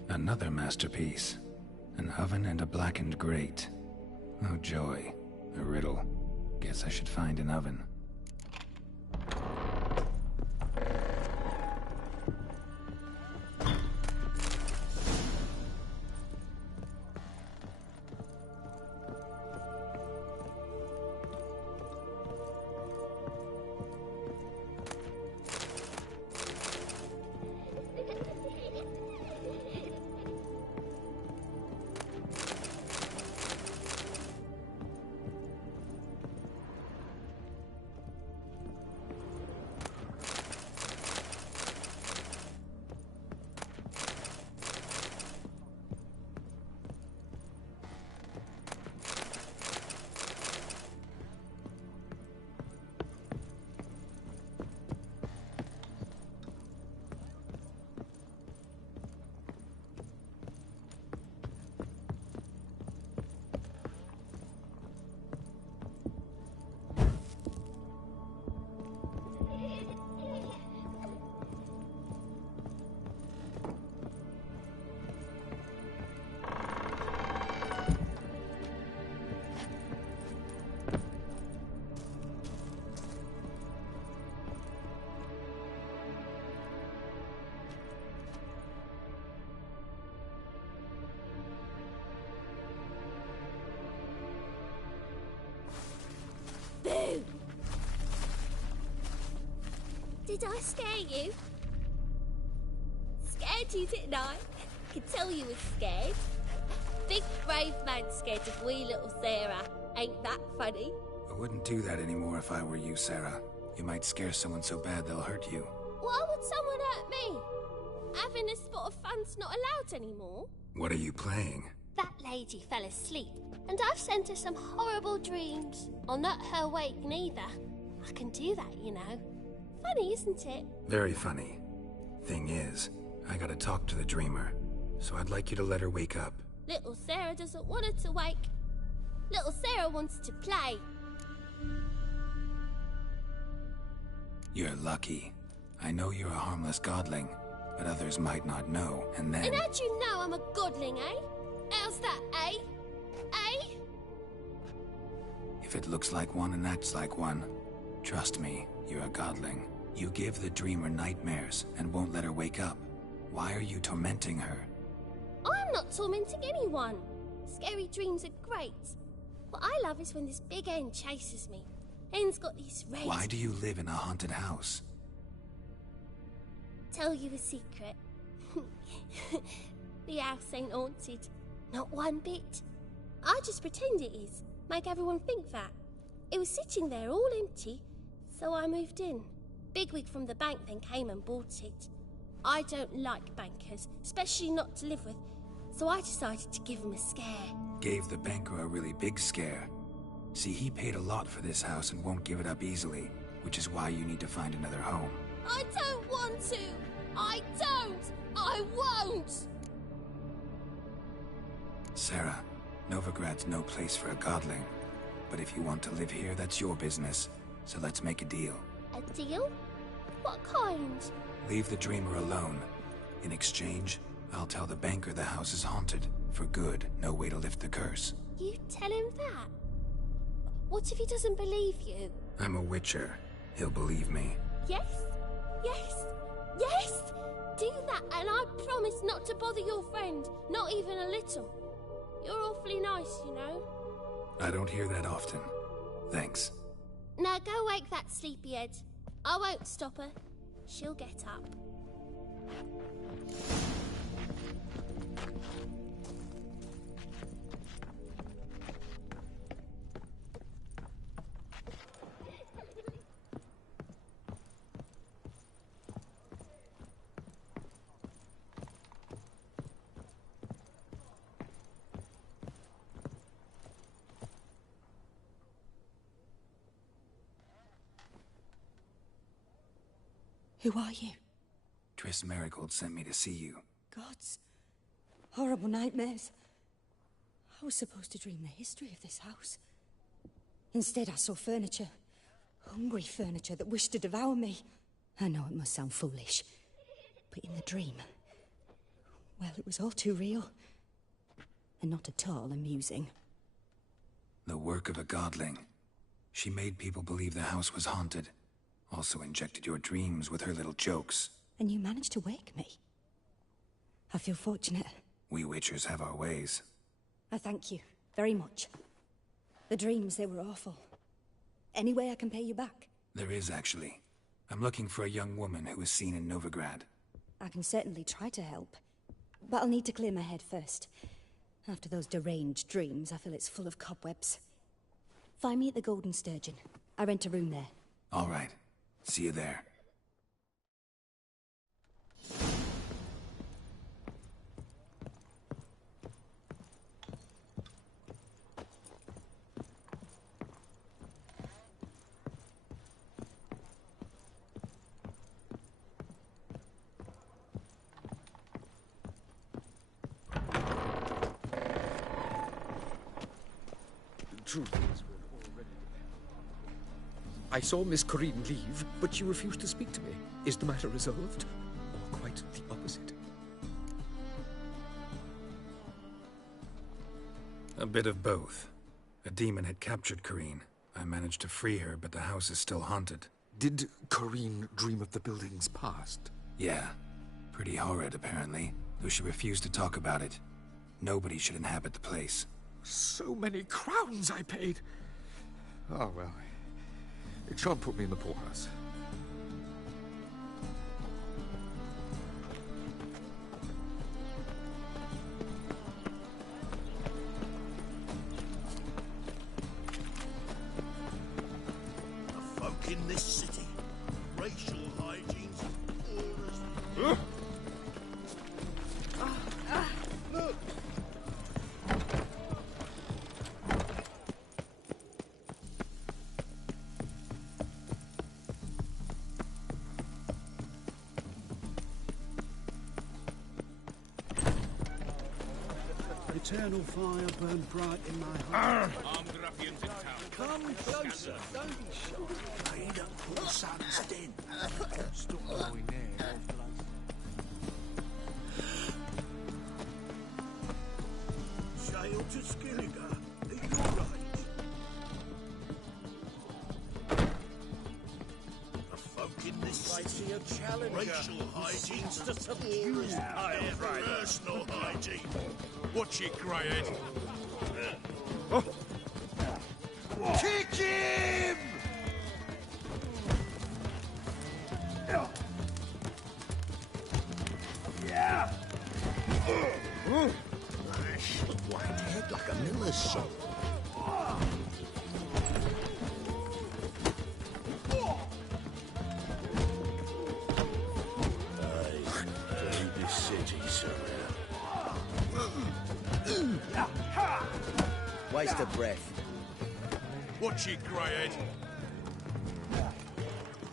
Another masterpiece. An oven and a blackened grate. Oh joy. A riddle. Guess I should find an oven. Boo! Did I scare you? Scared you, didn't I? Could tell you was scared. Big brave man scared of wee little Sarah. Ain't that funny? I wouldn't do that anymore if I were you, Sarah. You might scare someone so bad they'll hurt you. Why would someone hurt me? Having a spot of fun's not allowed anymore. What are you playing? That lady fell asleep, and I've sent her some horrible dreams. I'll not her wake neither. I can do that, you know. Funny, isn't it? Very funny. Thing is, I gotta talk to the dreamer, so I'd like you to let her wake up. Little Sarah doesn't want her to wake. Little Sarah wants to play. You're lucky. I know you're a harmless godling, but others might not know, and then... And how'd you know I'm a godling, eh? How's that, eh? Eh? If it looks like one and acts like one, trust me, you're a godling. You give the dreamer nightmares and won't let her wake up. Why are you tormenting her? I'm not tormenting anyone. Scary dreams are great. What I love is when this big hen chases me. Hen's got these red... Why do you live in a haunted house? Tell you a secret. The house ain't haunted. Not one bit. I just pretend it is. Make everyone think that. It was sitting there all empty, so I moved in. Bigwig from the bank then came and bought it. I don't like bankers, especially not to live with, so I decided to give him a scare. Gave the banker a really big scare. See, he paid a lot for this house and won't give it up easily, which is why you need to find another home. I don't want to! I don't! I won't! Sarah, Novigrad's no place for a godling. But if you want to live here, that's your business. So let's make a deal. A deal? What kind? Leave the dreamer alone. In exchange, I'll tell the banker the house is haunted. For good, no way to lift the curse. You tell him that? What if he doesn't believe you? I'm a witcher. He'll believe me. Yes? Yes? Yes! Do that and I promise not to bother your friend. Not even a little. You're awfully nice, you know. I don't hear that often. Thanks. Now go wake that sleepyhead. I won't stop her. She'll get up. Who are you? Triss Merigold sent me to see you. Gods. Horrible nightmares. I was supposed to dream the history of this house. Instead, I saw furniture. Hungry furniture that wished to devour me. I know it must sound foolish, but in the dream, well, it was all too real. And not at all amusing. The work of a godling. She made people believe the house was haunted. Also injected your dreams with her little jokes. And you managed to wake me. I feel fortunate. We Witchers have our ways. I thank you very much. The dreams, they were awful. Any way I can pay you back? There is, actually. I'm looking for a young woman who was seen in Novigrad. I can certainly try to help. But I'll need to clear my head first. After those deranged dreams, I feel it's full of cobwebs. Find me at the Golden Sturgeon. I rent a room there. All right. See you there. I saw Miss Corinne leave, but she refused to speak to me. Is the matter resolved? Or quite the opposite? A bit of both. A demon had captured Corinne. I managed to free her, but the house is still haunted. Did Corinne dream of the building's past? Yeah. Pretty horrid, apparently, though she refused to talk about it. Nobody should inhabit the place. So many crowns I paid! Oh, well. It shan't put me in the poorhouse. The folk in this city, racial hygiene's orders. Look! Eternal fire burned bright in my heart. Armed ruffians in town. Come closer, don't be shy. I ain't up for the sun's den. Stop going there. Sail to Skilliga. Are you alright? The folk in this city are challenging racial hygiene's to subdue personal hygiene. Watch it, Greyhead. Kick him! Yeah! Lash, whack head like a miller's son. This city, sir. Waste of breath. Watch it, Greyhead.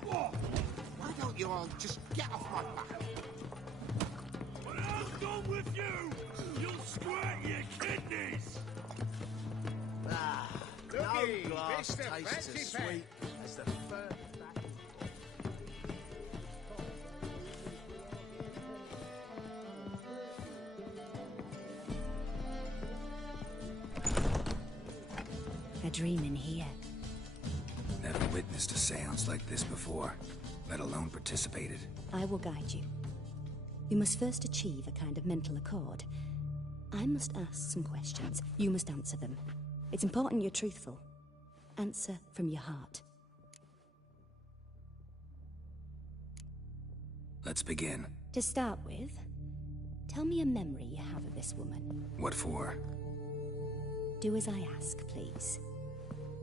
Why don't you all just get off my back? When I'm done with you, you'll squirt your kidneys! Ah, no glass tastes as sweet as the first. A dream in here. Never witnessed a seance like this before, let alone participated. I will guide you. You must first achieve a kind of mental accord. I must ask some questions. You must answer them. It's important you're truthful. Answer from your heart. Let's begin. To start with, tell me a memory you have of this woman. What for? Do as I ask, please.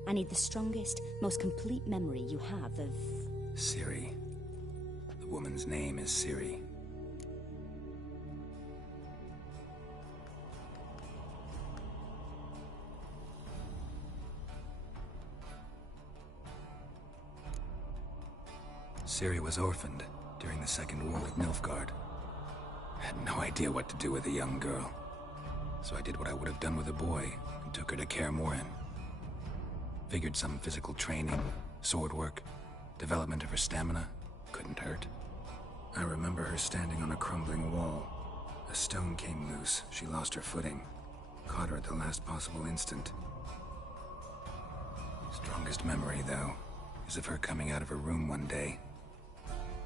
I need the strongest, most complete memory you have of... Ciri. The woman's name is Ciri. Ciri was orphaned. during the Second War with Nilfgaard. I had no idea what to do with a young girl. So I did what I would have done with a boy and took her to Kaer Morhen. Figured some physical training, sword work, development of her stamina couldn't hurt. I remember her standing on a crumbling wall. A stone came loose, she lost her footing. Caught her at the last possible instant. Strongest memory, though, is of her coming out of her room one day,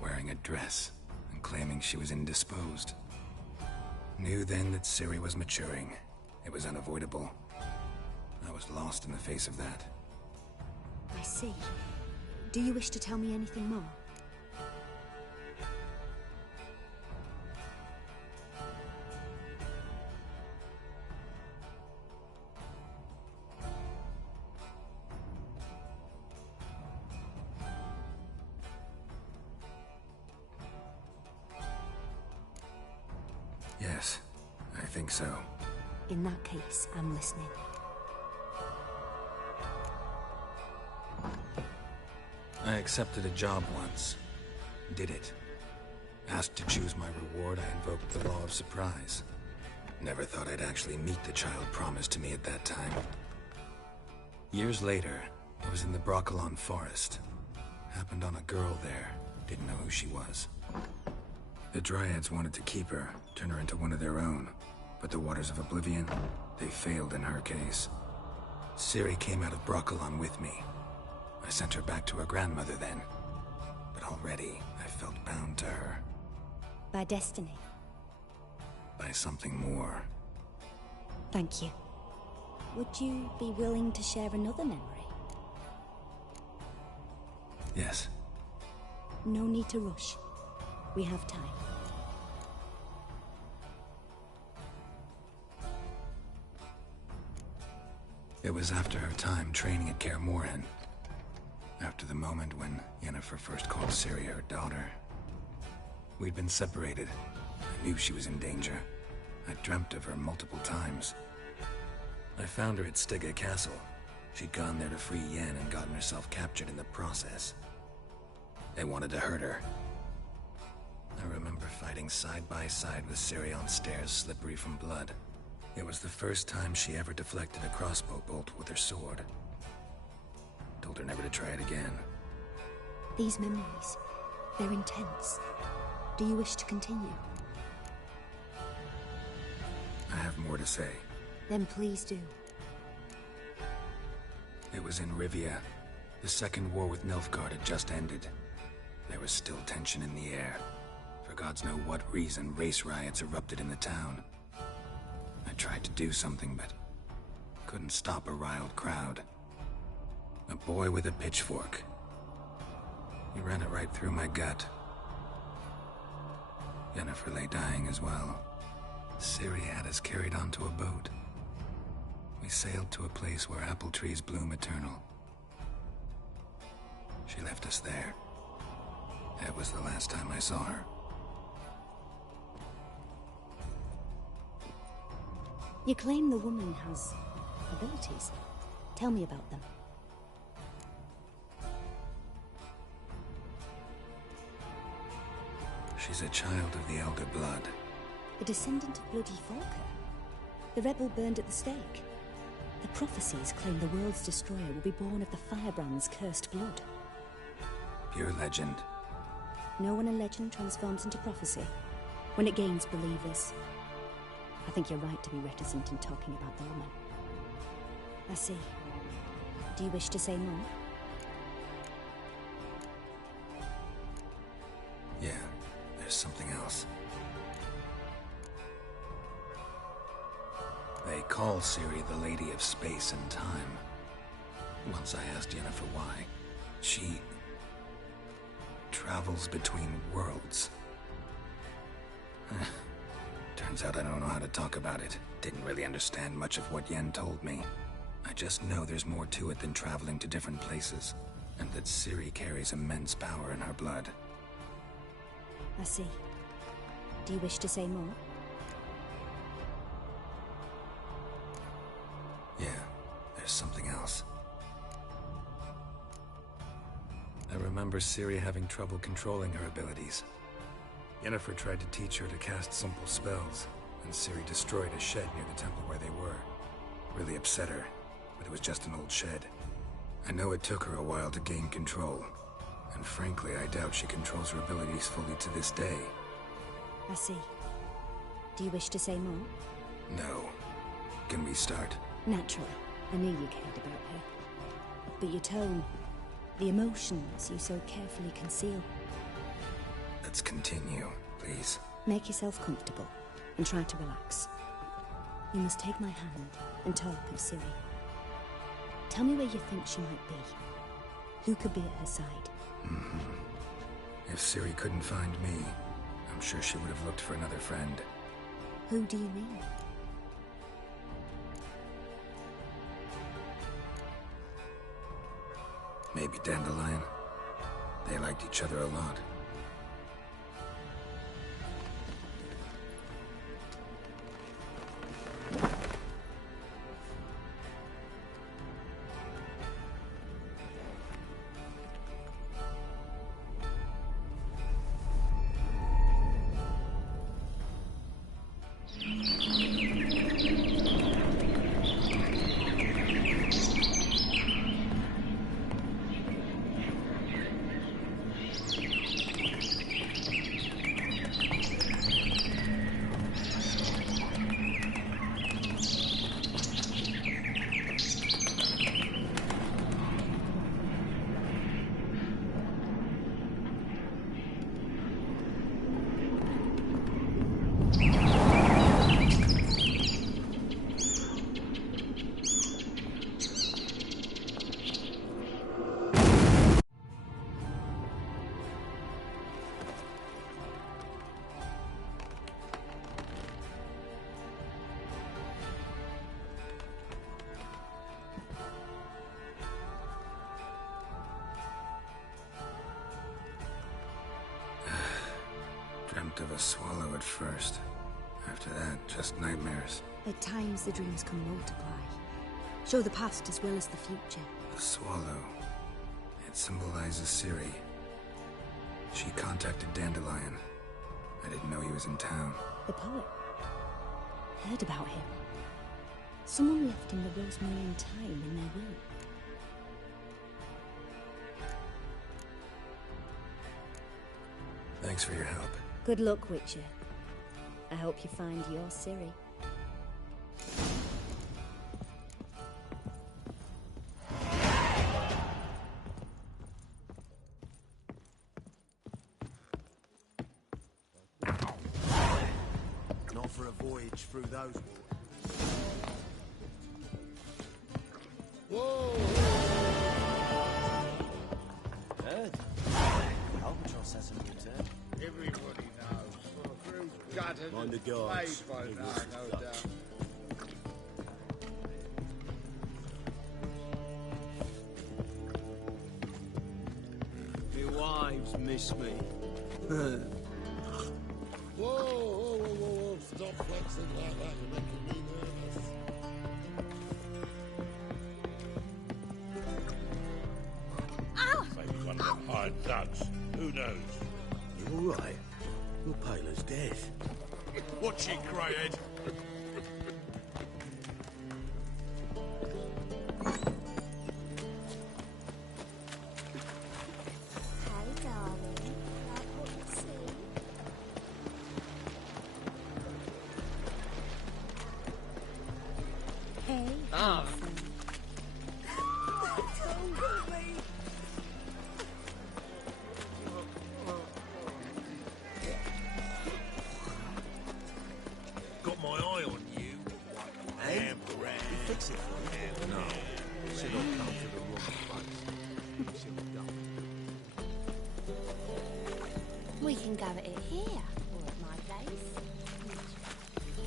wearing a dress and claiming she was indisposed. Knew then that Ciri was maturing. It was unavoidable. I was lost in the face of that. I see. Do you wish to tell me anything more? Yes, I think so. In that case, I'm listening. I accepted a job once. Did it. Asked to choose my reward, I invoked the law of surprise. Never thought I'd actually meet the child promised to me at that time. Years later, I was in the Brokilon forest. Happened on a girl there. Didn't know who she was. The Dryads wanted to keep her, turn her into one of their own. But the Waters of Oblivion, they failed in her case. Ciri came out of Brokilon with me. I sent her back to her grandmother then. But already, I felt bound to her. By destiny. By something more. Thank you. Would you be willing to share another memory? Yes. No need to rush. We have time. It was after her time training at Kaer Morhen. After the moment when Yennefer first called Ciri her daughter. We'd been separated. I knew she was in danger. I dreamt of her multiple times. I found her at Stygga Castle. She'd gone there to free Yen and gotten herself captured in the process. They wanted to hurt her. I remember fighting side by side with Ciri on stairs slippery from blood. It was the first time she ever deflected a crossbow bolt with her sword. Told her never to try it again. These memories, they're intense. Do you wish to continue? I have more to say. Then please do. It was in Rivia. The Second War with Nilfgaard had just ended. There was still tension in the air. For gods know what reason, race riots erupted in the town. I tried to do something, but couldn't stop a riled crowd. A boy with a pitchfork. He ran it right through my gut. Yennefer lay dying as well. Ciri had us carried onto a boat. We sailed to a place where apple trees bloom eternal. She left us there. That was the last time I saw her. You claim the woman has abilities. Tell me about them. She's a child of the Elder Blood. A descendant of bloody Falker. The rebel burned at the stake. The prophecies claim the world's destroyer will be born of the Firebrand's cursed blood. Pure legend. Know when a legend transforms into prophecy? When it gains believers. I think you're right to be reticent in talking about the woman. I see. Do you wish to say more? Yeah, there's something else. They call Ciri the Lady of Space and Time. Once I asked Yennefer why. She travels between worlds. Turns out I don't know how to talk about it. Didn't really understand much of what Yen told me. I just know there's more to it than traveling to different places, and that Ciri carries immense power in her blood. I see. Do you wish to say more? Yeah, there's something else. I remember Ciri having trouble controlling her abilities. Yennefer tried to teach her to cast simple spells, and Ciri destroyed a shed near the temple where they were. Really upset her, but it was just an old shed. I know it took her a while to gain control, and frankly, I doubt she controls her abilities fully to this day. I see. Do you wish to say more? No. Can we start? Naturally. I knew you cared about her. But your tone, the emotions you so carefully conceal. Let's continue, please. Make yourself comfortable, and try to relax. You must take my hand and talk of Ciri. Tell me where you think she might be. Who could be at her side? If Ciri couldn't find me, I'm sure she would have looked for another friend. Who do you mean? Maybe Dandelion. They liked each other a lot. Dreamt of a swallow at first. After that, just nightmares. At times, the dreams can multiply. Show the past as well as the future. The swallow. It symbolizes Ciri. She contacted Dandelion. I didn't know he was in town. The poet. Heard about him. Someone left him the Rosmarian Thyme in their will. Thanks for your help. Good luck, Witcher. I hope you find your Ciri. Not for a voyage through those waters. Whoa! Heard? Albatross hasn't returned. Everybody knows. Through gutted Mind the and guards. flayed by now, no doubt. My wives miss me. Whoa, whoa, whoa, whoa, whoa. Stop flexing like that. You're making me nervous. Maybe one of them hired thugs. Who knows? You all right? You're pale as death. Watch it, Greyhead. Hey, darling. Like what you see? Hey, Ah. Got my eye on you. Hey? Amberang. You fix it for me? No. Should have come to the wrong place. Should have done. We can go at it here, or at my place.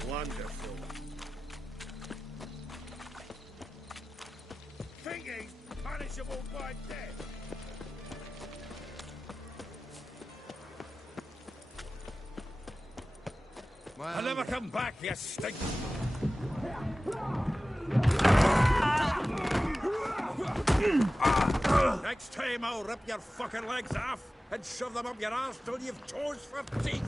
Wonderful. Think he's punishable by death? I'll never come back, you stink! Next time I'll rip your fucking legs off! and shove them up your arse till you've toes for teeth.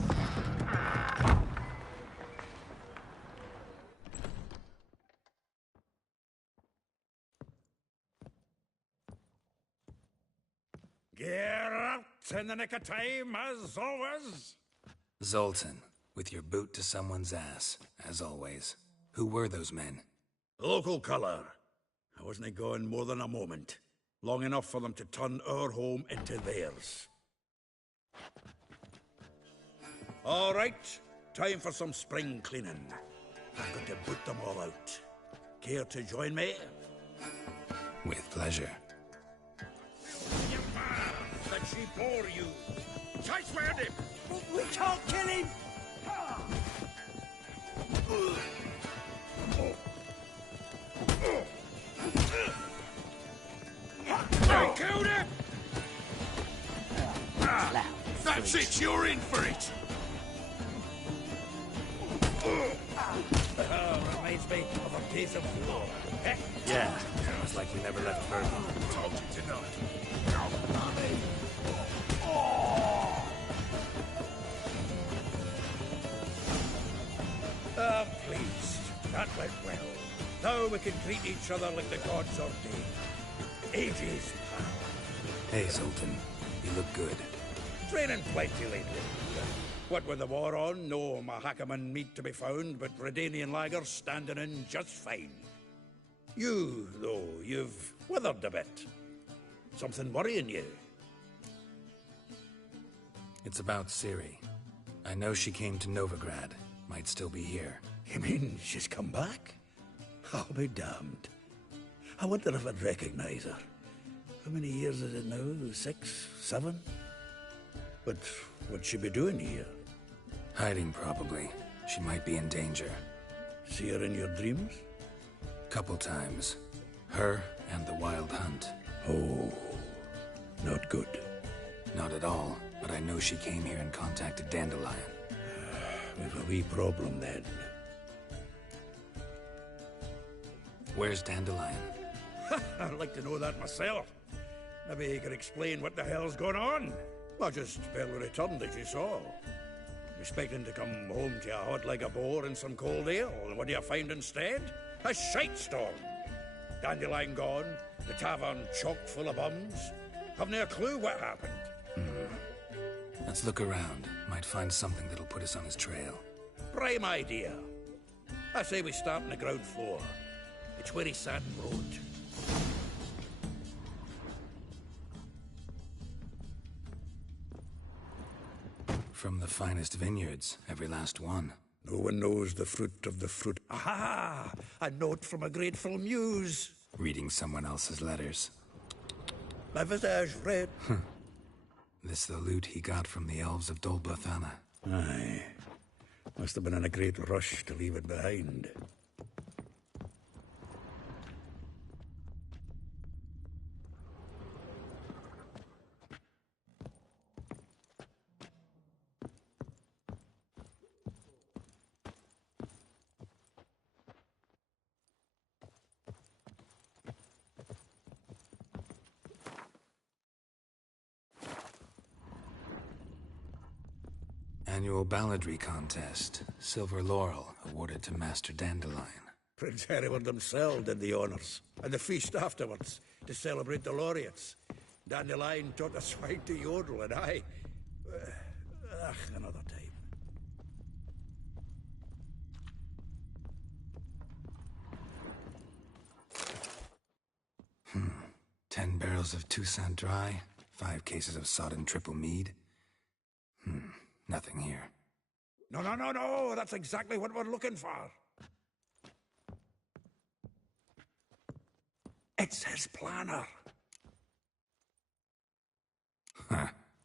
Get out in the nick of time, as always. Zoltan, with your boot to someone's ass, as always. Who were those men? Local colour. I wasn't gone more than a moment. Long enough for them to turn our home into theirs. All right, time for some spring cleaning. I've got to boot them all out. Care to join me? With pleasure. You man, that she bore you. Chase round him! We can't kill him! I killed him! That's it, you're in for it! Reminds me of a piece of floor. Yeah, sounds like we never left Berlin. Told you to not. Ah, please. That went well. Now we can treat each other like the gods ordained. Ages, pal. Hey, Zoltan. You look good. Training plenty lately. What with the war on, no Mahakaman meat to be found, but Redanian lagers standing in just fine. You, though, you've withered a bit. Something worrying you? It's about Ciri. I know she came to Novigrad. Might still be here. You mean she's come back? I'll be damned. I wonder if I'd recognize her. How many years is it now? 6, 7? But what'd she be doing here? Hiding, probably. She might be in danger. See her in your dreams? Couple times. Her and the Wild Hunt. Oh, not good. Not at all, but I know she came here and contacted Dandelion. We've a wee problem then. Where's Dandelion? I'd like to know that myself. Maybe he could explain what the hell's going on. I just barely returned, as you saw. Expecting to come home to a hot like a boar and some cold ale, and what do you find instead? A shite storm. Dandelion gone, the tavern chock full of bums. Haven't a clue what happened. Let's look around. Might find something that'll put us on his trail. Prime idea. I say we start on the ground floor. It's where he sat and wrote. From the finest vineyards, every last one. No one knows the fruit of the fruit. Aha! A note from a grateful muse. Reading someone else's letters. My visage red. This the loot he got from the elves of Dol Blathanna. Aye. Must have been in a great rush to leave it behind. Annual balladry contest. Silver laurel awarded to Master Dandelion. Prince Hereward himself did the honours, and the feast afterwards, to celebrate the laureates. Dandelion taught the swine to yodel, and I... another time. 10 barrels of Toussaint Dry, 5 cases of sodden triple mead. Nothing here. No, that's exactly what we're looking for. It's his planner.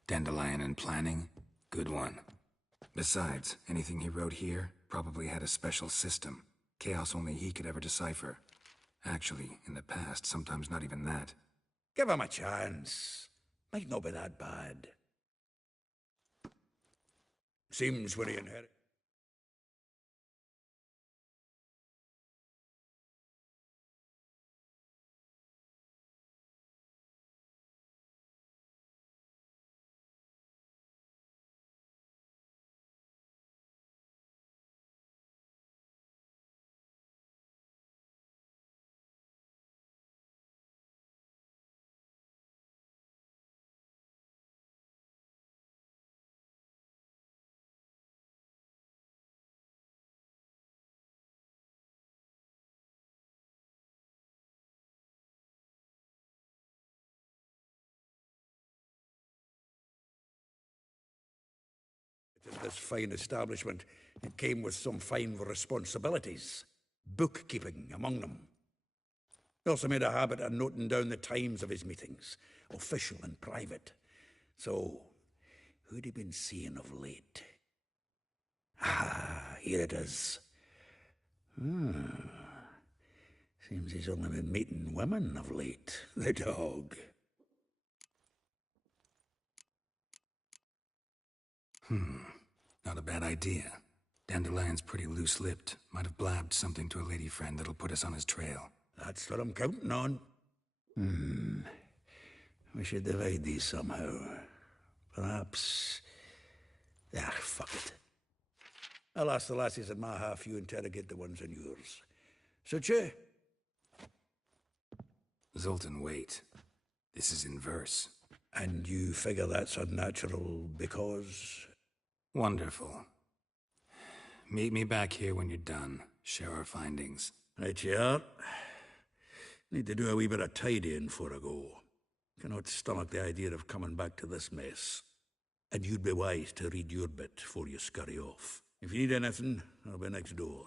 Dandelion and planning? Good one. Besides, anything he wrote here probably had a special system. Chaos only he could ever decipher. Actually, in the past, sometimes not even that. Give him a chance. Might not be that bad. Seems when he inherited... This fine establishment, it came with some fine responsibilities. Bookkeeping among them. He also made a habit of noting down the times of his meetings, official and private. So, who'd he been seeing of late? Ah, here it is. Seems he's only been meeting women of late, the dog. Not a bad idea. Dandelion's pretty loose-lipped. Might have blabbed something to a lady friend that'll put us on his trail. That's what I'm counting on. We should divide these somehow. Perhaps... fuck it. I'll ask the lassies in my half, you interrogate the ones in yours. Suche? Zoltan, wait. This is in verse. And you figure that's unnatural because... Wonderful. Meet me back here when you're done. Share our findings. Right you are. Need to do a wee bit of tidying before I go. Cannot stomach the idea of coming back to this mess. And you'd be wise to read your bit before you scurry off. If you need anything, I'll be next door.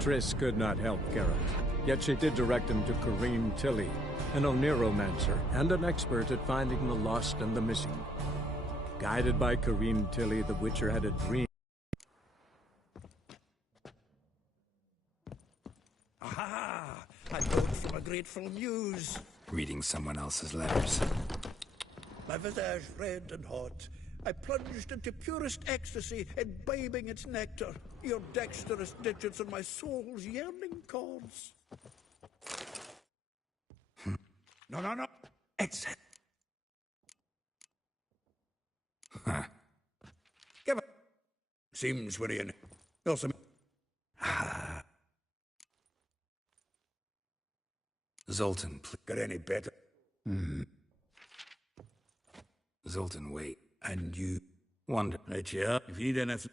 Triss could not help Geralt, yet she did direct him to Kareem Tilly, an Oniromancer and an expert at finding the lost and the missing. Guided by Kareem Tilly, the Witcher had a dream. Aha! I wrote from a grateful muse. Reading someone else's letters. My visage red and hot, I plunged into purest ecstasy, imbibing its nectar, your dexterous digits on my soul's yearning chords. No. It's it. Huh. Give it. Seems we're in. Also. Zoltan, please. Got any better? Zoltan, wait. And you wonder. Right, yeah. If you need anything.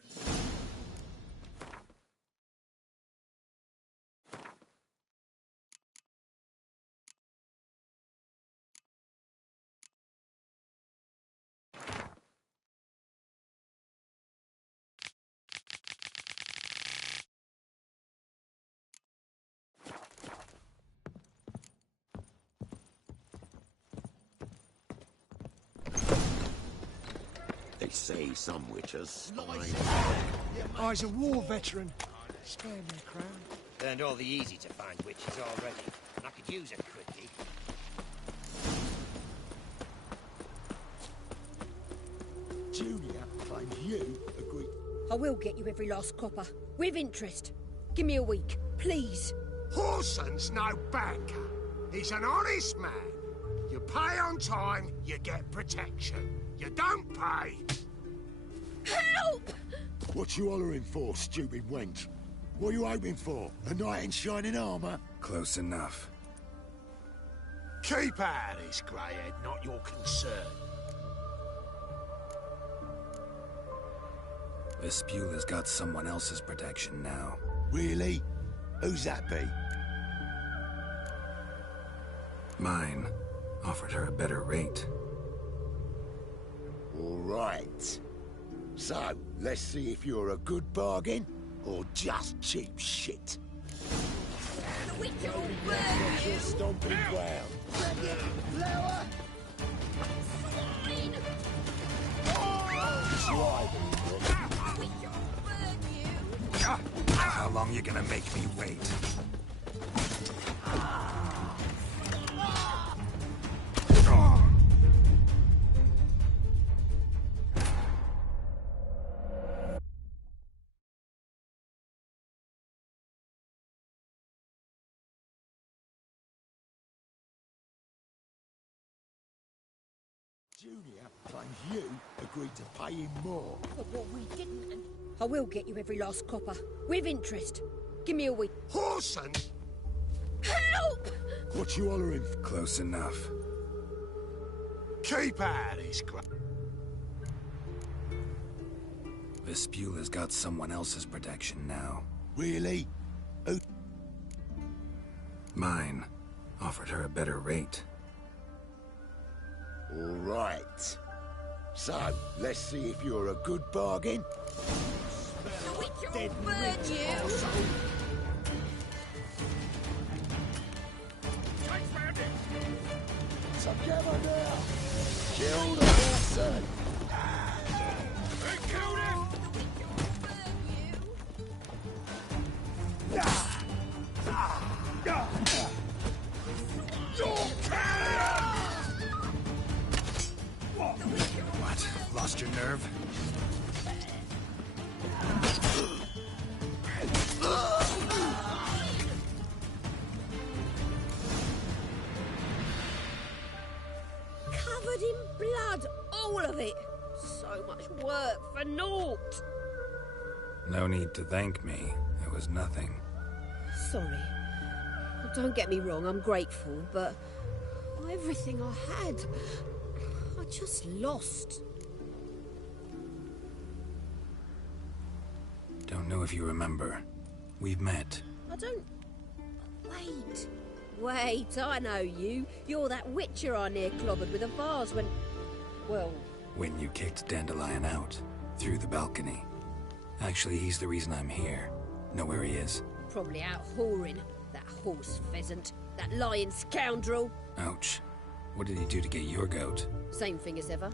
They say some witches spy. I's a war veteran. Spare me a crown. Learned all the easy-to-find witches already, and I could use a quickie. Julia claims you agree. I will get you every last copper. With interest. Give me a week, please. Horson's no banker. He's an honest man. You pay on time, you get protection. You don't pay... Help! What you hollering for, stupid wench? What are you hoping for? A knight in shining armour? Close enough. Keep out of this, Greyhead, not your concern. Vespula's got someone else's protection now. Really? Who's that be? Mine. Offered her a better rate. All right. So, let's see if you're a good bargain, or just cheap shit. We can all burn you! Stomping ground. Flower! Swine! How long you gonna make me wait? Junior claims you agreed to pay him more. But what we didn't... I will get you every last copper. With interest. Give me a week. Horson! Help! What you hollering for? Close enough. Keep out of this, Vespula's got someone else's protection now. Really? Who? Mine. Offered her a better rate. All right. So, let's see if you're a good bargain. We can all burn you! Together now! Kill the person! They killed him! What? Lost your nerve? Covered in blood, all of it. So much work for naught. No need to thank me. It was nothing. Sorry. Don't get me wrong, I'm grateful, but everything I had, I just lost. Don't know if you remember. We've met. I don't... Wait, I know you. You're that witcher I near clobbered with a vase when... Well... When you kicked Dandelion out. Through the balcony. Actually, he's the reason I'm here. Know where he is? Probably out whoring. That horse pheasant. That lying scoundrel. Ouch. What did he do to get your goat? Same thing as ever.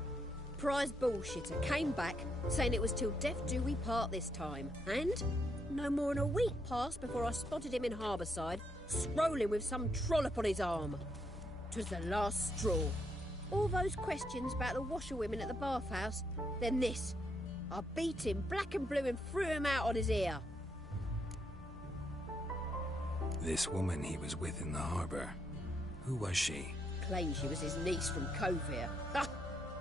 Prize bullshitter came back, saying it was till death do we part this time. And no more than a week passed before I spotted him in Harbourside, strolling with some trollop on his arm. 'Twas the last straw. All those questions about the washerwomen at the bathhouse, then this. I beat him black and blue and threw him out on his ear. This woman he was with in the harbour. Who was she? Claimed she was his niece from Kovir. Ha!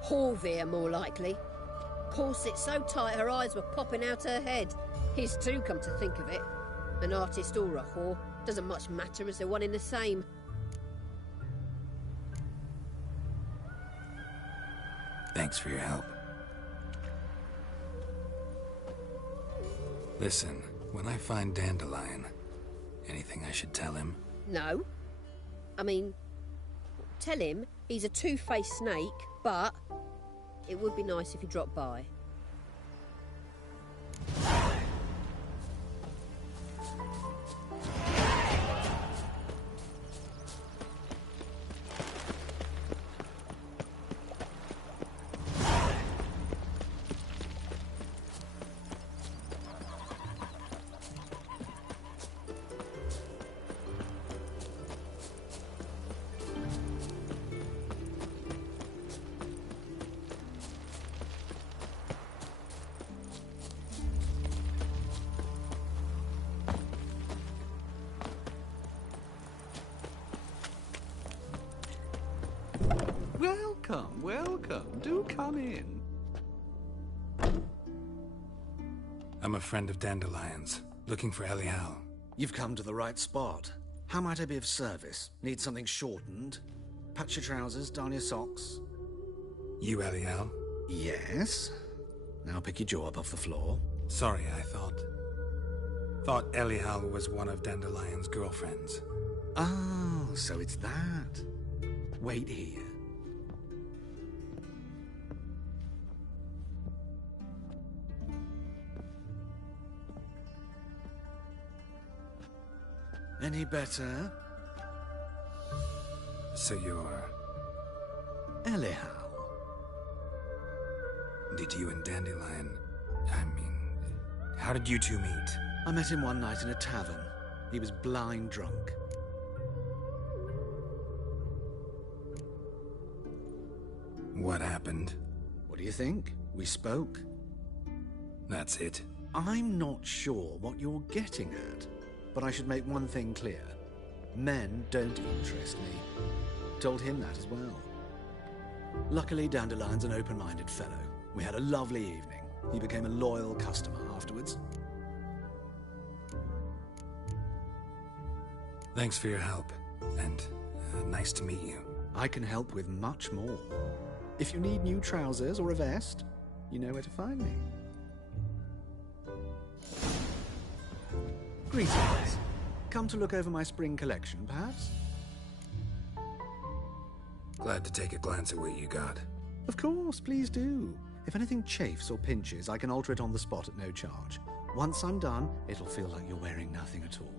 Horvir, more likely. Corset so tight her eyes were popping out her head. His too, come to think of it. An artist or a whore. Doesn't much matter as they're one in the same. Thanks for your help. Listen, when I find Dandelion, anything I should tell him? No. I mean, tell him he's a two-faced snake, but it would be nice if he dropped by. Welcome, welcome. Do come in. I'm a friend of Dandelion's, looking for Elial. You've come to the right spot. How might I be of service? Need something shortened? Patch your trousers, darn your socks. You Elial? Yes. Now pick your jaw up off the floor. Sorry, I thought Elial was one of Dandelion's girlfriends. Oh, so it's that. Wait here. Any better? So you're... Elial. Did you and Dandelion... how did you two meet? I met him one night in a tavern. He was blind drunk. What happened? What do you think? We spoke. That's it. I'm not sure what you're getting at, but I should make one thing clear. Men don't interest me. Told him that as well. Luckily, Dandelion's an open-minded fellow. We had a lovely evening. He became a loyal customer afterwards. Thanks for your help, and nice to meet you. I can help with much more. If you need new trousers or a vest, you know where to find me. Greetings. Come to look over my spring collection, perhaps? Glad to take a glance at what you got. Of course, please do. If anything chafes or pinches, I can alter it on the spot at no charge. Once I'm done, it'll feel like you're wearing nothing at all.